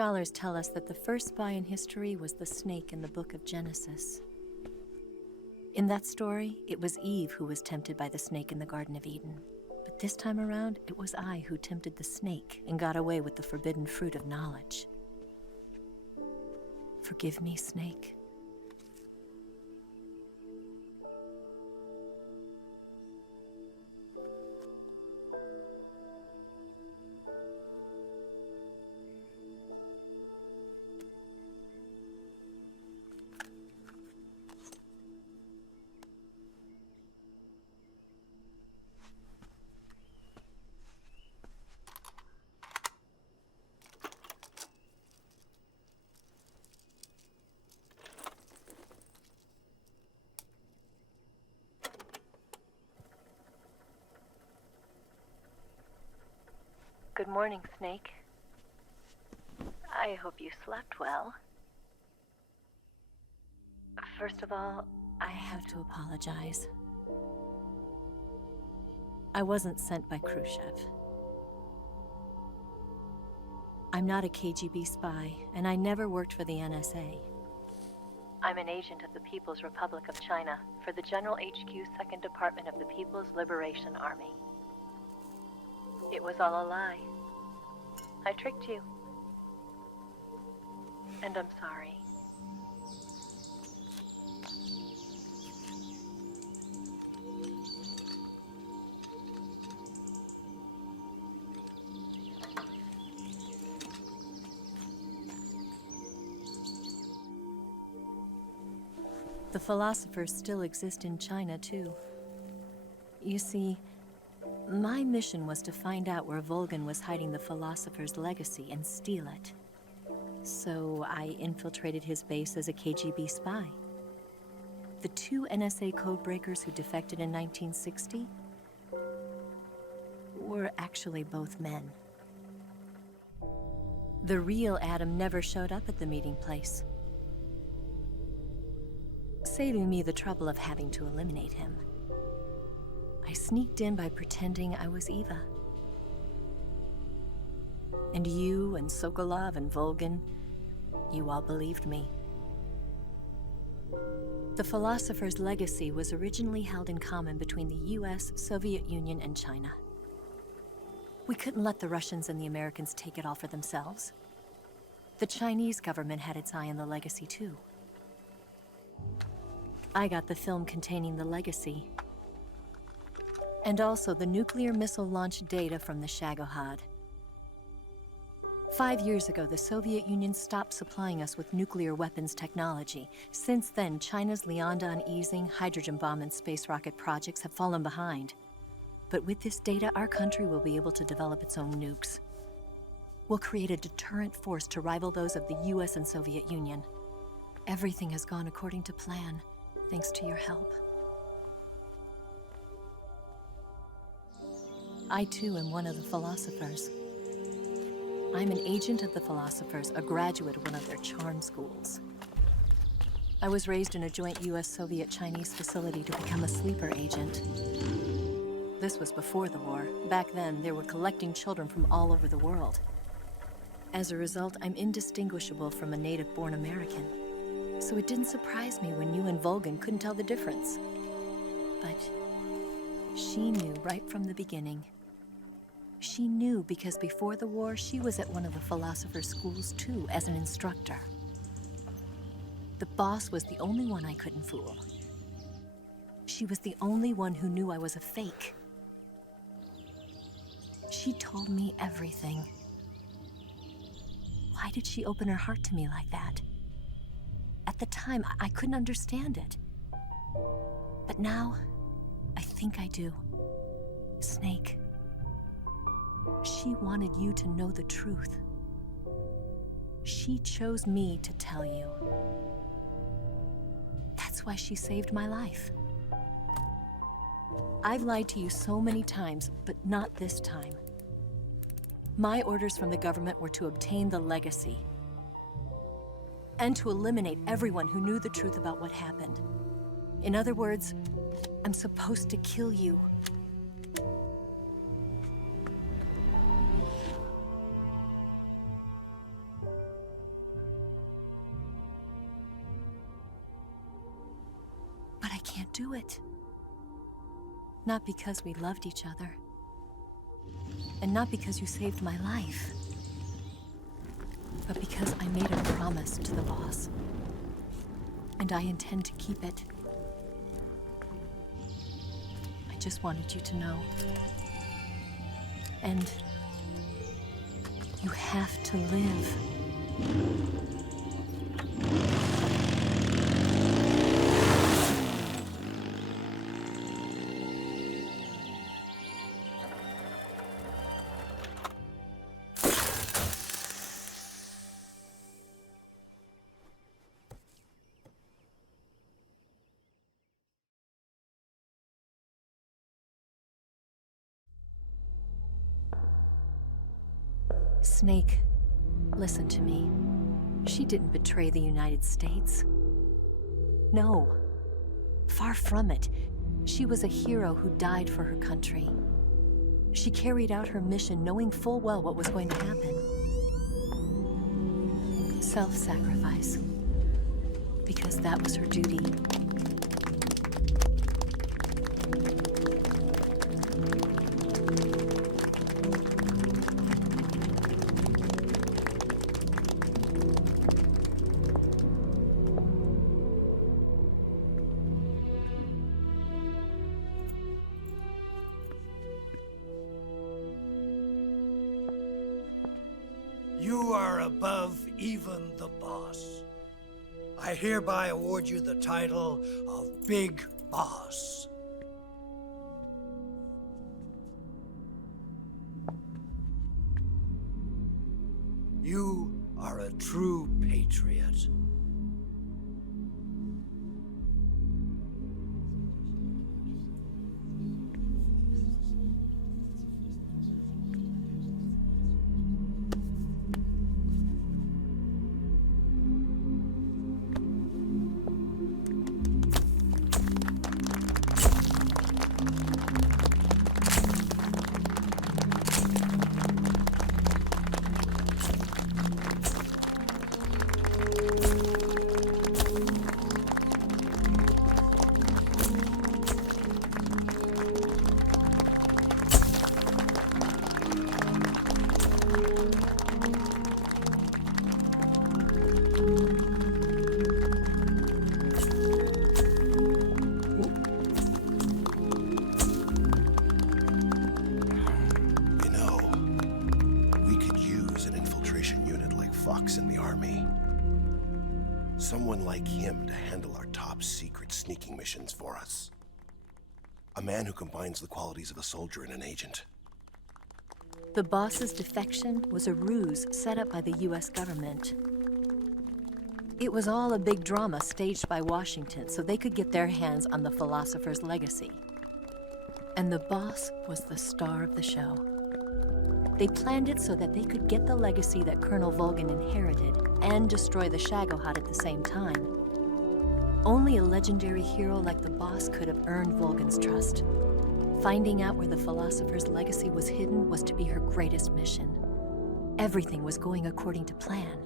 Scholars tell us that the first spy in history was the snake in the book of Genesis. In that story, it was Eve who was tempted by the snake in the Garden of Eden. But this time around, it was I who tempted the snake and got away with the forbidden fruit of knowledge. Forgive me, Snake. Good morning, Snake. I hope you slept well. First of all, I have to apologize. I wasn't sent by Khrushchev. I'm not a KGB spy, and I never worked for the NSA. I'm an agent of the People's Republic of China for the General HQ 2nd Department of the People's Liberation Army. It was all a lie. I tricked you. And I'm sorry. The philosophers still exist in China, too. You see, my mission was to find out where Volgin was hiding the philosopher's legacy and steal it. So I infiltrated his base as a KGB spy. The 2 NSA codebreakers who defected in 1960 were actually both men. The real Adam never showed up at the meeting place, saving me the trouble of having to eliminate him. I sneaked in by pretending I was Eva. And you and Sokolov and Volgin, you all believed me. The philosopher's legacy was originally held in common between the US, Soviet Union, and China. We couldn't let the Russians and the Americans take it all for themselves. The Chinese government had its eye on the legacy, too. I got the film containing the legacy, and also the nuclear missile launch data from the Shagohod. 5 years ago, the Soviet Union stopped supplying us with nuclear weapons technology. Since then, China's Liaodong easing, hydrogen bomb, and space rocket projects have fallen behind. But with this data, our country will be able to develop its own nukes. We'll create a deterrent force to rival those of the US and Soviet Union. Everything has gone according to plan, thanks to your help. I, too, am one of the philosophers. I'm an agent of the philosophers, a graduate of one of their charm schools. I was raised in a joint US-Soviet-Chinese facility to become a sleeper agent. This was before the war. Back then, they were collecting children from all over the world. As a result, I'm indistinguishable from a native-born American. So it didn't surprise me when you and Volgin couldn't tell the difference. But she knew right from the beginning. She knew because before the war, she was at one of the philosopher's schools too, as an instructor. The boss was the only one I couldn't fool. She was the only one who knew I was a fake. She told me everything. Why did she open her heart to me like that? At the time, I couldn't understand it. But now, I think I do. Snake. She wanted you to know the truth. She chose me to tell you. That's why she saved my life. I've lied to you so many times, but not this time. My orders from the government were to obtain the legacy and to eliminate everyone who knew the truth about what happened. In other words, I'm supposed to kill you. can't do it. Not because we loved each other. And not because you saved my life. But because I made a promise to the boss. And I intend to keep it. I just wanted you to know. And you have to live. Snake, listen to me. She didn't betray the United States. No. Far from it. She was a hero who died for her country. She carried out her mission knowing full well what was going to happen. Self-sacrifice. Because that was her duty. You are above even the boss. I hereby award you the title of Big Boss. You are a true patriot. In the army. Someone like him to handle our top secret sneaking missions for us. A man who combines the qualities of a soldier and an agent. The boss's defection was a ruse set up by the US government. It was all a big drama staged by Washington so they could get their hands on the philosopher's legacy. And the boss was the star of the show. They planned it so that they could get the legacy that Colonel Volgin inherited and destroy the Shagohod at the same time. Only a legendary hero like the boss could have earned Volgin's trust. Finding out where the philosopher's legacy was hidden was to be her greatest mission. Everything was going according to plan.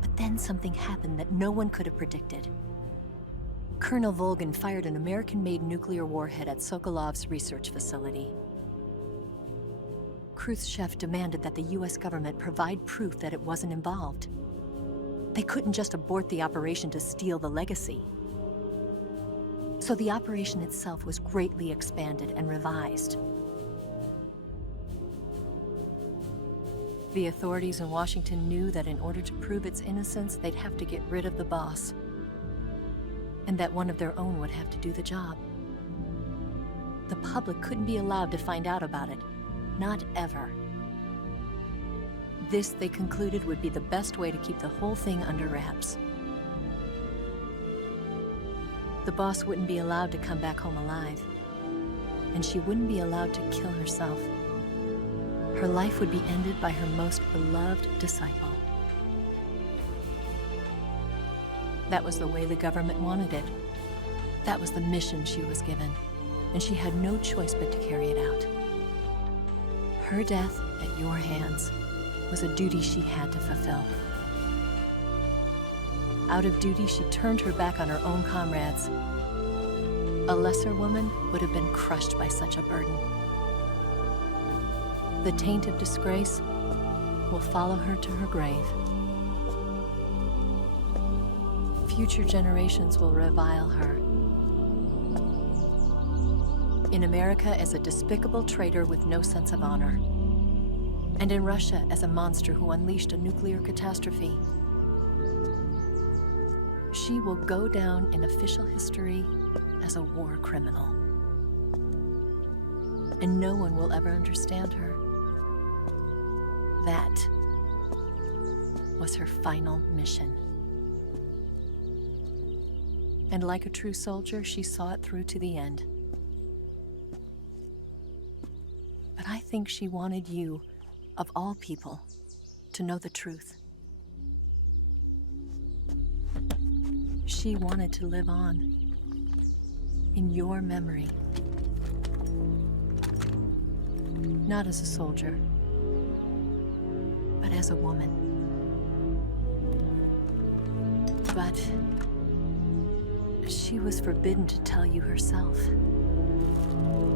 But then something happened that no one could have predicted. Colonel Volgin fired an American-made nuclear warhead at Sokolov's research facility. Khrushchev demanded that the US government provide proof that it wasn't involved. They couldn't just abort the operation to steal the legacy. So the operation itself was greatly expanded and revised. The authorities in Washington knew that in order to prove its innocence, they'd have to get rid of the boss. And that one of their own would have to do the job. The public couldn't be allowed to find out about it. Not ever. This, they concluded, would be the best way to keep the whole thing under wraps. The boss wouldn't be allowed to come back home alive, and she wouldn't be allowed to kill herself. Her life would be ended by her most beloved disciple. That was the way the government wanted it. That was the mission she was given, and she had no choice but to carry it out. Her death at your hands was a duty she had to fulfill. Out of duty, she turned her back on her own comrades. A lesser woman would have been crushed by such a burden. The taint of disgrace will follow her to her grave. Future generations will revile her. In America as a despicable traitor with no sense of honor. And in Russia as a monster who unleashed a nuclear catastrophe. She will go down in official history as a war criminal. And no one will ever understand her. That was her final mission. And like a true soldier, she saw it through to the end. But I think she wanted you, of all people, to know the truth. She wanted to live on in your memory. Not as a soldier, but as a woman. But she was forbidden to tell you herself.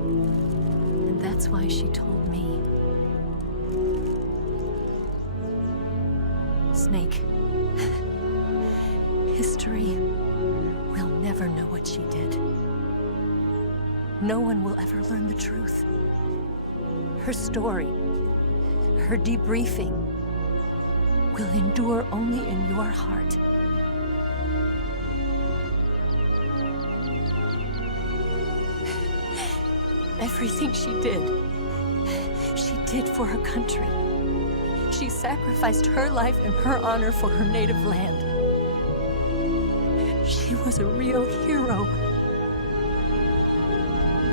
And that's why she told me. Snake, history will never know what she did. No one will ever learn the truth. Her story, her debriefing, will endure only in your heart. Everything she did for her country. She sacrificed her life and her honor for her native land. She was a real hero.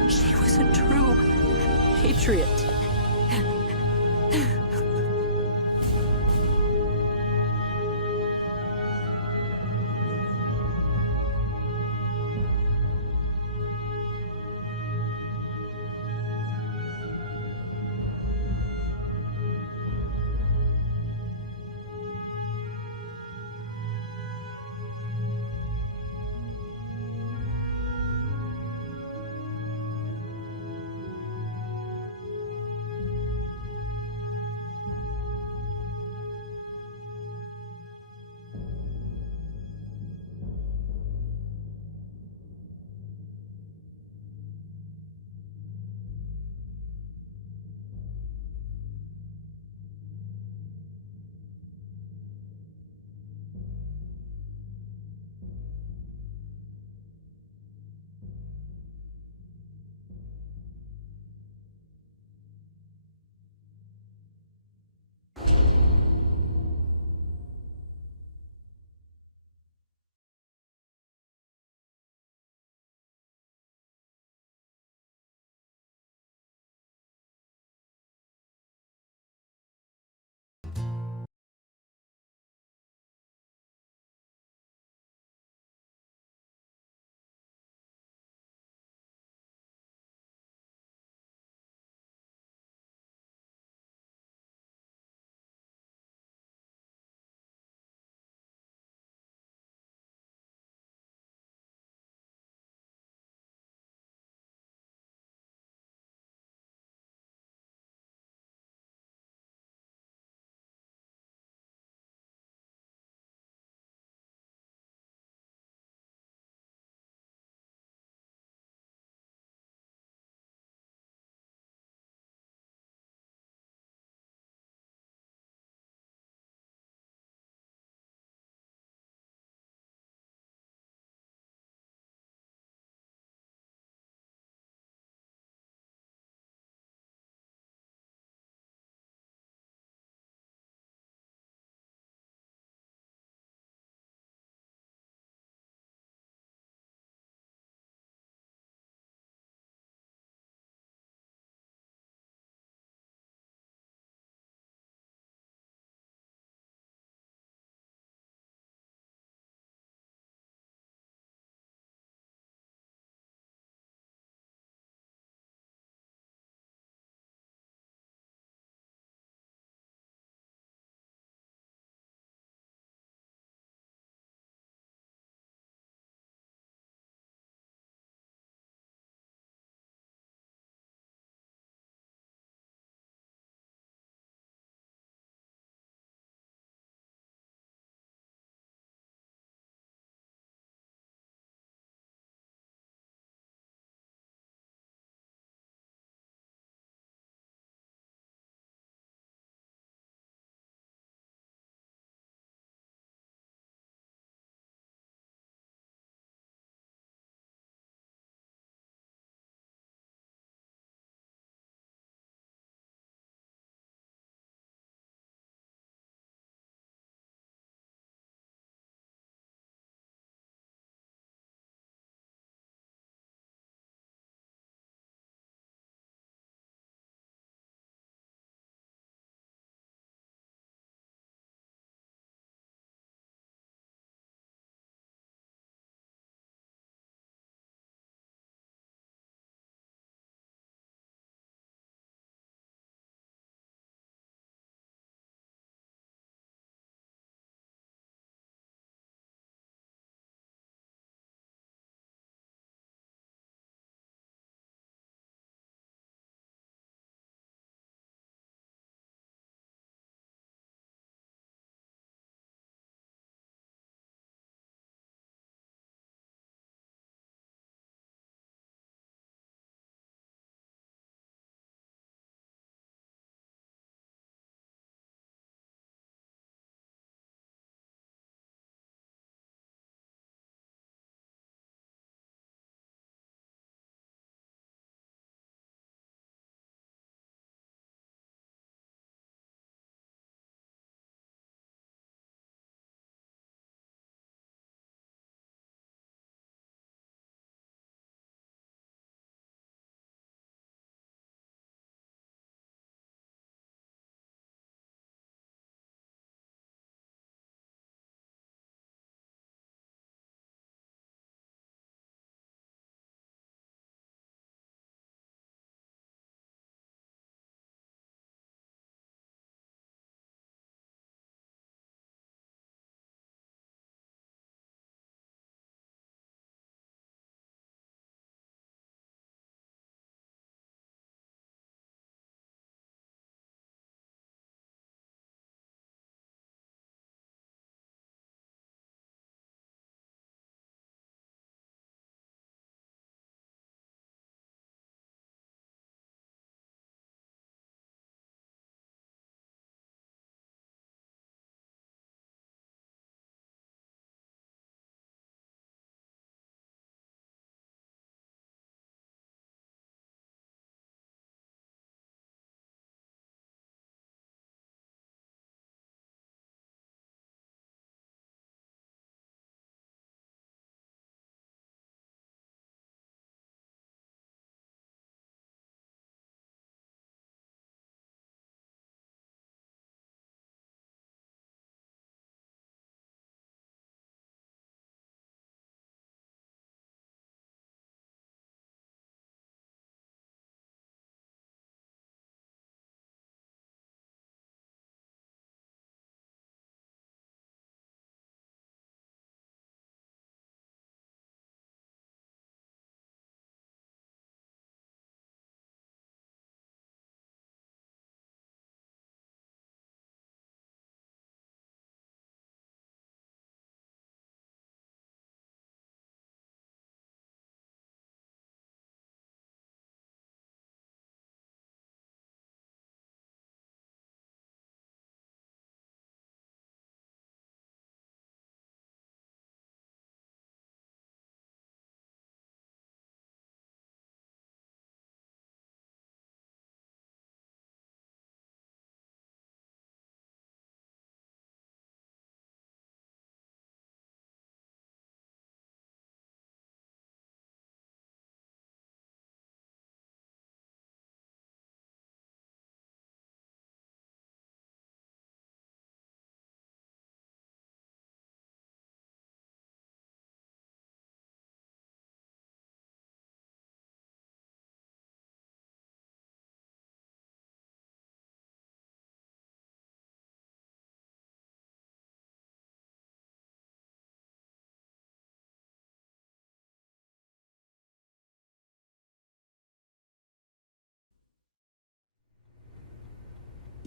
She was a true patriot.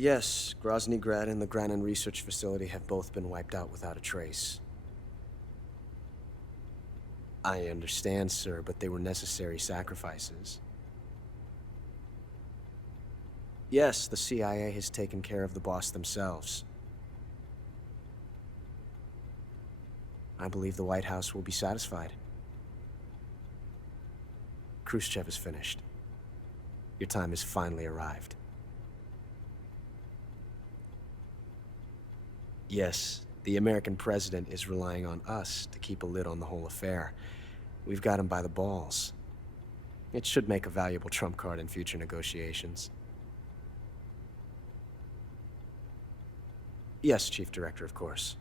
Yes, Grozny Grad and the Granin Research Facility have both been wiped out without a trace. I understand, sir, but they were necessary sacrifices. Yes, the CIA has taken care of the boss themselves. I believe the White House will be satisfied. Khrushchev is finished. Your time has finally arrived. Yes, the American president is relying on us to keep a lid on the whole affair. We've got him by the balls. It should make a valuable trump card in future negotiations. Yes, Chief Director, of course.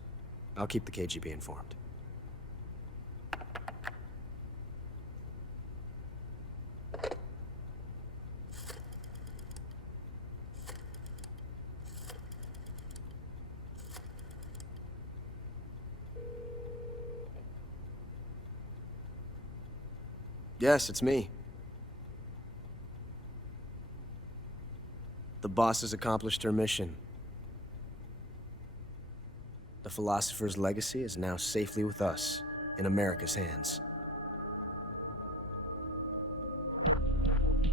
I'll keep the KGB informed. Yes, it's me. The boss has accomplished her mission. The philosopher's legacy is now safely with us, in America's hands.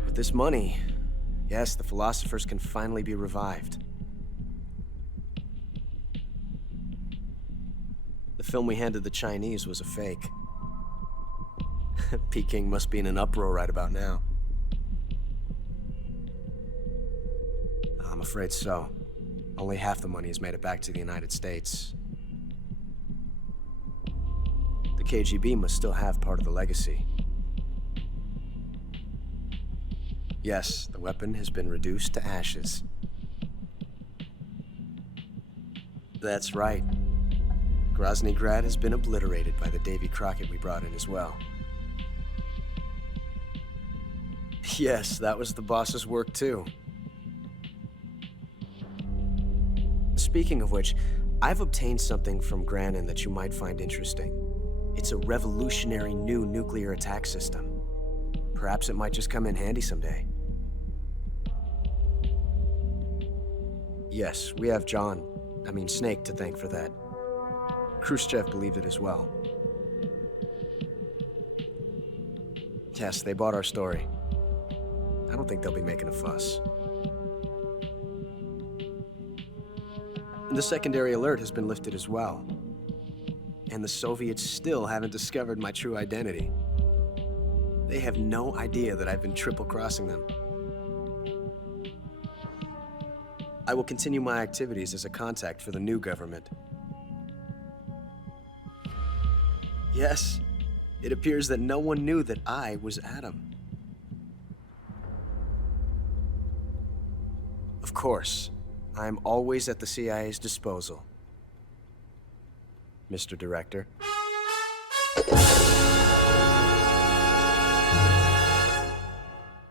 With this money, yes, the philosophers can finally be revived. The film we handed the Chinese was a fake. Peking must be in an uproar right about now. I'm afraid so. Only half the money has made it back to the United States. The KGB must still have part of the legacy. Yes, the weapon has been reduced to ashes. That's right. Grozny Grad has been obliterated by the Davy Crockett we brought in as well. Yes, that was the boss's work too. Speaking of which, I've obtained something from Granin that you might find interesting. It's a revolutionary new nuclear attack system. Perhaps it might just come in handy someday. Yes, we have Snake to thank for that. Khrushchev believed it as well. Yes, they bought our story. I don't think they'll be making a fuss. The secondary alert has been lifted as well. And the Soviets still haven't discovered my true identity. They have no idea that I've been triple-crossing them. I will continue my activities as a contact for the new government. Yes, it appears that no one knew that I was Adam. Of course, I'm always at the CIA's disposal, Mr. Director.